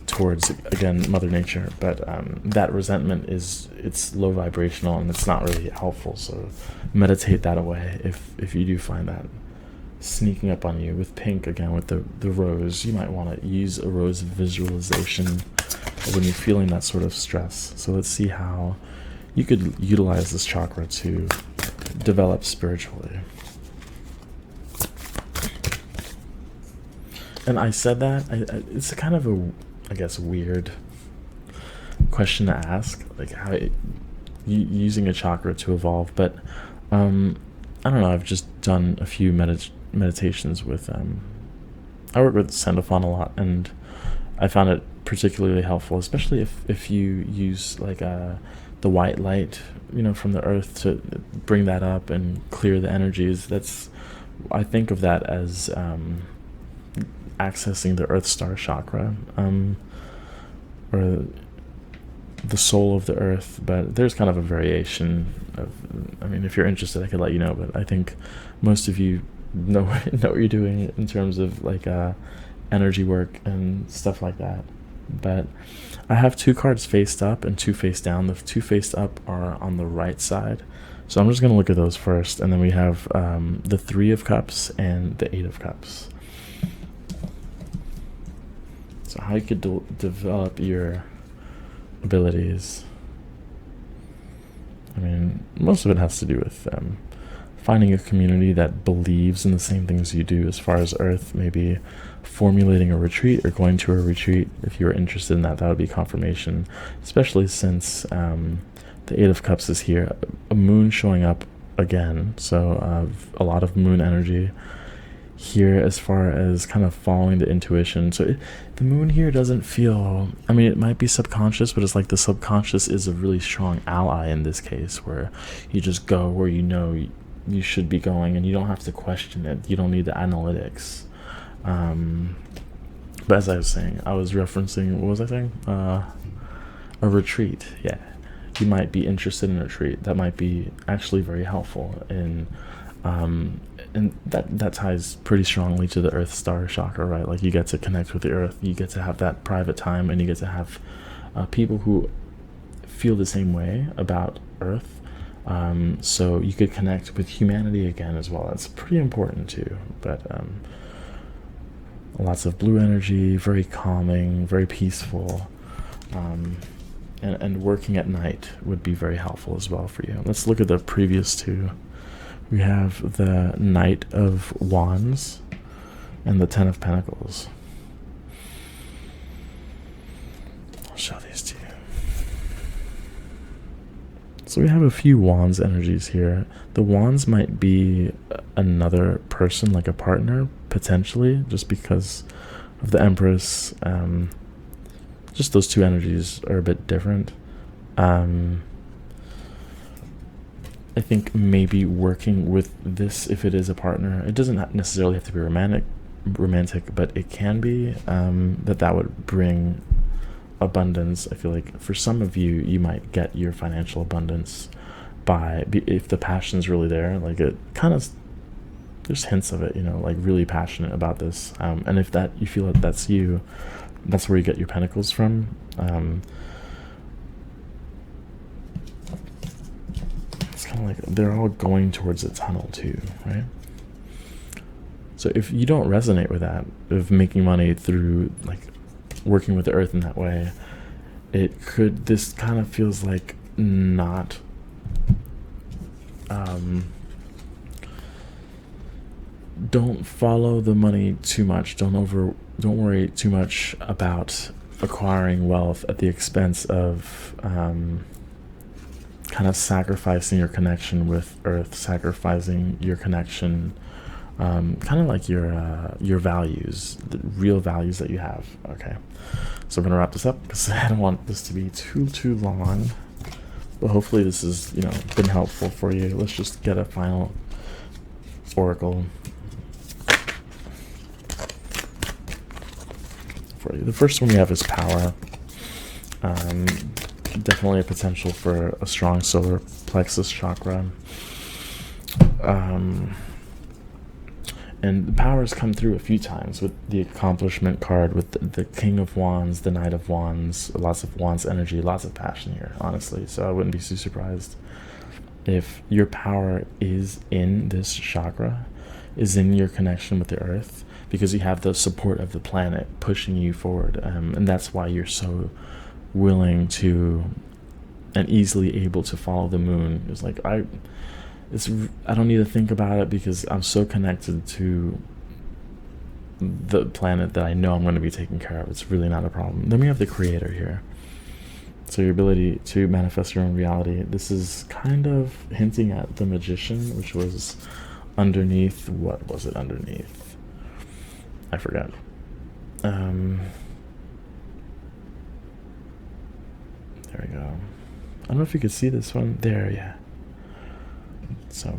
towards, again, Mother Nature. But that resentment it's low vibrational, and it's not really helpful, so meditate that away if you do find that sneaking up on you. With pink, again, with the rose, you might want to use a rose visualization when you're feeling that sort of stress. So let's see how you could utilize this chakra to develop spiritually. And I said that, it's a kind of a, I guess, weird question to ask, like how using a chakra to evolve, but I don't know, I've just done a few meditations with, I work with Sendophon a lot, and I found it particularly helpful, especially if you use like the white light, from the earth, to bring that up and clear the energies. I think of that as accessing the Earth Star chakra, or the soul of the earth. But there's kind of a variation of, if you're interested, I could let you know, but I think most of you know what you're doing in terms of like energy work and stuff like that. But I have 2 cards faced up and 2 face down. The 2 faced up are on the right side, so I'm just going to look at those first, and then we have the 3 of Cups and the 8 of Cups. So how you could develop your abilities. Most of it has to do with finding a community that believes in the same things you do as far as Earth, maybe formulating a retreat or going to a retreat. If you're interested in that, that would be confirmation, especially since the 8 of Cups is here, a moon showing up again, so a lot of moon energy here as far as kind of following the intuition. So the moon here doesn't feel, it might be subconscious, but it's like the subconscious is a really strong ally in this case, where you just go where you should be going, and you don't have to question it. You don't need the analytics. But as I was saying, I was referencing, what was I saying? A retreat. Yeah, you might be interested in a retreat. That might be actually very helpful in and that ties pretty strongly to the Earth Star chakra, right? Like, you get to connect with the earth, you get to have that private time, and you get to have people who feel the same way about Earth, so you could connect with humanity again as well. That's pretty important too. But lots of blue energy, very calming, very peaceful, and working at night would be very helpful as well for you. Let's look at the previous 2. We have the Knight of Wands and the 10 of Pentacles. I'll show these to you. So we have a few Wands energies here. The Wands might be another person, like a partner, potentially, just because of the Empress. Just those 2 energies are a bit different. I think maybe working with this, if it is a partner, it doesn't necessarily have to be romantic, but it can be, that would bring abundance. I feel like for some of you, you might get your financial abundance if the passion's really there. Like it kind of, there's hints of it, you know, like really passionate about this. And if that, you feel like that's you, that's where you get your pentacles from. It's kind of like they're all going towards a tunnel too, right? So if you don't resonate with that, of making money through like working with the earth in that way, this kind of feels like not, don't follow the money too much. Don't worry too much about acquiring wealth at the expense of kind of sacrificing your connection with earth, sacrificing your connection, kind of like your values, the real values that you have. Okay, so I'm gonna wrap this up because I don't want this to be too long, but hopefully this has, you know, been helpful for you. Let's just get a final oracle for you. The first one we have is power. Definitely a potential for a strong solar plexus chakra. And the powers come through a few times with the accomplishment card, with the King of Wands, the Knight of Wands, lots of Wands energy, lots of passion here, honestly. So I wouldn't be too surprised if your power is in this chakra, is in your connection with the earth, because you have the support of the planet pushing you forward. And that's why you're so willing to and easily able to follow the moon. It's like, I don't need to think about it because I'm so connected to the planet that I know I'm going to be taken care of. It's really not a problem. Then we have the creator here. So your ability to manifest your own reality. This is kind of hinting at the magician, which was underneath, what was it underneath? I forgot. There we go. I don't know if you could see this one. There, yeah. So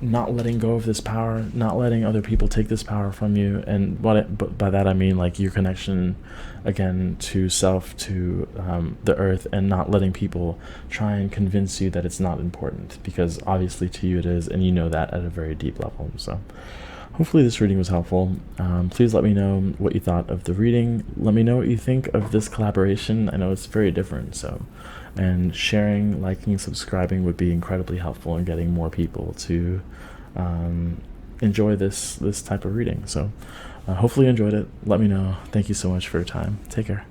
not letting go of this power, not letting other people take this power from you. And but by that I mean like your connection again to self, to the earth, and not letting people try and convince you that it's not important, because obviously to you it is, and you know that at a very deep level. So hopefully this reading was helpful. Please let me know what you thought of the reading. Let me know what you think of this collaboration. I know it's very different, so, and sharing, liking, subscribing would be incredibly helpful in getting more people to enjoy this type of reading. So hopefully you enjoyed it. Let me know. Thank you so much for your time. Take care.